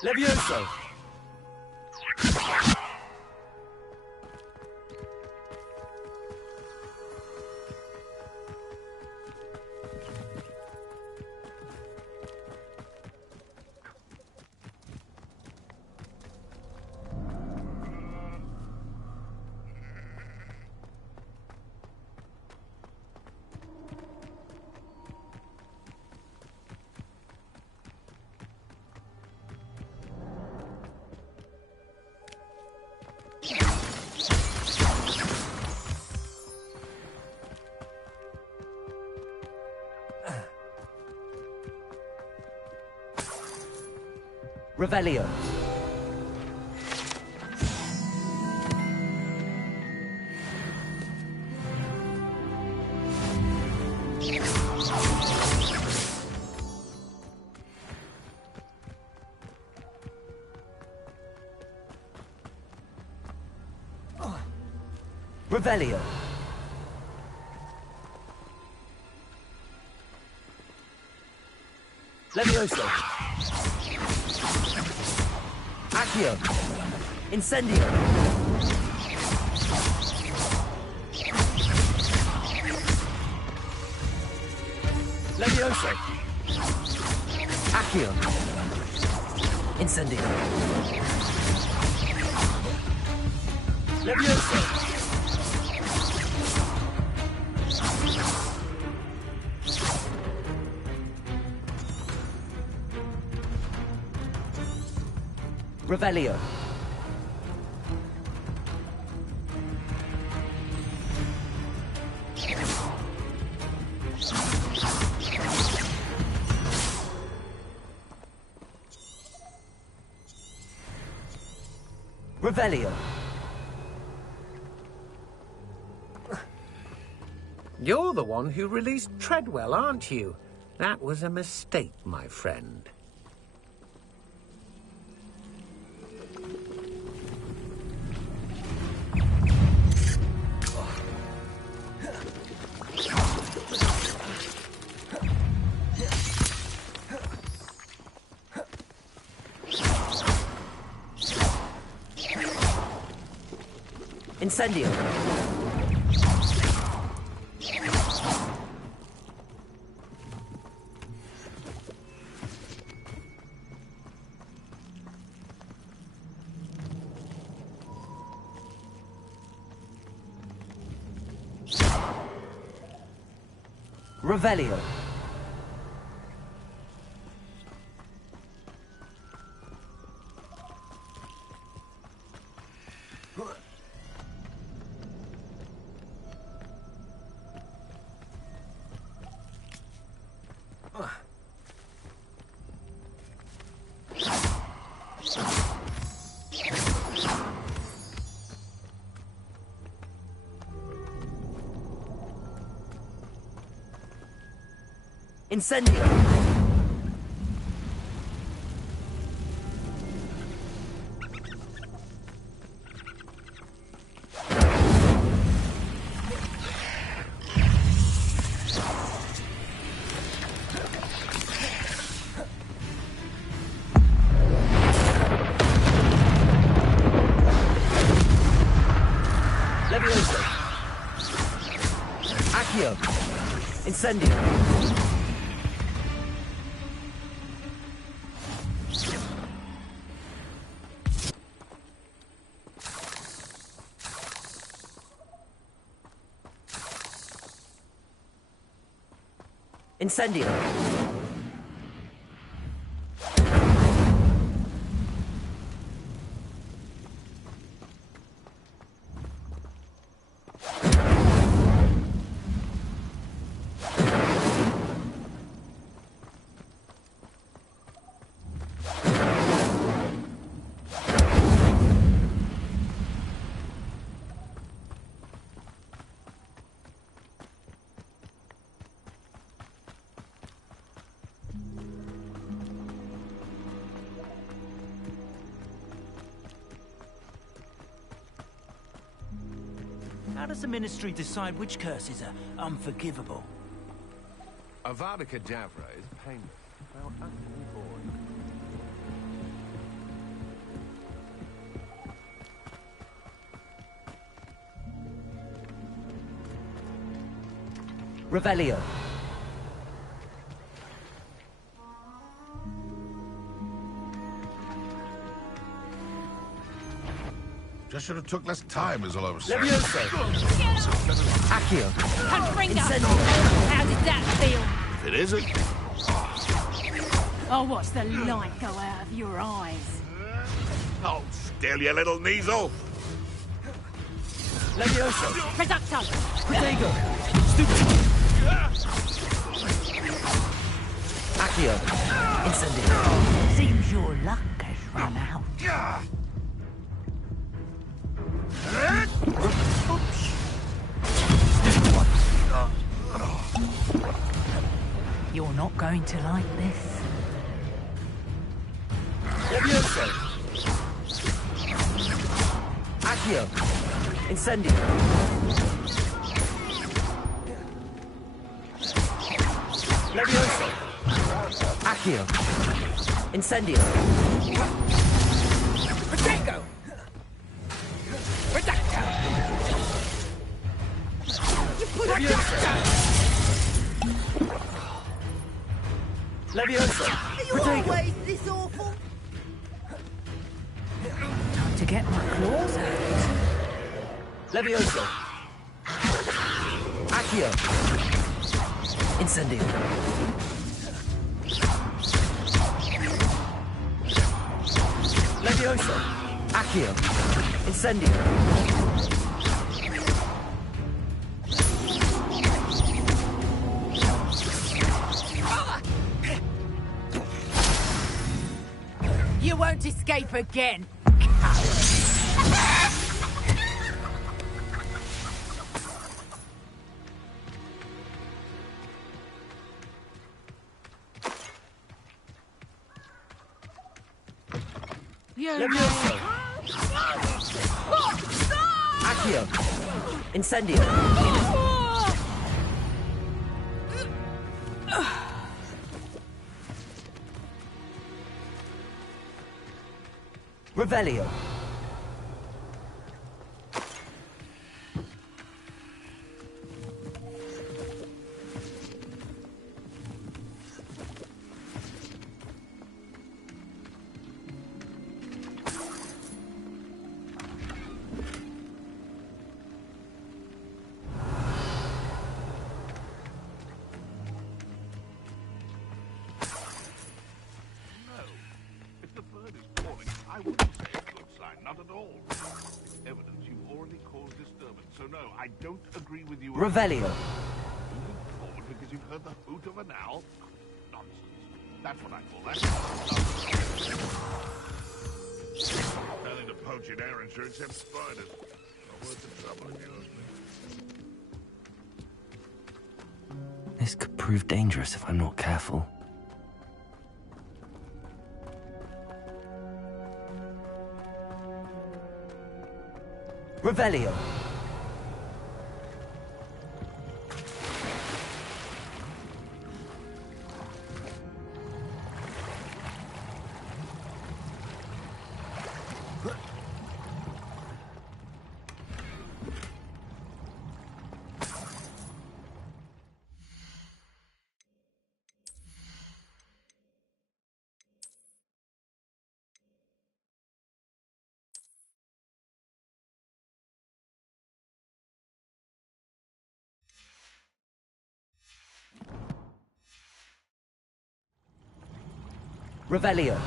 Levioso! Revelio. Revelio. Levioso. Accio. Incendio. Levioso. Accio. Incendio. Levioso. Revelio. Revelio. You're the one who released Treadwell, aren't you? That was a mistake, my friend. Incendio. Revelio. Incendio. Levioso. Accio. Incendio. Incendio. How does the Ministry decide which curses are unforgivable? Avada Kedavra is painless. Now, utterly boring. Revelio. Just should have took less time, is all I was saying. Levioso. Accio. Confringo! Incendio. How did that feel? If it isn't... I'll watch the light go out of your eyes. Hold still, you little Kneasel. Levioso. Reducto! Protego. Stupid. Accio. Incendio. Seems your luck has run out. You're not going to like this. Levioso. Accio. Incendio. Levioso. Accio. Incendio. Protego! Redacta! Levioso. Are you Protego. always this awful? Time to get my claws out. Levioso. Accio. Incendio. Levioso. Accio. Incendio. You won't escape again. Levioso. Accio. Incendio. Revelio. If the bird is calling, I wouldn't say it's a good sign, not at all. It's evidence you've already caused disturbance, so no, I don't agree with you. Revelio. Moving forward because you've heard the hoot of an owl? Nonsense. That's what I call that. Nothing to poach in Ayrshire except spiders. Not worth the trouble if you ask me. This could prove dangerous if I'm not careful. Revelio. Revelio.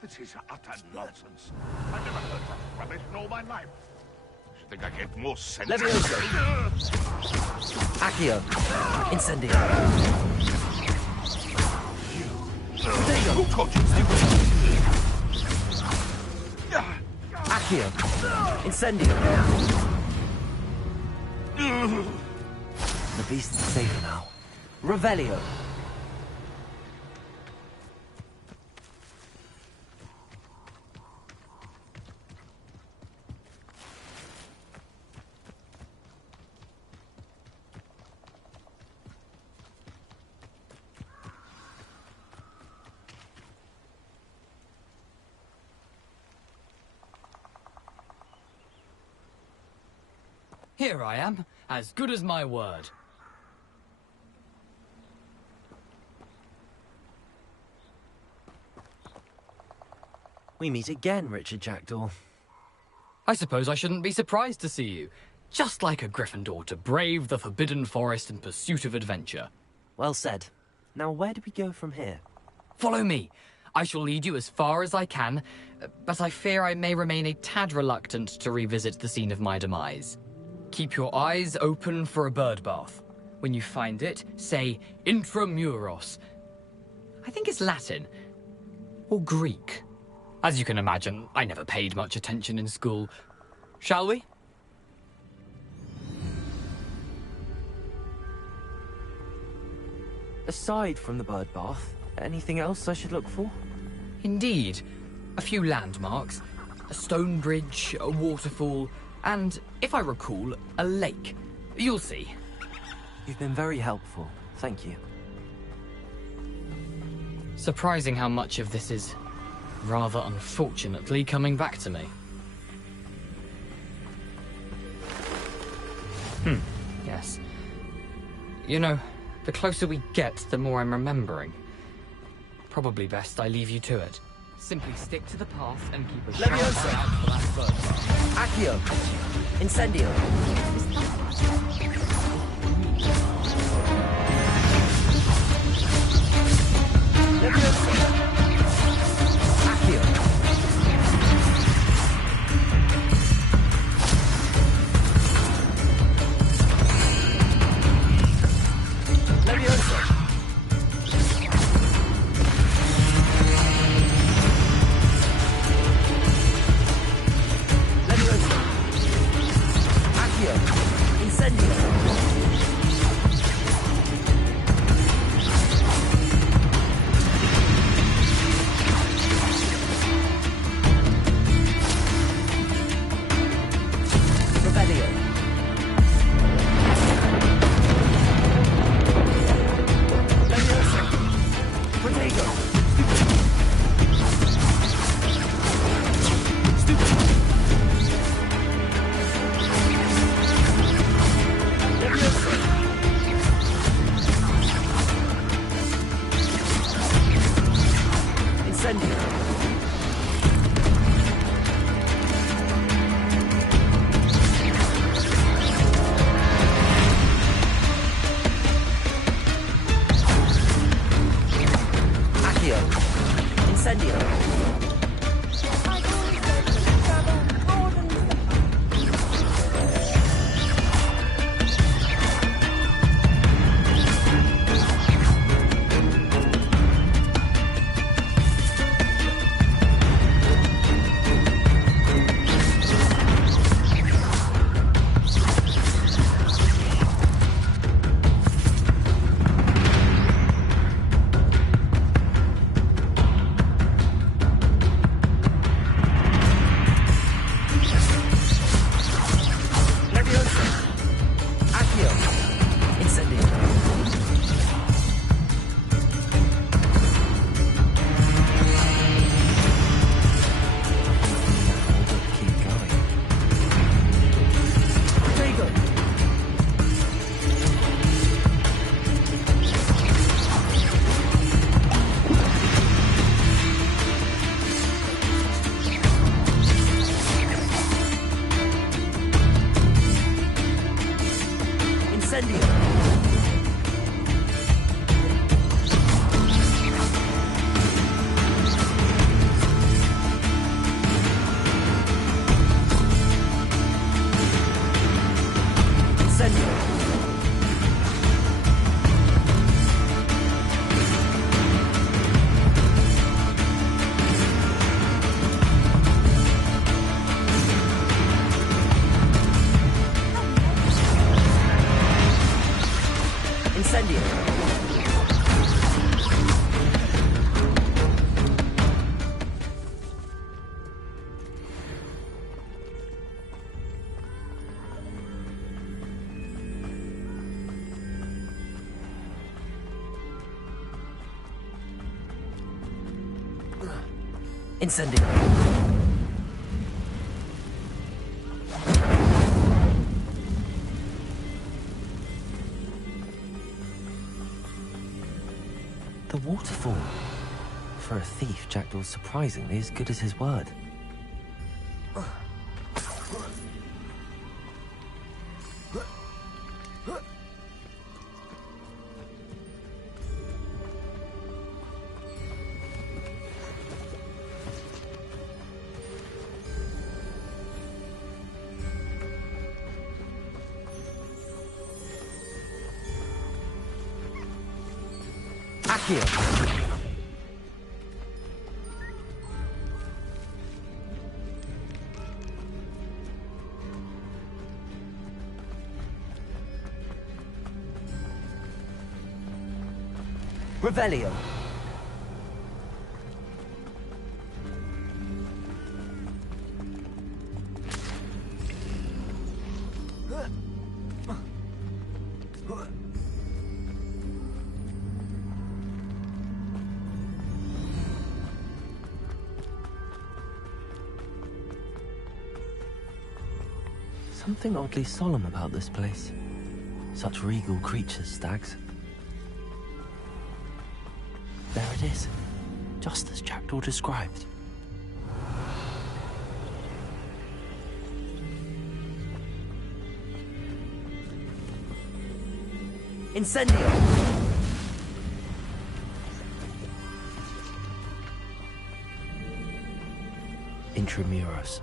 This is utter nonsense. I've never heard such rubbish in all my life. I should think I get more sense. Levioso. Accio. Incendio. Who taught you Accio. Incendio. The beast is safe now. Revelio. Here I am, as good as my word. We meet again, Richard Jackdaw. I suppose I shouldn't be surprised to see you. Just like a Gryffindor to brave the Forbidden Forest in pursuit of adventure. Well said. Now where do we go from here? Follow me. I shall lead you as far as I can, but I fear I may remain a tad reluctant to revisit the scene of my demise. Keep your eyes open for a bird bath. When you find it, say intramuros. I think it's Latin. or Greek? As you can imagine, I never paid much attention in school. Shall we? Aside from the bird bath, anything else I should look for? Indeed. A few landmarks, a stone bridge, a waterfall, and, if I recall, a lake. You'll see. You've been very helpful. Thank you. Surprising how much of this is, rather unfortunately, coming back to me. Yes. You know, the closer we get, the more I'm remembering. Probably best I leave you to it. Simply stick to the path and keep a sharp eye out for that bird bath. Accio! Incendio! Accio! Leviosa! Leviosa! Accio! Incendio! Revelio! Leviosa! Protego! Leviosa! Incendio! Accio! Incendio! Leviosa! Accio! Incendio! Keep going. Protego! Incendio! Incendio! Incendio! Incendio! The waterfall. For a thief, Jackdaw's surprisingly as good as his word. Accio! Revelio. Something oddly solemn about this place. Such regal creatures, stags. There it is, just as Jackdaw described. Incendio! Intramuros.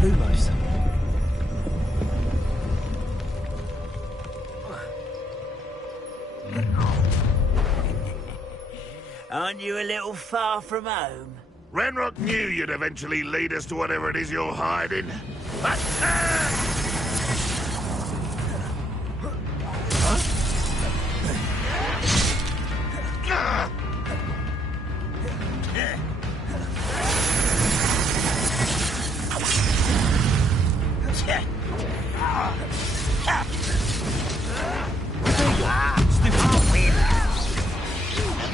Lumos. Aren't you a little far from home? Ranrock knew you'd eventually lead us to whatever it is you're hiding. But,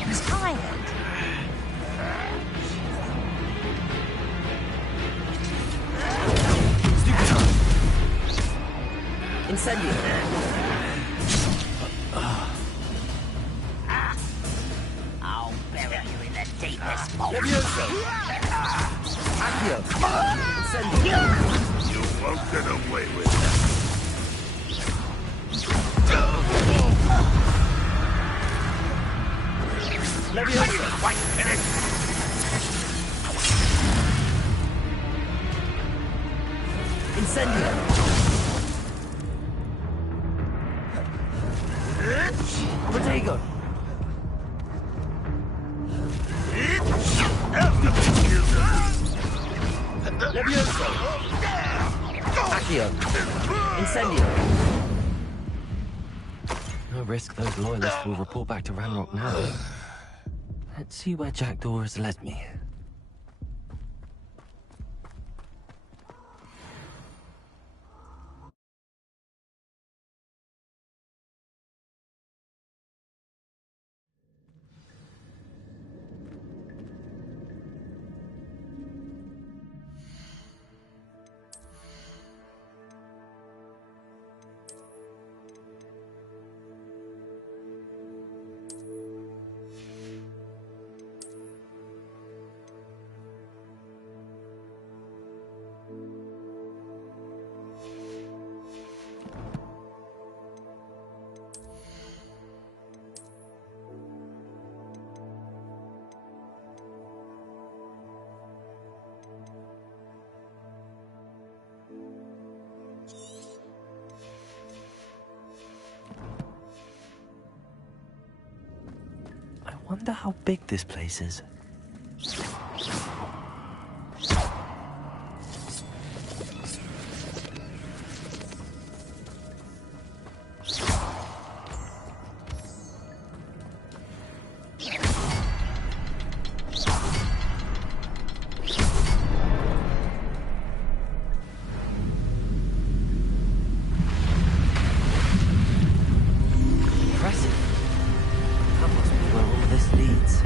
He's tired. Incendio. I'll bury you in the deepest vault. Levioso. Accio. Incendio. you won't get away with that. Levioso. Quite finished. Incendio. Protego. Levioso. Accio. Incendio. No risk those loyalists will report back to Ranrock now. Let's see where Jackdaw has led me. I wonder how big this place is. Impressive. That must be where all this leads.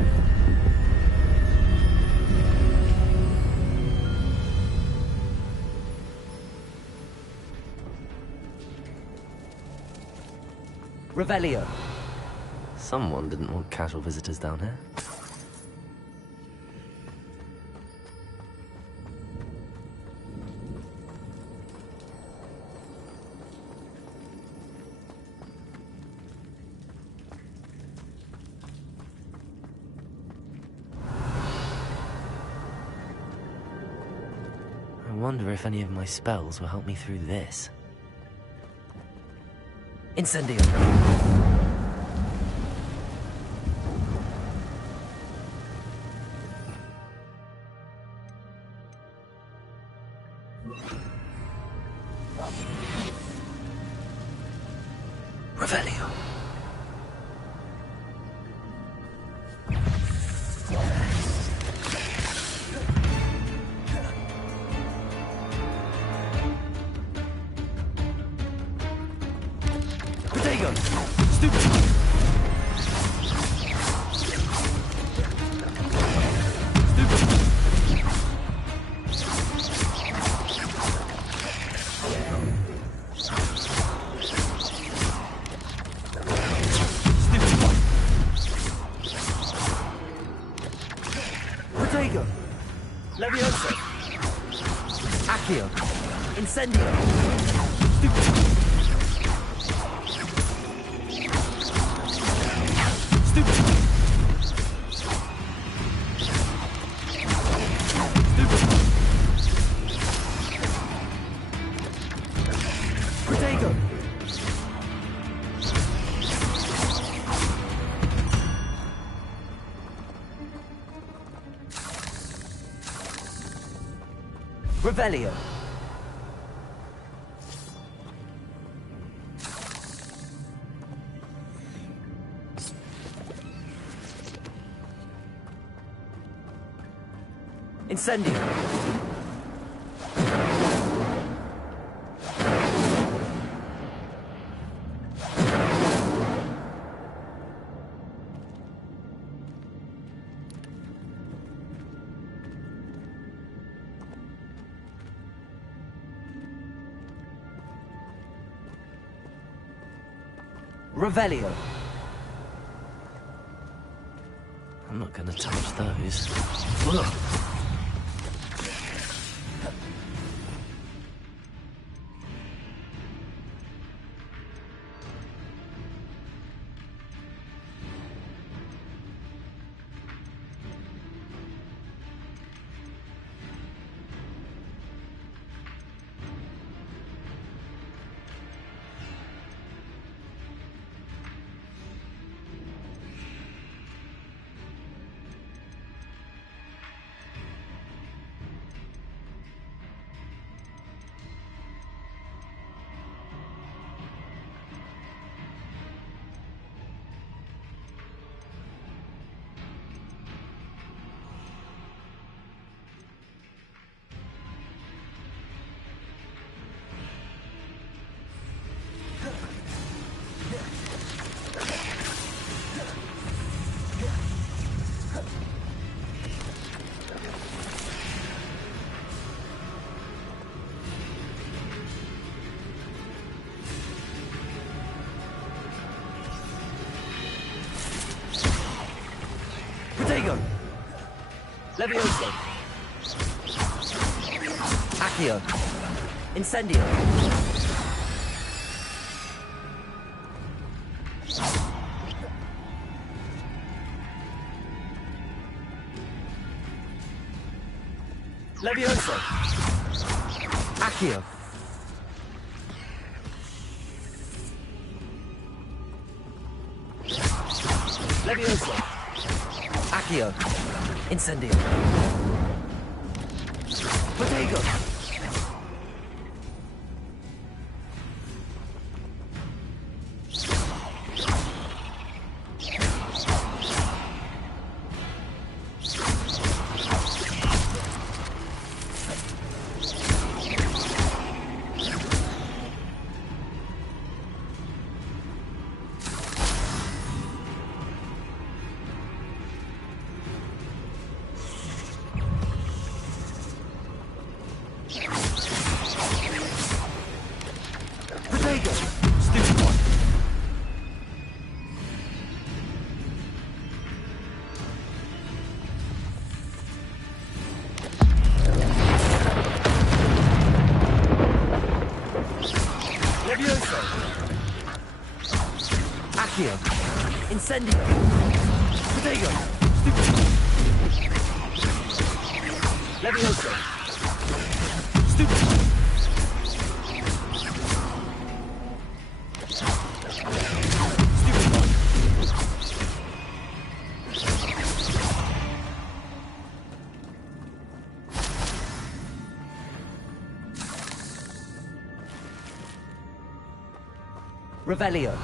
Revelio. Someone didn't want casual visitors down here. I wonder if any of my spells will help me through this. Incendio. Revelio. Protego! Stupid! Protego! Levioso! Accio! Incendio! Stupid! Protego! Revelio. Incendio. Revelio. I'm not gonna touch those. Ugh. Protego! Levioso! Accio! Incendio! Levioso! Accio! Levioso! Accio! Incendio! Protego! Stupid one. Levioso. Accio. Incendio. Protego. Stupid. Levioso. Stupid. Revelio.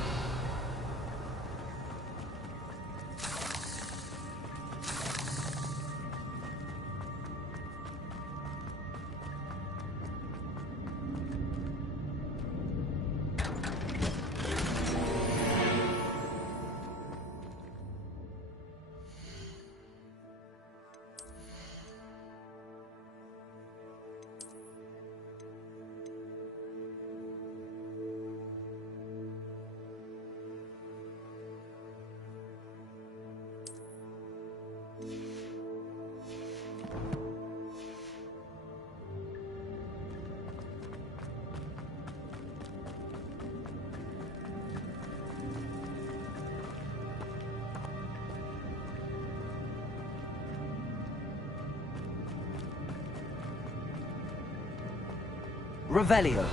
Revelio.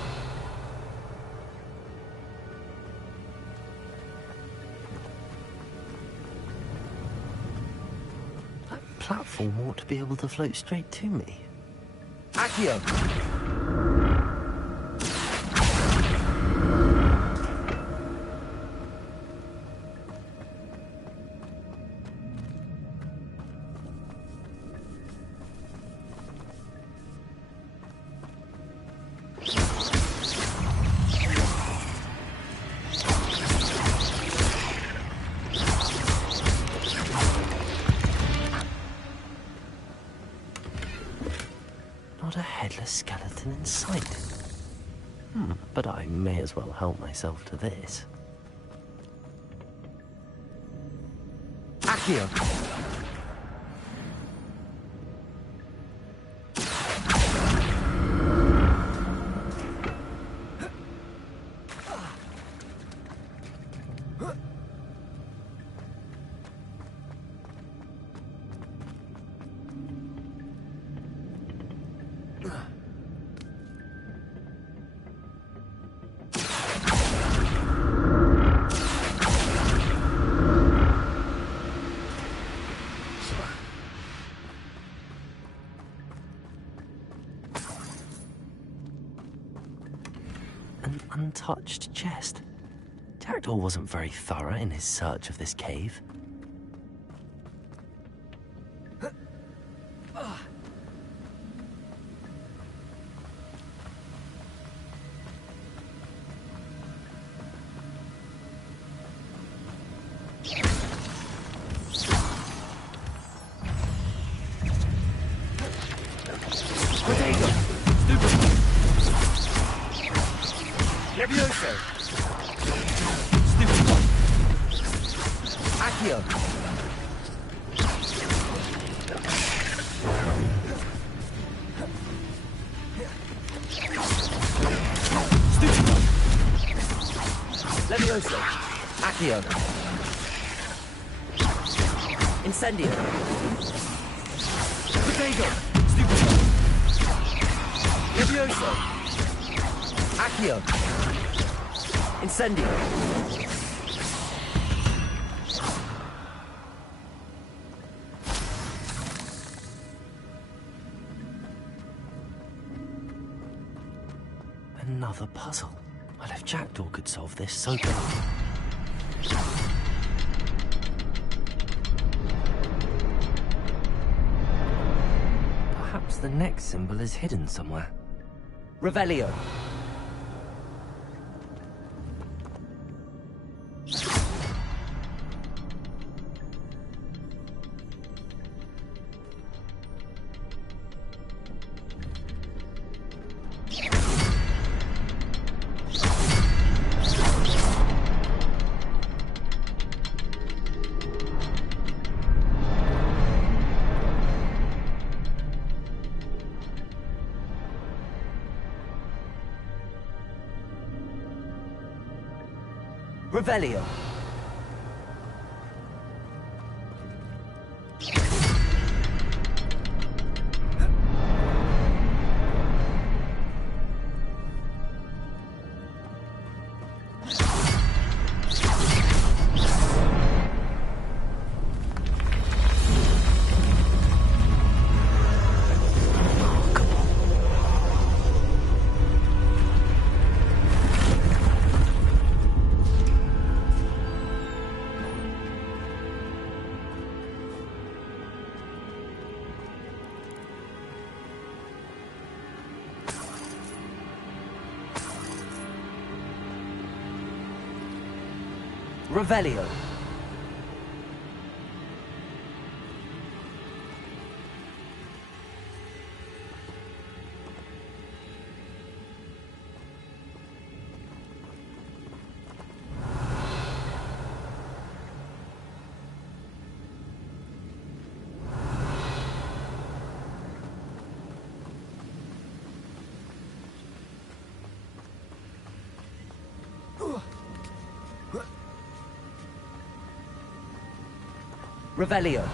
That platform ought to be able to float straight to me. Accio. Not a headless skeleton in sight. But I may as well help myself to this. Accio. An untouched chest. Jackdaw wasn't very thorough in his search of this cave. Levioso. Stupid one. Accio. Stupid one. Levioso. Accio. Incendio. Potato. Stupid one. Levioso. Accio. Incendio. Another puzzle. Well, if Jackdaw could solve this, so could I. Perhaps the next symbol is hidden somewhere. Revelio. Revelio. Revelio. Revelio.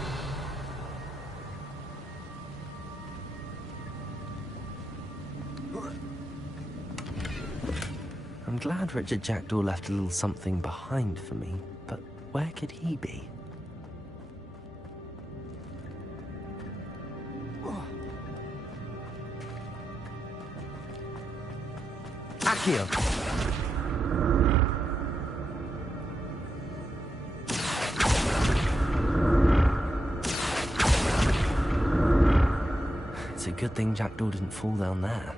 I'm glad Richard Jackdaw left a little something behind for me, but where could he be? Accio! It's a good thing Jackdaw didn't fall down there.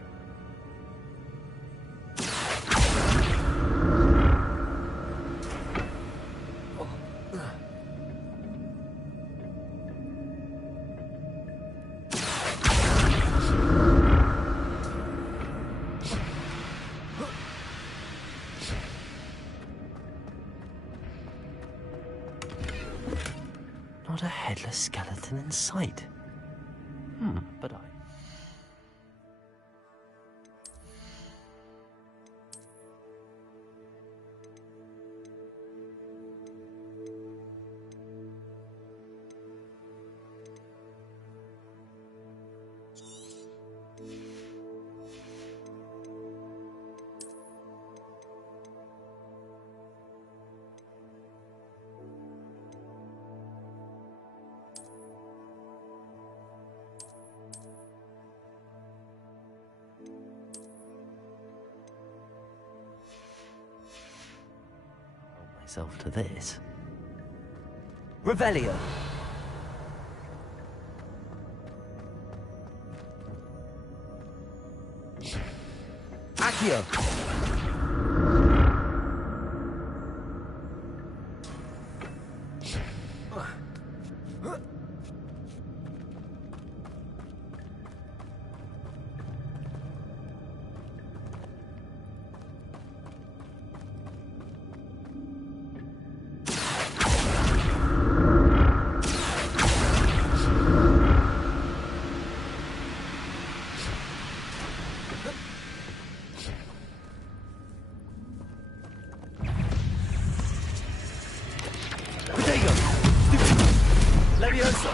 Not a headless skeleton in sight. But I... myself to this. Revelio. Accio. Levioso.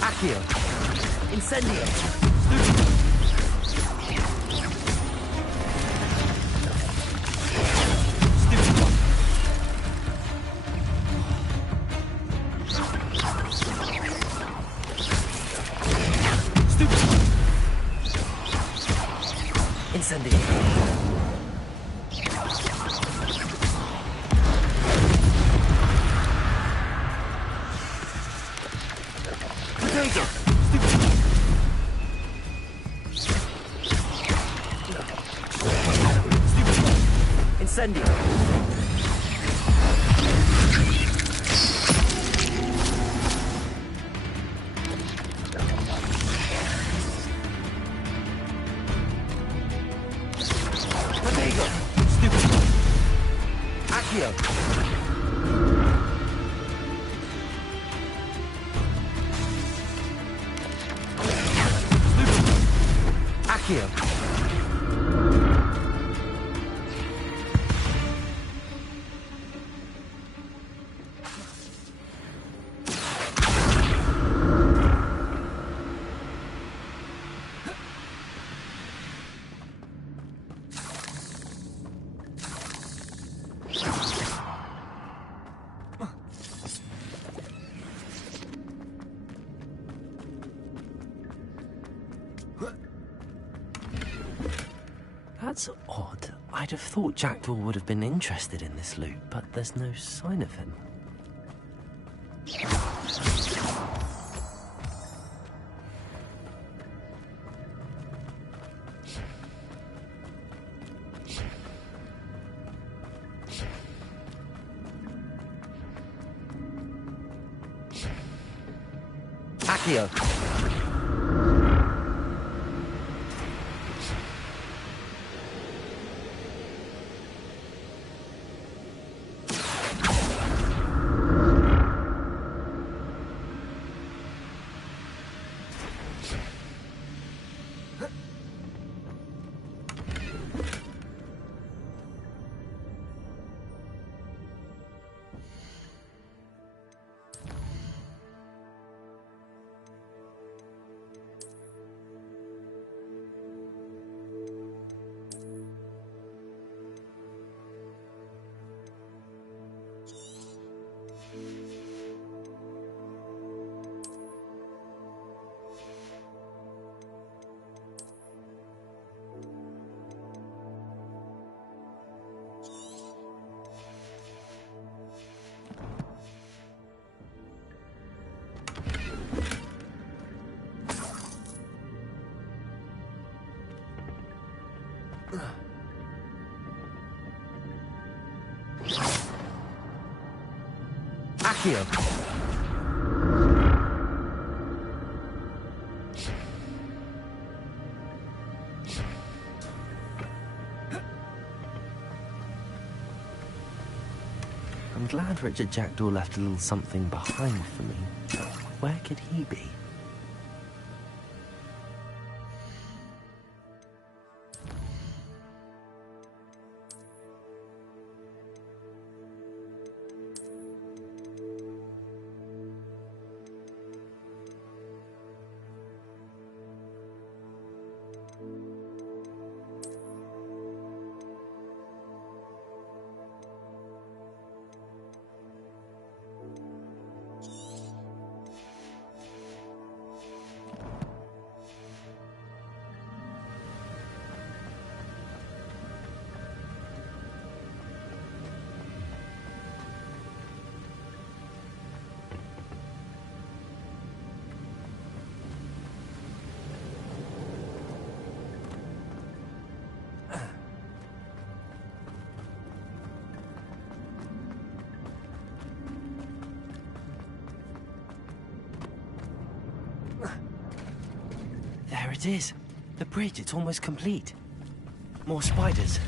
Accio. Incendio. Incendio. Incendio. Protego. Stupid. Accio. Accio. That's odd. I'd have thought Jackdaw would have been interested in this loot, but there's no sign of him. Accio. Accio. I'm glad Richard Jackdaw left a little something behind for me. Where could he be? There it is. The bridge, it's almost complete. More spiders.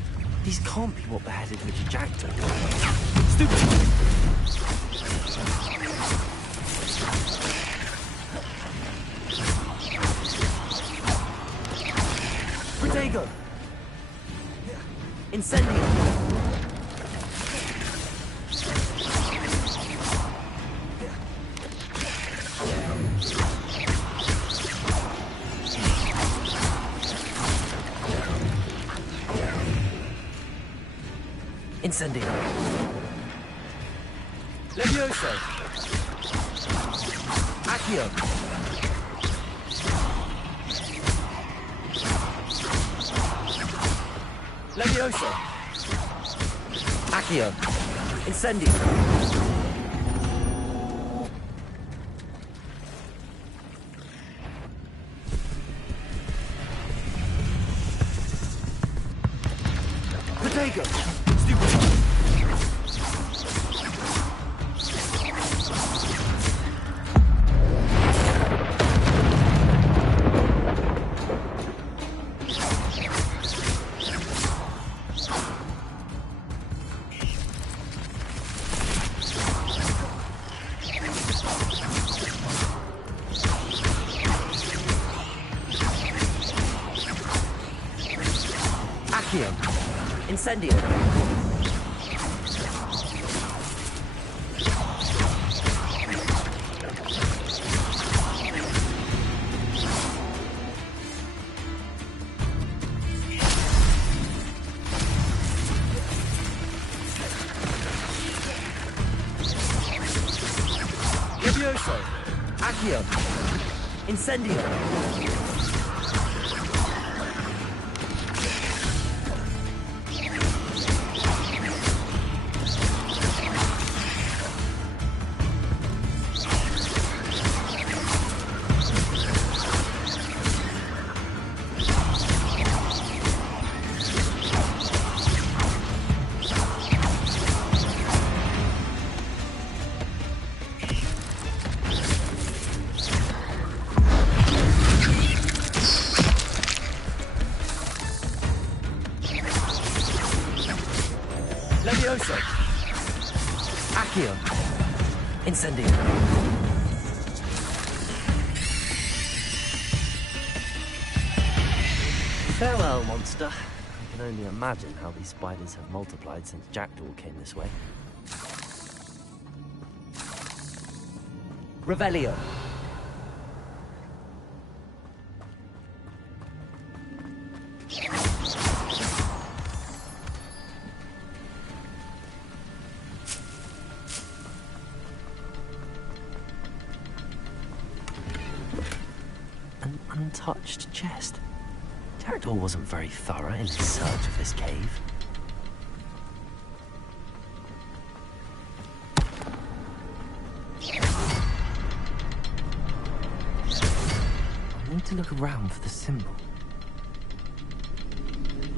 These can't be what beheaded Richard Jackdaw. Stupid! Protego! Incendio! Incendio. Levioso. Accio. Levioso. Accio. Incendio. Protego. Accio. Incendio. Levioso. Accio. Incendio. Accio. Incendio. Farewell, monster. I can only imagine how these spiders have multiplied since Jackdaw came this way. Revelio. An untouched chest. Jackdaw wasn't very thorough in his search of this cave. I need to look around for the symbol.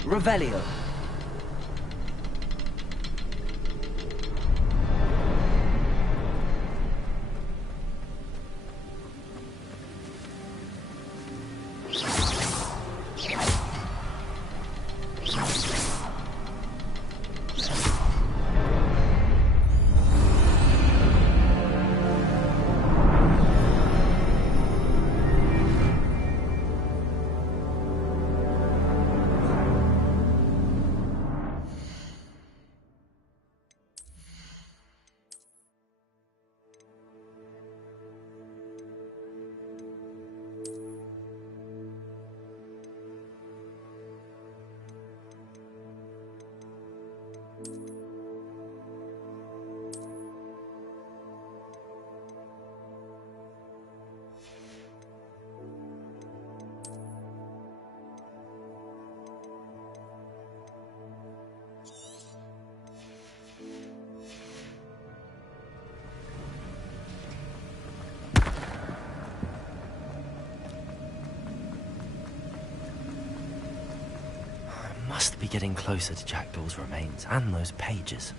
Revelio. Must be getting closer to Jackdaw's remains and those pages.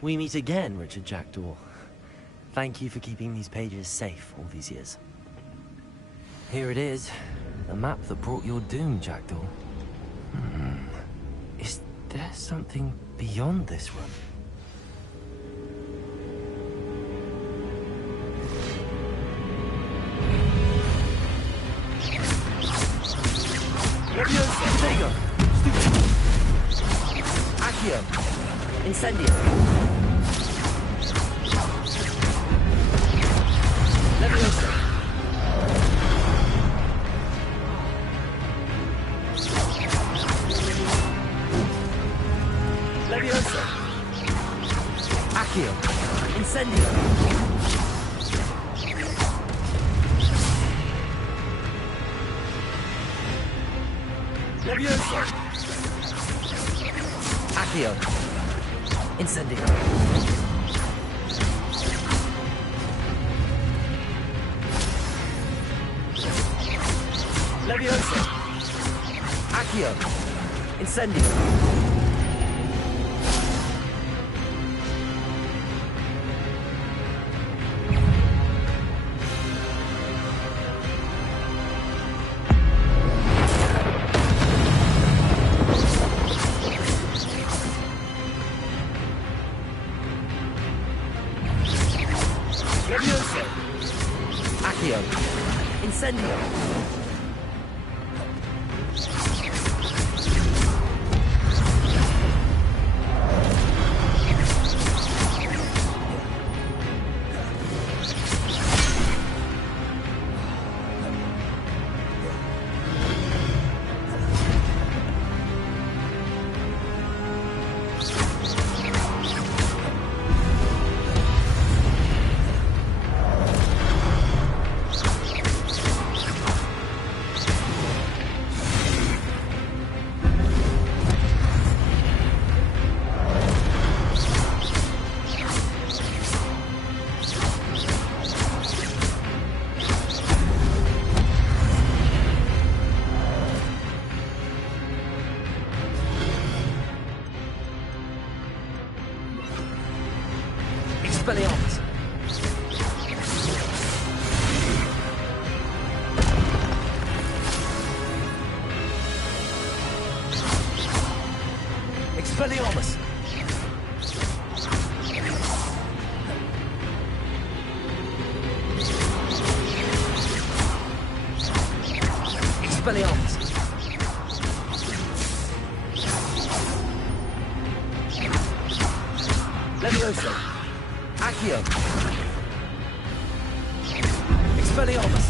We meet again, Richard Jackdaw. Thank you for keeping these pages safe all these years. Here it is, the map that brought your doom, Jackdaw. Is there something beyond this room? Leviosa, Accio, Incendio. Leviosa. Leviosa. Accio, Incendio. Leviosa. Accio. Incendio. Leviosa. Accio. Incendio. Leviosa. Accio. Incendio. Expelliarmus! Levioso! Accio! Expelliarmus!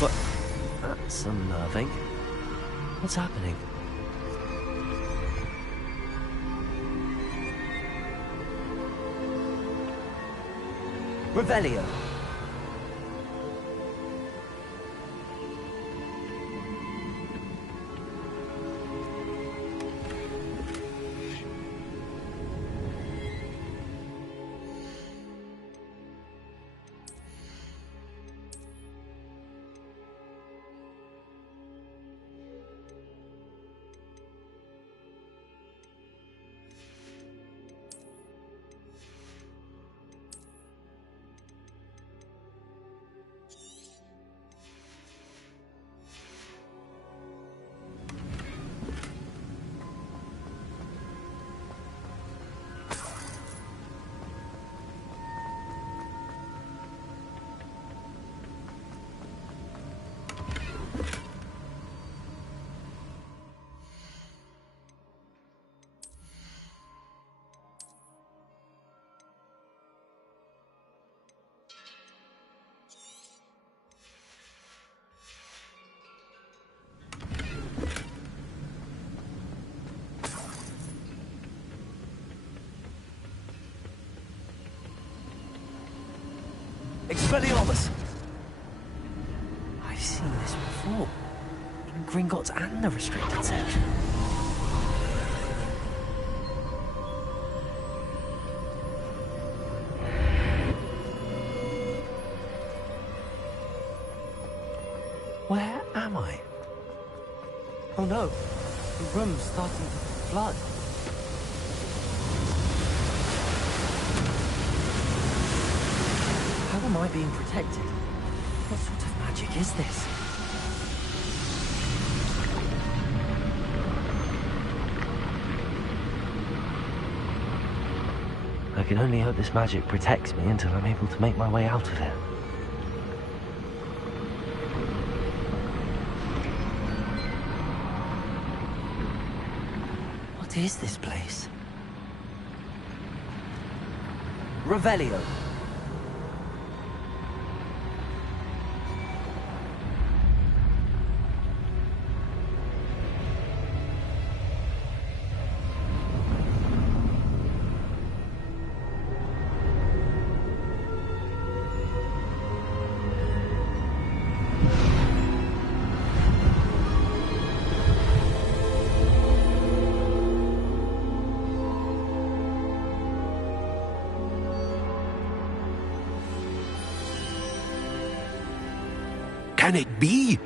But that's unnerving. What's happening? Revelio! Expelliarmus! I've seen this before. In Gringotts and the restricted section. Where am I? Oh no, the room's starting to flood. How am I being protected? What sort of magic is this? I can only hope this magic protects me until I'm able to make my way out of it. What is this place? Revelio! Can it be?